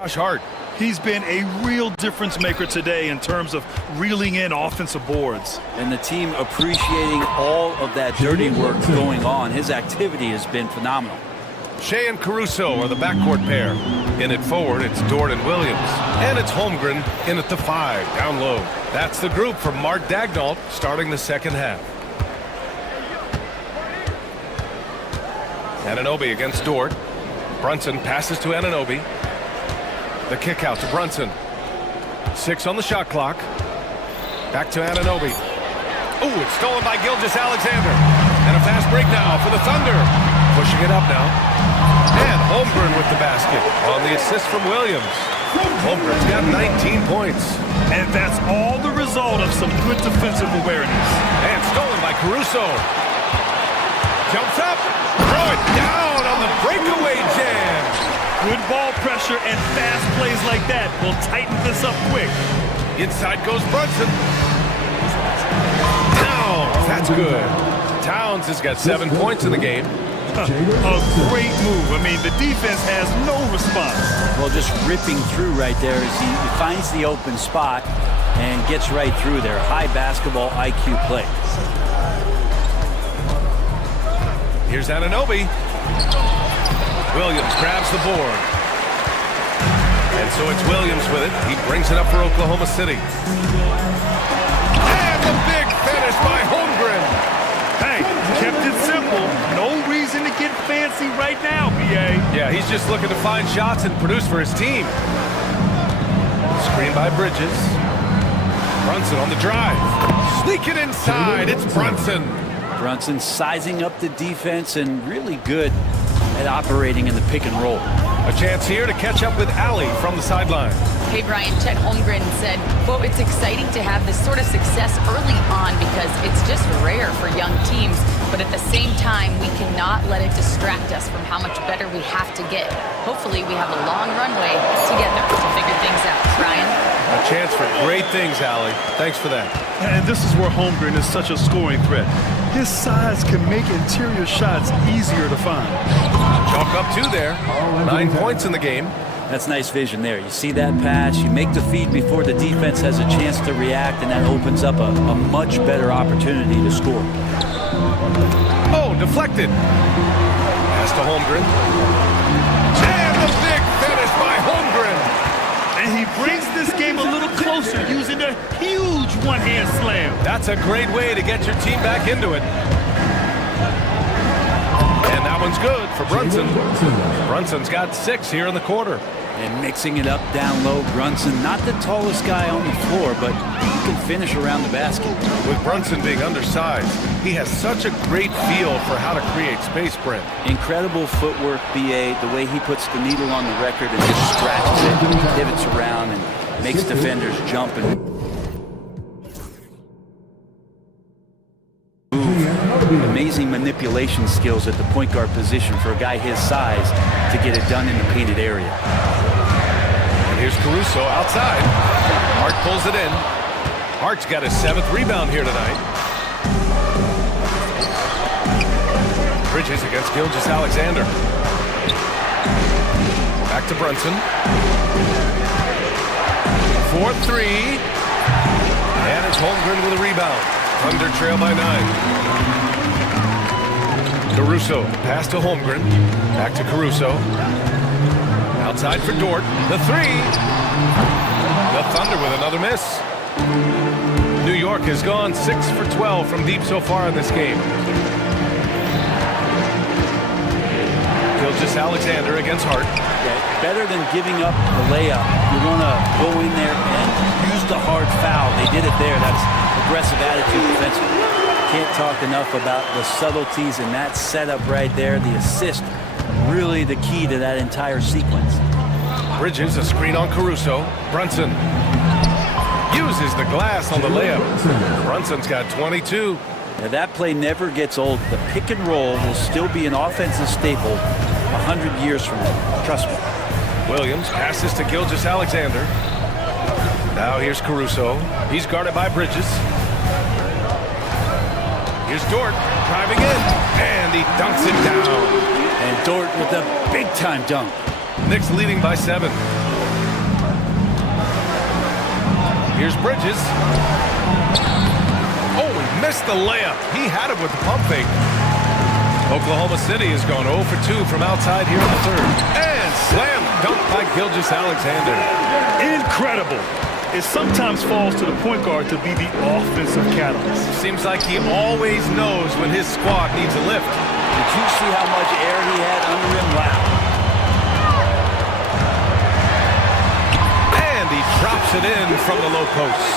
Josh Hart, He's been a real difference maker today in terms of reeling in offensive boards. And the team appreciating all of that dirty work going on. His activity has been phenomenal. Shea and Caruso are the backcourt pair. In it forward, it's Dort and Williams. And it's Holmgren in at the 5, down low. That's the group for Mark Daignault starting the second half. Anunoby against Dort. Brunson passes to Anunoby. The kick out to Brunson. 6 on the shot clock. Back to Anunoby. Ooh, it's stolen by Gilgeous-Alexander. And a fast break now for the Thunder. Pushing it up now. And Holmgren with the basket on the assist from Williams. Holmgren's got 19 points. And that's all the result of some good defensive awareness. And stolen by Caruso. Jumps up. Throw it down on the breakaway jam. Good ball pressure and fast plays like that will tighten this up quick. Inside goes Brunson. Towns, that's good. Towns has got 7 points in the game. A great move. I mean, the defense has no response. Well, just ripping through right there as he finds the open spot and gets right through there. High basketball IQ play. Here's Anunoby. Williams grabs the board. And so it's Williams with it. He brings it up for Oklahoma City. And the big finish by Holmgren. Hey, kept it simple. No reason to get fancy right now, BA. Yeah, he's just looking to find shots and produce for his team. Screen by Bridges. Brunson on the drive. Sneak it inside. It's Brunson. Brunson sizing up the defense and really good at operating in the pick and roll. A chance here to catch up with Allie from the sideline. Hey, Brian, Chet Holmgren said, quote, "It's exciting to have this sort of success early on because it's just rare for young teams. But at the same time, we cannot let it distract us from how much better we have to get. Hopefully, we have a long runway together to figure things out." Brian? A chance for great things, Allie. Thanks for that. And this is where Holmgren is such a scoring threat. His size can make interior shots easier to find. Chalk up 2 there. 9 points in the game. That's nice vision there. You see that pass, you make the feed before the defense has a chance to react, and that opens up a much better opportunity to score. Oh, deflected. Pass to Holmgren. And the big finish by Holmgren. And he brings this game a little closer using a huge one-hand slam. That's a great way to get your team back into it. And that one's good for Brunson. Brunson's got 6 here in the quarter. And mixing it up down low, Brunson, not the tallest guy on the floor, but he can finish around the basket. With Brunson being undersized, he has such a great feel for how to create space, Brent. Incredible footwork, BA, the way he puts the needle on the record and just scratches it, pivots around, and makes defenders jump and move. Amazing manipulation skills at the point guard position for a guy his size to get it done in the painted area. Here's Caruso outside. Hart pulls it in. Hart's got his 7th rebound here tonight. Bridges against Gilgeous-Alexander. Back to Brunson. 4-3. And it's Holmgren with a rebound. Thunder trail by 9. Caruso, pass to Holmgren. Back to Caruso. Outside for Dort. The 3. The Thunder with another miss. New York has gone 6 for 12 from deep so far in this game. Gilgeous-Alexander against Hart. Yeah, better than giving up the layup. You want to go in there and use the hard foul. They did it there. That's aggressive attitude defensively. Can't talk enough about the subtleties in that setup right there. The assist, really the key to that entire sequence. Bridges, a screen on Caruso. Brunson uses the glass on the layup. Brunson's got 22. Now that play never gets old. The pick and roll will still be an offensive staple 100 years from now. Trust me. Williams passes to Gilgeous-Alexander. Now here's Caruso. He's guarded by Bridges. Here's Dort driving in, and he dunks it down. And Dort with a big-time dunk. Knicks leading by 7. Here's Bridges. Oh, he missed the layup. He had it with the pump fake. Oklahoma City has gone 0 for 2 from outside here in the third. And slam dunk by Gilgeous-Alexander. Incredible. It sometimes falls to the point guard to be the offensive catalyst. Seems like he always knows when his squad needs a lift. Did you see how much air he had under him? Wow. And he drops it in from the low post.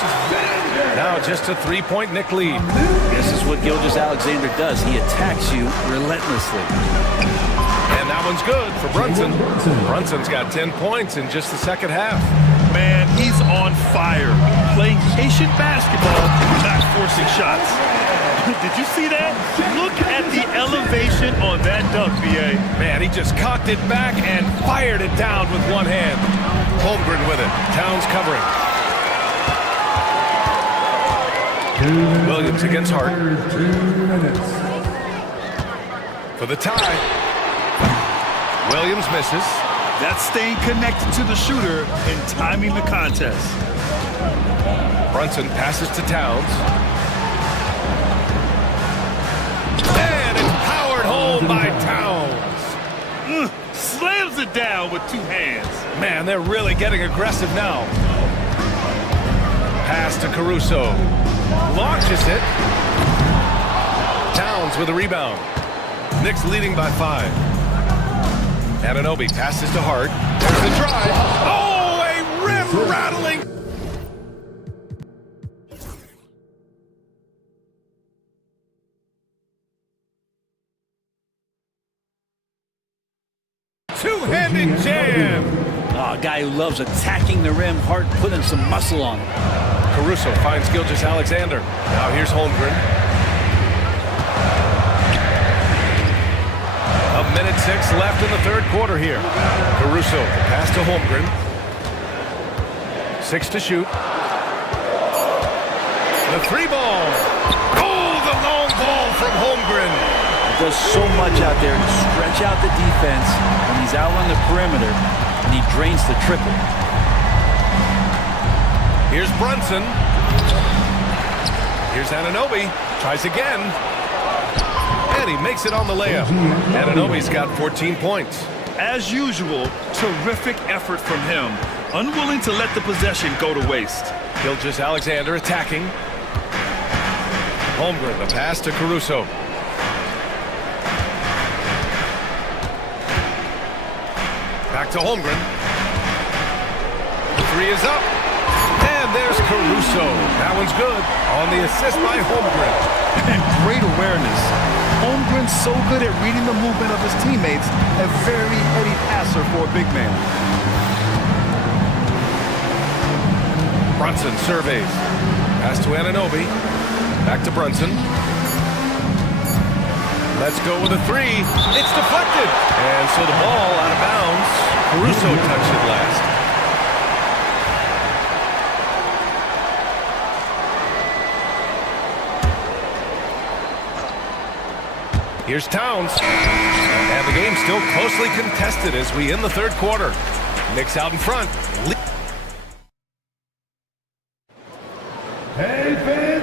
Now just a three-point Knick lead. This is what Gilgeous-Alexander does. He attacks you relentlessly. And that one's good for Brunson. Brunson's got 10 points in just the second half. Man, he's on fire. Playing patient basketball, not forcing shots. Did you see that? Look at the elevation on that dunk, B.A. Man, he just cocked it back and fired it down with one hand. Holmgren with it. Towns covering. Williams against Hart. 2 minutes. For the tie. Williams misses. That's staying connected to the shooter and timing the contest. Brunson passes to Towns. And it's powered home by Towns. Slams it down with 2 hands. Man, they're really getting aggressive now. Pass to Caruso. Launches it. Towns with a rebound. Knicks leading by 5. Anunoby passes to Hart. There's the drive. Oh, a rim rattling. Two-handed jam. Oh, a guy who loves attacking the rim. Hart putting some muscle on it. Caruso finds Gilgeous-Alexander. Now here's Holmgren. A minute 6 left in the third quarter here. Caruso, pass to Holmgren. 6 to shoot. The 3 ball. Oh, the long ball from Holmgren. He does so much out there to stretch out the defense when he's out on the perimeter, and he drains the triple. Here's Brunson. Here's Anunoby. Tries again. And he makes it on the layup. Anunoby's got 14 points. As usual, terrific effort from him. Unwilling to let the possession go to waste. Gilgeous-Alexander attacking. Holmgren, the pass to Caruso. Back to Holmgren. The 3 is up. And there's Caruso. That one's good. On the assist by Holmgren. And great awareness. Holmgren's so good at reading the movement of his teammates. A very heady passer for a big man. Brunson surveys. Pass to Anunoby. Back to Brunson. Let's go with a 3. It's deflected. And so the ball out of bounds. Caruso touched it last. Here's Towns. And the game's still closely contested as we end the third quarter. Knicks out in front.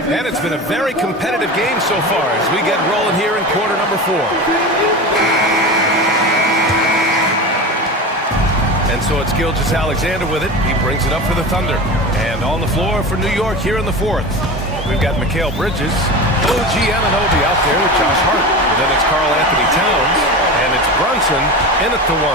And it's been a very competitive game so far as we get rolling here in quarter number 4. And so it's Gilgeous-Alexander with it. He brings it up for the Thunder. And on the floor for New York here in the fourth. We've got Mikal Bridges, OG Anunoby out there with Josh Hart. And then it's Karl Anthony Towns, and it's Brunson in at the 1.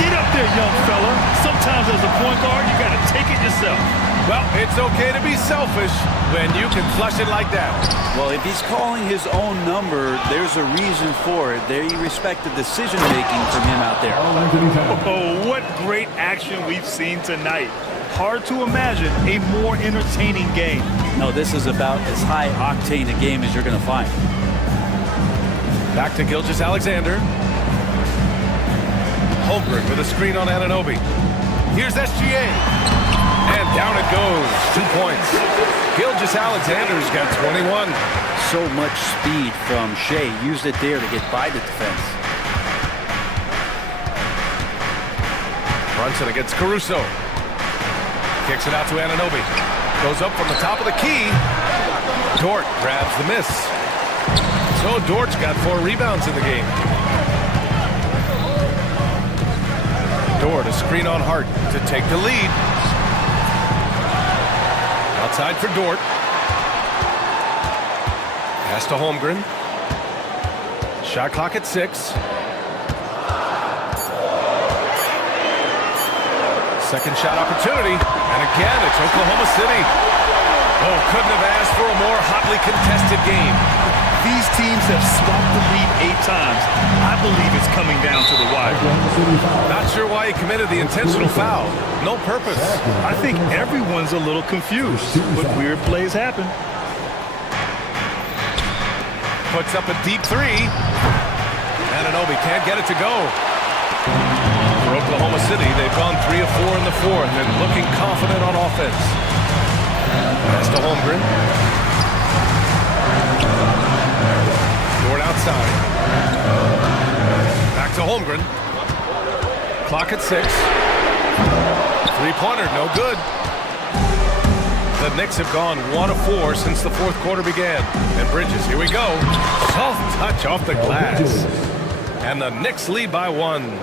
Get up there, young fella. Sometimes as a point guard, you got to take it yourself. Well, it's okay to be selfish when you can flush it like that. Well, if he's calling his own number, there's a reason for it. They respect the decision-making from him out there. Oh, what great action we've seen tonight. Hard to imagine a more entertaining game. No, this is about as high-octane a game as you're going to find. Back to Gilgeous-Alexander. Holmgren with a screen on Anunoby. Here's SGA. And down it goes. 2 points. Gilgeous-Alexander's got 21. So much speed from Shea. Used it there to get by the defense. Brunson against Caruso. Kicks it out to Anunoby. Goes up from the top of the key. Dort grabs the miss. So Dort's got 4 rebounds in the game. Dort, a screen on Hart to take the lead. Outside for Dort. Pass to Holmgren. Shot clock at 6. Second shot opportunity. And again, it's Oklahoma City. Oh, couldn't have asked for a more hotly contested game. These teams have swapped the lead 8 times. I believe it's coming down to the wire. Not sure why he committed the intentional foul. No purpose. I think everyone's a little confused, but weird plays happen. Puts up a deep 3. Anunoby can't get it to go. For Oklahoma City, they've gone 3 of 4 in the fourth and looking confident on offense. Pass to Holmgren. Dort outside. Back to Holmgren. Clock at 6. 3-pointer, no good. The Knicks have gone 1 of 4 since the fourth quarter began. And Bridges, here we go. Soft touch off the glass. And the Knicks lead by 1.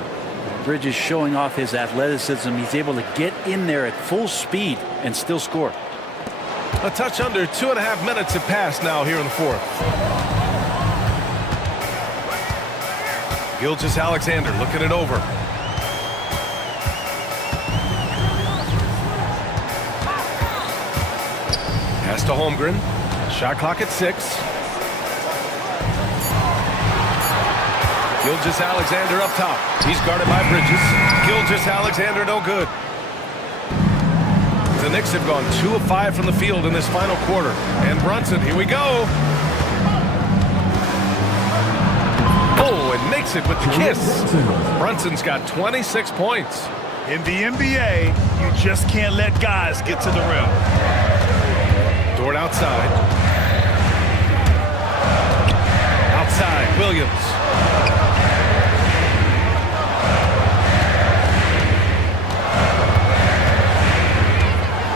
Bridges showing off his athleticism. He's able to get in there at full speed and still score. A touch under 2.5 minutes have passed now here in the fourth. Gilgeous-Alexander looking it over. Pass to Holmgren. Shot clock at 6. Gilgeous-Alexander up top. He's guarded by Bridges. Gilgeous-Alexander no good. The Knicks have gone 2 of 5 from the field in this final quarter. And Brunson, here we go. Oh, and makes it with the kiss. Brunson's got 26 points. In the NBA, you just can't let guys get to the rim. Dort outside. Outside, Williams.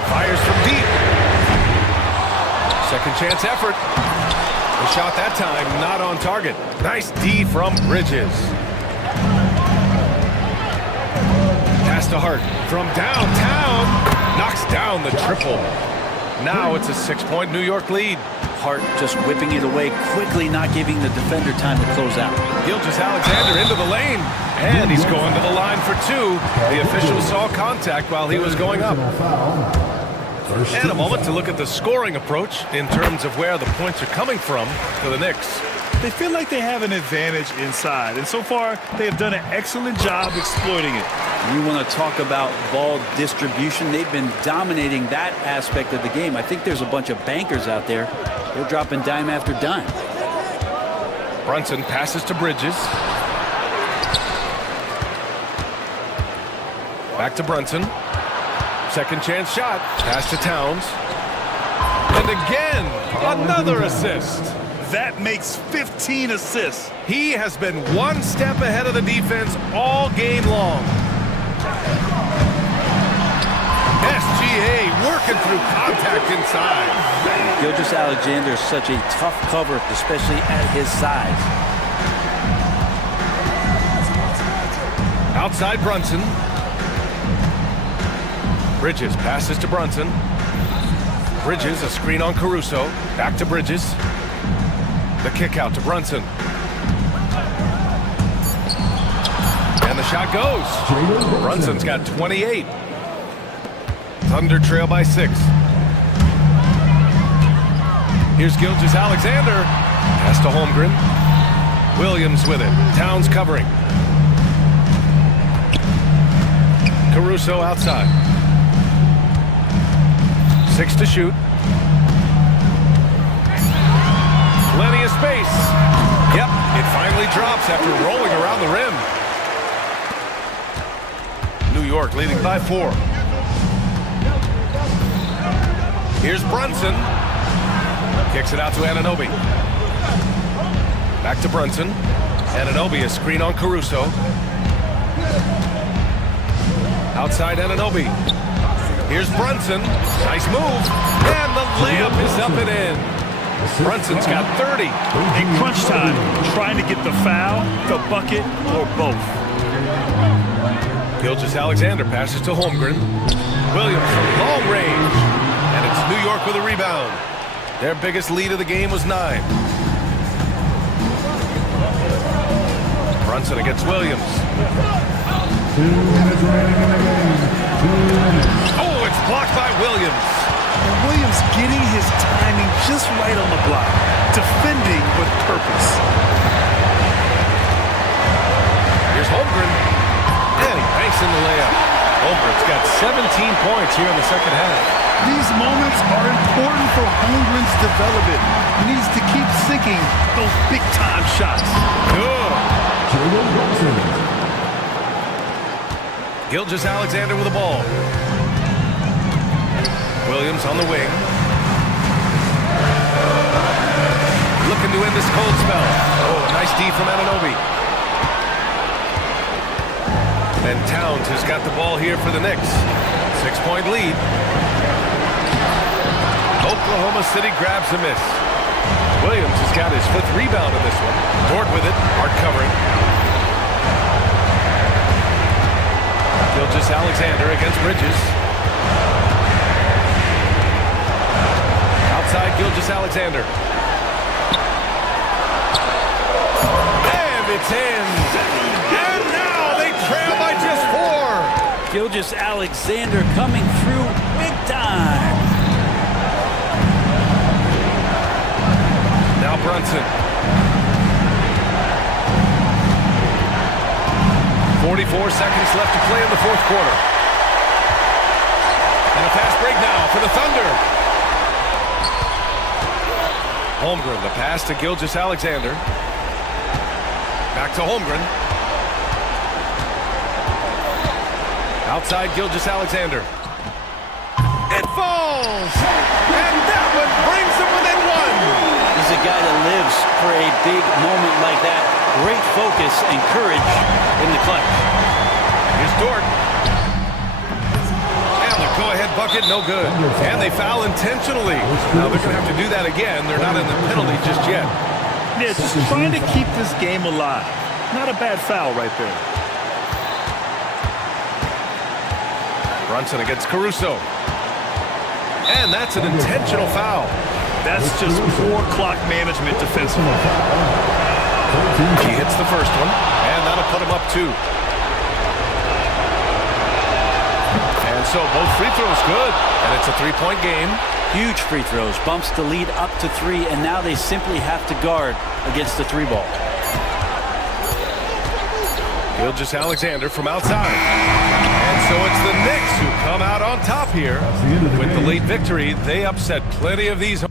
Fires from deep. Second chance effort. The shot that time not on target. Nice D from Bridges. Pass to Hart from downtown. Knocks down the triple. Now it's a 6-point New York lead. Hart just whipping it away quickly, not giving the defender time to close out. Gilgeous-Alexander into the lane. And he's going to the line for 2. The official saw contact while he was going up. And a moment to look at the scoring approach in terms of where the points are coming from for the Knicks. They feel like they have an advantage inside, and so far they have done an excellent job exploiting it. You want to talk about ball distribution. They've been dominating that aspect of the game. I think there's a bunch of bankers out there. They're dropping dime after dime. Brunson passes to Bridges. Back to Brunson. Second chance shot. Pass to Towns. And again, another assist. That makes 15 assists. He has been 1 step ahead of the defense all game long. SGA working through contact inside. Gilgeous-Alexander is such a tough cover, especially at his size. Outside Brunson. Bridges passes to Brunson. Bridges, a screen on Caruso. Back to Bridges. The kick out to Brunson. And the shot goes. Brunson's got 28. Thunder trail by 6. Here's Gilgeous-Alexander. Pass to Holmgren. Williams with it. Towns covering. Caruso outside. 6 to shoot. Plenty of space. Yep, it finally drops after rolling around the rim. New York leading by 4. Here's Brunson. Kicks it out to Anunoby. Back to Brunson. Anunoby, a screen on Caruso. Outside Anunoby. Here's Brunson. Nice move. And the layup is up and in. Brunson's got 30. In crunch time, trying to get the foul, the bucket, or both. Gilgeous-Alexander passes to Holmgren. Williams from long range. And it's New York with a rebound. Their biggest lead of the game was 9. Brunson against Williams. 2 minutes remaining in the game. 2 minutes. Oh, it's blocked by Williams. And Williams getting his timing just right on the block. Defending with purpose. Here's Holmgren. And he banks in the layup. Holmgren's got 17 points here in the second half. These moments are important for Holmgren's development. He needs to keep sinking Those big-time shots. Good. Jalen Brunson. Gilgeous-Alexander with the ball. Williams on the wing. Looking to end this cold spell. Oh, a nice D from Anunoby. And Towns has got the ball here for the Knicks. 6-point lead. Oklahoma City grabs a miss. Williams has got his 5th rebound in this one. Dort with it, hard covering. Gilgeous-Alexander against Bridges. Outside Gilgeous-Alexander. And it's in. And now they trail by just 4. Gilgeous-Alexander coming through big time. Now Brunson. 44 seconds left to play in the 4th quarter. And a fast break now for the Thunder. Holmgren, the pass to Gilgeous-Alexander. Back to Holmgren. Outside Gilgeous-Alexander. It falls! And that one brings them within 1. He's a guy that lives for a big moment like that. Great focus and courage in the clutch. Here's Dort. And the go-ahead bucket, no good. And they foul intentionally. Now they're going to have to do that again. They're not in the penalty just yet. Yeah, just trying to keep this game alive. Not a bad foul right there. Brunson against Caruso. And that's an intentional foul. That's just poor clock management defensively. He hits the first one, and that'll put him up 2. And so both free throws good, and it's a 3-point game. Huge free throws, bumps the lead up to 3, and now they simply have to guard against the 3-ball. Gilgeous-Alexander from outside. And so it's the Knicks who come out on top here. With the late victory, they upset plenty of these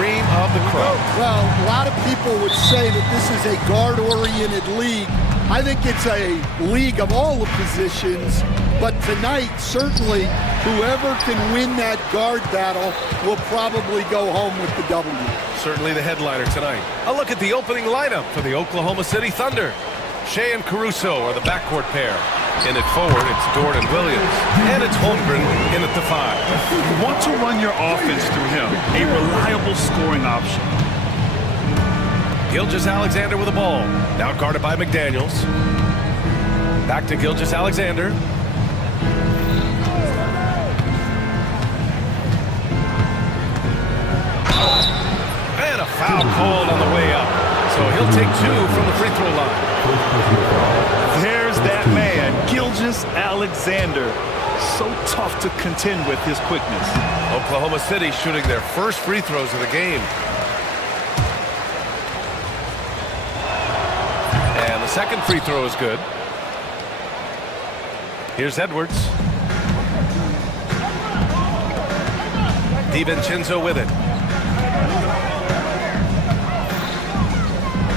cream of the crop. Well, a lot of people would say that this is a guard-oriented league. I think it's a league of all the positions, but tonight, certainly, whoever can win that guard battle will probably go home with the W. Certainly the headliner tonight. A look at the opening lineup for the Oklahoma City Thunder. Shea and Caruso are the backcourt pair. In at forward, it's Dort and Williams. And it's Holmgren in at the 5. You want to run your offense through him, a reliable scoring option. Gilgeous-Alexander with the ball. Now guarded by McDaniels. Back to Gilgeous-Alexander. And a foul called on the way up. So he'll take 2 from the free throw line. There's that man, Gilgeous-Alexander. So tough to contend with his quickness. Oklahoma City shooting their first free throws of the game. And the second free throw is good. Here's Edwards. DiVincenzo with it.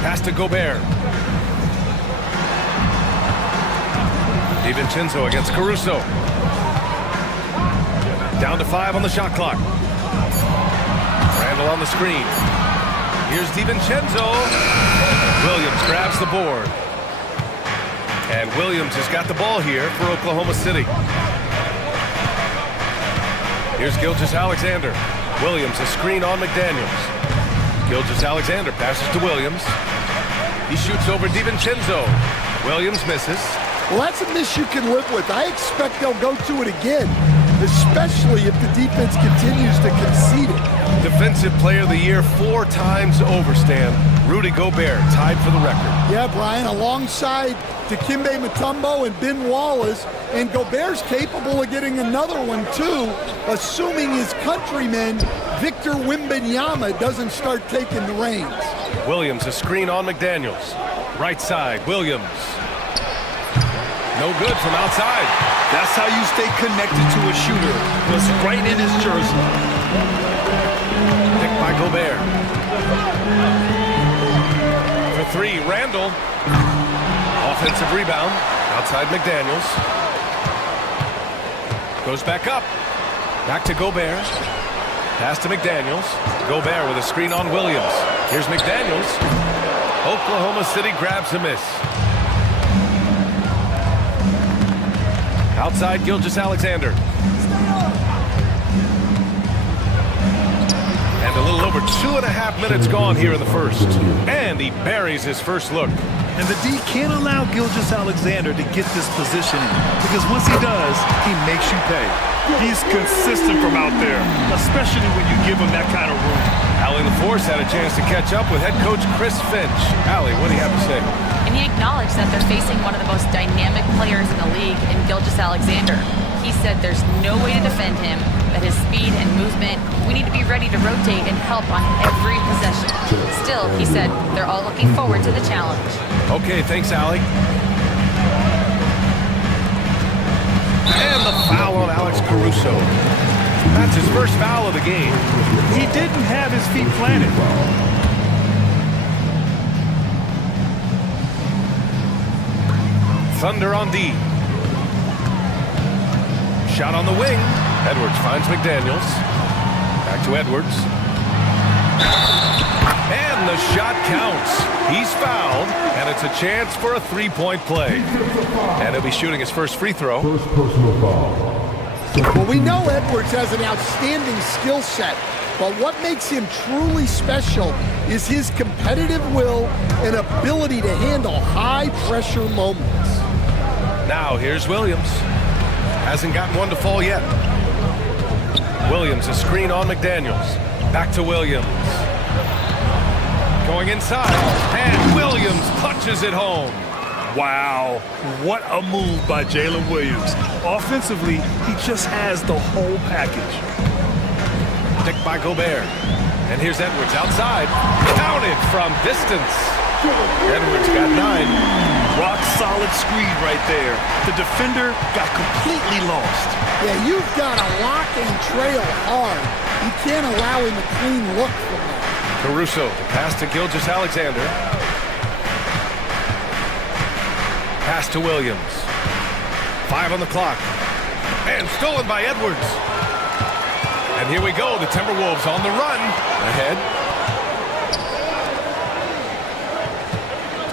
Pass to Gobert. DiVincenzo against Caruso. Down to 5 on the shot clock. Randall on the screen. Here's DiVincenzo. Williams grabs the board. And Williams has got the ball here for Oklahoma City. Here's Gilgeous-Alexander. Williams a screen on McDaniels. Gilgeous-Alexander passes to Williams. He shoots over DiVincenzo. Williams misses. Well, that's a miss you can live with. I expect they'll go to it again, especially if the defense continues to concede it. Defensive Player of the Year 4 times over, Stan. Rudy Gobert tied for the record. Yeah, Brian, alongside Dikembe Mutombo and Ben Wallace, and Gobert's capable of getting another one too, assuming his countryman Victor Wembanyama doesn't start taking the reins. Williams a screen on McDaniels. Right side, Williams. No good from outside. That's how you stay connected to a shooter. Was right in his jersey. Picked by Gobert. For 3, Randall. Offensive rebound. Outside McDaniels. Goes back up. Back to Gobert. Pass to McDaniels. Gobert with a screen on Williams. Here's McDaniels. Oklahoma City grabs a miss. Outside Gilgeous-Alexander. And a little over 2.5 minutes gone here in the first. And he buries his first look. And the D can't allow Gilgeous-Alexander to get this positioning, because once he does, he makes you pay. He's consistent from out there, especially when you give him that kind of room. Allie LaForce had a chance to catch up with head coach Chris Finch. Allie, what do you have to say? And he acknowledged that they're facing one of the most dynamic players in the league in Gilgeous-Alexander. He said there's no way to defend him, that his speed and movement, we need to be ready to rotate and help on every possession. Still, he said they're all looking forward to the challenge. Okay, thanks, Allie. And the foul on Alex Caruso. That's his first foul of the game. He didn't have his feet planted. Thunder on D. Shot on the wing. Edwards finds McDaniels. Back to Edwards. And the shot counts. He's fouled, and it's a chance for a 3-point play. And he'll be shooting his first free throw. First personal foul. Well, we know Edwards has an outstanding skill set, but what makes him truly special is his competitive will and ability to handle high-pressure moments. Now, here's Williams. Hasn't gotten one to fall yet. Williams, a screen on McDaniels. Back to Williams. Going inside, and Williams punches it home. Wow, what a move by Jalen Williams. Offensively, he just has the whole package. Picked by Gobert. And here's Edwards outside. Counted from distance. Edwards got 9. Rock solid screen right there. The defender got completely lost. Yeah, you've got to lock and trail hard. You can't allow him a clean look from that. Caruso, the pass to Gilgeous-Alexander. Pass to Williams. 5 on the clock. And stolen by Edwards. And here we go, the Timberwolves on the run. Ahead.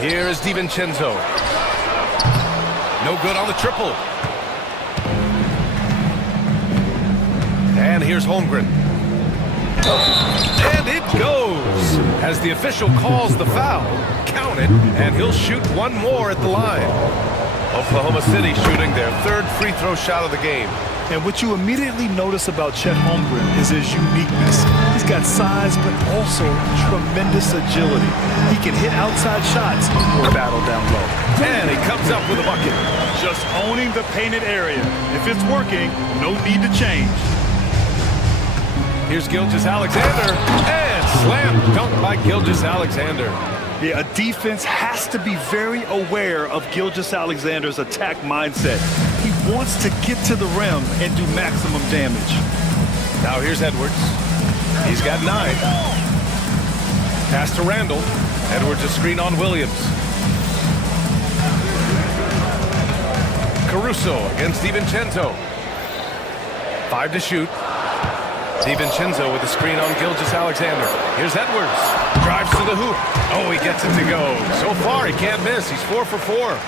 Here is DiVincenzo. No good on the triple. And here's Holmgren. And it goes. As the official calls the foul, count it, and he'll shoot one more at the line. Oklahoma City shooting their third free throw shot of the game. And what you immediately notice about Chet Holmgren is his uniqueness. He's got size, but also tremendous agility. He can hit outside shots or battle down low. And he comes up with a bucket. Just owning the painted area. If it's working, no need to change. Here's Gilgeous-Alexander, and slam dunk by Gilgeous-Alexander. Yeah, a defense has to be very aware of Gilgeous-Alexander's attack mindset. He wants to get to the rim and do maximum damage. Now here's Edwards. He's got 9. Pass to Randall. Edwards a screen on Williams. Caruso against DiVincenzo. 5 to shoot. DiVincenzo with a screen on Gilgeous-Alexander. Here's Edwards. Drives to the hoop. Oh, he gets it to go. So far, he can't miss. He's 4 for 4.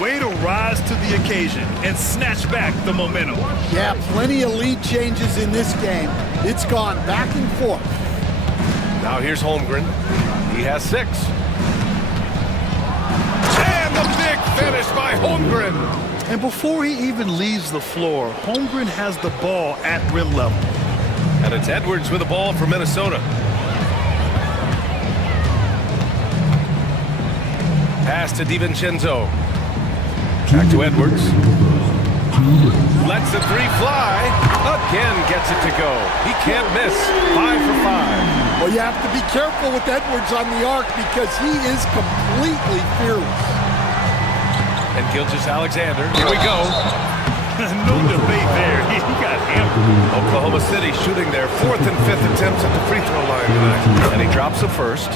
Way to rise to the occasion and snatch back the momentum. Yeah, plenty of lead changes in this game. It's gone back and forth. Now here's Holmgren. He has 6. And the big finish by Holmgren. And before he even leaves the floor, Holmgren has the ball at rim level. And it's Edwards with the ball for Minnesota. Pass to DiVincenzo. Back to Edwards. Lets the 3 fly. Again gets it to go. He can't miss. 5 for 5. Well, you have to be careful with Edwards on the arc because he is completely fearless. And Gilgeous-Alexander. Here we go. No debate there. He got hammered. Oklahoma City shooting their 4th and 5th attempts at the free throw line tonight. And he drops the first.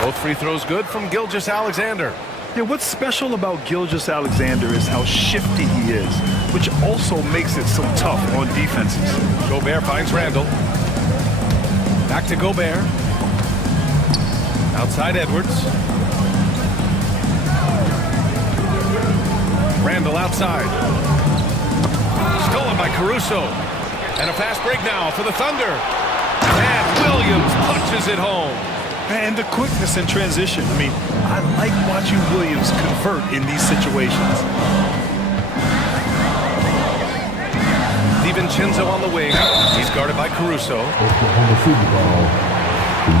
Both free throws good from Gilgeous-Alexander. Yeah, what's special about Gilgeous-Alexander is how shifty he is, which also makes it so tough on defenses. Gobert finds Randall. Back to Gobert. Outside Edwards. Randall outside. Stolen by Caruso. And a fast break now for the Thunder. And Williams punches it home. And the quickness in transition. I mean, I like watching Williams convert in these situations. DiVincenzo on the wing. He's guarded by Caruso.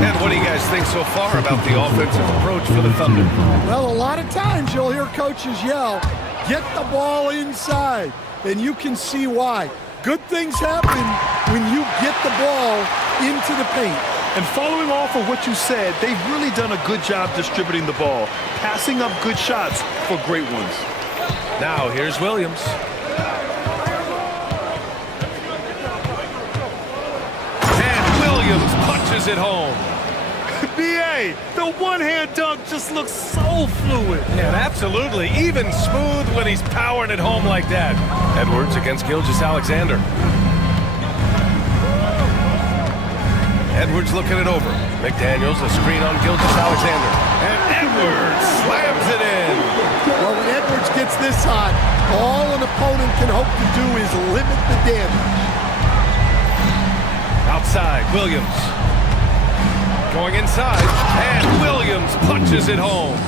And what do you guys think so far about the offensive approach for the Thunder? Well, a lot of times you'll hear coaches yell, get the ball inside, and you can see why. Good things happen when you get the ball into the paint. And following off of what you said, they've really done a good job distributing the ball, passing up good shots for great ones. Now here's Williams. And Williams punches it home. B.A., the one-hand dunk just looks so fluid. And absolutely, even smooth when he's powering it home like that. Edwards against Gilgeous-Alexander. Edwards looking it over. McDaniels a screen on Gilgeous-Alexander. And Edwards slams it in. Well, when Edwards gets this hot, all an opponent can hope to do is limit the damage. Outside, Williams. Going inside, and Williams punches it home.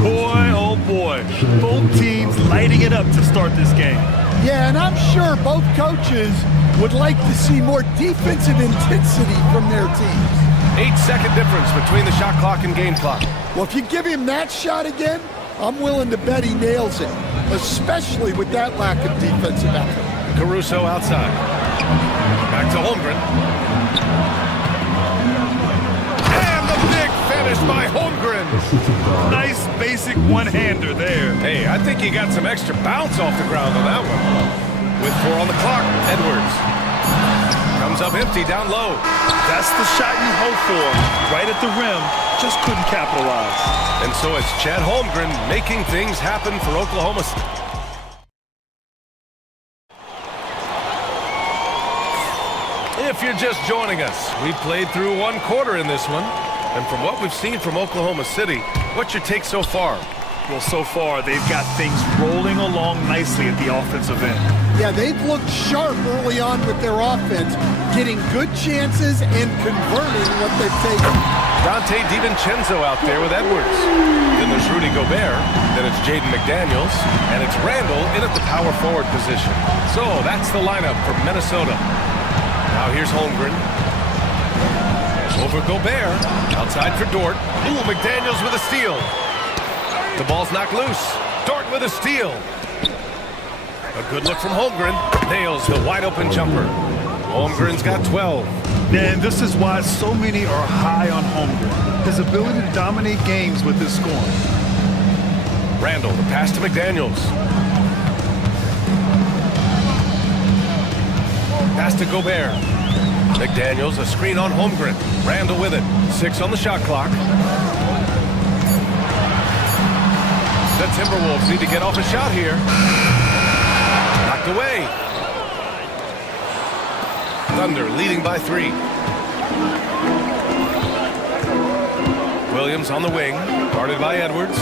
Boy, oh boy. Both teams lighting it up to start this game. Yeah, and I'm sure both coaches would like to see more defensive intensity from their teams. 8-second difference between the shot clock and game clock. Well, if you give him that shot again, I'm willing to bet he nails it, especially with that lack of defensive effort. Caruso outside. Back to Holmgren. And the big finish by Holmgren. Nice basic one-hander there. Hey, I think he got some extra bounce off the ground on that one. With 4 on the clock, Edwards comes up empty down low. That's the shot you hope for, right at the rim, just couldn't capitalize. And so it's Chad Holmgren making things happen for Oklahoma State. If you're just joining us, we played through 1 quarter in this one. And from what we've seen from Oklahoma City, what's your take so far? Well, so far, they've got things rolling along nicely at the offensive end. Yeah, they've looked sharp early on with their offense, getting good chances and converting what they've taken. Dante DiVincenzo out there with Edwards. Then there's Rudy Gobert. Then it's Jaden McDaniels. And it's Randall in at the power forward position. So that's the lineup for Minnesota. Now here's Holmgren. Over Gobert. Outside for Dort. Ooh, McDaniels with a steal. The ball's knocked loose. Dort with a steal. A good look from Holmgren. Nails the wide open jumper. Holmgren's got 12. And this is why so many are high on Holmgren. His ability to dominate games with his scoring. Randall, the pass to McDaniels. Pass to Gobert. McDaniels, a screen on Holmgren. Randall with it. 6 on the shot clock. The Timberwolves need to get off a shot here. Knocked away. Thunder leading by 3. Williams on the wing, guarded by Edwards.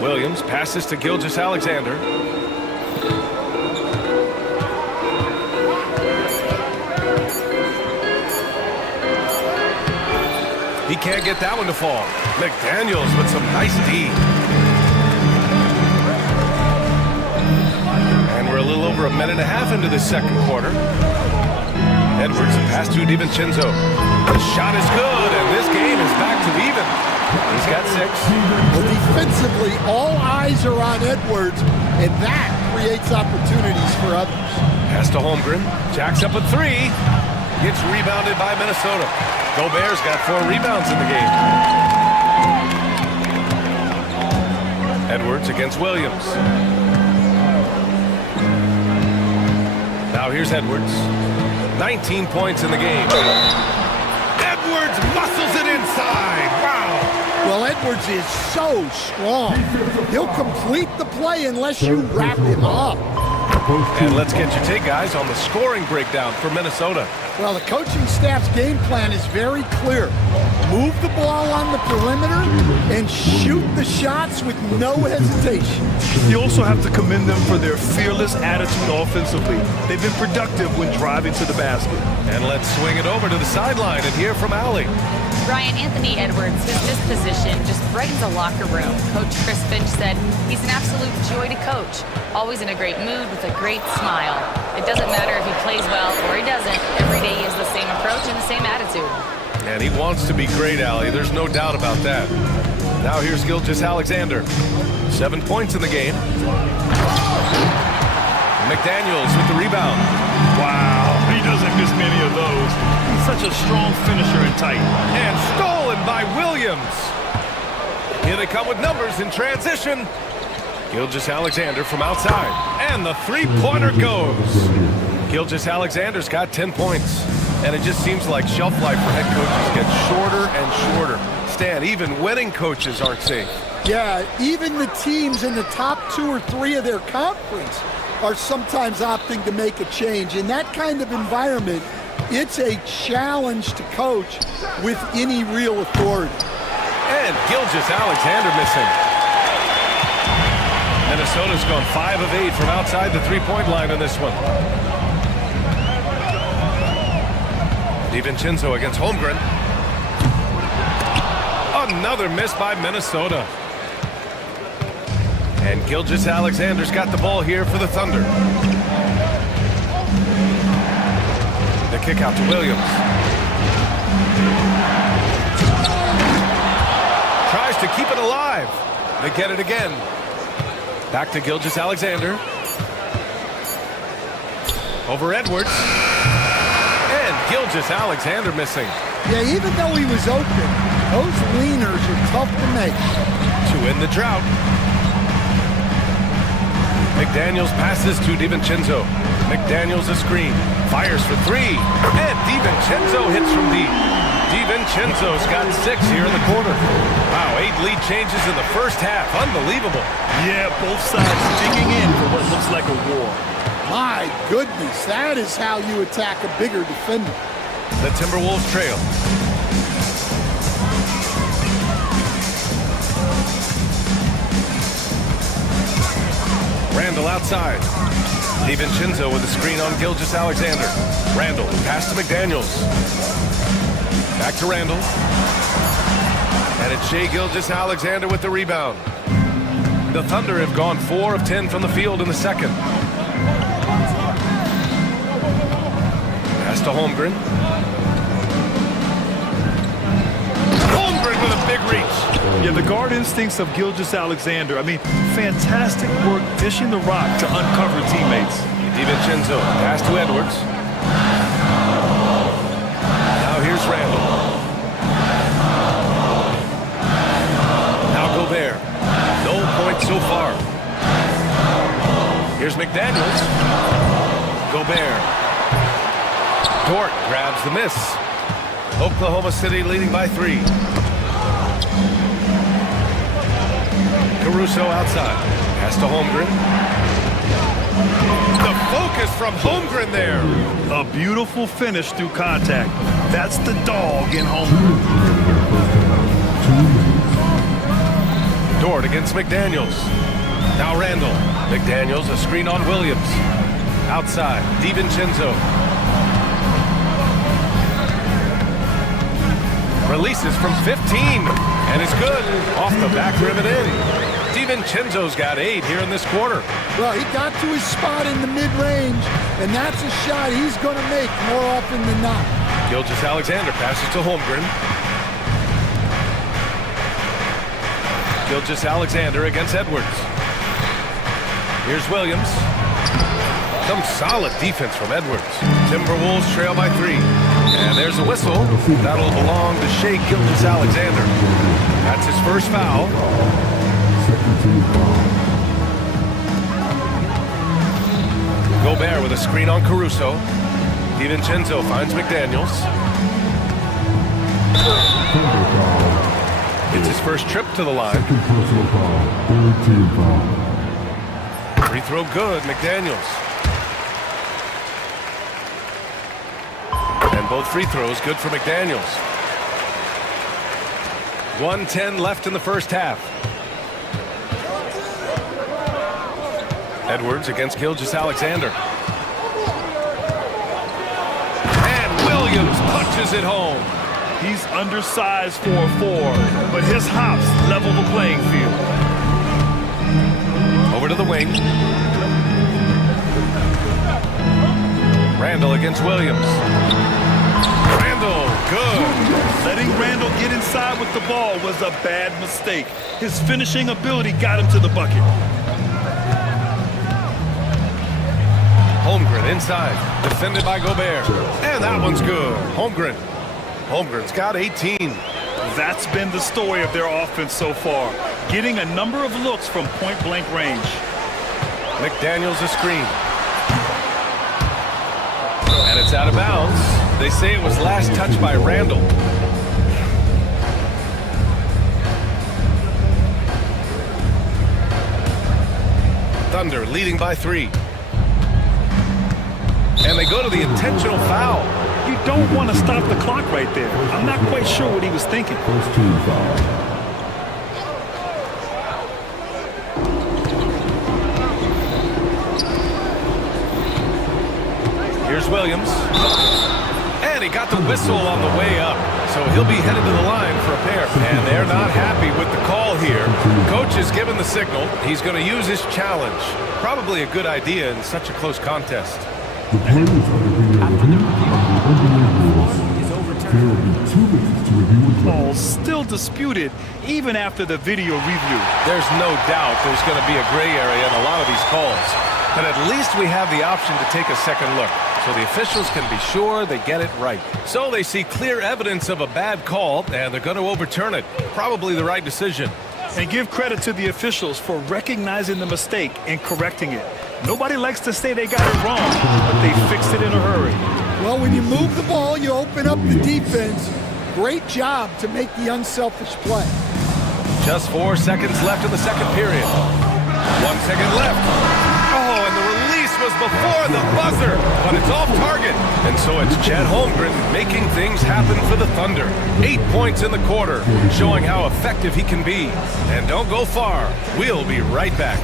Williams passes to Gilgeous-Alexander. He can't get that one to fall. McDaniels with some nice D. And we're a little over a minute and a half into the second quarter. Edwards, a pass to DiVincenzo. The shot is good, and this game is back to even. He's got 6. Well, defensively, all eyes are on Edwards, and that creates opportunities for others. Pass to Holmgren. Jacks up a 3. Gets rebounded by Minnesota. Gobert's got 4 rebounds in the game. Edwards against Williams. Now here's Edwards. 19 points in the game. Edwards muscles it inside. Wow. Well, Edwards is so strong. He'll complete the play unless you wrap him up. And let's get your take, guys, on the scoring breakdown for Minnesota. Well, the coaching staff's game plan is very clear. Move the ball on the perimeter and shoot the shots with no hesitation. You also have to commend them for their fearless attitude offensively. They've been productive when driving to the basket. And let's swing it over to the sideline and hear from Allie. Brian, Anthony Edwards, his disposition just brightens a locker room. Coach Chris Finch said he's an absolute joy to coach. Always in a great mood with a great smile. It doesn't matter if he plays well or he doesn't. Every day he has the same approach and the same attitude. And he wants to be great, Allie. There's no doubt about that. Now here's Gilgeous-Alexander. 7 points in the game. McDaniels with the rebound. Wow, he doesn't miss many of those. He's such a strong finisher and tight. And stolen by Williams. Here they come with numbers in transition. Gilgeous-Alexander from outside. And the three-pointer goes. Gilgeous-Alexander's got 10 points. And it just seems like shelf life for head coaches gets shorter and shorter. Stan, even winning coaches aren't safe. Yeah, even the teams in the top 2 or 3 of their conference are sometimes opting to make a change. In that kind of environment, it's a challenge to coach with any real authority. And Gilgeous-Alexander missing. Minnesota's gone 5 of 8 from outside the three-point line in this one. DiVincenzo against Holmgren. Another miss by Minnesota. And Gilgeous-Alexander's got the ball here for the Thunder. The kick out to Williams. Tries to keep it alive. They get it again. Back to Gilgeous-Alexander. Over Edwards. And Gilgeous-Alexander missing. Yeah, even though he was open, those leaners are tough to make. To end the drought. McDaniels passes to DiVincenzo. McDaniels a screen. Fires for three. And DiVincenzo hits from deep. DiVincenzo's got 6 here in the quarter. Wow, 8 lead changes in the first half. Unbelievable. Yeah, both sides digging in for what looks like a war. My goodness, that is how you attack a bigger defender. The Timberwolves trail. Randall outside. DiVincenzo with a screen on Gilgeous-Alexander. Randall, pass to McDaniels. Back to Randall. And it's Shai Gilgeous-Alexander with the rebound. The Thunder have gone 4 of 10 from the field in the second. Pass to Holmgren. Holmgren with a big reach. Yeah, the guard instincts of Gilgeous-Alexander. I mean, fantastic work dishing the rock to uncover teammates. DiVincenzo, pass to Edwards. Now here's Randall. Now Gobert. No points so far. Here's McDaniels. Gobert. Dort grabs the miss. Oklahoma City leading by 3. Caruso outside. Pass to Holmgren. The focus from Holmgren there. A beautiful finish through contact. That's the dog in Holmgren. Dort against McDaniels. Now Randall. McDaniels, a screen on Williams. Outside, DiVincenzo. Releases from 15, and it's good. Off the back rim and in. DiVincenzo's got 8 here in this quarter. Well, he got to his spot in the mid-range, and that's a shot he's going to make more often than not. Gilgeous-Alexander passes to Holmgren. Gilgeous-Alexander against Edwards. Here's Williams. Some solid defense from Edwards. Timberwolves trail by 3. And there's a whistle. That'll belong to Shai Gilgeous-Alexander. That's his first foul. Gobert with a screen on Caruso. DiVincenzo finds McDaniels. It's his first trip to the line. Free throw good, McDaniels. And both free throws good for McDaniels. 1:10 left in the first half. Edwards against Gilgeous-Alexander. And Williams punches it home. He's undersized for a 4, but his hops level the playing field. Over to the wing. Randall against Williams. Randall, good. Letting Randall get inside with the ball was a bad mistake. His finishing ability got him to the bucket. Holmgren inside, defended by Gobert. And that one's good. Holmgren's got 18. That's been the story of their offense so far, getting a number of looks from point-blank range. McDaniels a screen. And it's out of bounds. They say it was last touched by Randall. Thunder leading by 3. And they go to the intentional foul. You don't want to stop the clock right there. I'm not quite sure what he was thinking. First team foul. Here's Williams. And he got the whistle on the way up. So he'll be headed to the line for a pair. And they're not happy with the call here. Coach has given the signal. He's going to use his challenge. Probably a good idea in such a close contest. The players are reviewing the NBA rules. There will be 2 minutes to review the play. Ball still disputed even after the video review. There's no doubt there's going to be a gray area in a lot of these calls. But at least we have the option to take a second look, so the officials can be sure they get it right. So they see clear evidence of a bad call, and they're going to overturn it. Probably the right decision. And give credit to the officials for recognizing the mistake and correcting it. Nobody likes to say they got it wrong, but they fixed it in a hurry. Well, when you move the ball, you open up the defense. Great job to make the unselfish play. Just 4 seconds left in the second period. 1 second left. Oh, and the release was before the buzzer, but it's off target. And so it's Chet Holmgren making things happen for the Thunder. 8 points in the quarter, showing how effective he can be. And don't go far. We'll be right back.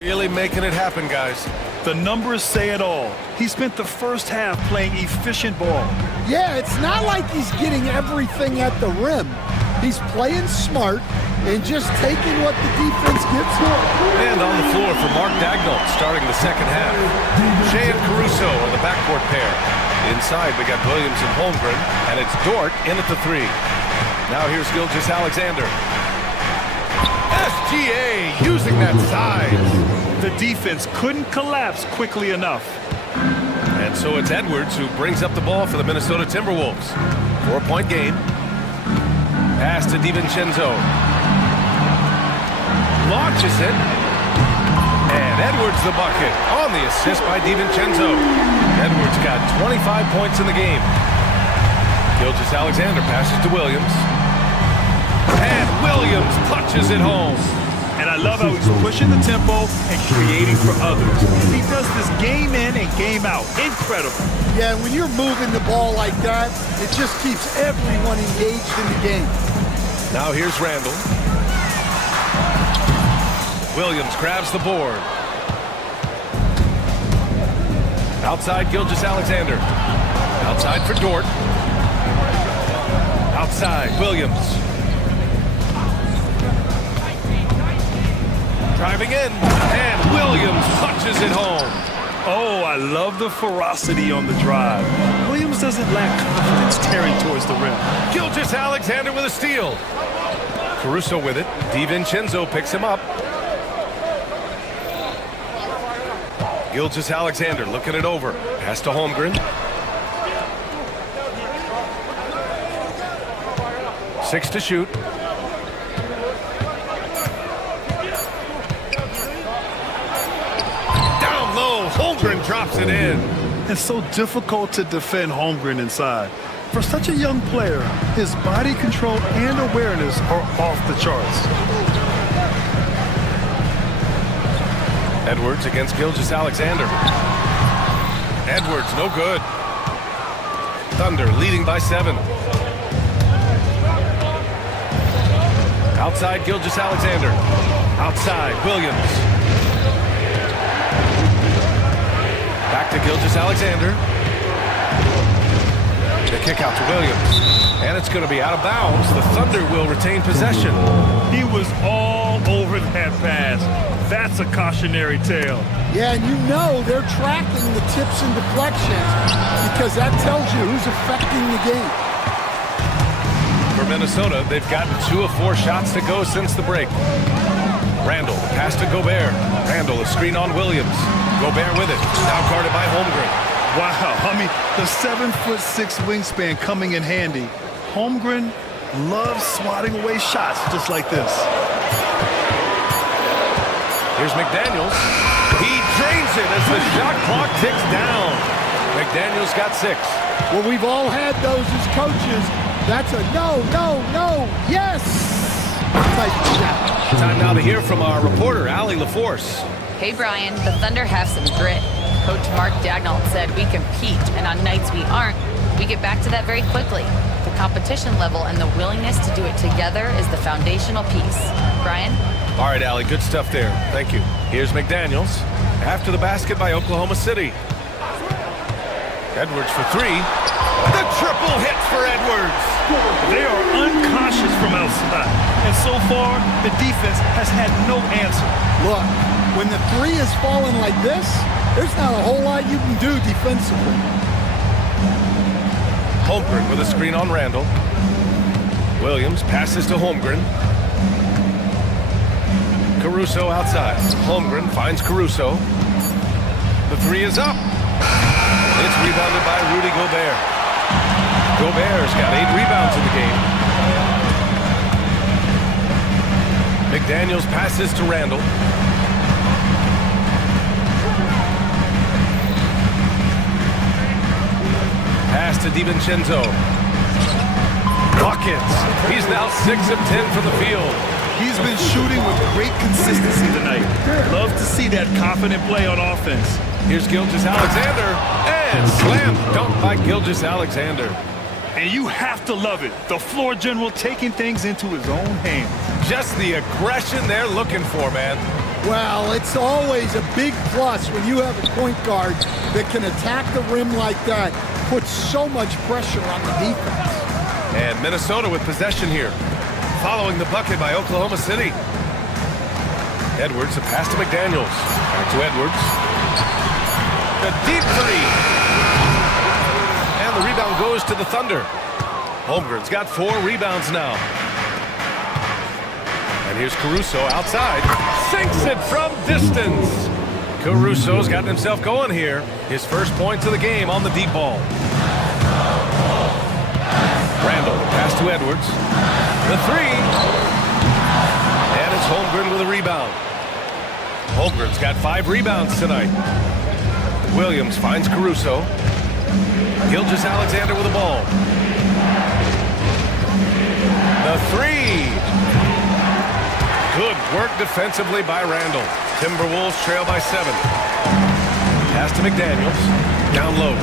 Really making it happen, guys. The numbers say it all. He spent the first half playing efficient ball. Yeah, it's not like he's getting everything at the rim. He's playing smart and just taking what the defense gives him. And on the floor for Mark Daigneault starting the second half. Shea and Caruso are the backcourt pair. Inside, we got Williams and Holmgren, and it's Dort in at the 3. Now here's Gilgeous-Alexander. SGA using that size. The defense couldn't collapse quickly enough. And so it's Edwards who brings up the ball for the Minnesota Timberwolves. 4-point game. Pass to DiVincenzo. Launches it. And Edwards the bucket on the assist by DiVincenzo. Edwards got 25 points in the game. Gilgeous-Alexander passes to Williams. And Williams punches it home. And I love how he's pushing the tempo and creating for others. He does this game in and game out. Incredible. Yeah, when you're moving the ball like that, it just keeps everyone engaged in the game. Now here's Randall. Williams grabs the board. Outside Gilgeous-Alexander. Outside for Dort. Outside Williams. Driving in, and Williams punches it home. Oh, I love the ferocity on the drive. Williams doesn't lack confidence tearing towards the rim. Gilgeous-Alexander with a steal. Caruso with it. DiVincenzo picks him up. Gilgeous-Alexander looking it over. Pass to Holmgren. 6 to shoot. Holmgren drops it in. It's so difficult to defend Holmgren inside. For such a young player, his body control and awareness are off the charts. Edwards against Gilgeous Alexander. Edwards, no good. Thunder leading by 7. Outside Gilgeous Alexander. Outside Williams. Back to Gilgeous Alexander. The kick out to Williams. And it's going to be out of bounds. The Thunder will retain possession. He was all over that pass. That's a cautionary tale. Yeah, and you know they're tracking the tips and deflections because that tells you who's affecting the game. For Minnesota, they've gotten 2 of 4 shots to go since the break. Randall, pass to Gobert. Randall, a screen on Williams. Gobert with it. Now guarded by Holmgren. Wow, I mean, the 7'6" wingspan coming in handy. Holmgren loves swatting away shots just like this. Here's McDaniels. He drains it as the shot clock ticks down. McDaniels got 6. Well, we've all had those as coaches. That's a no, no, no, yes type of shot. Time now to hear from our reporter, Allie LaForce. Hey, Brian, the Thunder have some grit. Coach Mark Daigneault said we compete, and on nights we aren't, we get back to that very quickly. The competition level and the willingness to do it together is the foundational piece. Brian? All right, Allie, good stuff there. Thank you. Here's McDaniels. After the basket by Oklahoma City. Edwards for 3. The triple hit for Edwards. They are uncautious from outside, and so far, the defense has had no answer. Look, when the 3 is falling like this, there's not a whole lot you can do defensively. Holmgren with a screen on Randall. Williams passes to Holmgren. Caruso outside. Holmgren finds Caruso. The 3 is up. It's rebounded by Rudy Gobert. Gobert's got 8 rebounds in the game. McDaniels passes to Randall. Pass to DiVincenzo. Buckets. He's now 6 of 10 from the field. He's been shooting with great consistency tonight. Love to see that confident play on offense. Here's Gilgeous Alexander, and slam dunk by Gilgeous Alexander. And you have to love it. The floor general taking things into his own hands. Just the aggression they're looking for, man. Well, it's always a big plus when you have a point guard that can attack the rim like that, puts so much pressure on the defense. And Minnesota with possession here, following the bucket by Oklahoma City. Edwards, a pass to McDaniels. Back to Edwards. The deep 3. And the rebound goes to the Thunder. Holmgren's got 4 rebounds now. And here's Caruso outside. Sinks it from distance. Caruso's gotten himself going here. His first points of the game on the deep ball. Randall, pass to Edwards. The 3. And it's Holmgren with a rebound. Holmgren's got 5 rebounds tonight. Williams finds Caruso. Gilgeous Alexander with the ball. The 3. Good work defensively by Randall. Timberwolves trail by 7. Pass to McDaniels. Down low.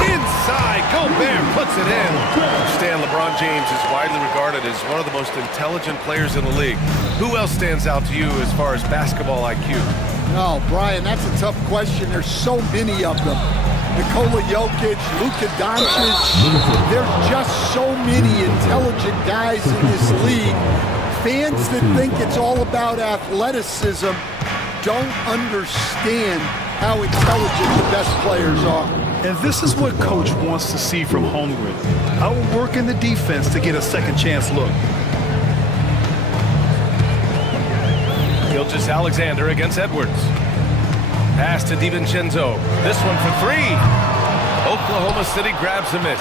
Inside, Gobert puts it in. Stan, LeBron James is widely regarded as one of the most intelligent players in the league. Who else stands out to you as far as basketball IQ? No, Brian, that's a tough question. There's so many of them. Nikola Jokic, Luka Doncic. There's just so many intelligent guys in this league. Fans that think it's all about athleticism don't understand how intelligent the best players are. And this is what Coach wants to see from Holmgren. Outworking the defense to get a second chance look. Gilgeous Alexander against Edwards. Pass to DiVincenzo. This one for 3. Oklahoma City grabs a miss.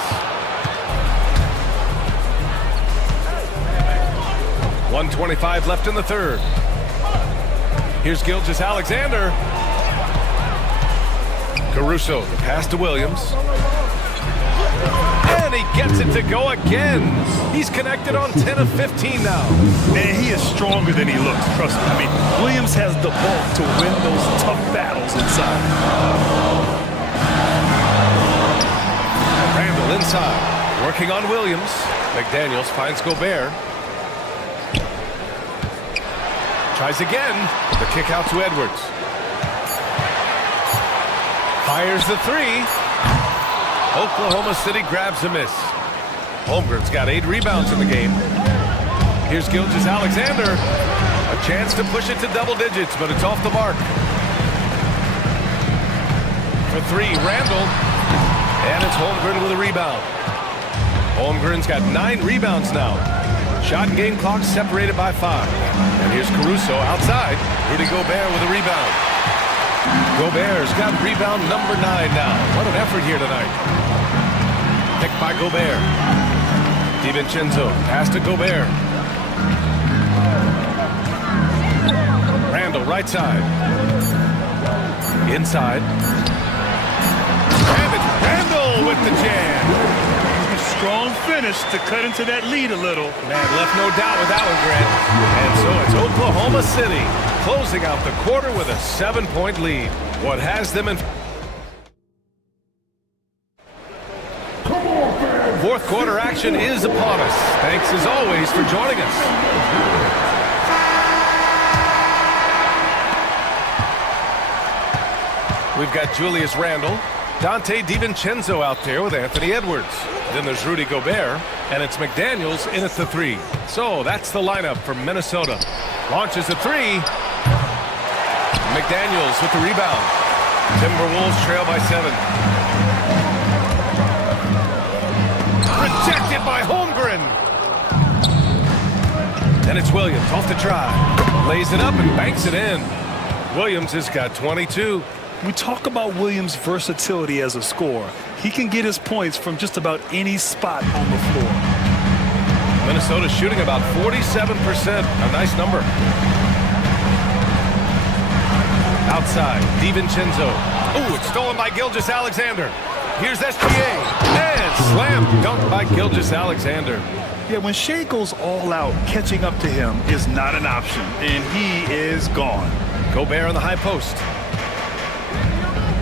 1:25 left in the third. Here's Gilgeous Alexander. Caruso, the pass to Williams. And he gets it it to go again. He's connected on 10 of 15 now. Man, he is stronger than he looks, trust me. I mean, Williams has the bulk to win those tough battles inside. Randall inside, working on Williams. McDaniels finds Gobert. Tries again. The kick out to Edwards. Fires the three. Oklahoma City grabs a miss. Holmgren's got 8 rebounds in the game. Here's Gilgeous-Alexander. A chance to push it to double digits, but it's off the mark. For 3, Randall. And it's Holmgren with a rebound. Holmgren's got 9 rebounds now. Shot and game clock separated by 5. And here's Caruso outside. Rudy Gobert with a rebound. Gobert's got rebound number 9 now. What an effort here tonight. Picked by Gobert. DiVincenzo, pass to Gobert. Randall, right side. Inside. And it's Randall with the jam. Strong finish to cut into that lead a little. Man, left no doubt with that one, Grant. And so it's Oklahoma City closing out the quarter with a 7-point lead. What has them in... Fourth quarter action is upon us. Thanks as always for joining us. We've got Julius Randle, Dante DiVincenzo out there with Anthony Edwards. Then there's Rudy Gobert, and it's McDaniels in at the 3. So that's the lineup for Minnesota. Launches a 3. McDaniels with the rebound. Timberwolves trail by 7. Rejected by Holmgren. And it's Williams off the try. Lays it up and banks it in. Williams has got 22. We talk about Williams' versatility as a scorer. He can get his points from just about any spot on the floor. Minnesota shooting about 47%. A nice number. Outside, DiVincenzo. Ooh, it's stolen by Gilgeous-Alexander. Here's SGA. And slam dunk by Gilgeous-Alexander. Yeah, when Shea goes all out, catching up to him is not an option, and he is gone. Gobert on the high post.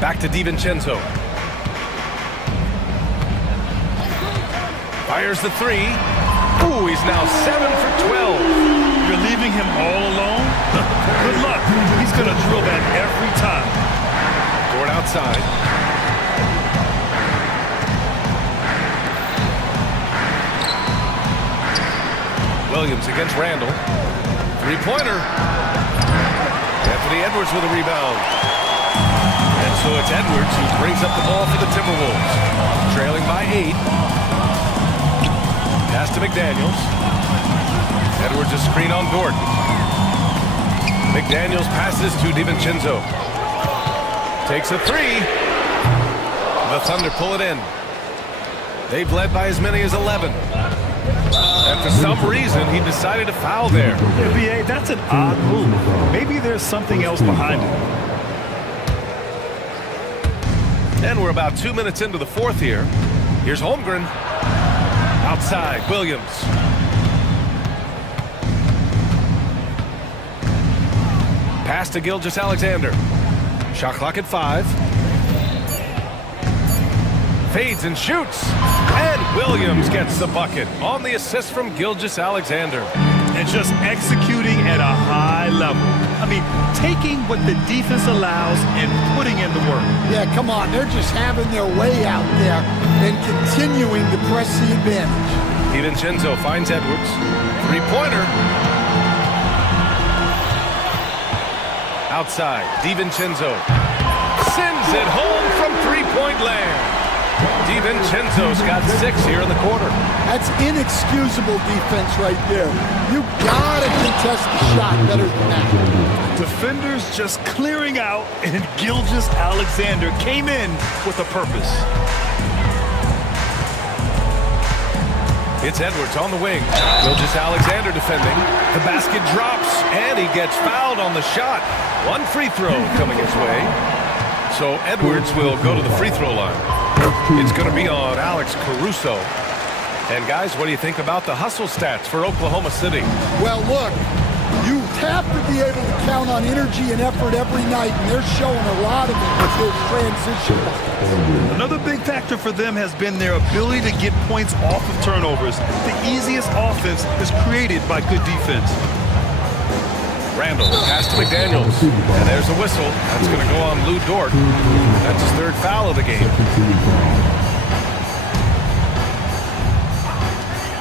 Back to DiVincenzo. Fires the 3. Ooh, he's now 7 for 12. You're leaving him all alone? Good luck. He's going to drill that every time. Gord outside. Williams against Randall. 3-pointer. Anthony Edwards with a rebound. And so it's Edwards who brings up the ball for the Timberwolves. Trailing by 8. Pass to McDaniels. Edwards a screen on Gordon. McDaniels passes to DiVincenzo. Takes a 3. The Thunder pull it in. They've led by as many as 11. And for some reason, he decided to foul there. NBA, that's an odd move. Maybe there's something else behind it. And we're about 2 minutes into the fourth here. Here's Holmgren. Outside, Williams. Pass to Gilgeous-Alexander. Shot clock at 5. Fades and shoots. And Williams gets the bucket on the assist from Gilgeous-Alexander. And just executing at a high level. I mean, taking what the defense allows and putting in the work. Yeah, come on. They're just having their way out there and continuing to press the advantage. DiVincenzo finds Edwards. 3-pointer. Outside, DiVincenzo sends it home from 3-point land. DiVincenzo's got 6 here in the quarter. That's inexcusable defense right there. You gotta contest the shot better than that. Defenders just clearing out, and Gilgeous-Alexander came in with a purpose. It's Edwards on the wing. Gilgeous-Alexander defending. The basket drops, and he gets fouled on the shot. 1 free throw coming his way. So Edwards will go to the free throw line. It's going to be on Alex Caruso. And guys, what do you think about the hustle stats for Oklahoma City? Well, look, you have to be able to count on energy and effort every night, and they're showing a lot of it with those transition lines. Another big factor for them has been their ability to get points off of turnovers. The easiest offense is created by good defense. Randall, pass to McDaniels. And there's a whistle. That's going to go on Lou Dort. That's his third foul of the game.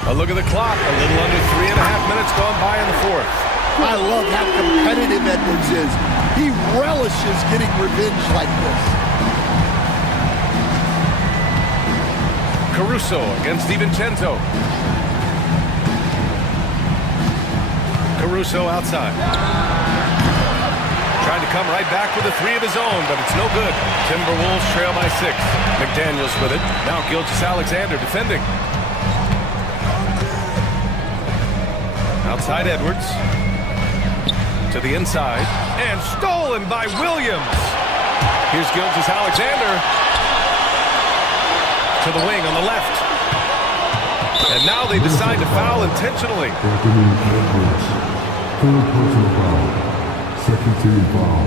A look at the clock. A little under 3.5 minutes gone by in the fourth. I love how competitive Edwards is. He relishes getting revenge like this. Caruso against DiVincenzo. Caruso outside. Trying to come right back with a three of his own, but it's no good. Timberwolves trail by 6. McDaniels with it. Now Gilgeous-Alexander defending. Outside Edwards. To the inside. And stolen by Williams. Here's Gilgeous-Alexander. To the wing on the left. And now they decide to foul intentionally. Second team foul.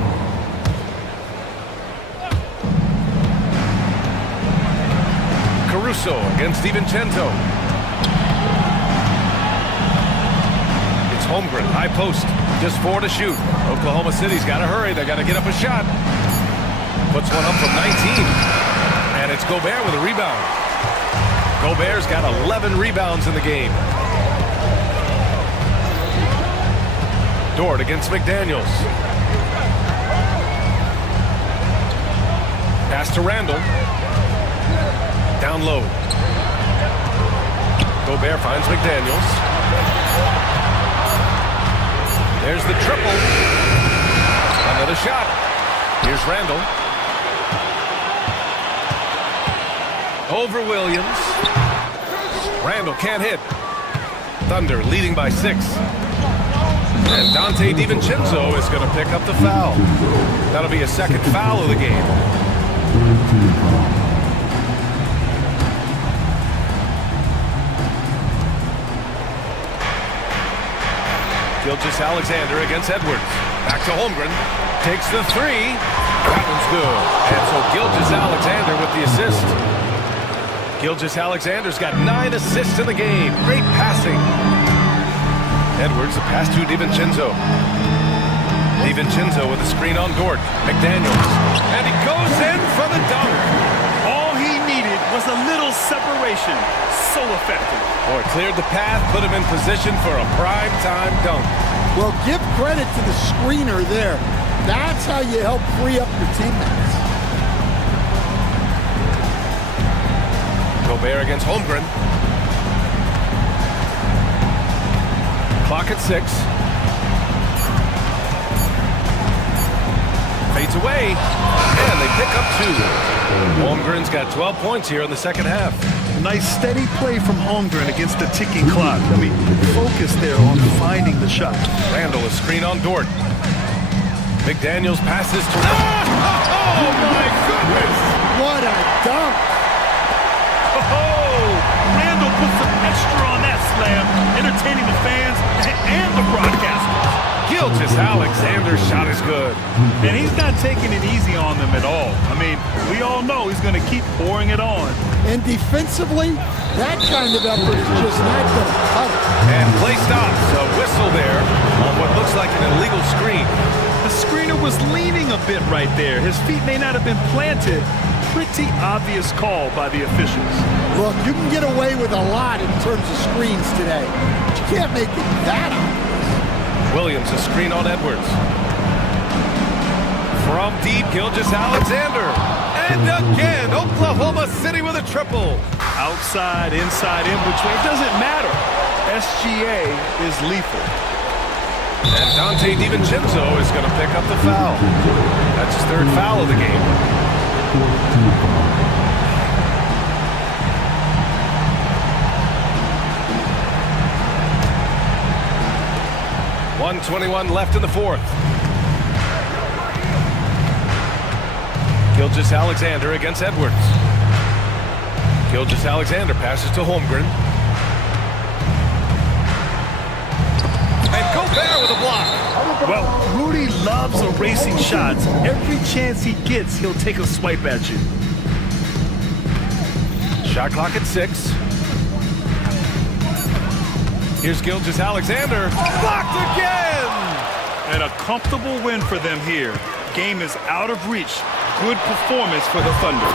Caruso against DiVincenzo. It's Holmgren, high post. Just 4 to shoot. Oklahoma City's got to hurry. They got to get up a shot. Puts one up from 19. And it's Gobert with a rebound. Gobert's got 11 rebounds in the game. Dort against McDaniels. Pass to Randall. Down low. Gobert finds McDaniels. There's the triple. Another shot. Here's Randall. Over Williams. Randall can't hit. Thunder leading by 6. And Dante DiVincenzo is going to pick up the foul. That'll be a second foul of the game. Gilgeous-Alexander against Edwards. Back to Holmgren. Takes the three. That one's good. And so Gilgeous-Alexander with the assist. Gilgeous-Alexander's got 9 assists in the game. Great passing. Edwards, the pass to DiVincenzo. DiVincenzo with a screen on Dort. McDaniels. And he goes in for the dunk. All he needed was a little separation. So effective. Boy, cleared the path, put him in position for a prime-time dunk. Well, give credit to the screener there. That's how you help free up your teammates. Gobert against Holmgren. Clock at 6. Fades away. And they pick up 2. Holmgren's got 12 points here in the second half. Nice steady play from Holmgren against the ticking clock. I mean, focus there on finding the shot. Randall, a screen on Dort. McDaniels passes to... Oh, my goodness! What a dunk! Oh, Randall put some extra on that slam, entertaining the fans and the broadcasters. Gilgeous-Alexander's shot is good. And he's not taking it easy on them at all. I mean, we all know he's going to keep pouring it on. And defensively, that kind of effort is just not going to cut it. And play stops. A whistle there on what looks like an illegal screen. The screener was leaning a bit right there. His feet may not have been planted. Pretty obvious call by the officials. Look, you can get away with a lot in terms of screens today, but you can't make it that obvious. Williams, a screen on Edwards. From deep, Gilgeous-Alexander. And again, Oklahoma City with a triple. Outside, inside, in between, it doesn't matter. SGA is lethal. And Dante DiVincenzo is going to pick up the foul. That's his third foul of the game. .121 left in the fourth. Gilgeous-Alexander against Edwards. Gilgeous-Alexander passes to Holmgren. And Gobert with a block. Well, Rudy loves erasing shots. Every chance he gets, he'll take a swipe at you. Shot clock at 6. Here's Gilgeous-Alexander. Blocked again! And a comfortable win for them here. Game is out of reach. Good performance for the Thunder.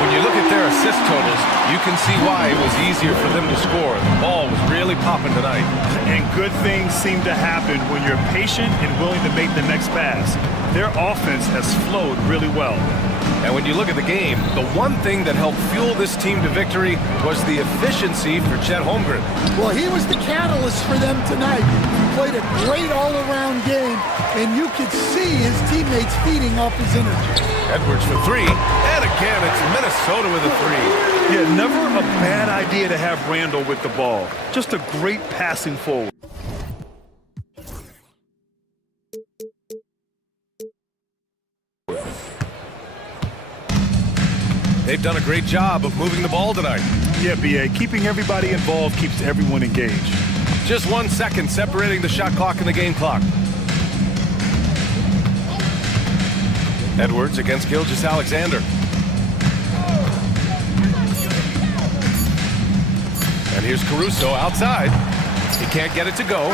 When you look at their assist totals, you can see why it was easier for them to score. The ball was really popping tonight. And good things seem to happen when you're patient and willing to make the next pass. Their offense has flowed really well. And when you look at the game, the one thing that helped fuel this team to victory was the efficiency for Chet Holmgren. Well, he was the catalyst for them tonight. He played a great all-around game, and you could see his teammates feeding off his energy. Edwards for 3, and again, it's Minnesota with a 3. Yeah, never a bad idea to have Randall with the ball. Just a great passing forward. They've done a great job of moving the ball tonight. Yeah, B.A., keeping everybody involved keeps everyone engaged. Just 1 second separating the shot clock and the game clock. Edwards against Gilgeous-Alexander. And here's Caruso outside. He can't get it to go.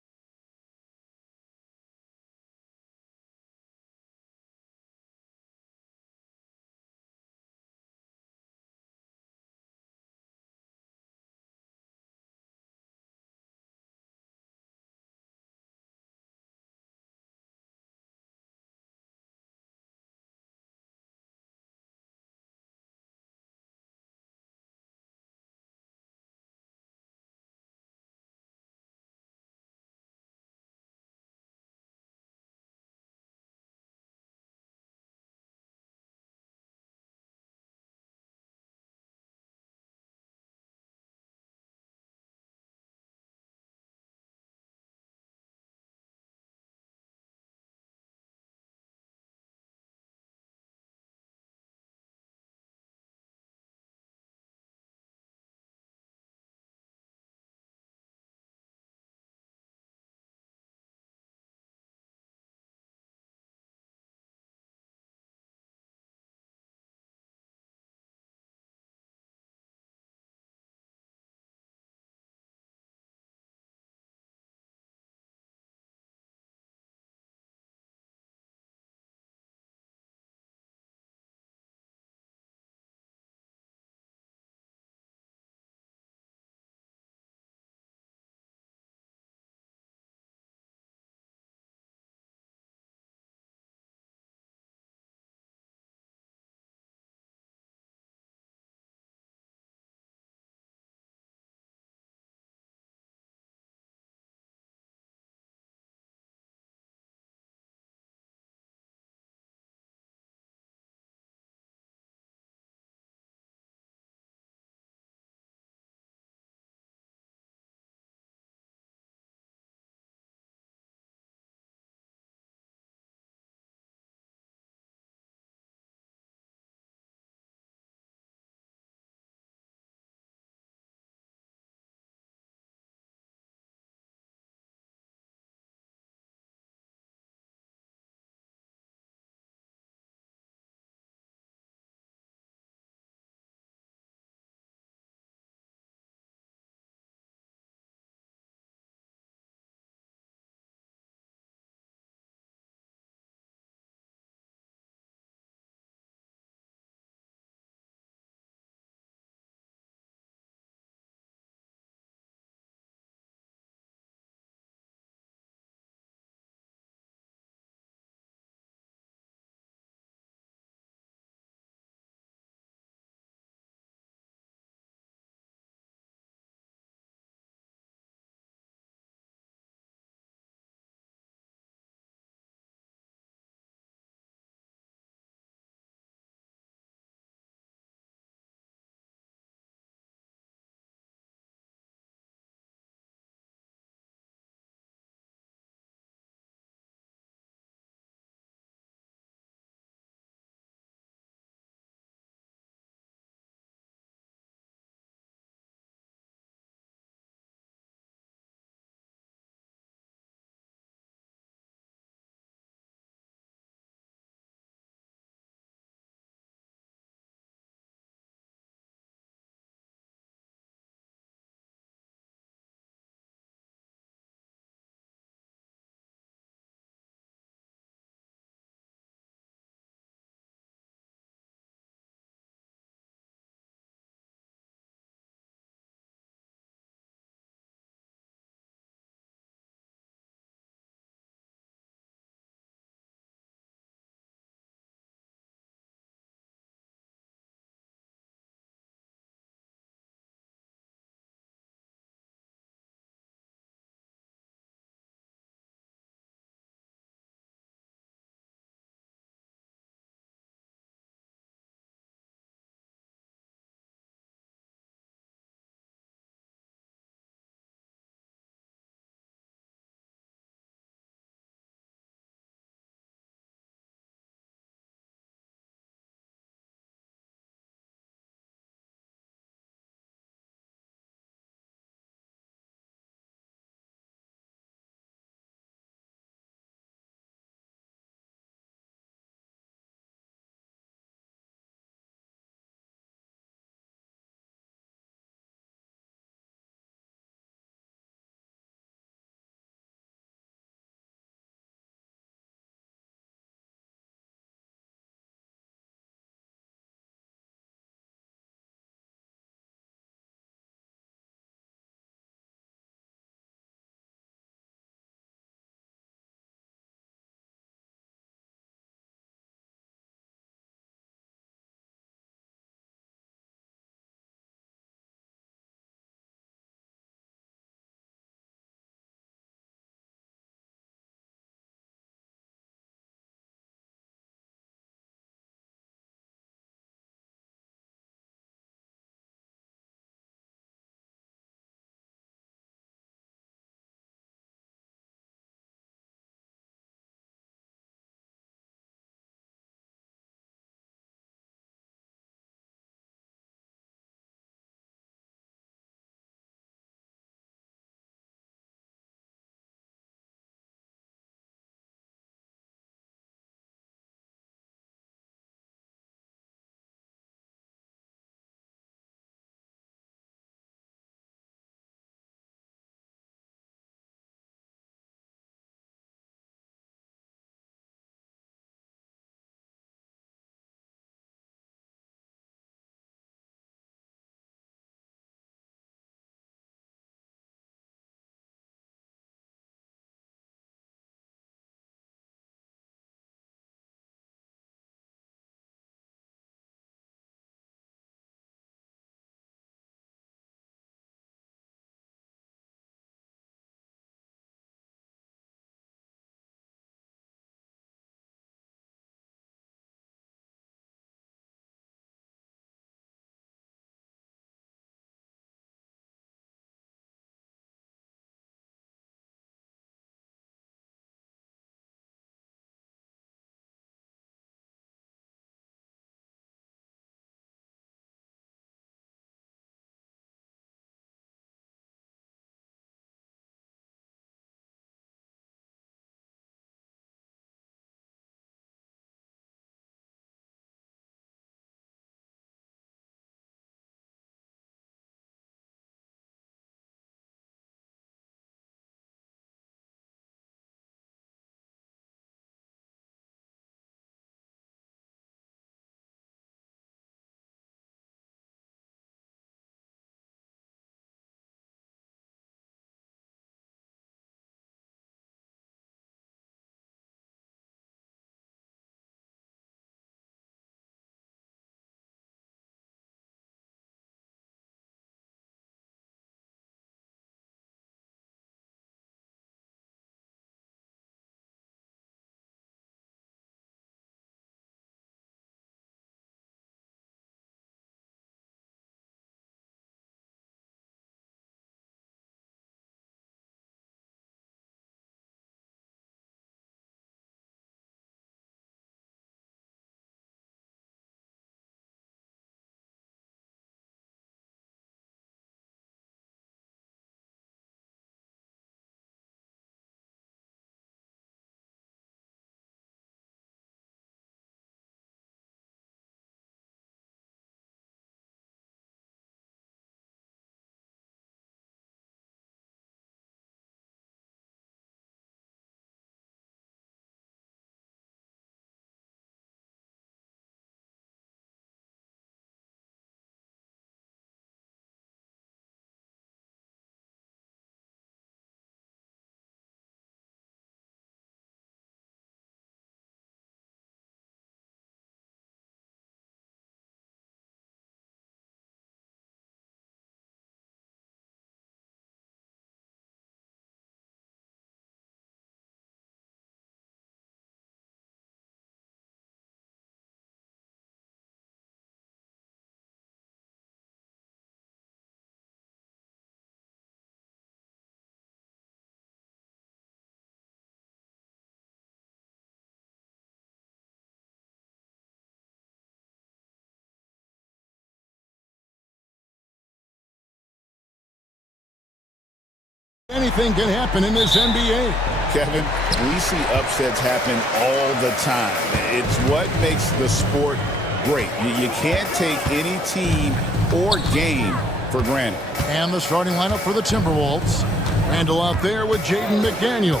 Anything can happen in this NBA. Kevin, we see upsets happen all the time. It's what makes the sport great. You can't take any team or game for granted. And the starting lineup for the Timberwolves. Randall out there with Jaden McDaniel.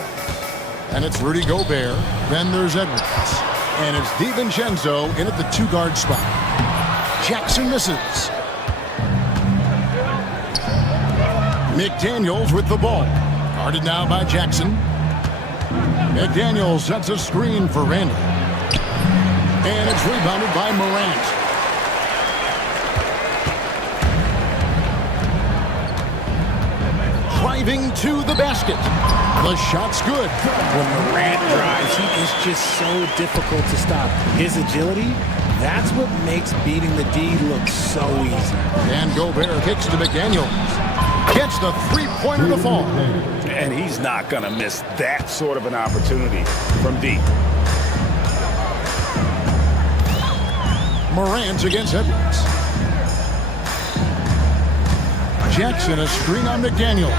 And it's Rudy Gobert. Then there's Edwards. And it's DiVincenzo in at the two-guard spot. Jackson misses. McDaniels with the ball. Guarded now by Jackson. McDaniels sets a screen for Randall. And it's rebounded by Morant. Driving to the basket. The shot's good. When Morant drives, he is just so difficult to stop. His agility, that's what makes beating the D look so easy. And Gobert kicks to McDaniels. Gets the three-pointer to fall. And he's not going to miss that sort of an opportunity from deep. Morant against Edwards. Jackson a screen on McDaniels.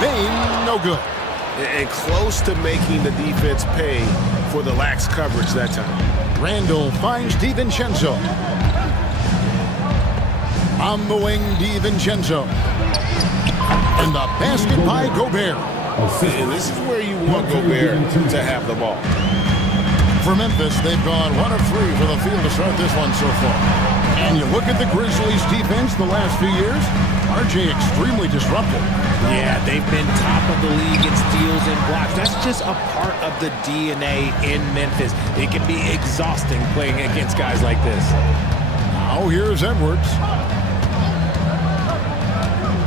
Bane, no good. And close to making the defense pay for the lax coverage that time. Randall finds DiVincenzo. On the wing, DiVincenzo. And the basket by Gobert. And this is where you want Gobert to have the ball. For Memphis, they've gone 1 of 3 for the field to start this one so far. And you look at the Grizzlies' defense the last few years, RJ extremely disruptive. Yeah, they've been top of the league in steals and blocks. That's just a part of the DNA in Memphis. It can be exhausting playing against guys like this. Now here's Edwards.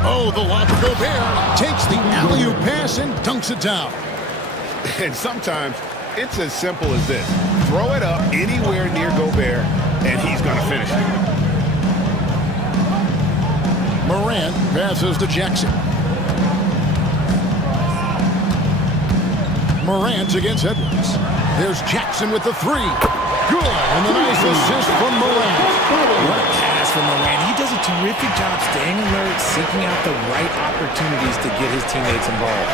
Oh, the lob to Gobert. Takes the alley-oop pass and dunks it down. And sometimes it's as simple as this. Throw it up anywhere near Gobert, and he's going to finish it. Morant passes to Jackson. Morant against Edwards. There's Jackson with the three. Good, and the nice assist from Morant. What a pass from Morant. He does a terrific job staying alert, seeking out the right opportunities to get his teammates involved.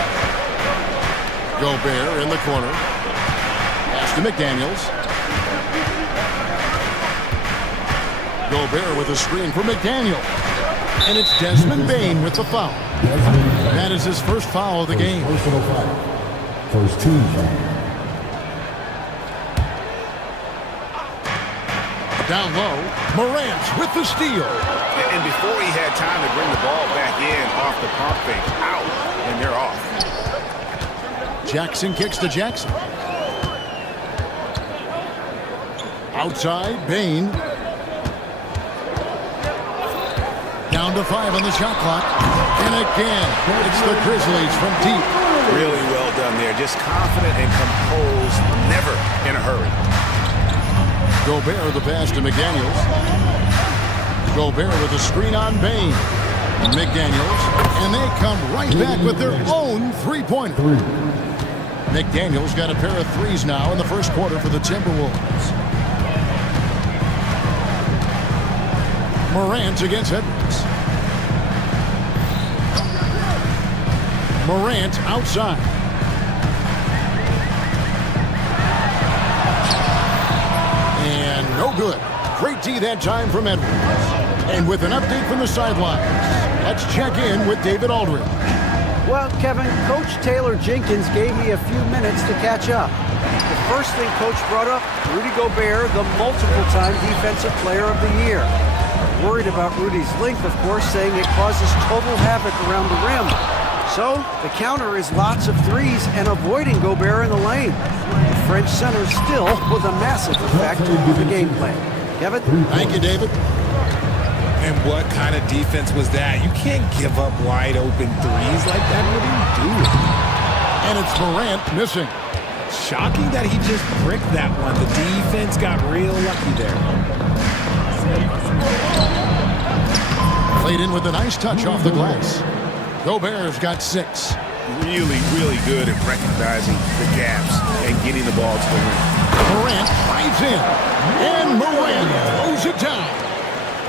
Gobert in the corner. Pass to McDaniels. Gobert with a screen for McDaniel. And it's Desmond Bane with the foul. That is his first foul of the game. Personal foul. First team foul. Down low, Morant with the steal. And before he had time to bring the ball back in off the pump fake, out, and they're off. Jackson kicks to Jackson. Outside, Bane. Down to 5 on the shot clock. And again, it's the Grizzlies from deep. Really well done there. Just confident and composed, never in a hurry. Gobert the pass to McDaniels. Gobert with a screen on Bane. McDaniels. And they come right back with their own three-pointer. McDaniels got a pair of threes now in the first quarter for the Timberwolves. Morant against Edwards. Morant outside. And no good. Great D that time from Edwards. And with an update from the sidelines, let's check in with David Aldridge. Well, Kevin, Coach Taylor Jenkins gave me a few minutes to catch up. The first thing Coach brought up, Rudy Gobert, the multiple-time Defensive Player of the Year. Worried about Rudy's length, of course, saying it causes total havoc around the rim. So, the counter is lots of threes and avoiding Gobert in the lane. The French center still with a massive effect on the game plan. Kevin? Thank you, David. And what kind of defense was that? You can't give up wide open threes like that. What do you do? And it's Morant missing. Shocking that he just bricked that one. The defense got real lucky there. Played in with a nice touch off the glass. Gobert's got 6. Really, really good at recognizing the gaps and getting the ball to the rim. Morant drives in. And Morant throws it down.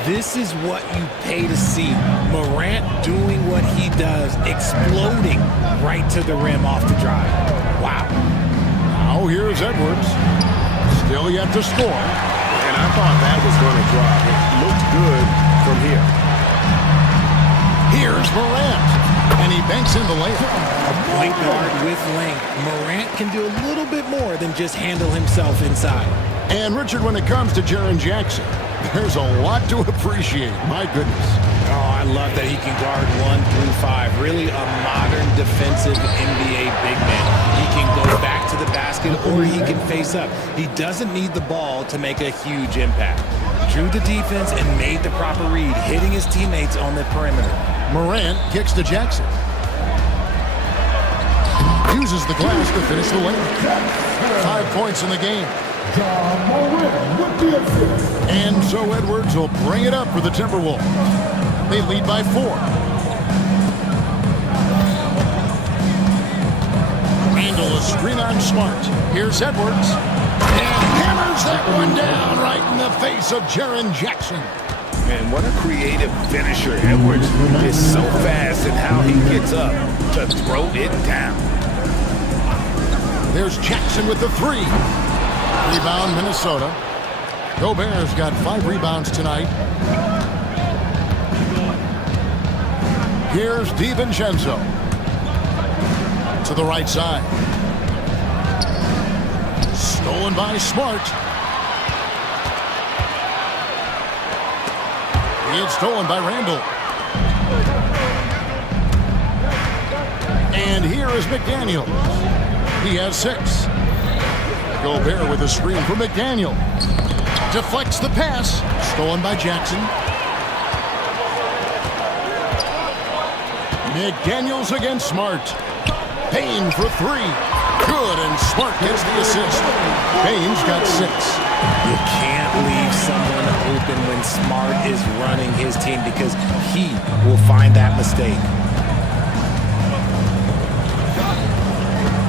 This is what you pay to see. Morant doing what he does, exploding right to the rim off the drive. Wow. Now here's Edwards. Still yet to score. And I thought that was going to drop. It looked good from here. Here's Morant. And he banks in the layup. A point guard with length. Morant can do a little bit more than just handle himself inside. And Richard, when it comes to Jaren Jackson, there's a lot to appreciate. My goodness. Oh, I love that he can guard 1 through 5. Really a modern defensive NBA big man. He can go back to the basket or he can face up. He doesn't need the ball to make a huge impact. Drew the defense and made the proper read, hitting his teammates on the perimeter. Morant kicks to Jackson. Uses the glass to finish the lane. 5 points in the game. And so Edwards will bring it up for the Timberwolves. They lead by 4. Randall a screen on Smart. Here's Edwards. And hammers that one down right in the face of Jaren Jackson. Man, what a creative finisher. Edwards is so fast in how he gets up to throw it down. There's Jackson with the 3. Rebound, Minnesota. Gobert's got 5 rebounds tonight. Here's DiVincenzo. To the right side. Stolen by Smart. It's stolen by Randall. And here is McDaniel. He has 6. Gobert with a screen for McDaniel. Deflects the pass. Stolen by Jackson. McDaniels against Smart. Payne for 3. Good, and Smart gets the assist. Payne's got 6. You can't leave someone open when Smart is running his team because he will find that mistake.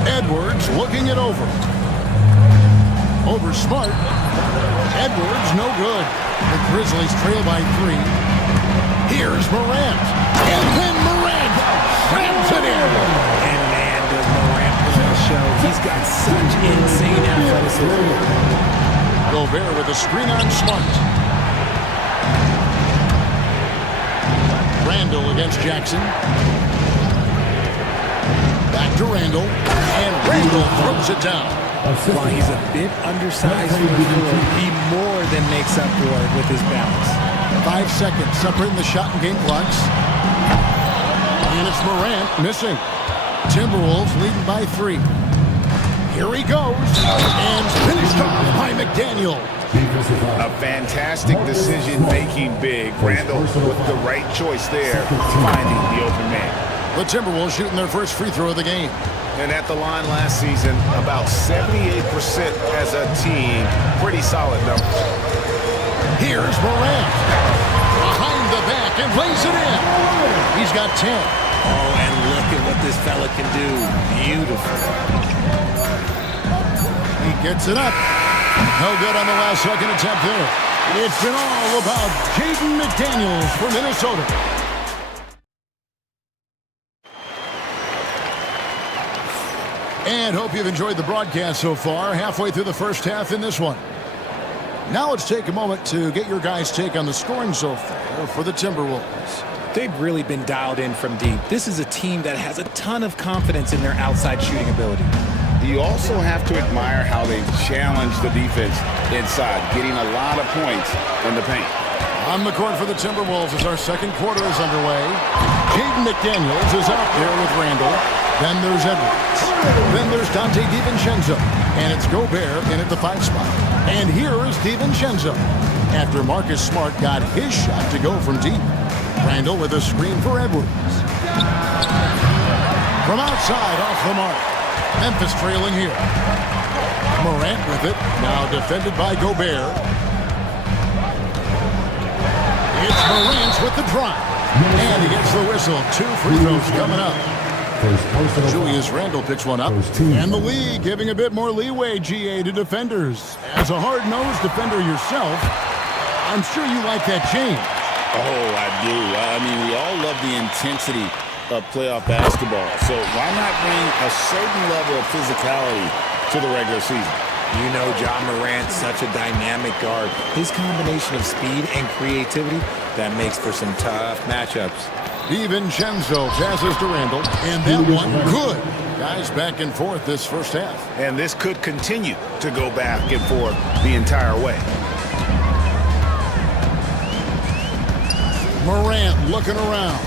Edwards looking it over. Over Smart. Edwards no good. The Grizzlies trail by 3. Here's Morant. And then Morant slams it in. And man, does Morant put on a show. He's got such insane athleticism. Gobert with a screen on Smart. Randall against Jackson. Back to Randall. And Randall throws it down. While he's a bit undersized for the floor, he more than makes up for it with his balance. 5 seconds separating the shot and game clocks. And it's Morant missing. Timberwolves leading by 3. Here he goes. And finished off by McDaniel. A fantastic decision-making big. Randall with the right choice there, finding the open man. The Timberwolves shooting their first free throw of the game. And at the line last season, about 78% as a team. Pretty solid numbers. Here's Morant. Behind the back and lays it in. He's got 10. Oh, and look at what this fella can do. Beautiful. He gets it up. No good on the last second attempt there. It's been all about Jaden McDaniels for Minnesota. And hope you've enjoyed the broadcast so far. Halfway through the first half in this one. Now let's take a moment to get your guys' take on the scoring so far for the Timberwolves. They've really been dialed in from deep. This is a team that has a ton of confidence in their outside shooting ability. You also have to admire how they challenge the defense inside, getting a lot of points in the paint. On the court for the Timberwolves as our second quarter is underway. Jaden McDaniels is out there with Randall. Then there's Edwards. Then there's DiVincenzo. And it's Gobert in at the 5 spot. And here is DiVincenzo. After Marcus Smart got his shot to go from deep. Randall with a screen for Edwards. From outside, off the mark. Memphis trailing here. Morant with it. Now defended by Gobert. It's Morant with the drive. And he gets the whistle. 2 free throws coming up. Julius Randle picks one up. And the league giving a bit more leeway, GA, to defenders. As a hard-nosed defender yourself, I'm sure you like that change. Oh, I do. I mean, we all love the intensity of playoff basketball. So why not bring a certain level of physicality to the regular season? You know John Morant's such a dynamic guard. His combination of speed and creativity, that makes for some tough matchups. DiVincenzo passes to Randall, and that one good. Guys back and forth this first half. And this could continue to go back and forth the entire way. Morant looking around.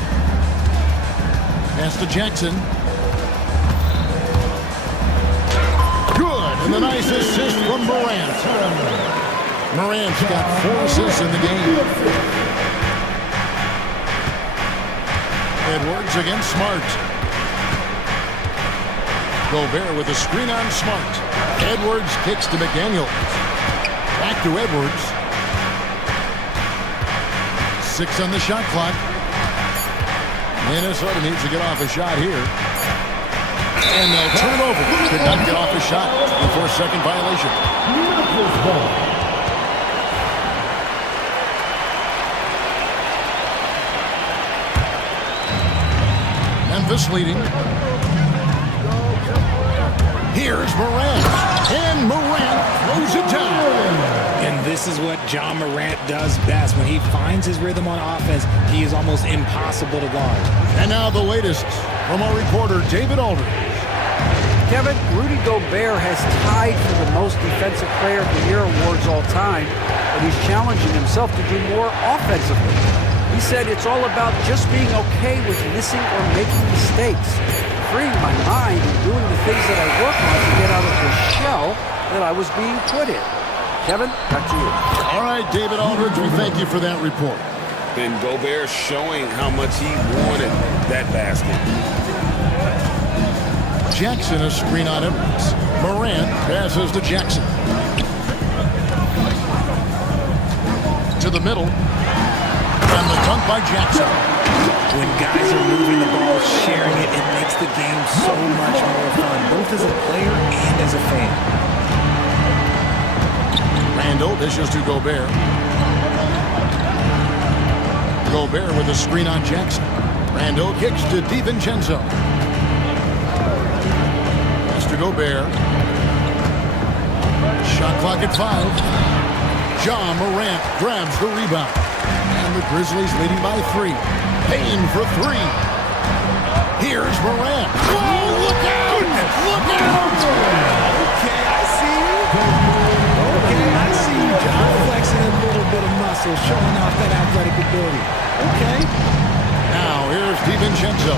Pass to Jackson. Good, and the nice assist from Morant. Morant's got 4 assists in the game. Edwards against Smart. Gobert with a screen on Smart. Edwards kicks to McDaniels. Back to Edwards. 6 on the shot clock. Minnesota needs to get off a shot here. And they'll turn it over. Could not get off a shot before second violation. Memphis leading. Here's Morant. And Morant throws it down. And this is what John Morant does best. When he finds his rhythm on offense, he is almost impossible to guard. And now the latest from our reporter, David Aldridge. Kevin, Rudy Gobert has tied for the most defensive player of the year awards all time, but he's challenging himself to do more offensively. He said it's all about just being okay with missing or making mistakes, freeing my mind and doing the things that I work on to get out of the shell that I was being put in. Kevin, back to you. All right, David Aldridge, we thank you for that report. And Gobert showing how much he wanted that basket. Jackson a screen on Edwards. Morant passes to Jackson. To the middle. And the dunk by Jackson. When guys are moving the ball, sharing it, it makes the game so much more fun, both as a player and as a fan. Randall dishes to Gobert. Gobert with a screen on Jackson. Randall kicks to DiVincenzo. Pass to Gobert. Shot clock at 5. John Morant grabs the rebound. And the Grizzlies leading by 3. Payne for 3. Here's Morant. Whoa, look out! Look out! Okay, I see you. Okay, I see you, John, flexing a little bit of muscle, showing off that athletic ability. Okay. Now here's DiVincenzo.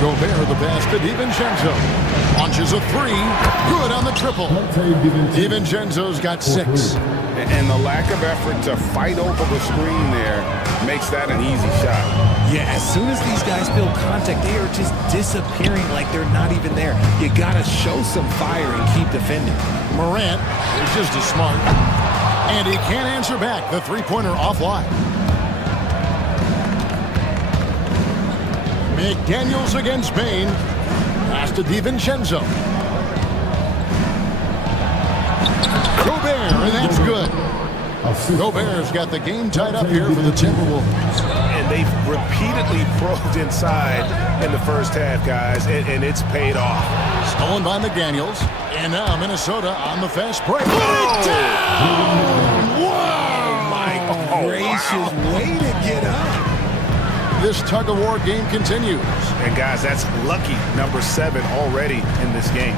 Gobert the pass to DiVincenzo. Launches a 3. Good on the triple. DiVincenzo's got 6. And the lack of effort to fight over the screen there makes that an easy shot. Yeah, as soon as these guys feel contact, they are just disappearing like they're not even there. You gotta show some fire and keep defending. Morant is just as smart. And he can't answer back. The three-pointer offline. McDaniels against Payne. Pass to DiVincenzo. Gobert, and that's good. Gobert's got the game tied up here for the Timberwolves. And they've repeatedly probed inside in the first half, guys, and it's paid off. Stolen by McDaniels. And now Minnesota on the fast break. Oh, my gracious, way to get up. This tug-of-war game continues. And, guys, that's lucky number 7 already in this game.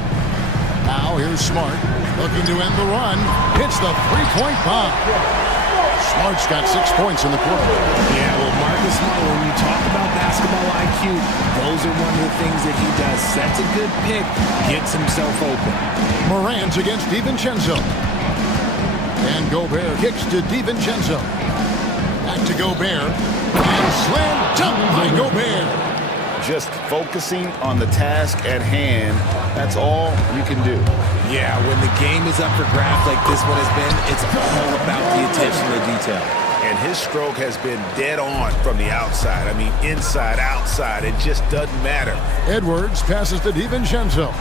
Now here's Smart. Looking to end the run. Hits the three-point bomb. Smart's got 6 points in the quarter. Yeah, well, Marcus Smart, when you talk about basketball IQ, those are one of the things that he does. Sets a good pick, gets himself open. Morant against DiVincenzo. And Gobert kicks to DiVincenzo. Back to Gobert. And slam dunk by Gobert. Just focusing on the task at hand, that's all you can do. Yeah, when the game is up for grabs like this one has been, it's all about the attention to detail. And his stroke has been dead on from the outside. I mean, inside, outside, it just doesn't matter. Edwards passes to DiVincenzo.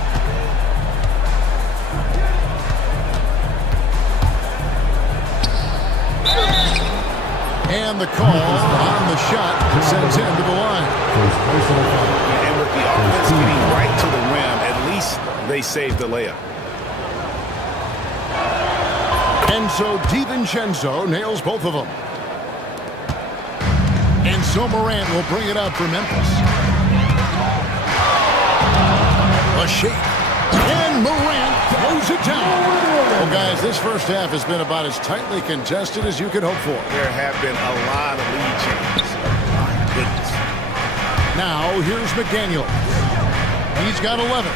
And the call on the shot sends him to the line. And with the offense getting right to the rim, at least they saved the layup. And so DiVincenzo nails both of them. And so Morant will bring it up for Memphis. A shake. And Morant throws it down. Well, guys, this first half has been about as tightly contested as you could hope for. There have been a lot of lead changes. My goodness. Now, here's McDaniel. He's got 11.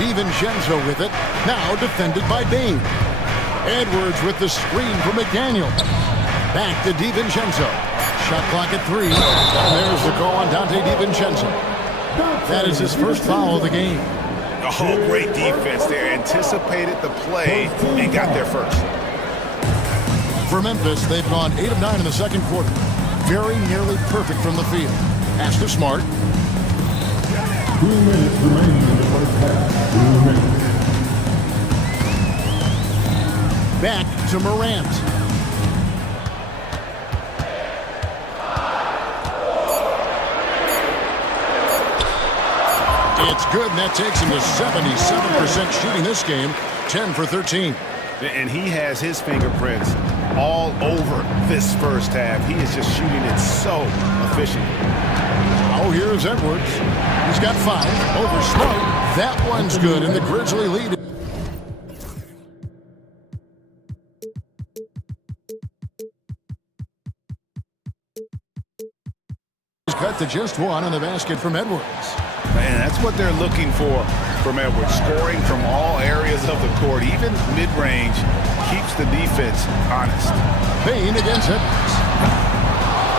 DiVincenzo with it. Now defended by Bain. Edwards with the screen for McDaniel. Back to DiVincenzo. Shot clock at 3. And there's the call on Dante DiVincenzo. That is his first foul of the game. Oh, great defense there. Anticipated the play and got there first. For Memphis, they've gone 8 of 9 in the second quarter. Very nearly perfect from the field. Pass to Smart. 2 minutes remaining in the first half. 2 minutes. Back to Morant. It's good, and that takes him to 77% shooting this game, 10 for 13. And he has his fingerprints all over this first half. He is just shooting it so efficient. Oh, here's Edwards. He's got 5 over Smart. That one's good, and the Grizzly lead. Cut to just 1 on the basket from Edwards. Man, that's what they're looking for from Edwards. Scoring from all areas of the court, even mid-range, keeps the defense honest. Bain against Edwards.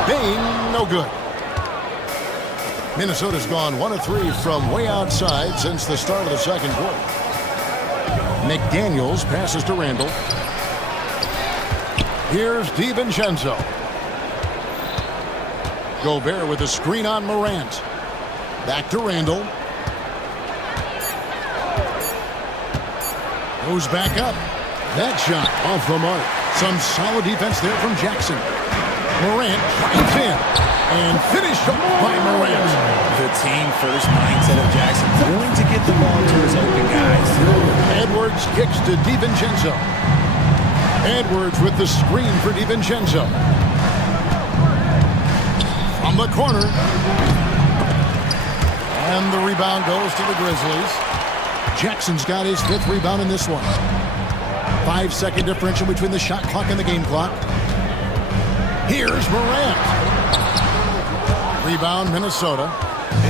Bain, no good. Minnesota's gone 1 of 3 from way outside since the start of the second quarter. McDaniels passes to Randall. Here's DiVincenzo. Gobert with a screen on Morant. Back to Randall. Goes back up. That shot off the mark. Some solid defense there from Jackson. Morant drives in and finished off by Morant. The team-first mindset of Jackson, going to get the ball to his open guys. Edwards kicks to DiVincenzo. Edwards with the screen for DiVincenzo. From the corner. And the rebound goes to the Grizzlies. Jackson's got his 5th rebound in this one. 5-second differential between the shot clock and the game clock. Here's Morant. Rebound, Minnesota.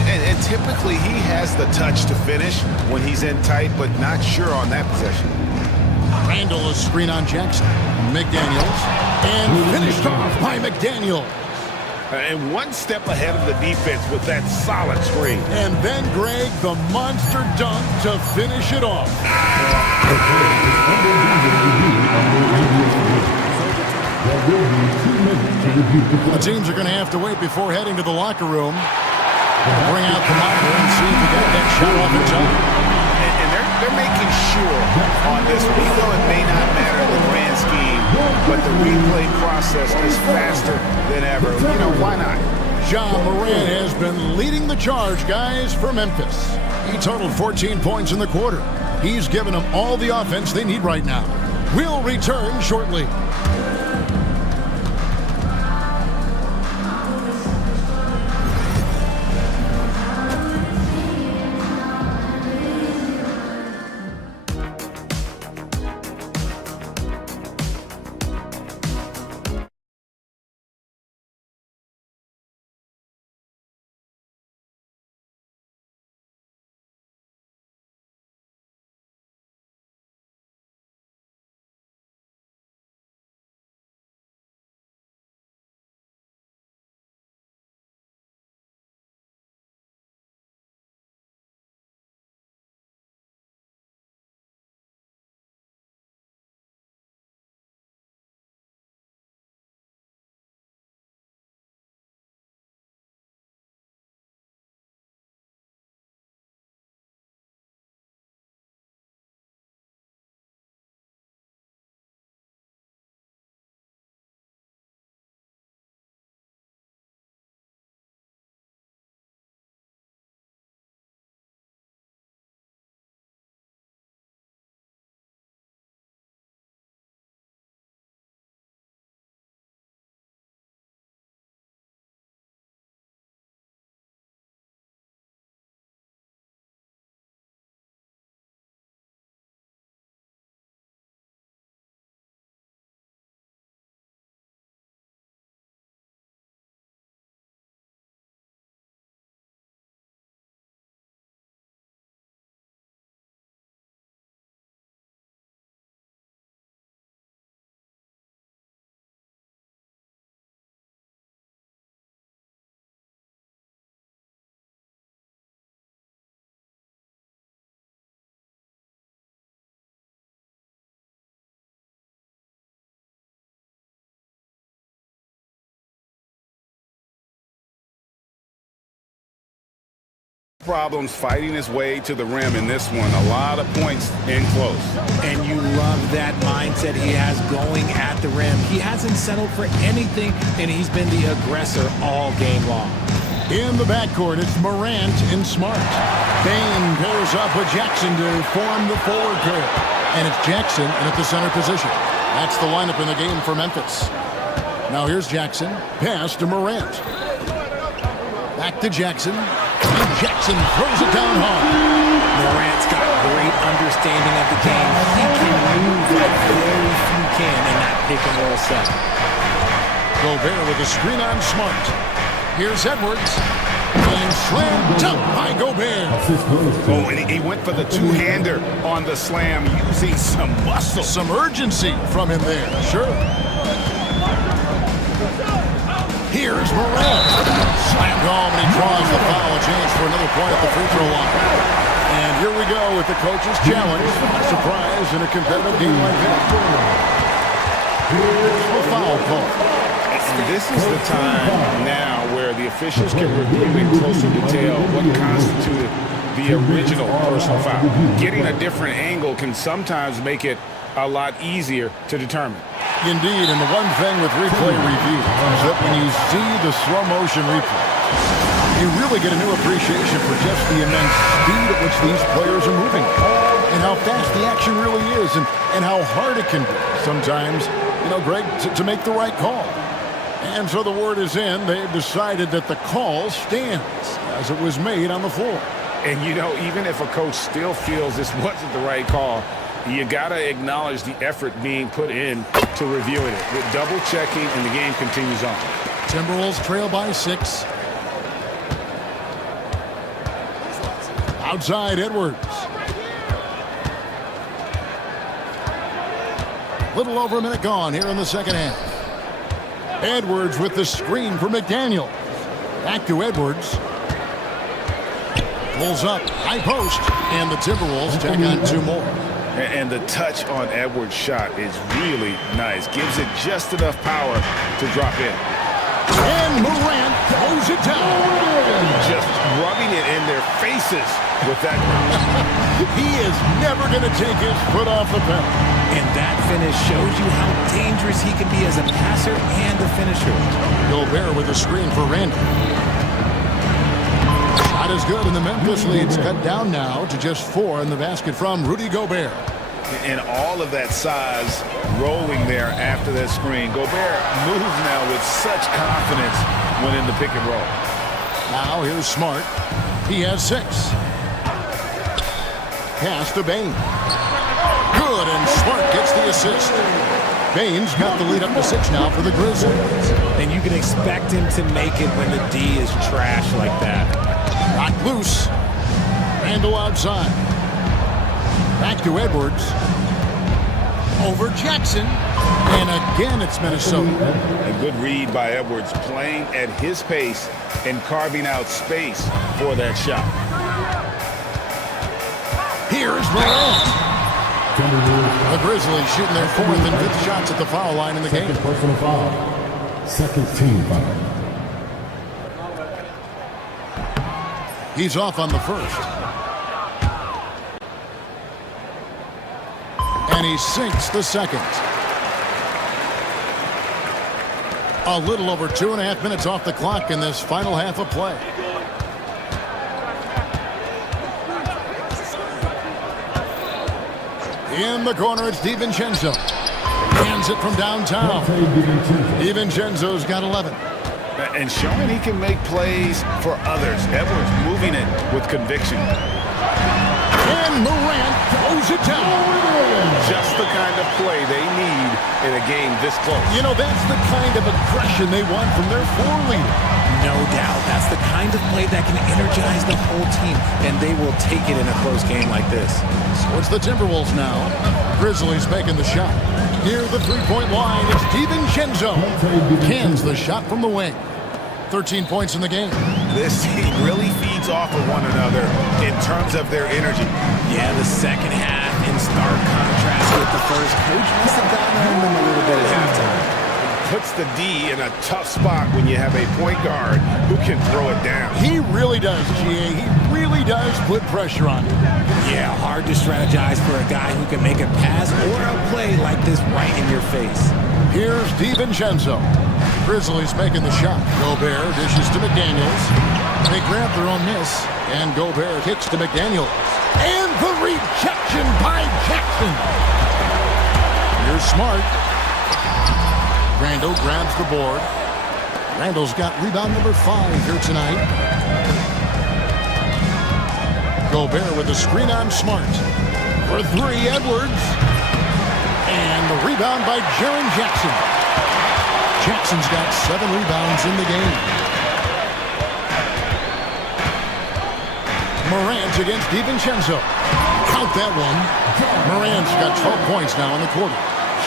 And typically he has the touch to finish when he's in tight, but not sure on that possession. Randall is screen on Jackson. McDaniels. And finished off by McDaniels. And one step ahead of the defense with that solid screen. And then, Greg, the monster dunk to finish it off. The teams are going to have to wait before heading to the locker room. Bring out the monitor and see if we got that shot off in time. And they're making sure on this one, even though it may not matter in the grand scheme, but the replay process is faster than ever. You know, why not? Ja Morant has been leading the charge, guys, for Memphis. He totaled 14 points in the quarter. He's given them all the offense they need right now. We'll return shortly. Problems fighting his way to the rim in this one. A lot of points in close. And you love that mindset he has going at the rim. He hasn't settled for anything, and he's been the aggressor all game long. In the backcourt, it's Morant and Smart. Bain pairs up with Jackson to form the forward pair. And it's Jackson in at the center position. That's the lineup in the game for Memphis. Now here's Jackson. Pass to Morant. Back to Jackson. And Jackson throws it down hard. Morant's got great understanding of the game. He can move like very few can in that pick and roll set. Gobert with a screen on Smart. Here's Edwards. And slam dunk by Gobert. Oh, and he went for the two-hander on the slam using some muscle. Some urgency from him there, sure. Here's Morant. Slammed home, and he draws the foul. A chance for another point at the free throw line. And here we go with the coach's challenge. A surprise in a competitive game like this. Here's the foul call. And this is the time now where the officials can review in closer detail what constituted the original personal foul. Getting a different angle can sometimes make it a lot easier to determine. Indeed, and the one thing with replay review is that when you see the slow motion replay, you really get a new appreciation for just the immense speed at which these players are moving and how fast the action really is and how hard it can be sometimes, Greg, to make the right call. And so the word is in. They've decided that the call stands as it was made on the floor. And, even if a coach still feels this wasn't the right call, you got to acknowledge the effort being put in to reviewing it. With double-checking, and the game continues on. Timberwolves trail by 6. Outside, Edwards. Little over a minute gone here in the second half. Edwards with the screen for McDaniel. Back to Edwards. Pulls up, high post, and the Timberwolves tack on 2 more. And the touch on Edwards' shot is really nice. Gives it just enough power to drop in. And Morant throws it down. Just rubbing it in their faces with that. He is never going to take his foot off the pedal. And that finish shows you how dangerous he can be as a passer and a finisher. Gobert with a screen for Randall. Shot is good, and the Memphis lead's cut down now to just 4 in the basket from Rudy Gobert. And all of that size rolling there after that screen. Gobert moves now with such confidence when in the pick and roll. Now here's Smart. He has 6. Pass to Bain. Good, and Smart gets the assist. Bain's got the lead up to 6 now for the Grizzlies. And you can expect him to make it when the D is trash like that. Knocked loose. Randall outside. Back to Edwards. Over Jackson. And again, it's Minnesota. A good read by Edwards, playing at his pace and carving out space for that shot. Here's Morant. The Grizzlies shooting their 4th and 5th shots at the foul line in the game. Personal foul. Second team foul. He's off on the first. And he sinks the second. A little over 2.5 minutes off the clock in this final half of play. In the corner, it's DiVincenzo. Hands it from downtown. DiVincenzo's got 11. And showing he can make plays for others. Edwards moving it with conviction. And Morant throws it down. Just the kind of play they need in a game this close. That's the kind of aggression they want from their 4 leader. No doubt. That's the kind of play that can energize the whole team, and they will take it in a close game like this. So it's the Timberwolves now. Grizzlies making the shot. Near the three-point line, it's DiVincenzo. Cans the shot from the wing. 13 points in the game. This team really feeds off of one another in terms of their energy. Yeah, the second half in stark contrast with the first. Coach must have gotten on them a little bit at halftime. puts the D in a tough spot when you have a point guard who can throw it down. He really does, GA. He really does put pressure on him. Yeah, hard to strategize for a guy who can make a pass or a play like this right in your face. Here's DiVincenzo. Grizzlies making the shot. Gobert dishes to McDaniels. They grab their own miss, and Gobert kicks to McDaniels. And the rejection by Jackson. Here's Smart. Randall grabs the board. Randall's got rebound number 5 here tonight. Gobert with a screen on Smart. For 3, Edwards. And the rebound by Jaren Jackson. Jackson's got 7 rebounds in the game. Morant against DiVincenzo. Count that one. Morant's got 12 points now in the quarter.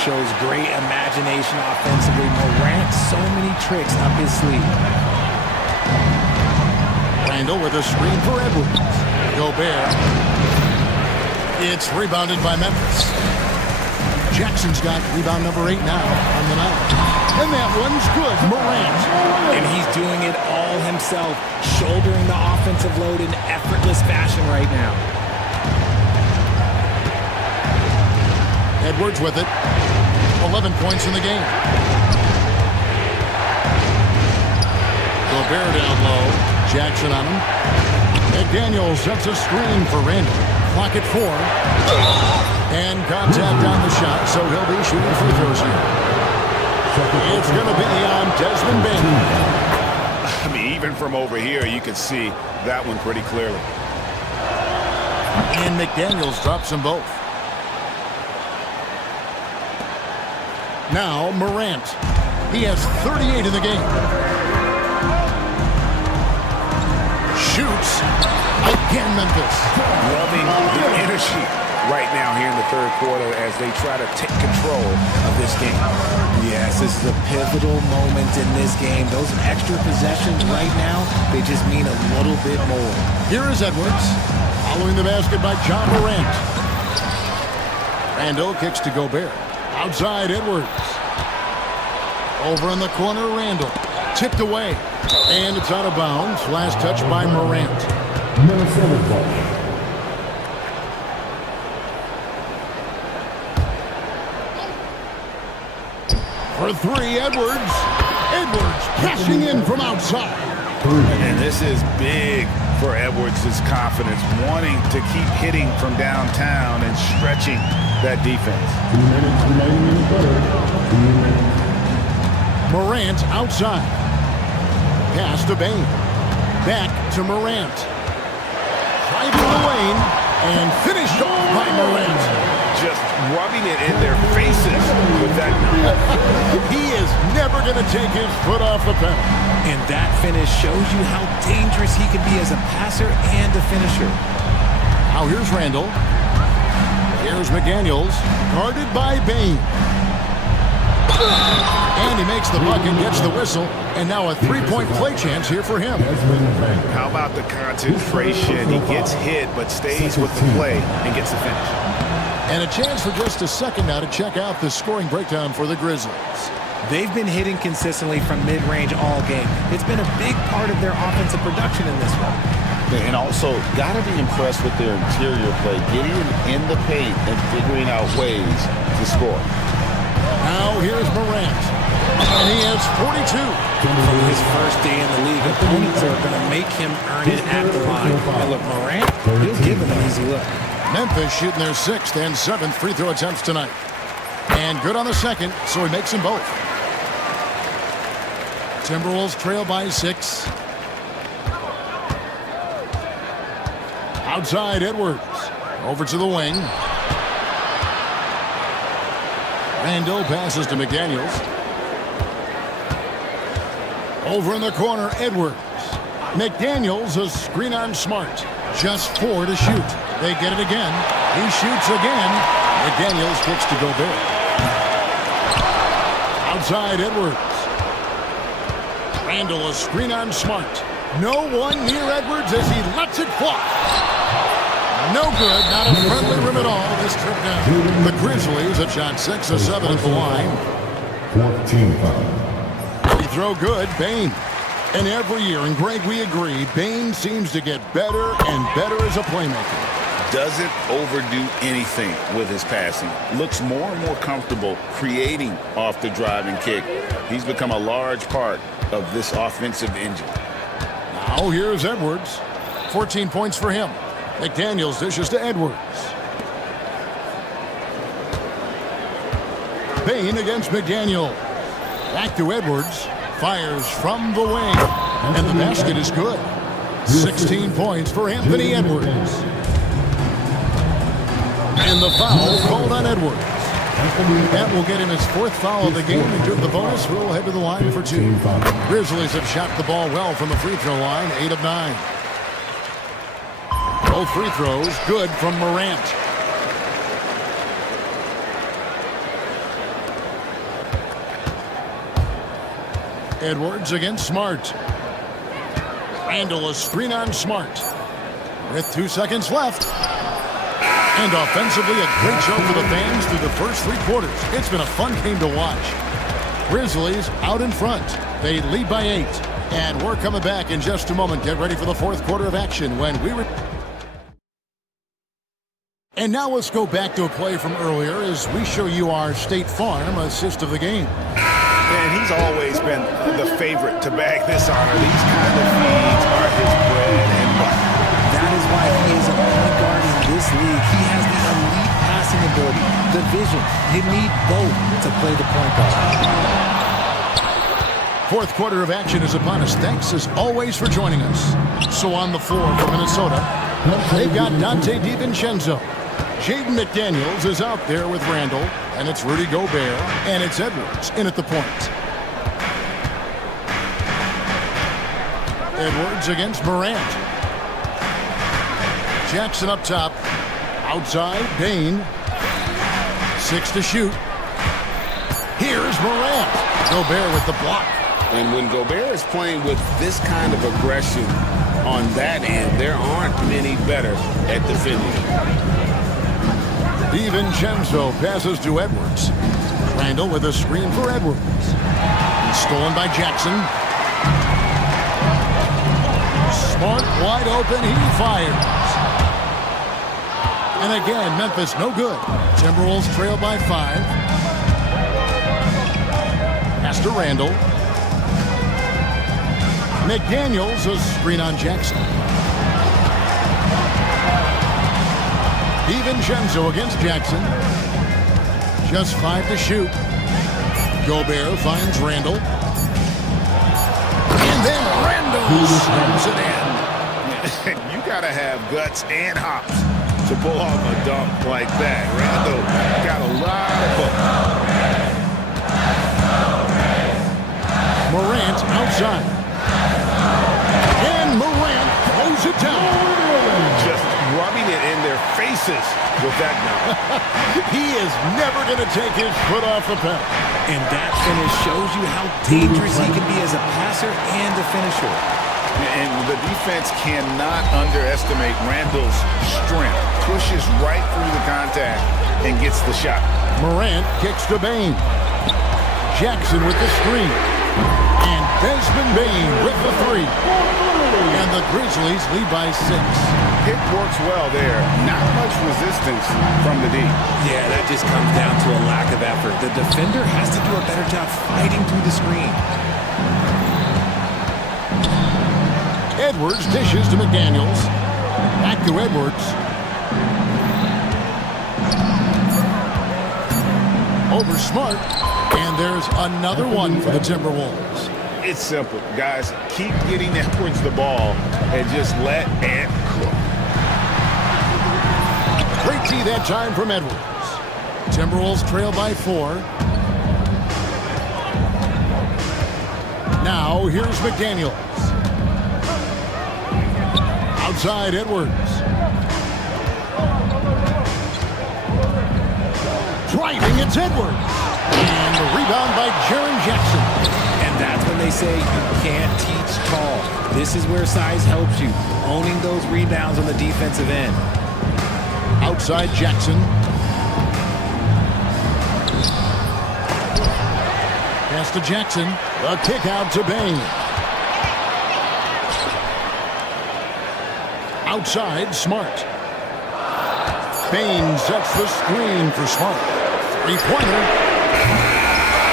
Shows great imagination offensively. Morant, so many tricks up his sleeve. Randall with a screen for Edwards. Gobert. It's rebounded by Memphis. Jackson's got rebound number 8 now on the night. And that one's good. Morant. And he's doing it all himself, shouldering the offensive load in effortless fashion right now. Edwards with it. 11 points in the game. Gobert down low. Jackson on him. McDaniels sets a screen for Randall. Clock at 4. And contact on the shot, so he'll be shooting free throws here. It's going to be on Desmond Bain. I mean, even from over here, you can see that one pretty clearly. And McDaniels drops them both. Now Morant. He has 38 in the game. Shoots. Again, Memphis. Loving the energy right now here in the third quarter as they try to take control of this game. Yes, this is a pivotal moment in this game. Those extra possessions right now, they just mean a little bit more. Here is Edwards. Following the basket by John Morant. Randall kicks to Gobert. Outside Edwards. Over in the corner, Randall. Tipped away. And it's out of bounds. Last touch by Morant. Minnesota ball. For 3, Edwards. Edwards cashing in from outside. And this is big for Edwards' confidence, wanting to keep hitting from downtown and stretching that defense. 2 minutes remaining in the third. Morant outside. Pass to Bain. Back to Morant. Driving the lane and finished off by Morant. Just rubbing it in their faces with that. He is never going to take his foot off the pedal. And that finish shows you how dangerous he can be as a passer and a finisher. Now here's Randall. Here's McDaniels, guarded by Bain. And he makes the bucket, gets the whistle, and now a 3-point play chance here for him. How about the concentration? He gets hit, but stays with the play and gets the finish. And a chance for just a second now to check out the scoring breakdown for the Grizzlies. They've been hitting consistently from mid-range all game. It's been a big part of their offensive production in this one. And also, got to be impressed with their interior play, getting in the paint and figuring out ways to score. Now here's Morant, and he has 42. From his first day in the league, opponents are going to make him earn it at the line. And look, Morant, he'll give him an easy look. Memphis shooting their 6th and 7th free throw attempts tonight. And good on the second, so he makes them both. Timberwolves trail by 6. Outside Edwards. Over to the wing. Randall passes to McDaniels. Over in the corner, Edwards. McDaniels, a screen on Smart. Just 4 to shoot. They get it again. He shoots again. McDaniels kicks to Gobert. Outside Edwards. Randall, a screen on Smart. No one near Edwards as he lets it fly. No good, not a friendly rim at all this trip down. The Grizzlies have shot 6 of 7 at the line. 14 foul. Free throw good, Bane. And every year, and Greg, we agree, Bane seems to get better and better as a playmaker. Doesn't overdo anything with his passing. Looks more and more comfortable creating off the driving kick. He's become a large part of this offensive engine. Now here's Edwards. 14 points for him. McDaniels dishes to Edwards. Bane against McDaniel. Back to Edwards. Fires from the wing. And the basket is good. 16 points for Anthony Edwards. And the foul called on Edwards. That will get him his fourth foul of the game. And took the bonus. We'll head to the line for two. Grizzlies have shot the ball well from the free throw line. 8 of 9. Both free throws good from Morant. Edwards against Smart. Randall a screen on Smart. With 2 seconds left. And offensively, a great show for the fans through the first 3 quarters. It's been a fun game to watch. Grizzlies out in front. They lead by 8. And we're coming back in just a moment. Get ready for the fourth quarter of action when we... And now let's go back to a play from earlier as we show you our State Farm assist of the game. And he's always been the favorite to bag this honor. These kind of feeds are his bread and butter. That is why he is a point guard in this league. He has the elite passing ability, the vision. You need both to play the point guard. Fourth quarter of action is upon us. Thanks as always for joining us. So on the floor for Minnesota, they've got Donte DiVincenzo. Jaden McDaniels is out there with Randall, and it's Rudy Gobert, and it's Edwards in at the point. Edwards against Morant. Jackson up top. Outside, Bane. 6 to shoot. Here's Morant. Gobert with the block. And when Gobert is playing with this kind of aggression on that end, there aren't many better at defending. DiVincenzo passes to Edwards. Randall with a screen for Edwards. Stolen by Jackson. Smart wide open. He fires. And again, Memphis no good. Timberwolves trail by 5. Pass to Randall. McDaniels a screen on Jackson. DiVincenzo against Jackson. Just 5 to shoot. Gobert finds Randall. And then Randall slams it in. You got to have guts and hops to pull off a dunk like that. Randall got a lot of hook. Morant outside. And Morant throws it down. Just rubbing it in their faces with that now. He is never going to take his foot off the pedal. And that finish shows you how dangerous he can be as a passer and a finisher. And the defense cannot underestimate Randall's strength. Pushes right through the contact and gets the shot. Morant kicks to Bane. Jackson with the screen. And Desmond Bane with the 3. And the Grizzlies lead by 6. It works well there. Not much resistance from the D. Yeah, that just comes down to a lack of effort. The defender has to do a better job fighting through the screen. Edwards dishes to McDaniels. Back to Edwards. Over Smart. And there's another one for the Timberwolves. It's simple, guys. Keep getting Edwards the ball and just let Ant cook. Great tee that time from Edwards. Timberwolves trail by 4. Now here's McDaniels. Outside Edwards. Driving, it's Edwards. And the rebound by Jaren Jackson. And that's when they say you can't teach tall. This is where size helps you. Owning those rebounds on the defensive end. Outside Jackson. Pass to Jackson. The kick out to Bain. Outside, Smart. Bain sets the screen for Smart. Three-pointer.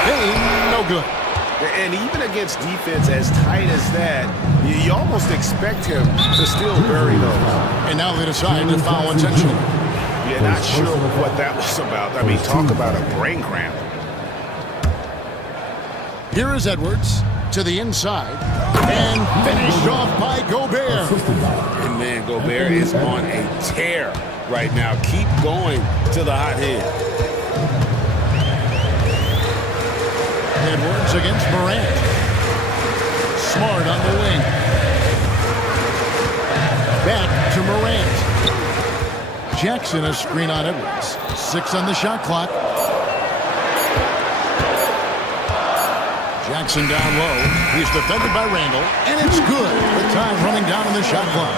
Bain, no good. And even against defense as tight as that, you almost expect him to still bury those. And now they decide to foul intentionally. Yeah, not sure what that was about. I mean, talk about a brain cramp. Here is Edwards to the inside. And finished off by Gobert. And man, Gobert is on a tear right now. Keep going to the hot head. Edwards against Morant. Smart on the wing. Back to Morant. Jackson a screen on Edwards. 6 on the shot clock. Jackson down low. He's defended by Randall. And it's good with time running down on the shot clock.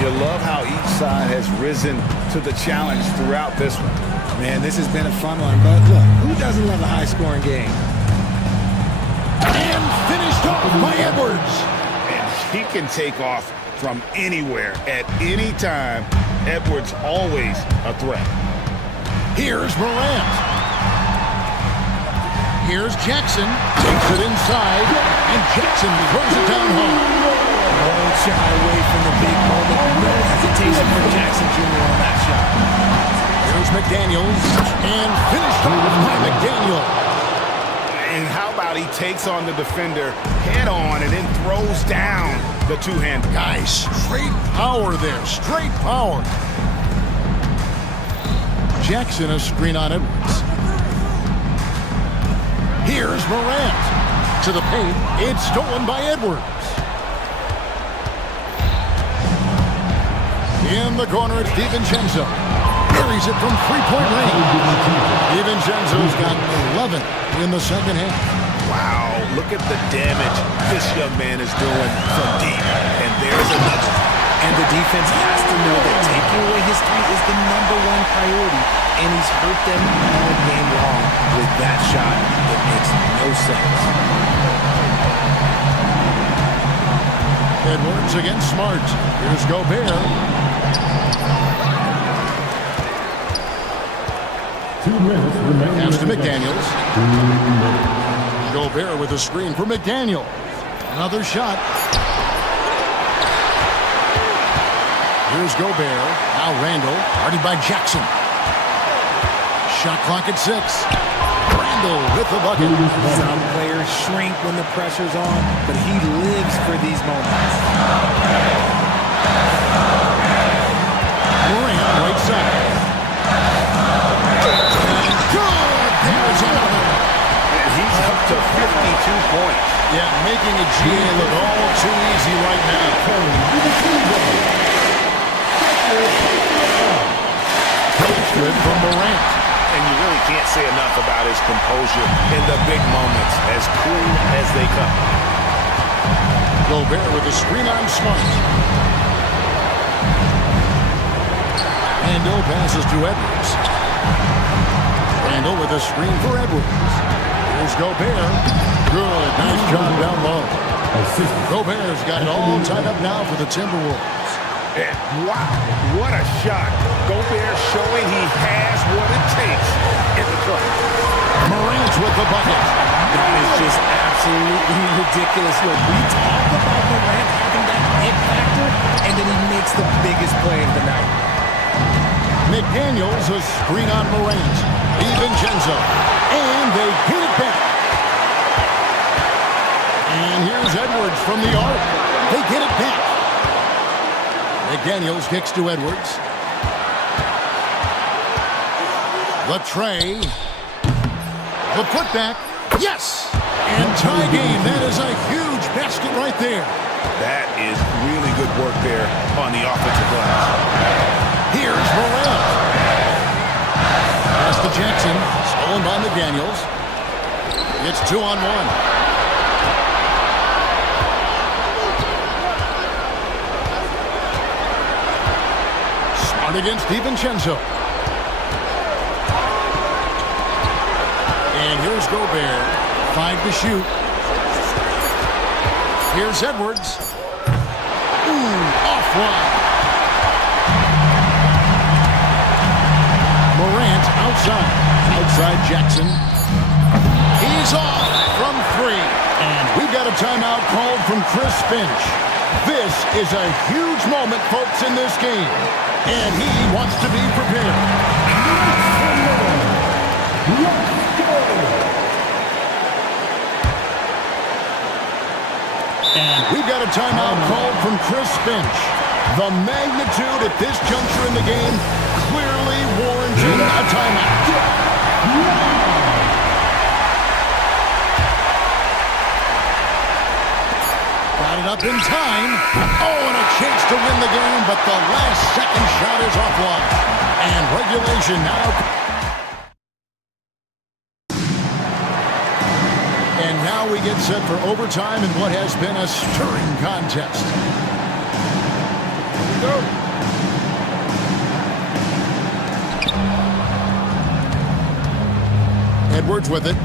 You love how each side has risen to the challenge throughout this one. Man, this has been a fun one. But look, who doesn't love a high-scoring game? And finished off by Edwards. And he can take off from anywhere at any time. Edwards always a threat. Here's Morant. Here's Jackson. Takes it inside. And Jackson throws it down home. Won't shy away from the big moment. No hesitation for Jackson Jr. on that shot. Here's McDaniels. And finished off by McDaniel. And how about he takes on the defender head on and then throws down the two-hand. Guys, straight power there. Straight power. Jackson a screen on Edwards. Here's Morant. To the paint. It's stolen by Edwards. In the corner, it's DiVincenzo. Carries it from three-point range. DiVincenzo's got 11 in the second half. Wow, look at the damage this young man is doing from deep. And there's another. And the defense has to know that taking away his three is the #1 priority. And he's hurt them all game long with that shot. It makes no sense. Edwards against Smart. Here's Gobert. 2 minutes remaining. Pass to McDaniels. Gobert with a screen for McDaniel. Another shot. Here's Gobert. Now Randall. Guarded by Jackson. Shot clock at 6. Randall with the bucket. Some players shrink when the pressure's on, but he lives for these moments. Morant right side. Good! There's another. And he's up to 52 points. Yeah, making a GA look all too easy right now. Good from Morant. And you really can't say enough about his composure in the big moments, as cool as they come. Gobert with a screen on Smart. Randall passes to Edwards. Randall with a screen for Edwards. Here's Gobert. Good, nice job down low. Gobert's got it all tied up now for the Timberwolves. And wow, what a shot. Gobert showing he has what it takes in the clutch. Morant with the bucket. That is just absolutely ridiculous. Look, we talk about Morant having that it factor, and then he makes the biggest play of the night. McDaniels a screen on Morant. DiVincenzo. And they get it back. And here's Edwards from the arc. They get it back. McDaniels kicks to Edwards. The tray. The putback. Yes! And tie game. That is a huge basket right there. That is really good work there on the offensive glass. Here's Morant. Pass to Jackson. Stolen by McDaniels. It's 2-on-1. Against DiVincenzo. And here's Gobert. 5 to shoot. Here's Edwards. Ooh, offline. Morant outside. Outside Jackson. He's off from 3. And we've got a timeout called from Chris Finch. This is a huge moment, folks, in this game. And he wants to be prepared. And we've got a timeout called from Chris Finch. The magnitude at this juncture in the game clearly warranting a timeout. Got it up in time. Oh, and a chance to win the game, but the last second shot is offline. And regulation now. And now we get set for overtime in what has been a stirring contest. Here we go. Edwards with it.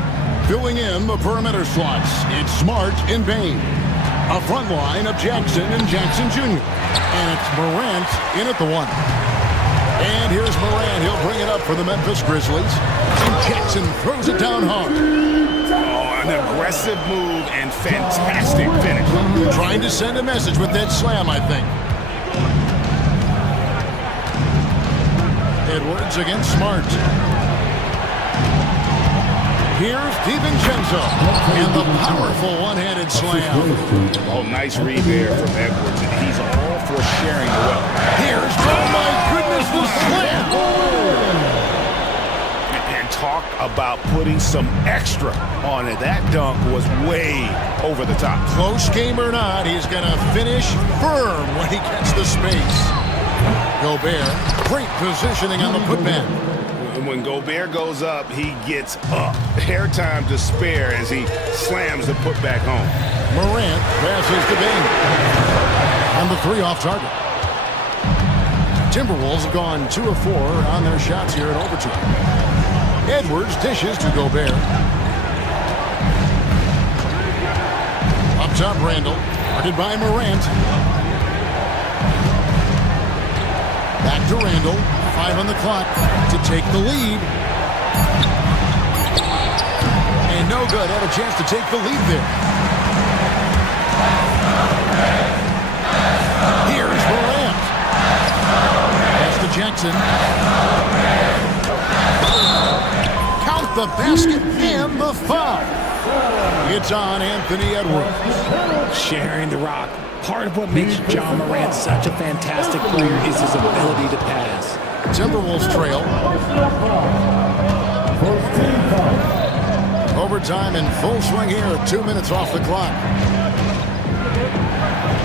Filling in the perimeter slots. It's Smart and Bain. A front line of Jackson and Jackson Jr. And it's Morant in at the 1. And here's Morant. He'll bring it up for the Memphis Grizzlies. And Jackson throws it down hard. Oh, an aggressive move and fantastic finish. Trying to send a message with that slam, I think. Edwards against Smart. Here's DiVincenzo, and the powerful one-handed slam. Oh, nice read there from Edwards, and he's all for sharing the wealth. Here's, oh my goodness, the slam! And talk about putting some extra on it. That dunk was way over the top. Close game or not, he's going to finish firm when he gets the space. Gobert, great positioning on the putback. When Gobert goes up, he gets up. Airtime to spare as he slams the putback home. Morant passes to Bain. And the 3 off target. Timberwolves have gone 2 of 4 on their shots here in overtime. Edwards dishes to Gobert. Up top, Randall. Guarded by Morant. Back to Randall. 5 on the clock to take the lead. And no good. Had a chance to take the lead there. Here's Morant. Pass to Jackson. Count the basket and the foul. It's on Anthony Edwards. Sharing the rock. Part of what makes John Morant such a fantastic player is his ability to pass. Timberwolves trail. Overtime in full swing here. 2 minutes off the clock.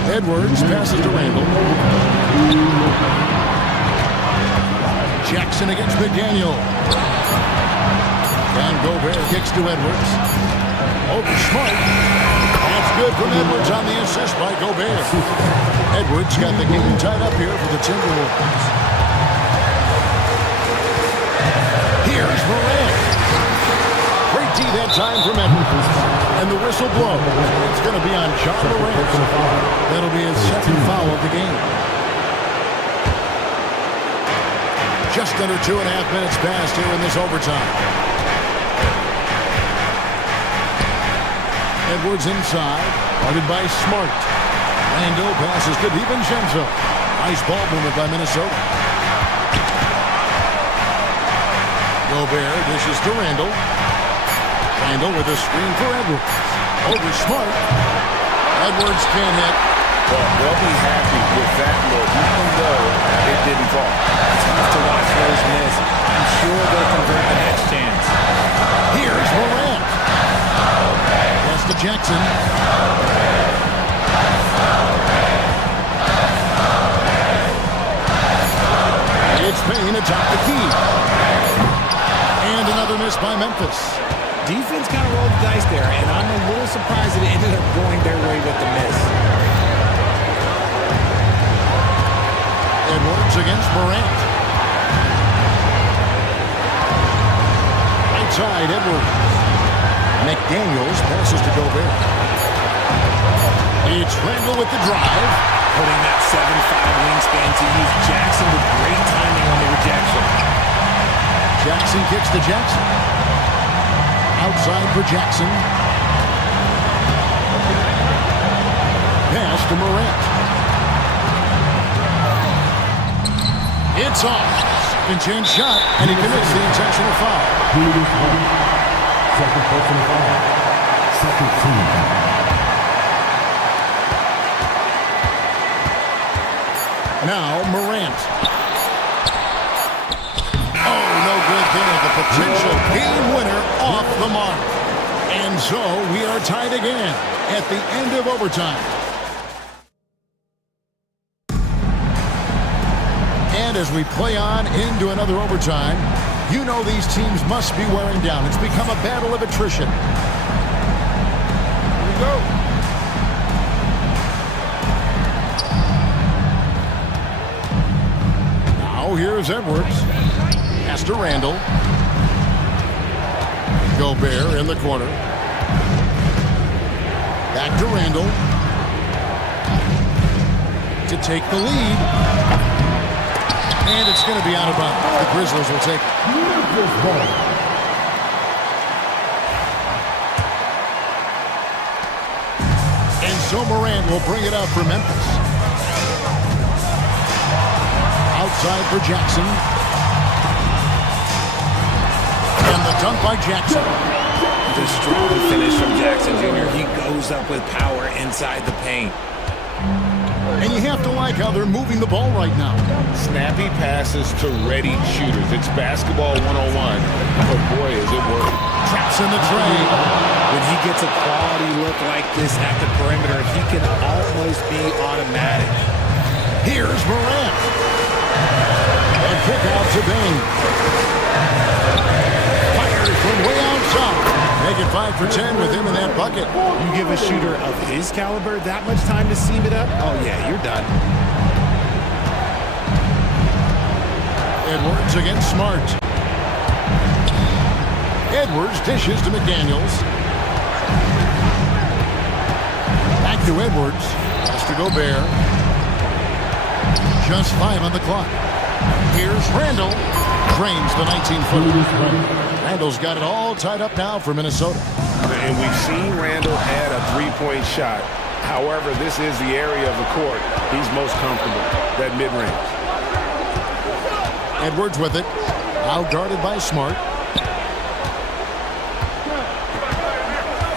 Edwards passes to Randall. Jackson against McDaniel. And Gobert kicks to Edwards. Over Smart. That's good from Edwards on the assist by Gobert. Edwards got the game tied up here for the Timberwolves. Here's Morant. Great D that time from Edwards. And the whistle blows. It's going to be on John Morant. That'll be his second foul of the game. Just under 2.5 minutes passed here in this overtime. Edwards inside. Guarded by Smart. Randall passes to DiVincenzo. Nice ball movement by Minnesota. Gobert dishes to Randall. Randall with a screen for Edwards. Over Smart. Edwards can't hit. Well, they'll be happy with that look, even though it didn't fall. Tough to watch those miss. I'm sure they'll convert the next chance. Here's Morant. Pass to Jackson. It's Payne atop the key. And another miss by Memphis. Defense kind of rolled the dice there, and I'm a little surprised that it ended up going their way with the miss. Edwards against Morant. Right side, Edwards. McDaniels passes to Gobert. It's Randall with the drive. Putting that 7'5" wingspan to use. Jackson with great timing on the rejection. Jackson kicks to Jackson. Outside for Jackson. Pass to Morant. It's off. Second chance shot, and he commits the intentional foul. Second personal foul. Second team foul. Now Morant. Oh, no good there. The potential game winner off the mark. And so we are tied again at the end of overtime. And as we play on into another overtime, you know these teams must be wearing down. It's become a battle of attrition. Here we go. Now here's Edwards. Pass to Randall. Gobert in the corner. Back to Randall. To take the lead. And it's going to be out of bounds. The Grizzlies will take it. And so Morant will bring it up for Memphis. Outside for Jackson. And the dunk by Jackson. The strong finish from Jackson Jr. He goes up with power inside the paint. And you have to like how they're moving the ball right now. Snappy passes to ready shooters. It's basketball 101. But boy, is it working. Traps in the tray. When he gets a quality look like this at the perimeter, he can almost be automatic. Here's Morant. A kick out to Bain. Fires from way outside. Make it 5 for 10 with him in that bucket. You give a shooter of his caliber that much time to seam it up? Oh, yeah, you're done. Edwards against Smart. Edwards dishes to McDaniels. Back to Edwards. Pass to Gobert. Just 5 on the clock. Here's Randall. Drains the 19-footer. Randall's got it all tied up now for Minnesota. And we've seen Randall add a three-point shot. However, this is the area of the court he's most comfortable, that mid-range. Edwards with it. Now guarded by Smart.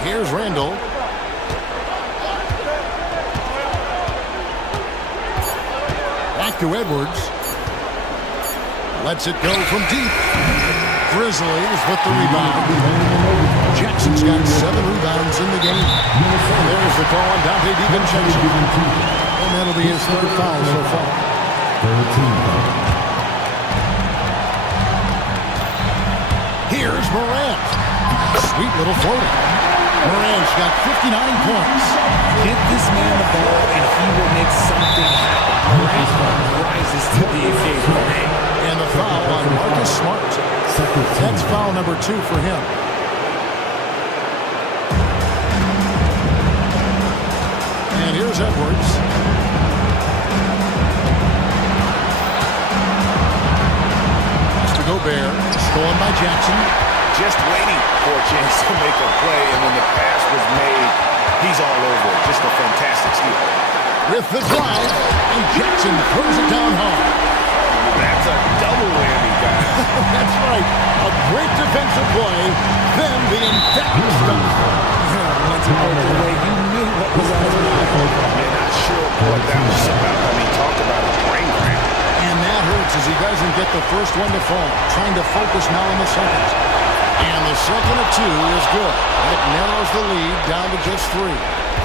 Here's Randall. Back to Edwards. Lets it go from deep. Grizzlies with the rebound. Jackson's got 7 rebounds in the game. There's the call on Dante DiVincenzo. And that'll be his 3rd foul so far. Here's Morant. Sweet little floater. Morant's got 59 points. Get this man the ball and he will make something happen. Morant rises to the occasion. And the foul on Marcus Smart. That's foul number 2 for him. And here's Edwards. Pass to Gobert. Stolen by Jackson. Just waiting for a chance to make a play, and when the pass was made, he's all over it. Just a fantastic steal. With the drive, and Jackson throws it down hard. That's a double whammy, guys. That's right. A great defensive play, then the emphatic stuff. Once he broke away, you knew what was on his mind. Man, not sure what that was about. I mean, talk about a brain cramp. And that hurts as he doesn't get the first one to fall. Trying to focus now on the second. And the second of 2 is good. That narrows the lead down to just 3.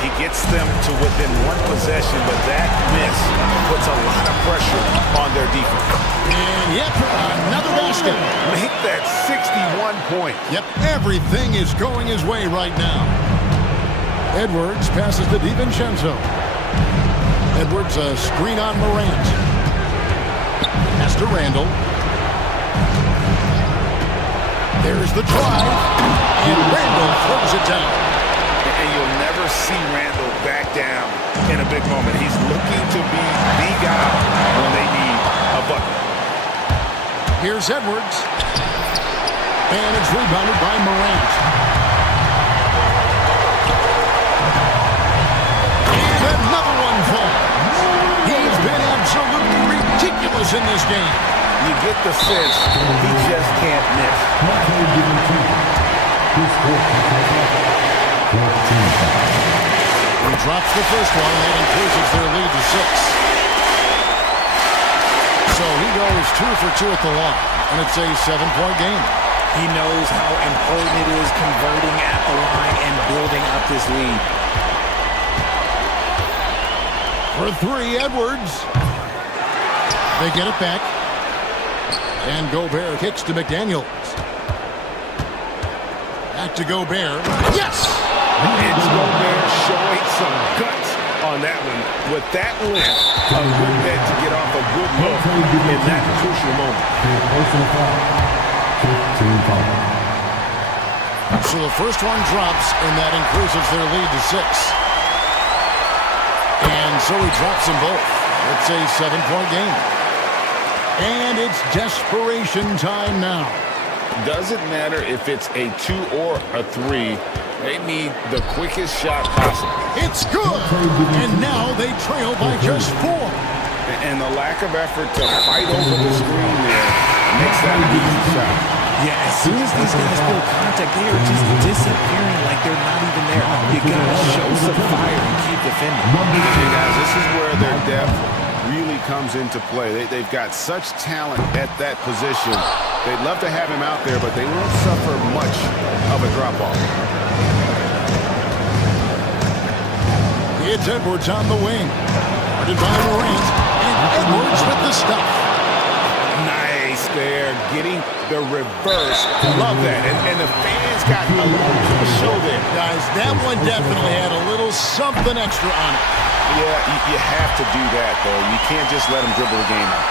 He gets them to within 1 possession, but that miss puts a lot of pressure on their defense. And yep, another basket. Make that 61 points. Yep, everything is going his way right now. Edwards passes to DiVincenzo. Edwards a screen on Morant. Pass to Randall. There's the drive, and Randall throws it down. And you'll never see Randall back down in a big moment. He's looking to be the guy when they need a bucket. Here's Edwards. And it's rebounded by Morant. And another one falls. He's been absolutely ridiculous in this game. You get the sense he just can't miss. He drops the first one. That increases their lead to 6. So he goes 2 for 2 at the line. And it's a 7-point game. He knows how important it is converting at the line and building up this lead. For 3, Edwards. They get it back. And Gobert kicks to McDaniels. Back to Gobert. Yes! It's Gobert showing some guts on that one. With that length, a good bet to get off a good look in that crucial moment. So the first one drops, and that increases their lead to 6. And so he drops them both. It's a 7-point game. And it's desperation time now. Doesn't matter if it's a 2 or a 3. They need the quickest shot possible. It's good! And now they trail by just 4. And the lack of effort to fight over the screen there makes that an easy shot. Yeah, as soon as these guys feel contact, they are just disappearing like they're not even there. You gotta show some fire and keep defending. Hey guys, this is where their depth really comes into play. They've got such talent at that position. They'd love to have him out there, but they won't suffer much of a drop-off. It's Edwards on the wing. Guarded by Morant. And Edwards with the stuff. Nice there, getting the reverse. Love that. And the fans got a lot to show there. Guys, that one definitely had a little something extra on it. Yeah, you have to do that, though. You can't just let them dribble the game out.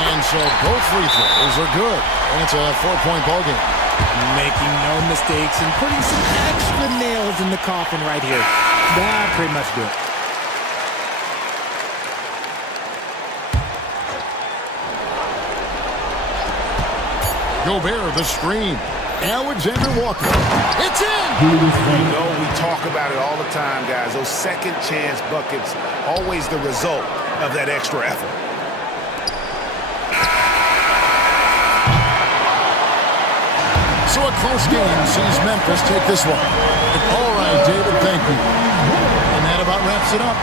And so both free throws are good. And it's a 4-point ball game. Making no mistakes and putting some extra nails in the coffin right here. That pretty much do it. Gobert, the screen. Alexander Walker. It's in! You know we talk about it all the time, guys. Those second chance buckets, always the result of that extra effort. So a close game sees Memphis take this one. All right, David, thank you. And that about wraps it up.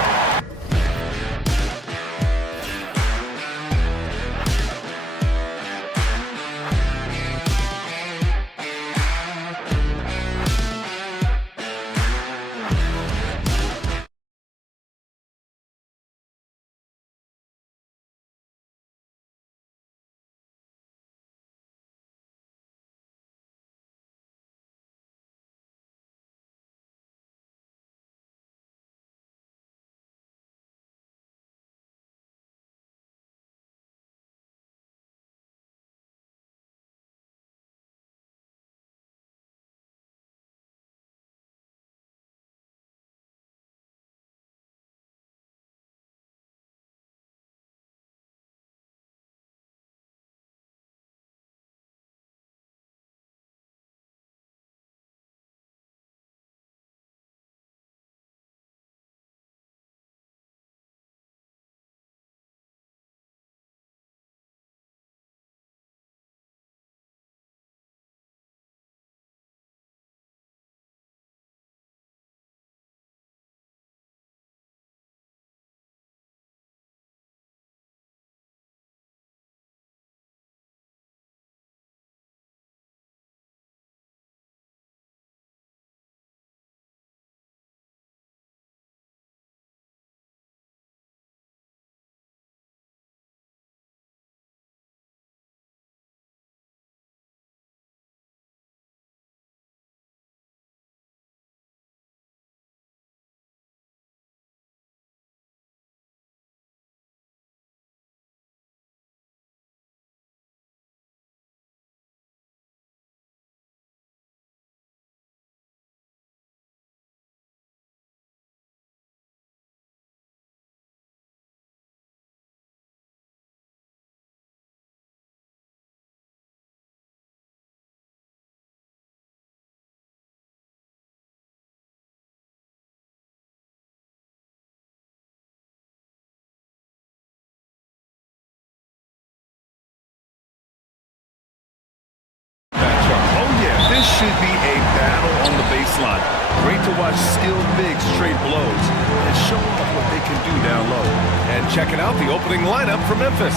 This should be a battle on the baseline. Great to watch skilled bigs trade blows and show off what they can do down low. And checking out the opening lineup for Memphis.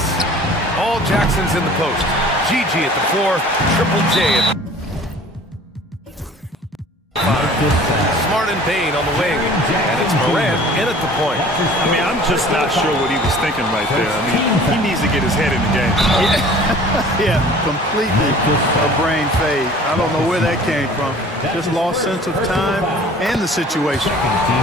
All Jackson's in the post. Gigi at the 4, Triple J at the 5. Smart and Bain on the wing. And it's Morant in at the point. I mean, I'm just not sure what he was thinking right there. I mean, he needs to get his head in the game. Yeah, completely a brain fade. I don't know where that came from. Just lost sense of time and the situation.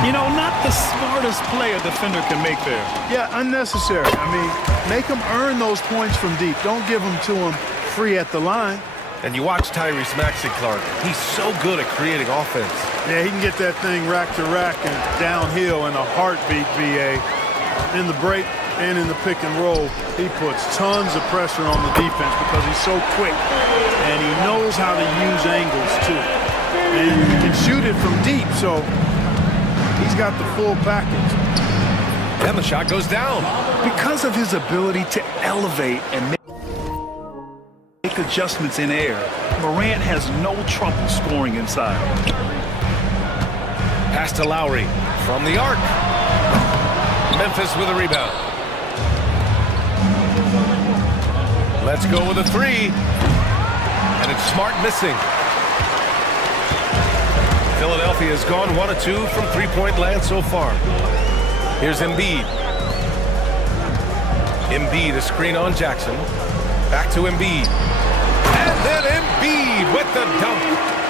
You know, not the smartest play a defender can make there. Yeah, unnecessary. I mean, make them earn those points from deep. Don't give them to them free at the line. And you watch Tyrese Maxey, Clark. He's so good at creating offense. Yeah, he can get that thing rack to rack and downhill in a heartbeat, VA. In the break and in the pick and roll, he puts tons of pressure on the defense because he's so quick. And he knows how to use angles, too. And he can shoot it from deep, so he's got the full package. And the shot goes down. Because of his ability to elevate and make adjustments in air, Morant has no trouble scoring inside. Pass to Lowry from the arc. Memphis with a rebound. Let's go with a 3. And it's Smart missing. Philadelphia has gone 1 of 2 from three-point land so far. Here's Embiid. Embiid, a screen on Jackson. Back to Embiid. And then Embiid with the dunk.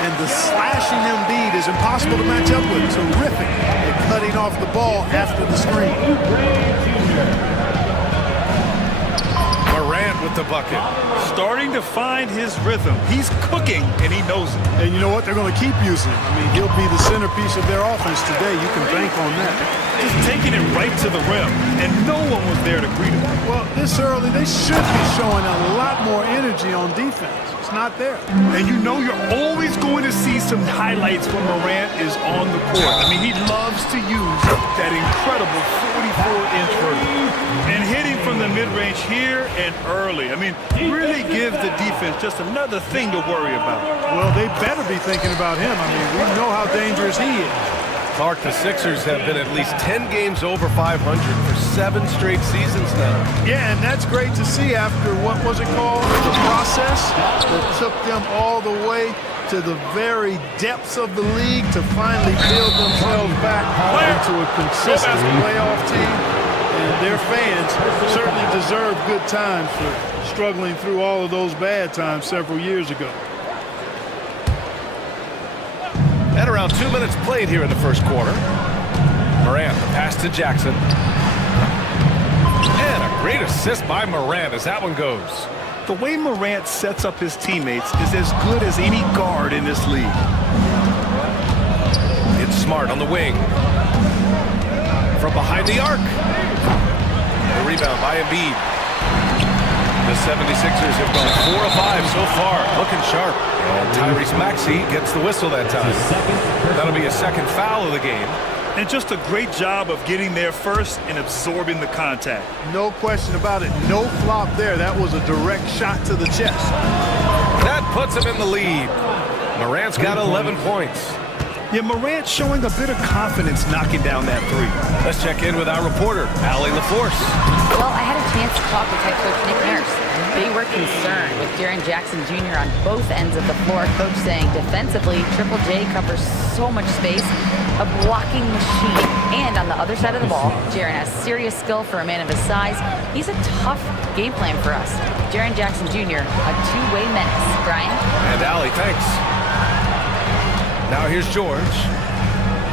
And the slashing Embiid is impossible to match up with. Terrific at cutting off the ball after the screen. Morant with the bucket. Starting to find his rhythm. He's cooking, and he knows it. And you know what? They're going to keep using him. I mean, he'll be the centerpiece of their offense today. You can bank on that. Just taking it right to the rim, and no one was there to greet him. Well, this early, they should be showing a lot more energy on defense. It's not there. And you know you're always going to see some highlights when Morant is on the court. I mean, he loves to use that incredible 44-inch vertical. And hitting from the mid-range here and early. I mean, really give the defense just another thing to worry about. Well, they better be thinking about him. I mean, we know how dangerous he is. Clark, the Sixers have been at least 10 games over 500 for 7 straight seasons now. Yeah, and that's great to see after, what was it called, the process that took them all the way to the very depths of the league to finally build themselves back into a consistent playoff team. And their fans certainly deserve good times for struggling through all of those bad times several years ago. And around 2 minutes played here in the first quarter. Morant, the pass to Jackson. And a great assist by Morant as that one goes. The way Morant sets up his teammates is as good as any guard in this league. It's Smart on the wing. From behind the arc. The rebound by Embiid. The 76ers have gone 4 of 5 so far, looking sharp. And Tyrese Maxey gets the whistle that time. That'll be a second foul of the game. And just a great job of getting there first and absorbing the contact. No question about it. No flop there. That was a direct shot to the chest. That puts him in the lead. Morant's got 11 points. Yeah, Morant showing a bit of confidence knocking down that 3. Let's check in with our reporter, Allie LaForce. Well, I had a chance to talk with head coach Nick Nurse. They were concerned with Jaren Jackson Jr. on both ends of the floor. Coach saying defensively, Triple J covers so much space, a blocking machine. And on the other side of the ball, Jaren has serious skill for a man of his size. He's a tough game plan for us. Jaren Jackson Jr., a two-way menace. Brian? And Allie, thanks. Now here's George.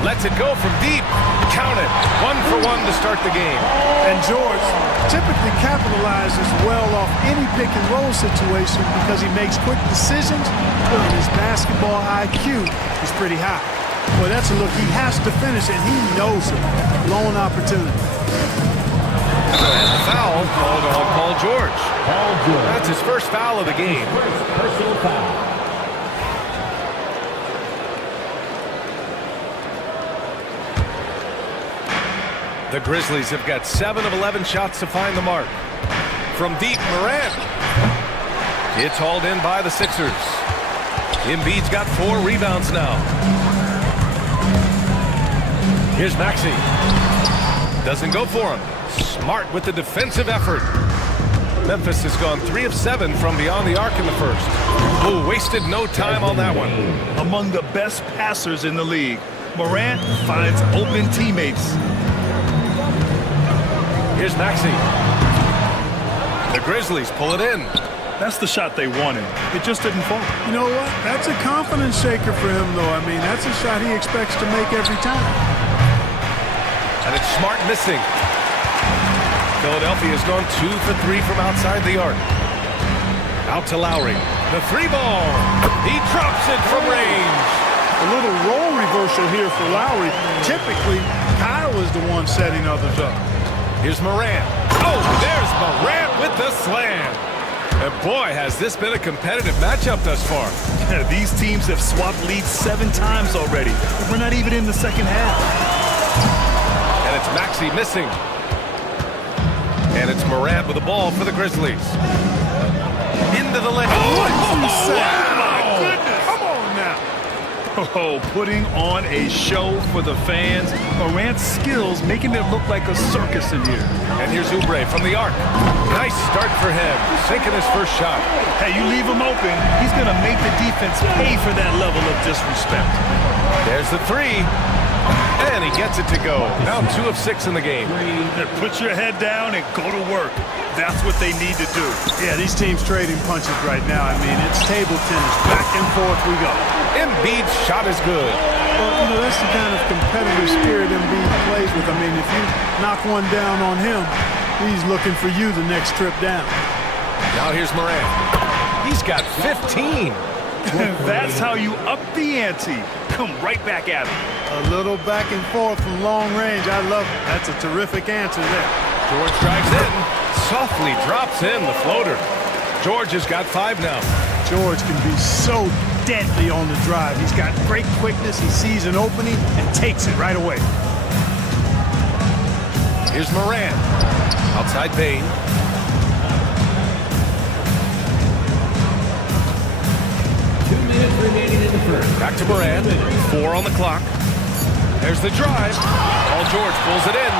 Lets it go from deep. Count it. 1 for 1 to start the game. And George typically capitalizes well off any pick and roll situation because he makes quick decisions and his basketball IQ is pretty high. Well, that's a look he has to finish and he knows it. Lone opportunity. And the foul called on Paul George. That's his first foul of the game. Personal foul. The Grizzlies have got 7 of 11 shots to find the mark. From deep, Morant. It's hauled in by the Sixers. Embiid's got 4 rebounds now. Here's Maxey. Doesn't go for him. Smart with the defensive effort. Memphis has gone 3 of 7 from beyond the arc in the first. Oh, wasted no time on that one. Among the best passers in the league, Morant finds open teammates. Here's Maxey. The Grizzlies pull it in. That's the shot they wanted. It just didn't fall. You know what? That's a confidence shaker for him, though. I mean, that's a shot he expects to make every time. And it's Smart missing. Philadelphia has gone 2 for 3 from outside the arc. Out to Lowry. The 3 ball. He drops it from range. A little role reversal here for Lowry. Typically, Kyle is the one setting others up. Here's Morant. Oh, there's Morant with the slam. And boy, has this been a competitive matchup thus far. These teams have swapped leads 7 times already. We're not even in the second half. And it's Maxey missing. And it's Morant with the ball for the Grizzlies. Into the lane. Oh, wow! My goodness! Come on now. Oh, putting on a show for the fans. Morant's skills making it look like a circus in here. And here's Oubre from the arc. Nice start for him, sinking his first shot. Hey, you leave him open, he's going to make the defense pay for that level of disrespect. There's the 3. And he gets it to go. Now 2 of 6 in the game. Put your head down and go to work. That's what they need to do. Yeah, these teams trading punches right now. I mean, it's table tennis. Back and forth we go. Embiid's shot is good. Well, you know, that's the kind of competitive spirit Embiid plays with. I mean, if you knock one down on him, he's looking for you the next trip down. Now here's Morant. He's got 15. That's how you up the ante. Come right back at him. A little back and forth from long range. I love it. That's a terrific answer there. George drives in. Softly drops in the floater. George has got 5 now. George can be so deadly on the drive. He's got great quickness. He sees an opening and takes it right away. Here's Morant. Outside Bane. Back to Morant. 4 on the clock. There's the drive. Paul George pulls it in.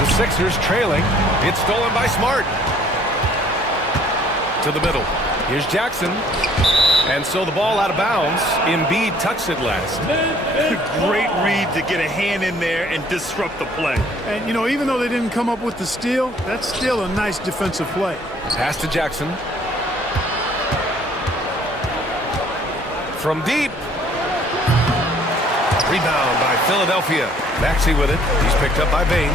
The Sixers trailing. It's stolen by Smart. To the middle. Here's Jackson. And so the ball out of bounds. Embiid touched it last. Great read to get a hand in there and disrupt the play. And, you know, even though they didn't come up with the steal, that's still a nice defensive play. Pass to Jackson. From deep. Rebound by Philadelphia. Maxey with it. He's picked up by Bane.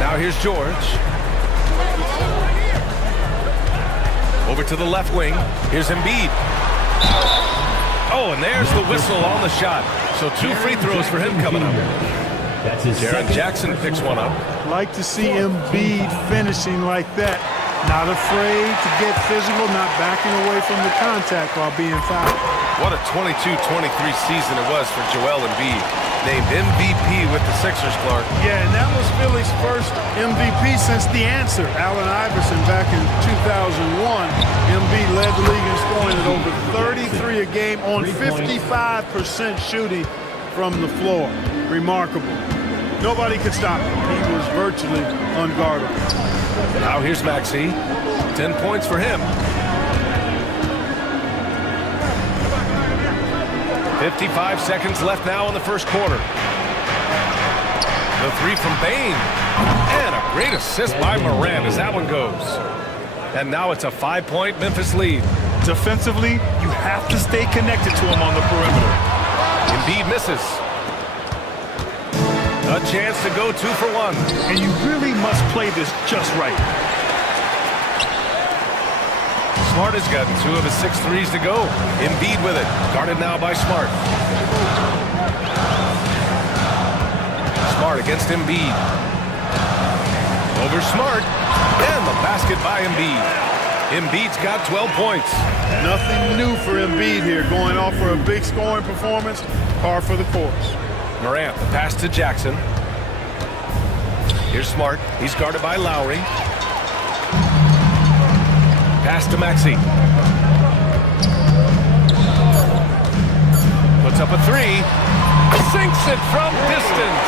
Now here's George. Over to the left wing. Here's Embiid. Oh, and there's the whistle on the shot. So 2 free throws for him coming up. Jaren Jackson picks one up. Like to see Embiid finishing like that. Not afraid to get physical, not backing away from the contact while being fouled. What a 22-23 season it was for Joel Embiid. Named MVP with the Sixers, Clark. Yeah, and that was Philly's first MVP since the answer. Allen Iverson back in 2001. Embiid led the league in scoring at over 33 a game on 55% shooting from the floor. Remarkable. Nobody could stop him. He was virtually unguardable. Now here's Maxey. 10 points for him. 55 seconds left now in the first quarter. The 3 from Bane. And a great assist by Morant as that one goes. And now it's a 5-point Memphis lead. Defensively, you have to stay connected to him on the perimeter. Embiid misses. A chance to go 2 for 1. And you really must play this just right. Smart has gotten 2 of his 6 threes to go. Embiid with it. Guarded now by Smart. Smart against Embiid. Over Smart. And the basket by Embiid. Embiid's got 12 points. Nothing new for Embiid here. Going off for a big scoring performance. Par for the course. Morant, the pass to Jackson. Here's Smart. He's guarded by Lowry. Pass to Maxey. a three. Sinks it from distance.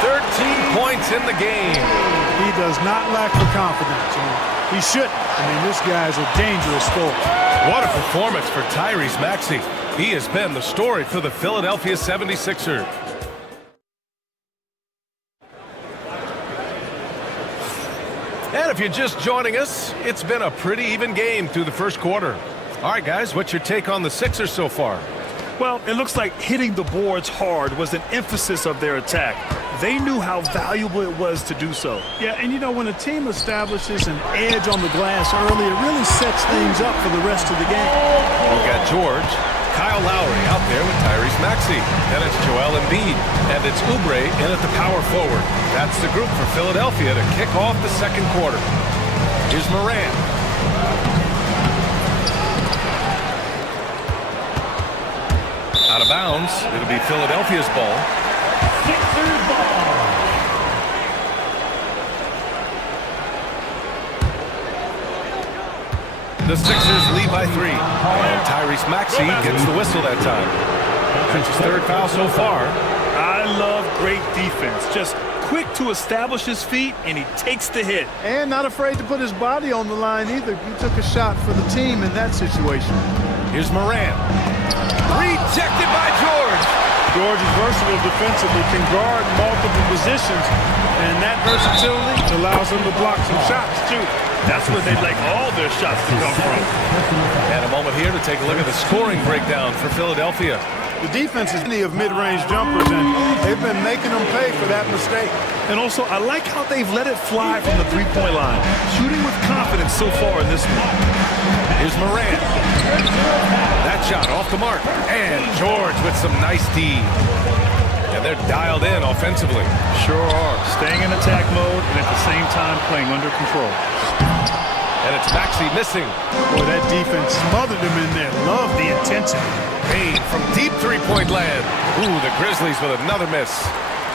13 points in the game. He does not lack the confidence. And he shouldn't. I mean, this guy's a dangerous scorer. What a performance for Tyrese Maxey. He has been the story for the Philadelphia 76ers. And if you're just joining us, it's been a pretty even game through the first quarter. All right, guys, what's your take on the Sixers so far? Well, it looks like hitting the boards hard was an emphasis of their attack. They knew how valuable it was to do so. Yeah, and you know, when a team establishes an edge on the glass early, it really sets things up for the rest of the game. We've got George, Kyle Lowry out there with Tyrese Maxey. Then it's Joel Embiid, and it's Oubre in at the power forward. That's the group for Philadelphia to kick off the second quarter. Here's Morant. Out of bounds. It'll be Philadelphia's ball. Sixers ball. The Sixers lead by 3. And Tyrese Maxey gets the whistle that time. That's his third foul so far. I love great defense. Just quick to establish his feet, and he takes the hit. And not afraid to put his body on the line either. He took a shot for the team in that situation. Here's Morant. Rejected by George. George is versatile defensively, can guard multiple positions, and that versatility allows him to block some shots, too. That's where they'd like all their shots to come from. And a moment here to take a look at the scoring breakdown for Philadelphia. The defense is many of mid-range jumpers, and they've been making them pay for that mistake. And also, I like how they've let it fly from the three-point line, shooting with confidence so far in this one. Here's Morant. That shot off the mark. And George with some nice D. And they're dialed in offensively. Sure are. Staying in attack mode and at the same time playing under control. And it's Maxey missing. Boy, that defense smothered him in there. Love the intensity. Payne from deep three-point land. Ooh, the Grizzlies with another miss.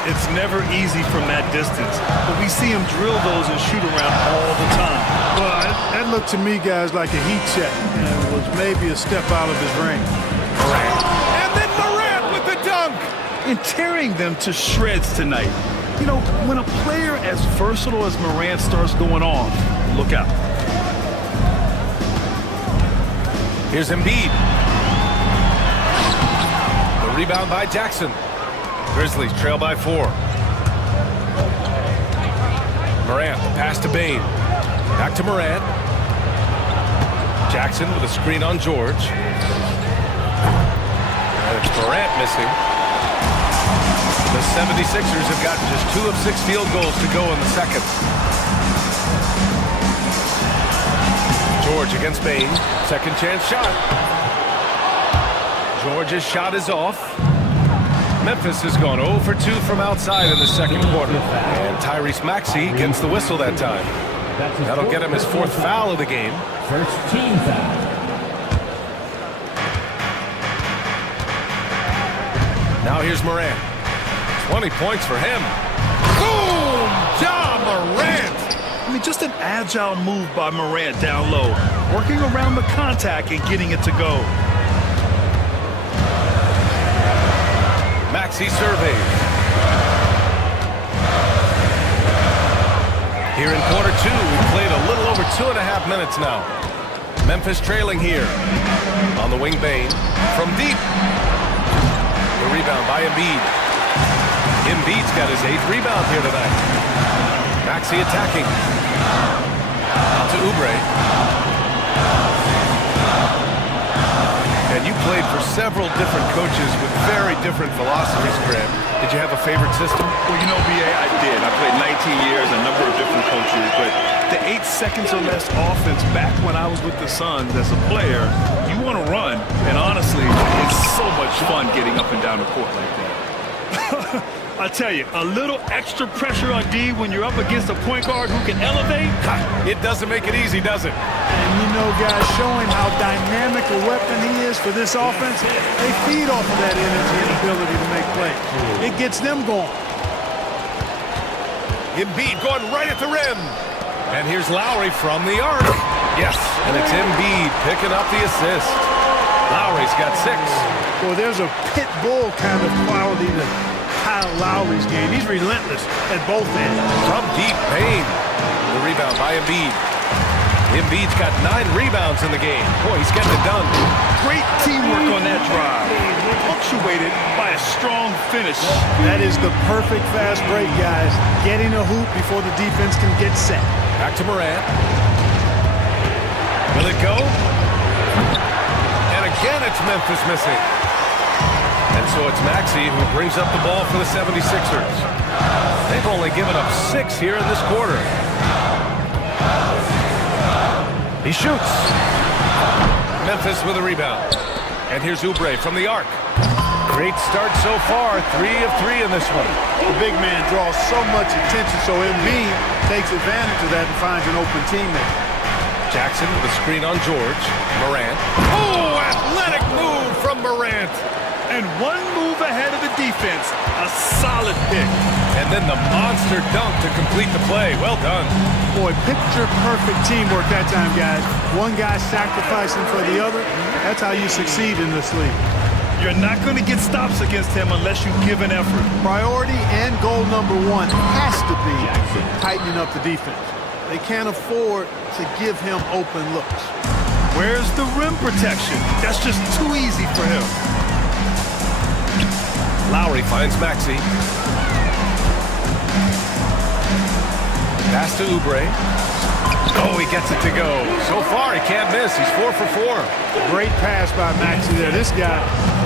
It's never easy from that distance, but we see him drill those and shoot around all the time. Well, that looked to me, guys, like a heat check, and it was maybe a step out of his range. Morant. And then Morant with the dunk. And tearing them to shreds tonight. You know, when a player as versatile as Morant starts going on, look out. Here's Embiid. The rebound by Jackson. Grizzlies trail by 4. Morant, pass to Bane. Back to Morant. Jackson with a screen on George. And it's Morant missing. The 76ers have gotten just 2 of 6 field goals to go in the second. George against Bane. Second chance shot. George's shot is off. Memphis has gone 0 for 2 from outside in the second quarter. And Tyrese Maxey gets the whistle that time. That'll get him his 4th foul of the game. First team foul. Now here's Morant. 20 points for him. Boom! Ja Morant! I mean, just an agile move by Morant down low, working around the contact and getting it to go. Maxey surveys. Here in quarter 2, we've played a little over 2.5 minutes now. Memphis trailing here. On the wing, Bane. From deep. The rebound by Embiid. Embiid's got his 8th rebound here tonight. Maxey attacking. Out to Oubre. And you played for several different coaches with very different philosophies, Graham. Did you have a favorite system? Well, you know, B.A., I did. I played 19 years, a number of different coaches, but the 8 seconds or less offense back when I was with the Suns as a player, you want to run, and honestly, it's so much fun getting up and down the court like that. I tell you, a little extra pressure on D when you're up against a point guard who can elevate. It doesn't make it easy, does it? And you know, guys, showing how dynamic a weapon he is for this offense, they feed off of that energy and ability to make plays. It gets them going. Embiid going right at the rim. And here's Lowry from the arc. Yes, and it's Embiid picking up the assist. Lowry's got 6. Well, there's a pit bull kind of quality to Kyle Lowry's game. He's relentless at both ends. From deep, Payne. The rebound by Embiid. Embiid's got 9 rebounds in the game. Boy, he's getting it done. Great teamwork on that drive, punctuated by a strong finish. That is the perfect fast break, guys. Getting a hoop before the defense can get set. Back to Morant. Will it go? And again, it's Memphis missing. And so it's Maxey who brings up the ball for the 76ers. They've only given up 6 here in this quarter. He shoots. Memphis with a rebound. And here's Oubre from the arc. Great start so far. 3 of 3 in this one. The big man draws so much attention, so Embiid takes advantage of that and finds an open teammate. Jackson with a screen on George. Morant. Oh, athletic move from Morant. And one move ahead of the defense. A solid pick. And then the monster dunk to complete the play. Well done. Boy, picture perfect teamwork that time, guys. One guy sacrificing for the other. That's how you succeed in this league. You're not going to get stops against him unless you give an effort. Priority and goal number 1 has to be tightening up the defense. They can't afford to give him open looks. Where's the rim protection? That's just too easy for him. Lowry finds Maxey. Pass to Oubre. Oh, he gets it to go. So far, he can't miss. He's 4 for 4. Great pass by Maxey there. This guy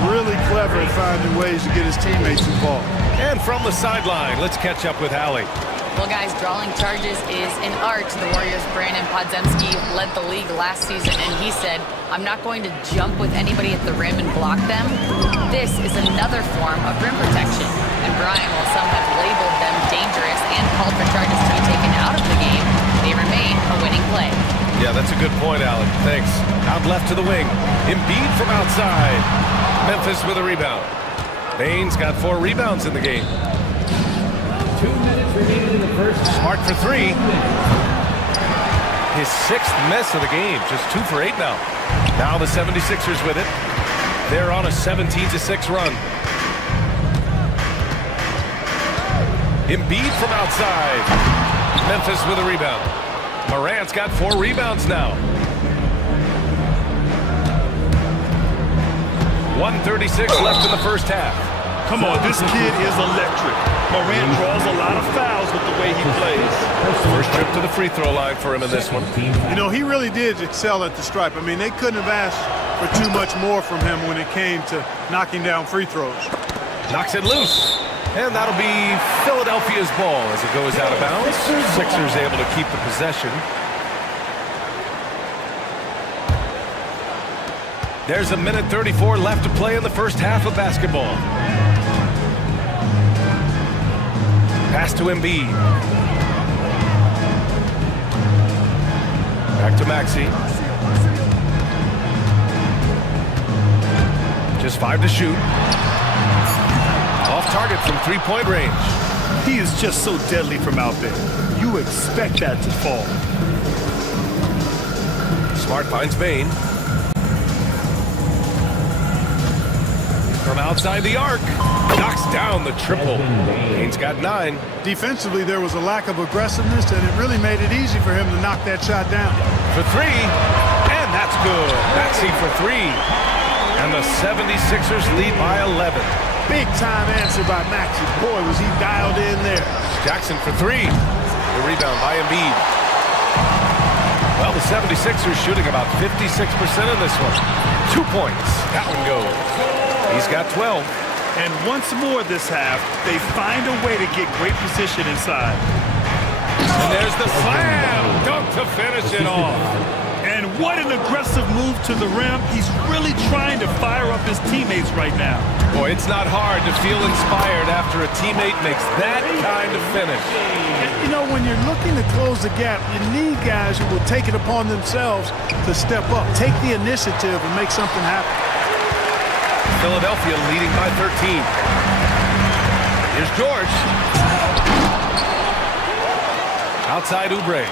really clever at finding ways to get his teammates involved. And from the sideline, let's catch up with Hallie. Well, guys, drawing charges is an art. The Warriors' Brandon Podziemski led the league last season, and he said, I'm not going to jump with anybody at the rim and block them. This is another form of rim protection. And Brian, while some have labeled them dangerous and called for charges to be taken out of the game, they remain a winning play. Yeah, that's a good point, Alec. Thanks. Out left to the wing. Embiid from outside. Memphis with a rebound. Bane's got 4 rebounds in the game. 2 minutes remaining in the first half. Smart for 3. His 6th miss of the game. Just 2 for 8 now. Now the 76ers with it. They're on a 17-6 run. Embiid from outside. Memphis with a rebound. Morant's got 4 rebounds now. 1:36 left in the first half. Come on, this kid is electric. Morant draws a lot of fouls with the way he plays. First trip to the free throw line for him in this one. You know, he really did excel at the stripe. I mean, they couldn't have asked for too much more from him when it came to knocking down free throws. Knocks it loose. And that'll be Philadelphia's ball as it goes out of bounds. Sixers able to keep the possession. There's 1:34 left to play in the first half of basketball. Pass to Embiid. Back to Maxey. Just 5 to shoot. Off target from 3-point range. He is just so deadly from out there. You expect that to fall. Smart finds Bane. From outside the arc. Knocks down the triple. Bane's got 9. Defensively, there was a lack of aggressiveness, and it really made it easy for him to knock that shot down. For 3. And that's good. Maxey for 3. And the 76ers lead by 11. Big time answer by Maxey. Boy, was he dialed in there. Jackson for 3. The rebound by Embiid. Well, the 76ers shooting about 56% in this one. 2 points. That one goes. He's got 12. And once more this half, they find a way to get great position inside. And there's the slam. Dunk to finish it off. And what an aggressive move to the rim. He's really trying to fire up his teammates right now. Boy, it's not hard to feel inspired after a teammate makes that kind of finish. You know, when you're looking to close the gap, you need guys who will take it upon themselves to step up, take the initiative, and make something happen. Philadelphia leading by 13. Here's George. Outside Oubre.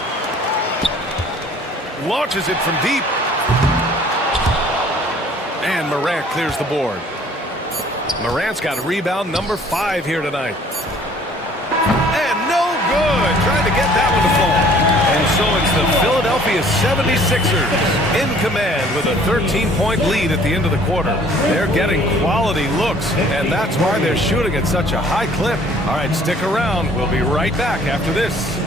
Launches it from deep. And Morant clears the board. Morant's got rebound number 5 here tonight. And no good. Trying to get that one to fall. And so it's the Philadelphia 76ers in command with a 13-point lead at the end of the quarter. They're getting quality looks, and that's why they're shooting at such a high clip. All right, stick around. We'll be right back after this.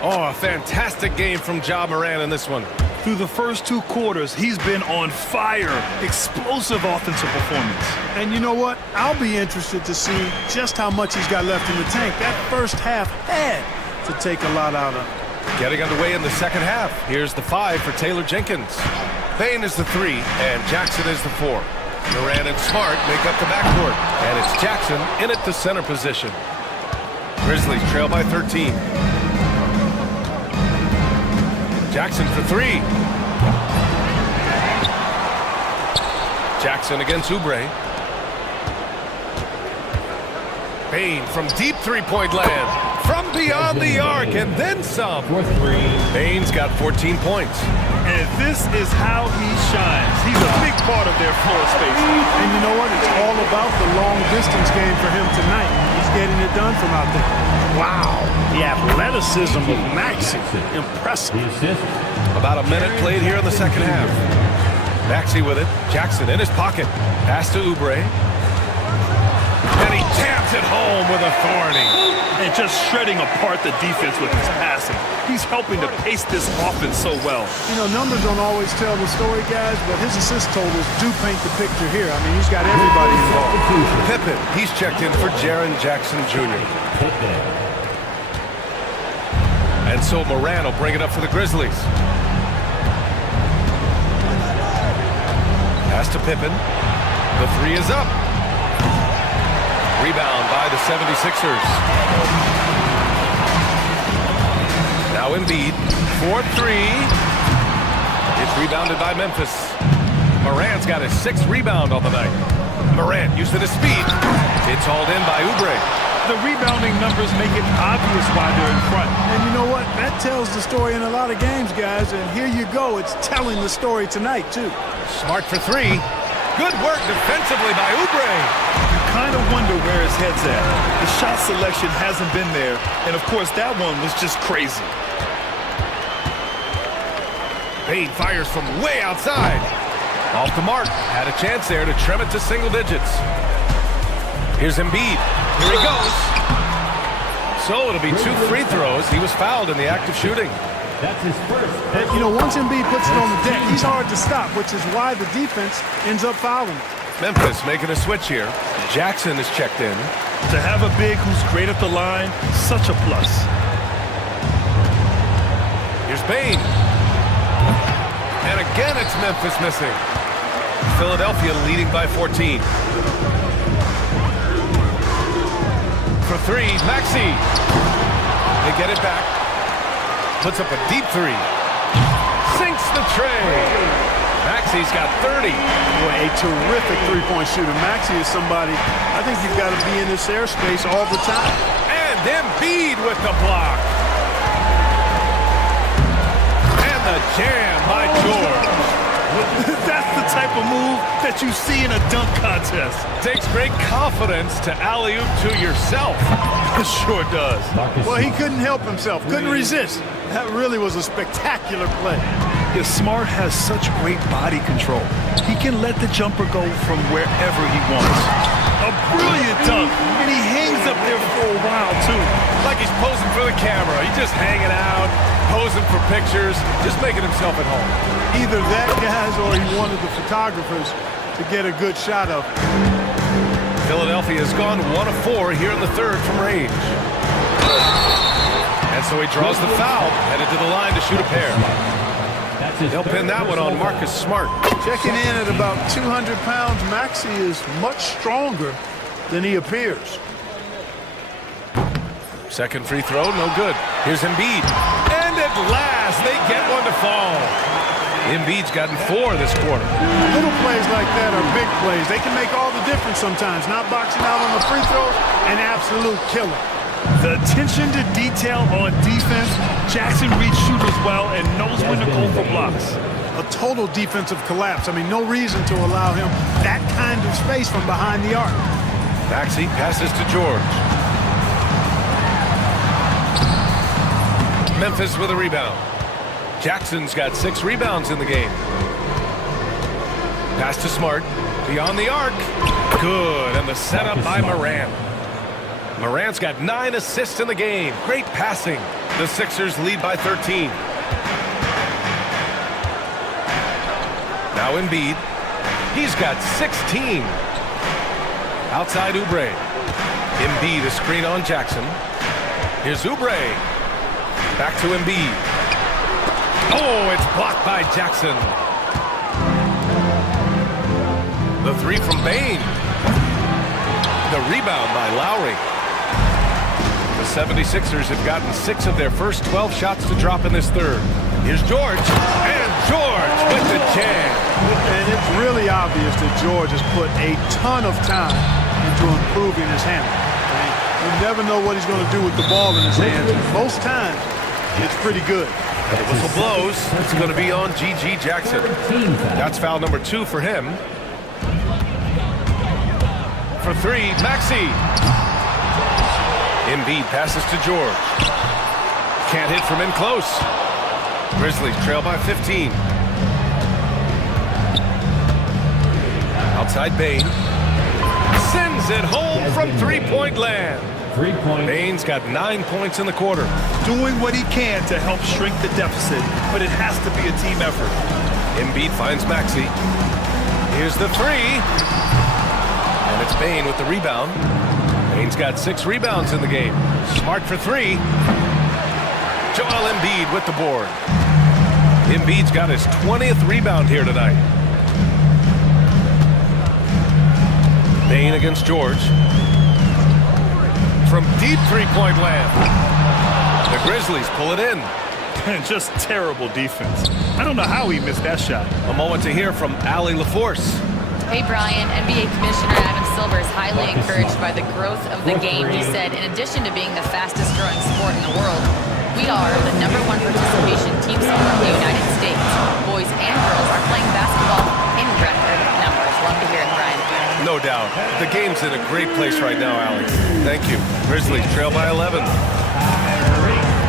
Oh, a fantastic game from Ja Morant in this one. Through the first 2 quarters, he's been on fire. Explosive offensive performance. And you know what? I'll be interested to see just how much he's got left in the tank. That first half had to take a lot out of him. Getting underway in the second half. Here's the 5 for Taylor Jenkins. Payne is the 3, and Jackson is the 4. Durant and Smart make up the backcourt, and it's Jackson in at the center position. Grizzlies trail by 13. Jackson for 3. Jackson against Oubre. Payne from deep three-point land. From beyond the arc and then some. Payne's got 14 points. And this is how he shines. He's a big part of their floor space. And you know what? It's all about the long-distance game for him tonight. He's getting it done from out there. Wow. The athleticism of Maxey. Impressive. About a minute played here in the second half. Maxey with it. Jackson in his pocket. Pass to Oubre. And he taps it home with authority. And just shredding apart the defense with his passing. He's helping to pace this offense so well. You know, numbers don't always tell the story, guys, but his assist totals do paint the picture here. I mean, he's got everybody involved. Pippen, he's checked in for Jaren Jackson Jr. And so Morant will bring it up for the Grizzlies. Pass to Pippen. The 3 is up. Rebound by the 76ers. Now Embiid, 4-3. It's rebounded by Memphis. Morant's got his 6th rebound on the night. Morant using his speed. It's hauled in by Oubre. The rebounding numbers make it obvious why they're in front. And you know what? That tells the story in a lot of games, guys. And here you go. It's telling the story tonight, too. Smart for 3. Good work defensively by Oubre. You kind of wonder where his head's at. The shot selection hasn't been there. And, of course, that one was just crazy. Payne fires from way outside. Off the mark. Had a chance there to trim it to single digits. Here's Embiid. Here he goes. So it'll be 2 free throws. He was fouled in the act of shooting. That's his first. And, you know, once Embiid puts it on the deck, he's hard to stop, which is why the defense ends up fouling. Memphis making a switch here. Jackson is checked in. To have a big who's great at the line, such a plus. Here's Bane. And again, it's Memphis missing. Philadelphia leading by 14. For three, Maxey. They get it back. Puts up a deep three. Sinks the tray. Maxey's got 30. Boy, a terrific three-point shooter. Maxey is somebody, I think you've got to be in this airspace all the time. And Embiid with the block. And the jam by George. That's the type of move that you see in a dunk contest. Takes great confidence to alley-oop to yourself. It sure does. Well, he couldn't help himself, couldn't resist. That really was a spectacular play. Yeah, Smart has such great body control. He can let the jumper go from wherever he wants. A brilliant dunk, and he hangs up there for a while, too. Like he's posing for the camera. He's just hanging out, posing for pictures, just making himself at home. Either that, guys, or he wanted the photographers to get a good shot of him. Philadelphia has gone 1 of 4 here in the third from range. And so he draws the foul, headed to the line to shoot a pair. They'll pin that one on Marcus Smart. Checking in at about 200 pounds, Maxey is much stronger than he appears. Second free throw, no good. Here's Embiid. And at last, they get one to fall. Embiid's gotten 4 this quarter. Little plays like that are big plays. They can make all the difference sometimes. Not boxing out on the free throw, an absolute killer. The attention to detail on defense, Jackson reads shooters well and knows when to go for blocks. A total defensive collapse. I mean, no reason to allow him that kind of space from behind the arc. Maxey passes to George. Memphis with a rebound. Jackson's got 6 rebounds in the game. Pass to Smart. Beyond the arc. Good. And the setup by Morant. Morant's got 9 assists in the game. Great passing. The Sixers lead by 13. Now Embiid. He's got 16. Outside Oubre. Embiid a screen on Jackson. Here's Oubre. Back to Embiid. Oh, it's blocked by Jackson. The three from Bane. The rebound by Lowry. The 76ers have gotten 6 of their first 12 shots to drop in this third. Here's George. And George with the jam. And it's really obvious that George has put a ton of time into improving his handle. You never know what he's going to do with the ball in his hands. Most times, it's pretty good. The whistle blows. It's going to be on G.G. Jackson. That's foul number 2 for him. For 3, Maxey. Embiid passes to George. Can't hit from in close. Grizzlies trail by 15. Outside Bane. Sends it home from three-point land. Bane's got 9 points in the quarter. Doing what he can to help shrink the deficit, but it has to be a team effort. Embiid finds Maxey. Here's the 3. And it's Bane with the rebound. Bane's got 6 rebounds in the game. Smart for 3. Joel Embiid with the board. Embiid's got his 20th rebound here tonight. Bane against George. From deep three-point land. The Grizzlies pull it in. Just terrible defense. I don't know how he missed that shot. A moment to hear from Allie LaForce. Hey, Brian. NBA Commissioner Adam Silver is highly encouraged by the growth of the game. He said, in addition to being the fastest-growing sport in the world, we are the #1 participation team sport in the United States. Boys and girls are playing basketball in record numbers. Love to hear it, Brian. No doubt. The game's in a great place right now, Alex. Thank you. Grizzlies trail by 11.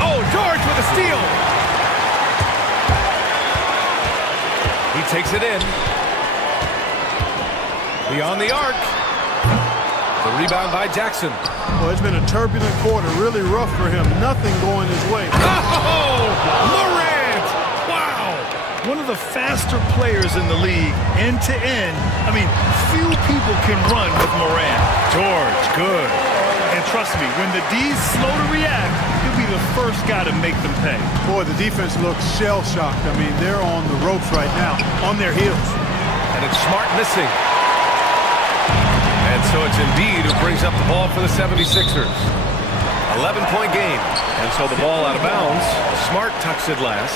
Oh, George with a steal. He takes it in. Beyond the arc. The rebound by Jackson. Well, it's been a turbulent quarter, really rough for him. Nothing going his way. Oh, Morant! faster players in the league, end to end. I mean, few people can run with Morant. George, good. And trust me, when the D's slow to react, he'll be the first guy to make them pay. Boy, the defense looks shell-shocked. I mean, they're on the ropes right now, on their heels. And it's Smart missing. And so it's Embiid who brings up the ball for the 76ers. 11-point game. And so the ball out of bounds. Smart tucks it last.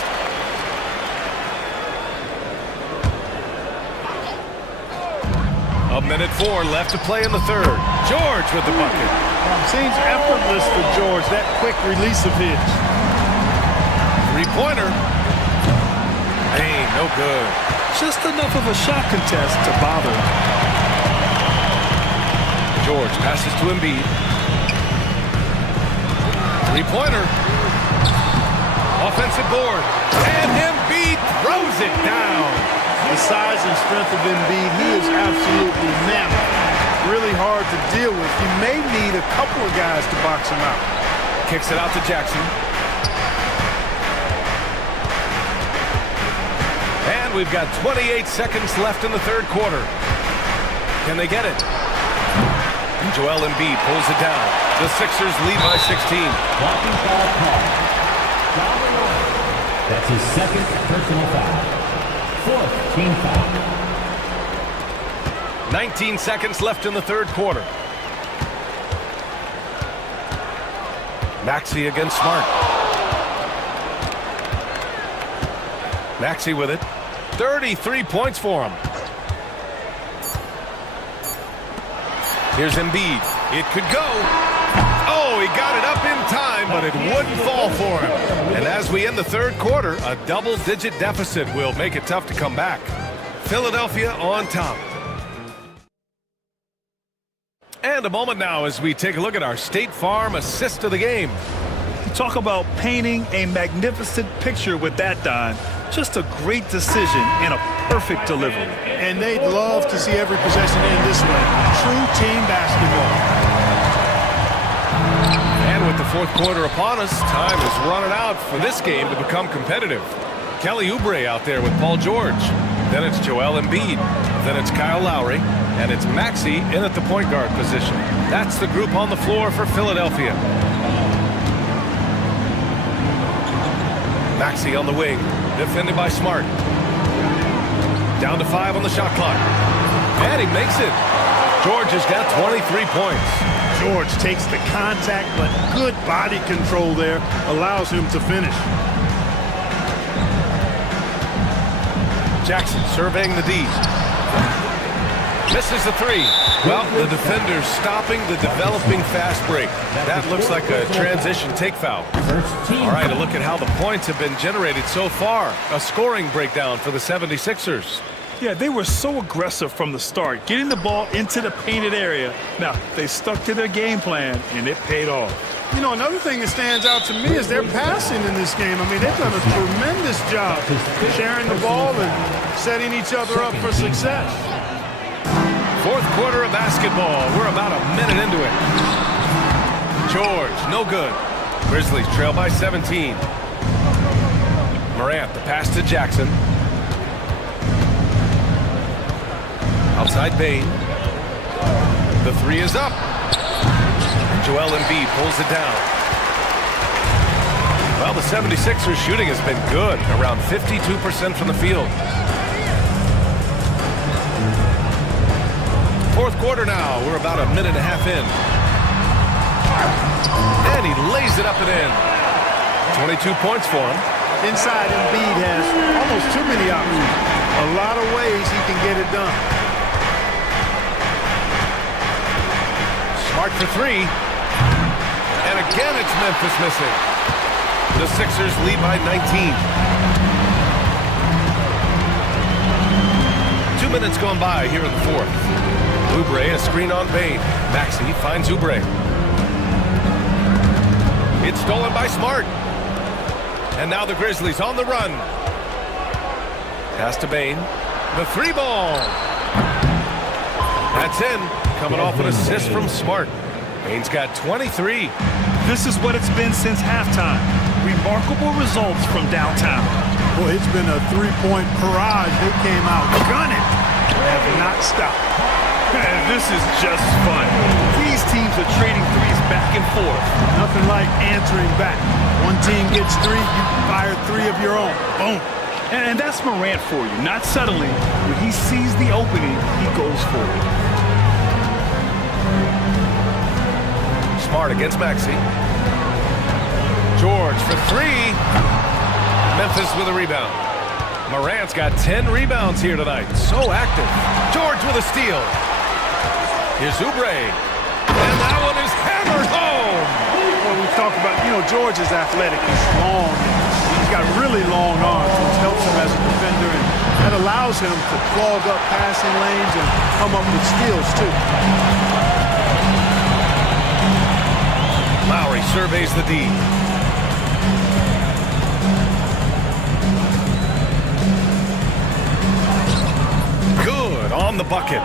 A minute 4 left to play in the third. George with the bucket. Seems effortless for George, that quick release of his. Three-pointer. Hey, no good. Just enough of a shot contest to bother him. George passes to Embiid. Three-pointer. Offensive board. And Embiid throws it down. The size and strength of Embiid, he is absolutely mammoth. Really hard to deal with. You may need a couple of guys to box him out. Kicks it out to Jackson. And we've got 28 seconds left in the third quarter. Can they get it? Joel Embiid pulls it down. The Sixers lead by 16. That's his second personal foul. Fourth team foul. 19 seconds left in the third quarter. Maxey against Smart. Maxey with it. 33 points for him. Here's Embiid. It could go. Oh, he got it up in time, but it wouldn't fall for him. And as we end the third quarter, a double-digit deficit will make it tough to come back. Philadelphia on top. And a moment now as we take a look at our State Farm assist of the game. Talk about painting a magnificent picture with that, Don. Just a great decision and a perfect delivery. And they'd love to see every possession end this way. True team basketball. And with the fourth quarter upon us, time is running out for this game to become competitive. Kelly Oubre out there with Paul George. Then it's Joel Embiid. Then it's Kyle Lowry. And it's Maxey in at the point guard position. That's the group on the floor for Philadelphia. Maxey on the wing, defended by Smart. Down to 5 on the shot clock. And he makes it. George has got 23 points. George takes the contact, but good body control there allows him to finish. Jackson surveying the D. Misses the three. Well, the defender's stopping the developing fast break. That looks like a transition take foul. All right, a look at how the points have been generated so far. A scoring breakdown for the 76ers. Yeah, they were so aggressive from the start, getting the ball into the painted area. Now, they stuck to their game plan, and it paid off. You know, another thing that stands out to me is their passing in this game. I mean, they've done a tremendous job sharing the ball and setting each other up for success. Fourth quarter of basketball. We're about a minute into it. George, no good. Grizzlies trail by 17. Morant, the pass to Jackson. Outside Bain. The three is up. Joel Embiid pulls it down. Well, the 76ers shooting has been good, around 52% from the field. Fourth quarter now. We're about a minute and a half in. And he lays it up and in. 22 points for him. Inside, Embiid has almost too many options. A lot of ways he can get it done. Smart for three. And again, it's Memphis missing. The Sixers lead by 19. 2 minutes gone by here in the fourth. Oubre, a screen on Bain. Maxey finds Oubre. It's stolen by Smart. And now the Grizzlies on the run. Pass to Bain. The three ball. That's in. Coming off an assist from Smart. Bain's got 23. This is what it's been since halftime. Remarkable results from downtown. Boy, it's been a three-point barrage. They came out gunning. Have not stopped. Man, this is just fun. These teams are trading threes back and forth. Nothing like answering back. One team gets three, you fire three of your own. Boom. And that's Morant for you. Not settling. When he sees the opening, he goes for it. Smart against Maxey. George for three. Memphis with a rebound. Morant's got 10 rebounds here tonight. So active. George with a steal. Here's Oubre. And that one is hammered home. Well, we talked about, George is athletic. He's long. He's got really long arms, which helps him as a defender. And that allows him to clog up passing lanes and come up with steals, too. Lowry surveys the D. Good on the bucket.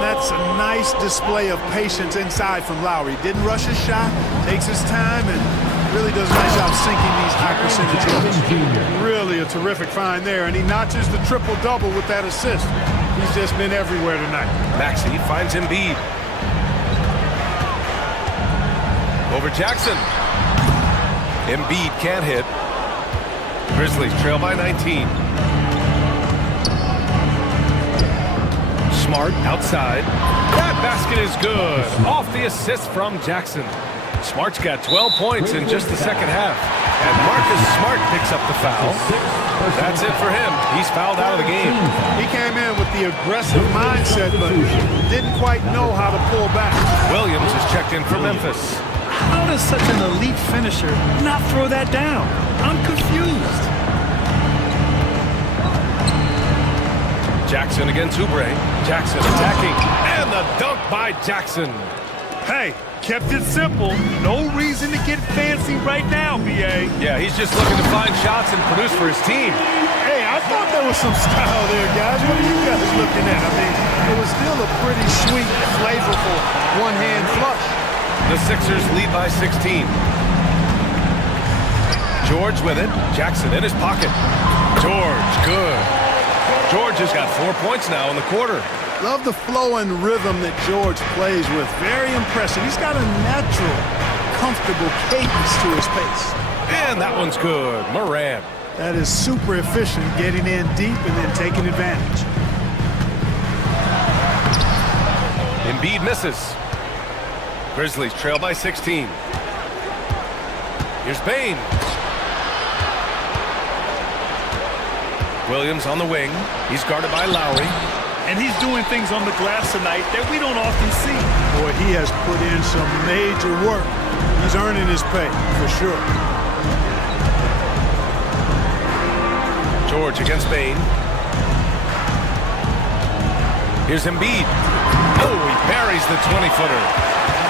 That's a nice display of patience inside from Lowry. Didn't rush his shot, takes his time, and really does a nice job sinking these high percentage hits. Really a terrific find there, and he notches the triple-double with that assist. He's just been everywhere tonight. Maxey finds Embiid. Over Jackson. Embiid can't hit. Grizzlies trail by 19. Smart outside. That basket is good. Off the assist from Jackson. Smart's got 12 points in just the second half. And Marcus Smart picks up the foul. That's it for him. He's fouled out of the game. He came in with the aggressive mindset, but didn't quite know how to pull back. Williams is checked in for Memphis. How does such an elite finisher not throw that down? I'm confused. Jackson against Oubre. Jackson attacking. And the dunk by Jackson. Hey, kept it simple. No reason to get fancy right now, B.A. Yeah, he's just looking to find shots and produce for his team. Hey, I thought there was some style there, guys. What are you guys looking at? I mean, it was still a pretty sweet, flavorful one-hand flush. The Sixers lead by 16. George with it. Jackson in his pocket. George, good. George has got 4 points now in the quarter. Love the flow and rhythm that George plays with. Very impressive. He's got a natural, comfortable cadence to his pace. And that one's good. Morant. That is super efficient, getting in deep and then taking advantage. Embiid misses. Grizzlies trail by 16. Here's Bane. Williams on the wing. He's guarded by Lowry. And he's doing things on the glass tonight that we don't often see. Boy, he has put in some major work. He's earning his pay, for sure. George against Bane. Here's Embiid. Oh, he buries the 20-footer.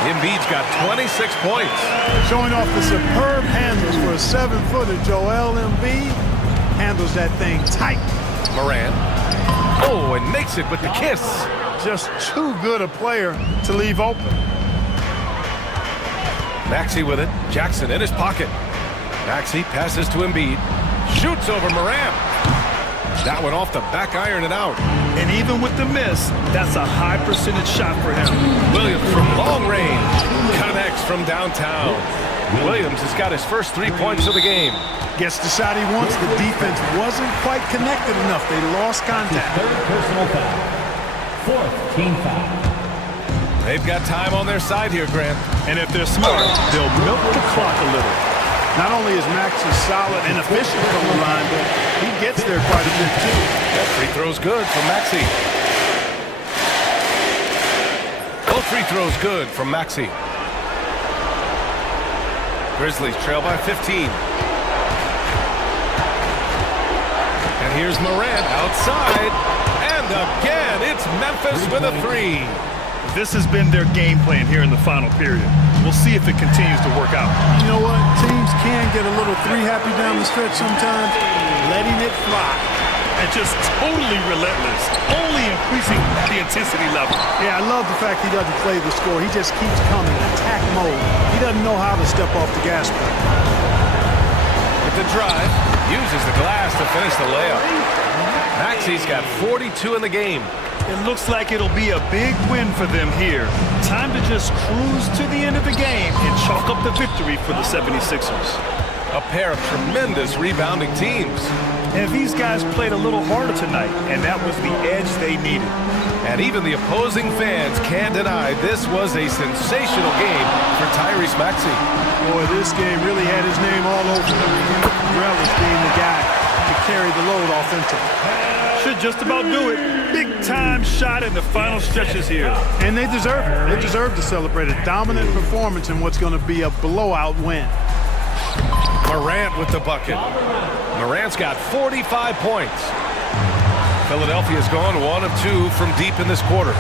Embiid's got 26 points. Showing off the superb handles for a 7-footer. Joel Embiid handles that thing tight. Morant. Oh, and makes it with the kiss. Just too good a player to leave open. Maxey with it. Jackson in his pocket. Maxey passes to Embiid. Shoots over Morant. That one off the back iron and out. And even with the miss, that's a high percentage shot for him. Williams from long range. Connects from downtown. Williams has got his first 3 points of the game. Gets the shot he wants. The defense wasn't quite connected enough. They lost contact. Third personal foul. Fourth team foul. They've got time on their side here, Grant. And if they're smart, they'll milk the clock a little. Not only is Maxey solid and efficient from the line, but he gets there quite a bit, too. That free throw's good from Maxey. Both free throws good from Maxey. Grizzlies trail by 15. And here's Morant outside. And again, it's Memphis with a three. This has been their game plan here in the final period. We'll see if it continues to work out. You know what? Teams can get a little three-happy down the stretch sometimes, letting it fly. And just totally relentless, only increasing the intensity level. Yeah, I love the fact he doesn't play the score. He just keeps coming, attack mode. He doesn't know how to step off the gas pedal. With the drive, uses the glass to finish the layup. Maxi's got 42 in the game. It looks like it'll be a big win for them here. Time to just cruise to the end of the game and chalk up the victory for the 76ers. A pair of tremendous rebounding teams. And these guys played a little harder tonight, and that was the edge they needed. And even the opposing fans can't deny this was a sensational game for Tyrese Maxey. Boy, this game really had his name all over it. Relish being the guy to carry the load offensively. Should just about do it. Big time shot in the final stretches here. And they deserve it. They deserve to celebrate a dominant performance in what's going to be a blowout win. Morant with the bucket. Morant's got 45 points. Philadelphia's gone 1 of 2 from deep in this quarter.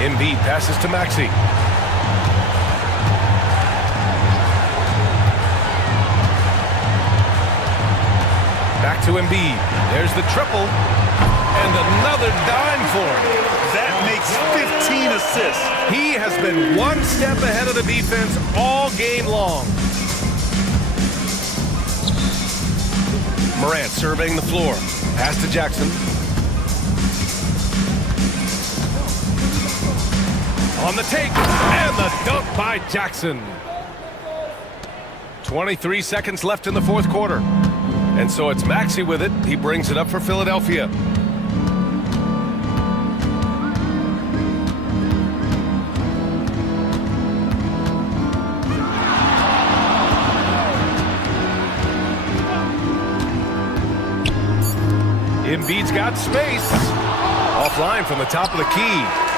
Embiid passes to Maxey. Back to Embiid. There's the triple. And another dime for him. That makes 15 assists. He has been one step ahead of the defense all game long. Morant surveying the floor. Pass to Jackson. On the take. And the dunk by Jackson. 23 seconds left in the fourth quarter. And so it's Maxey with it. He brings it up for Philadelphia. Embiid's got space. Offline from the top of the key.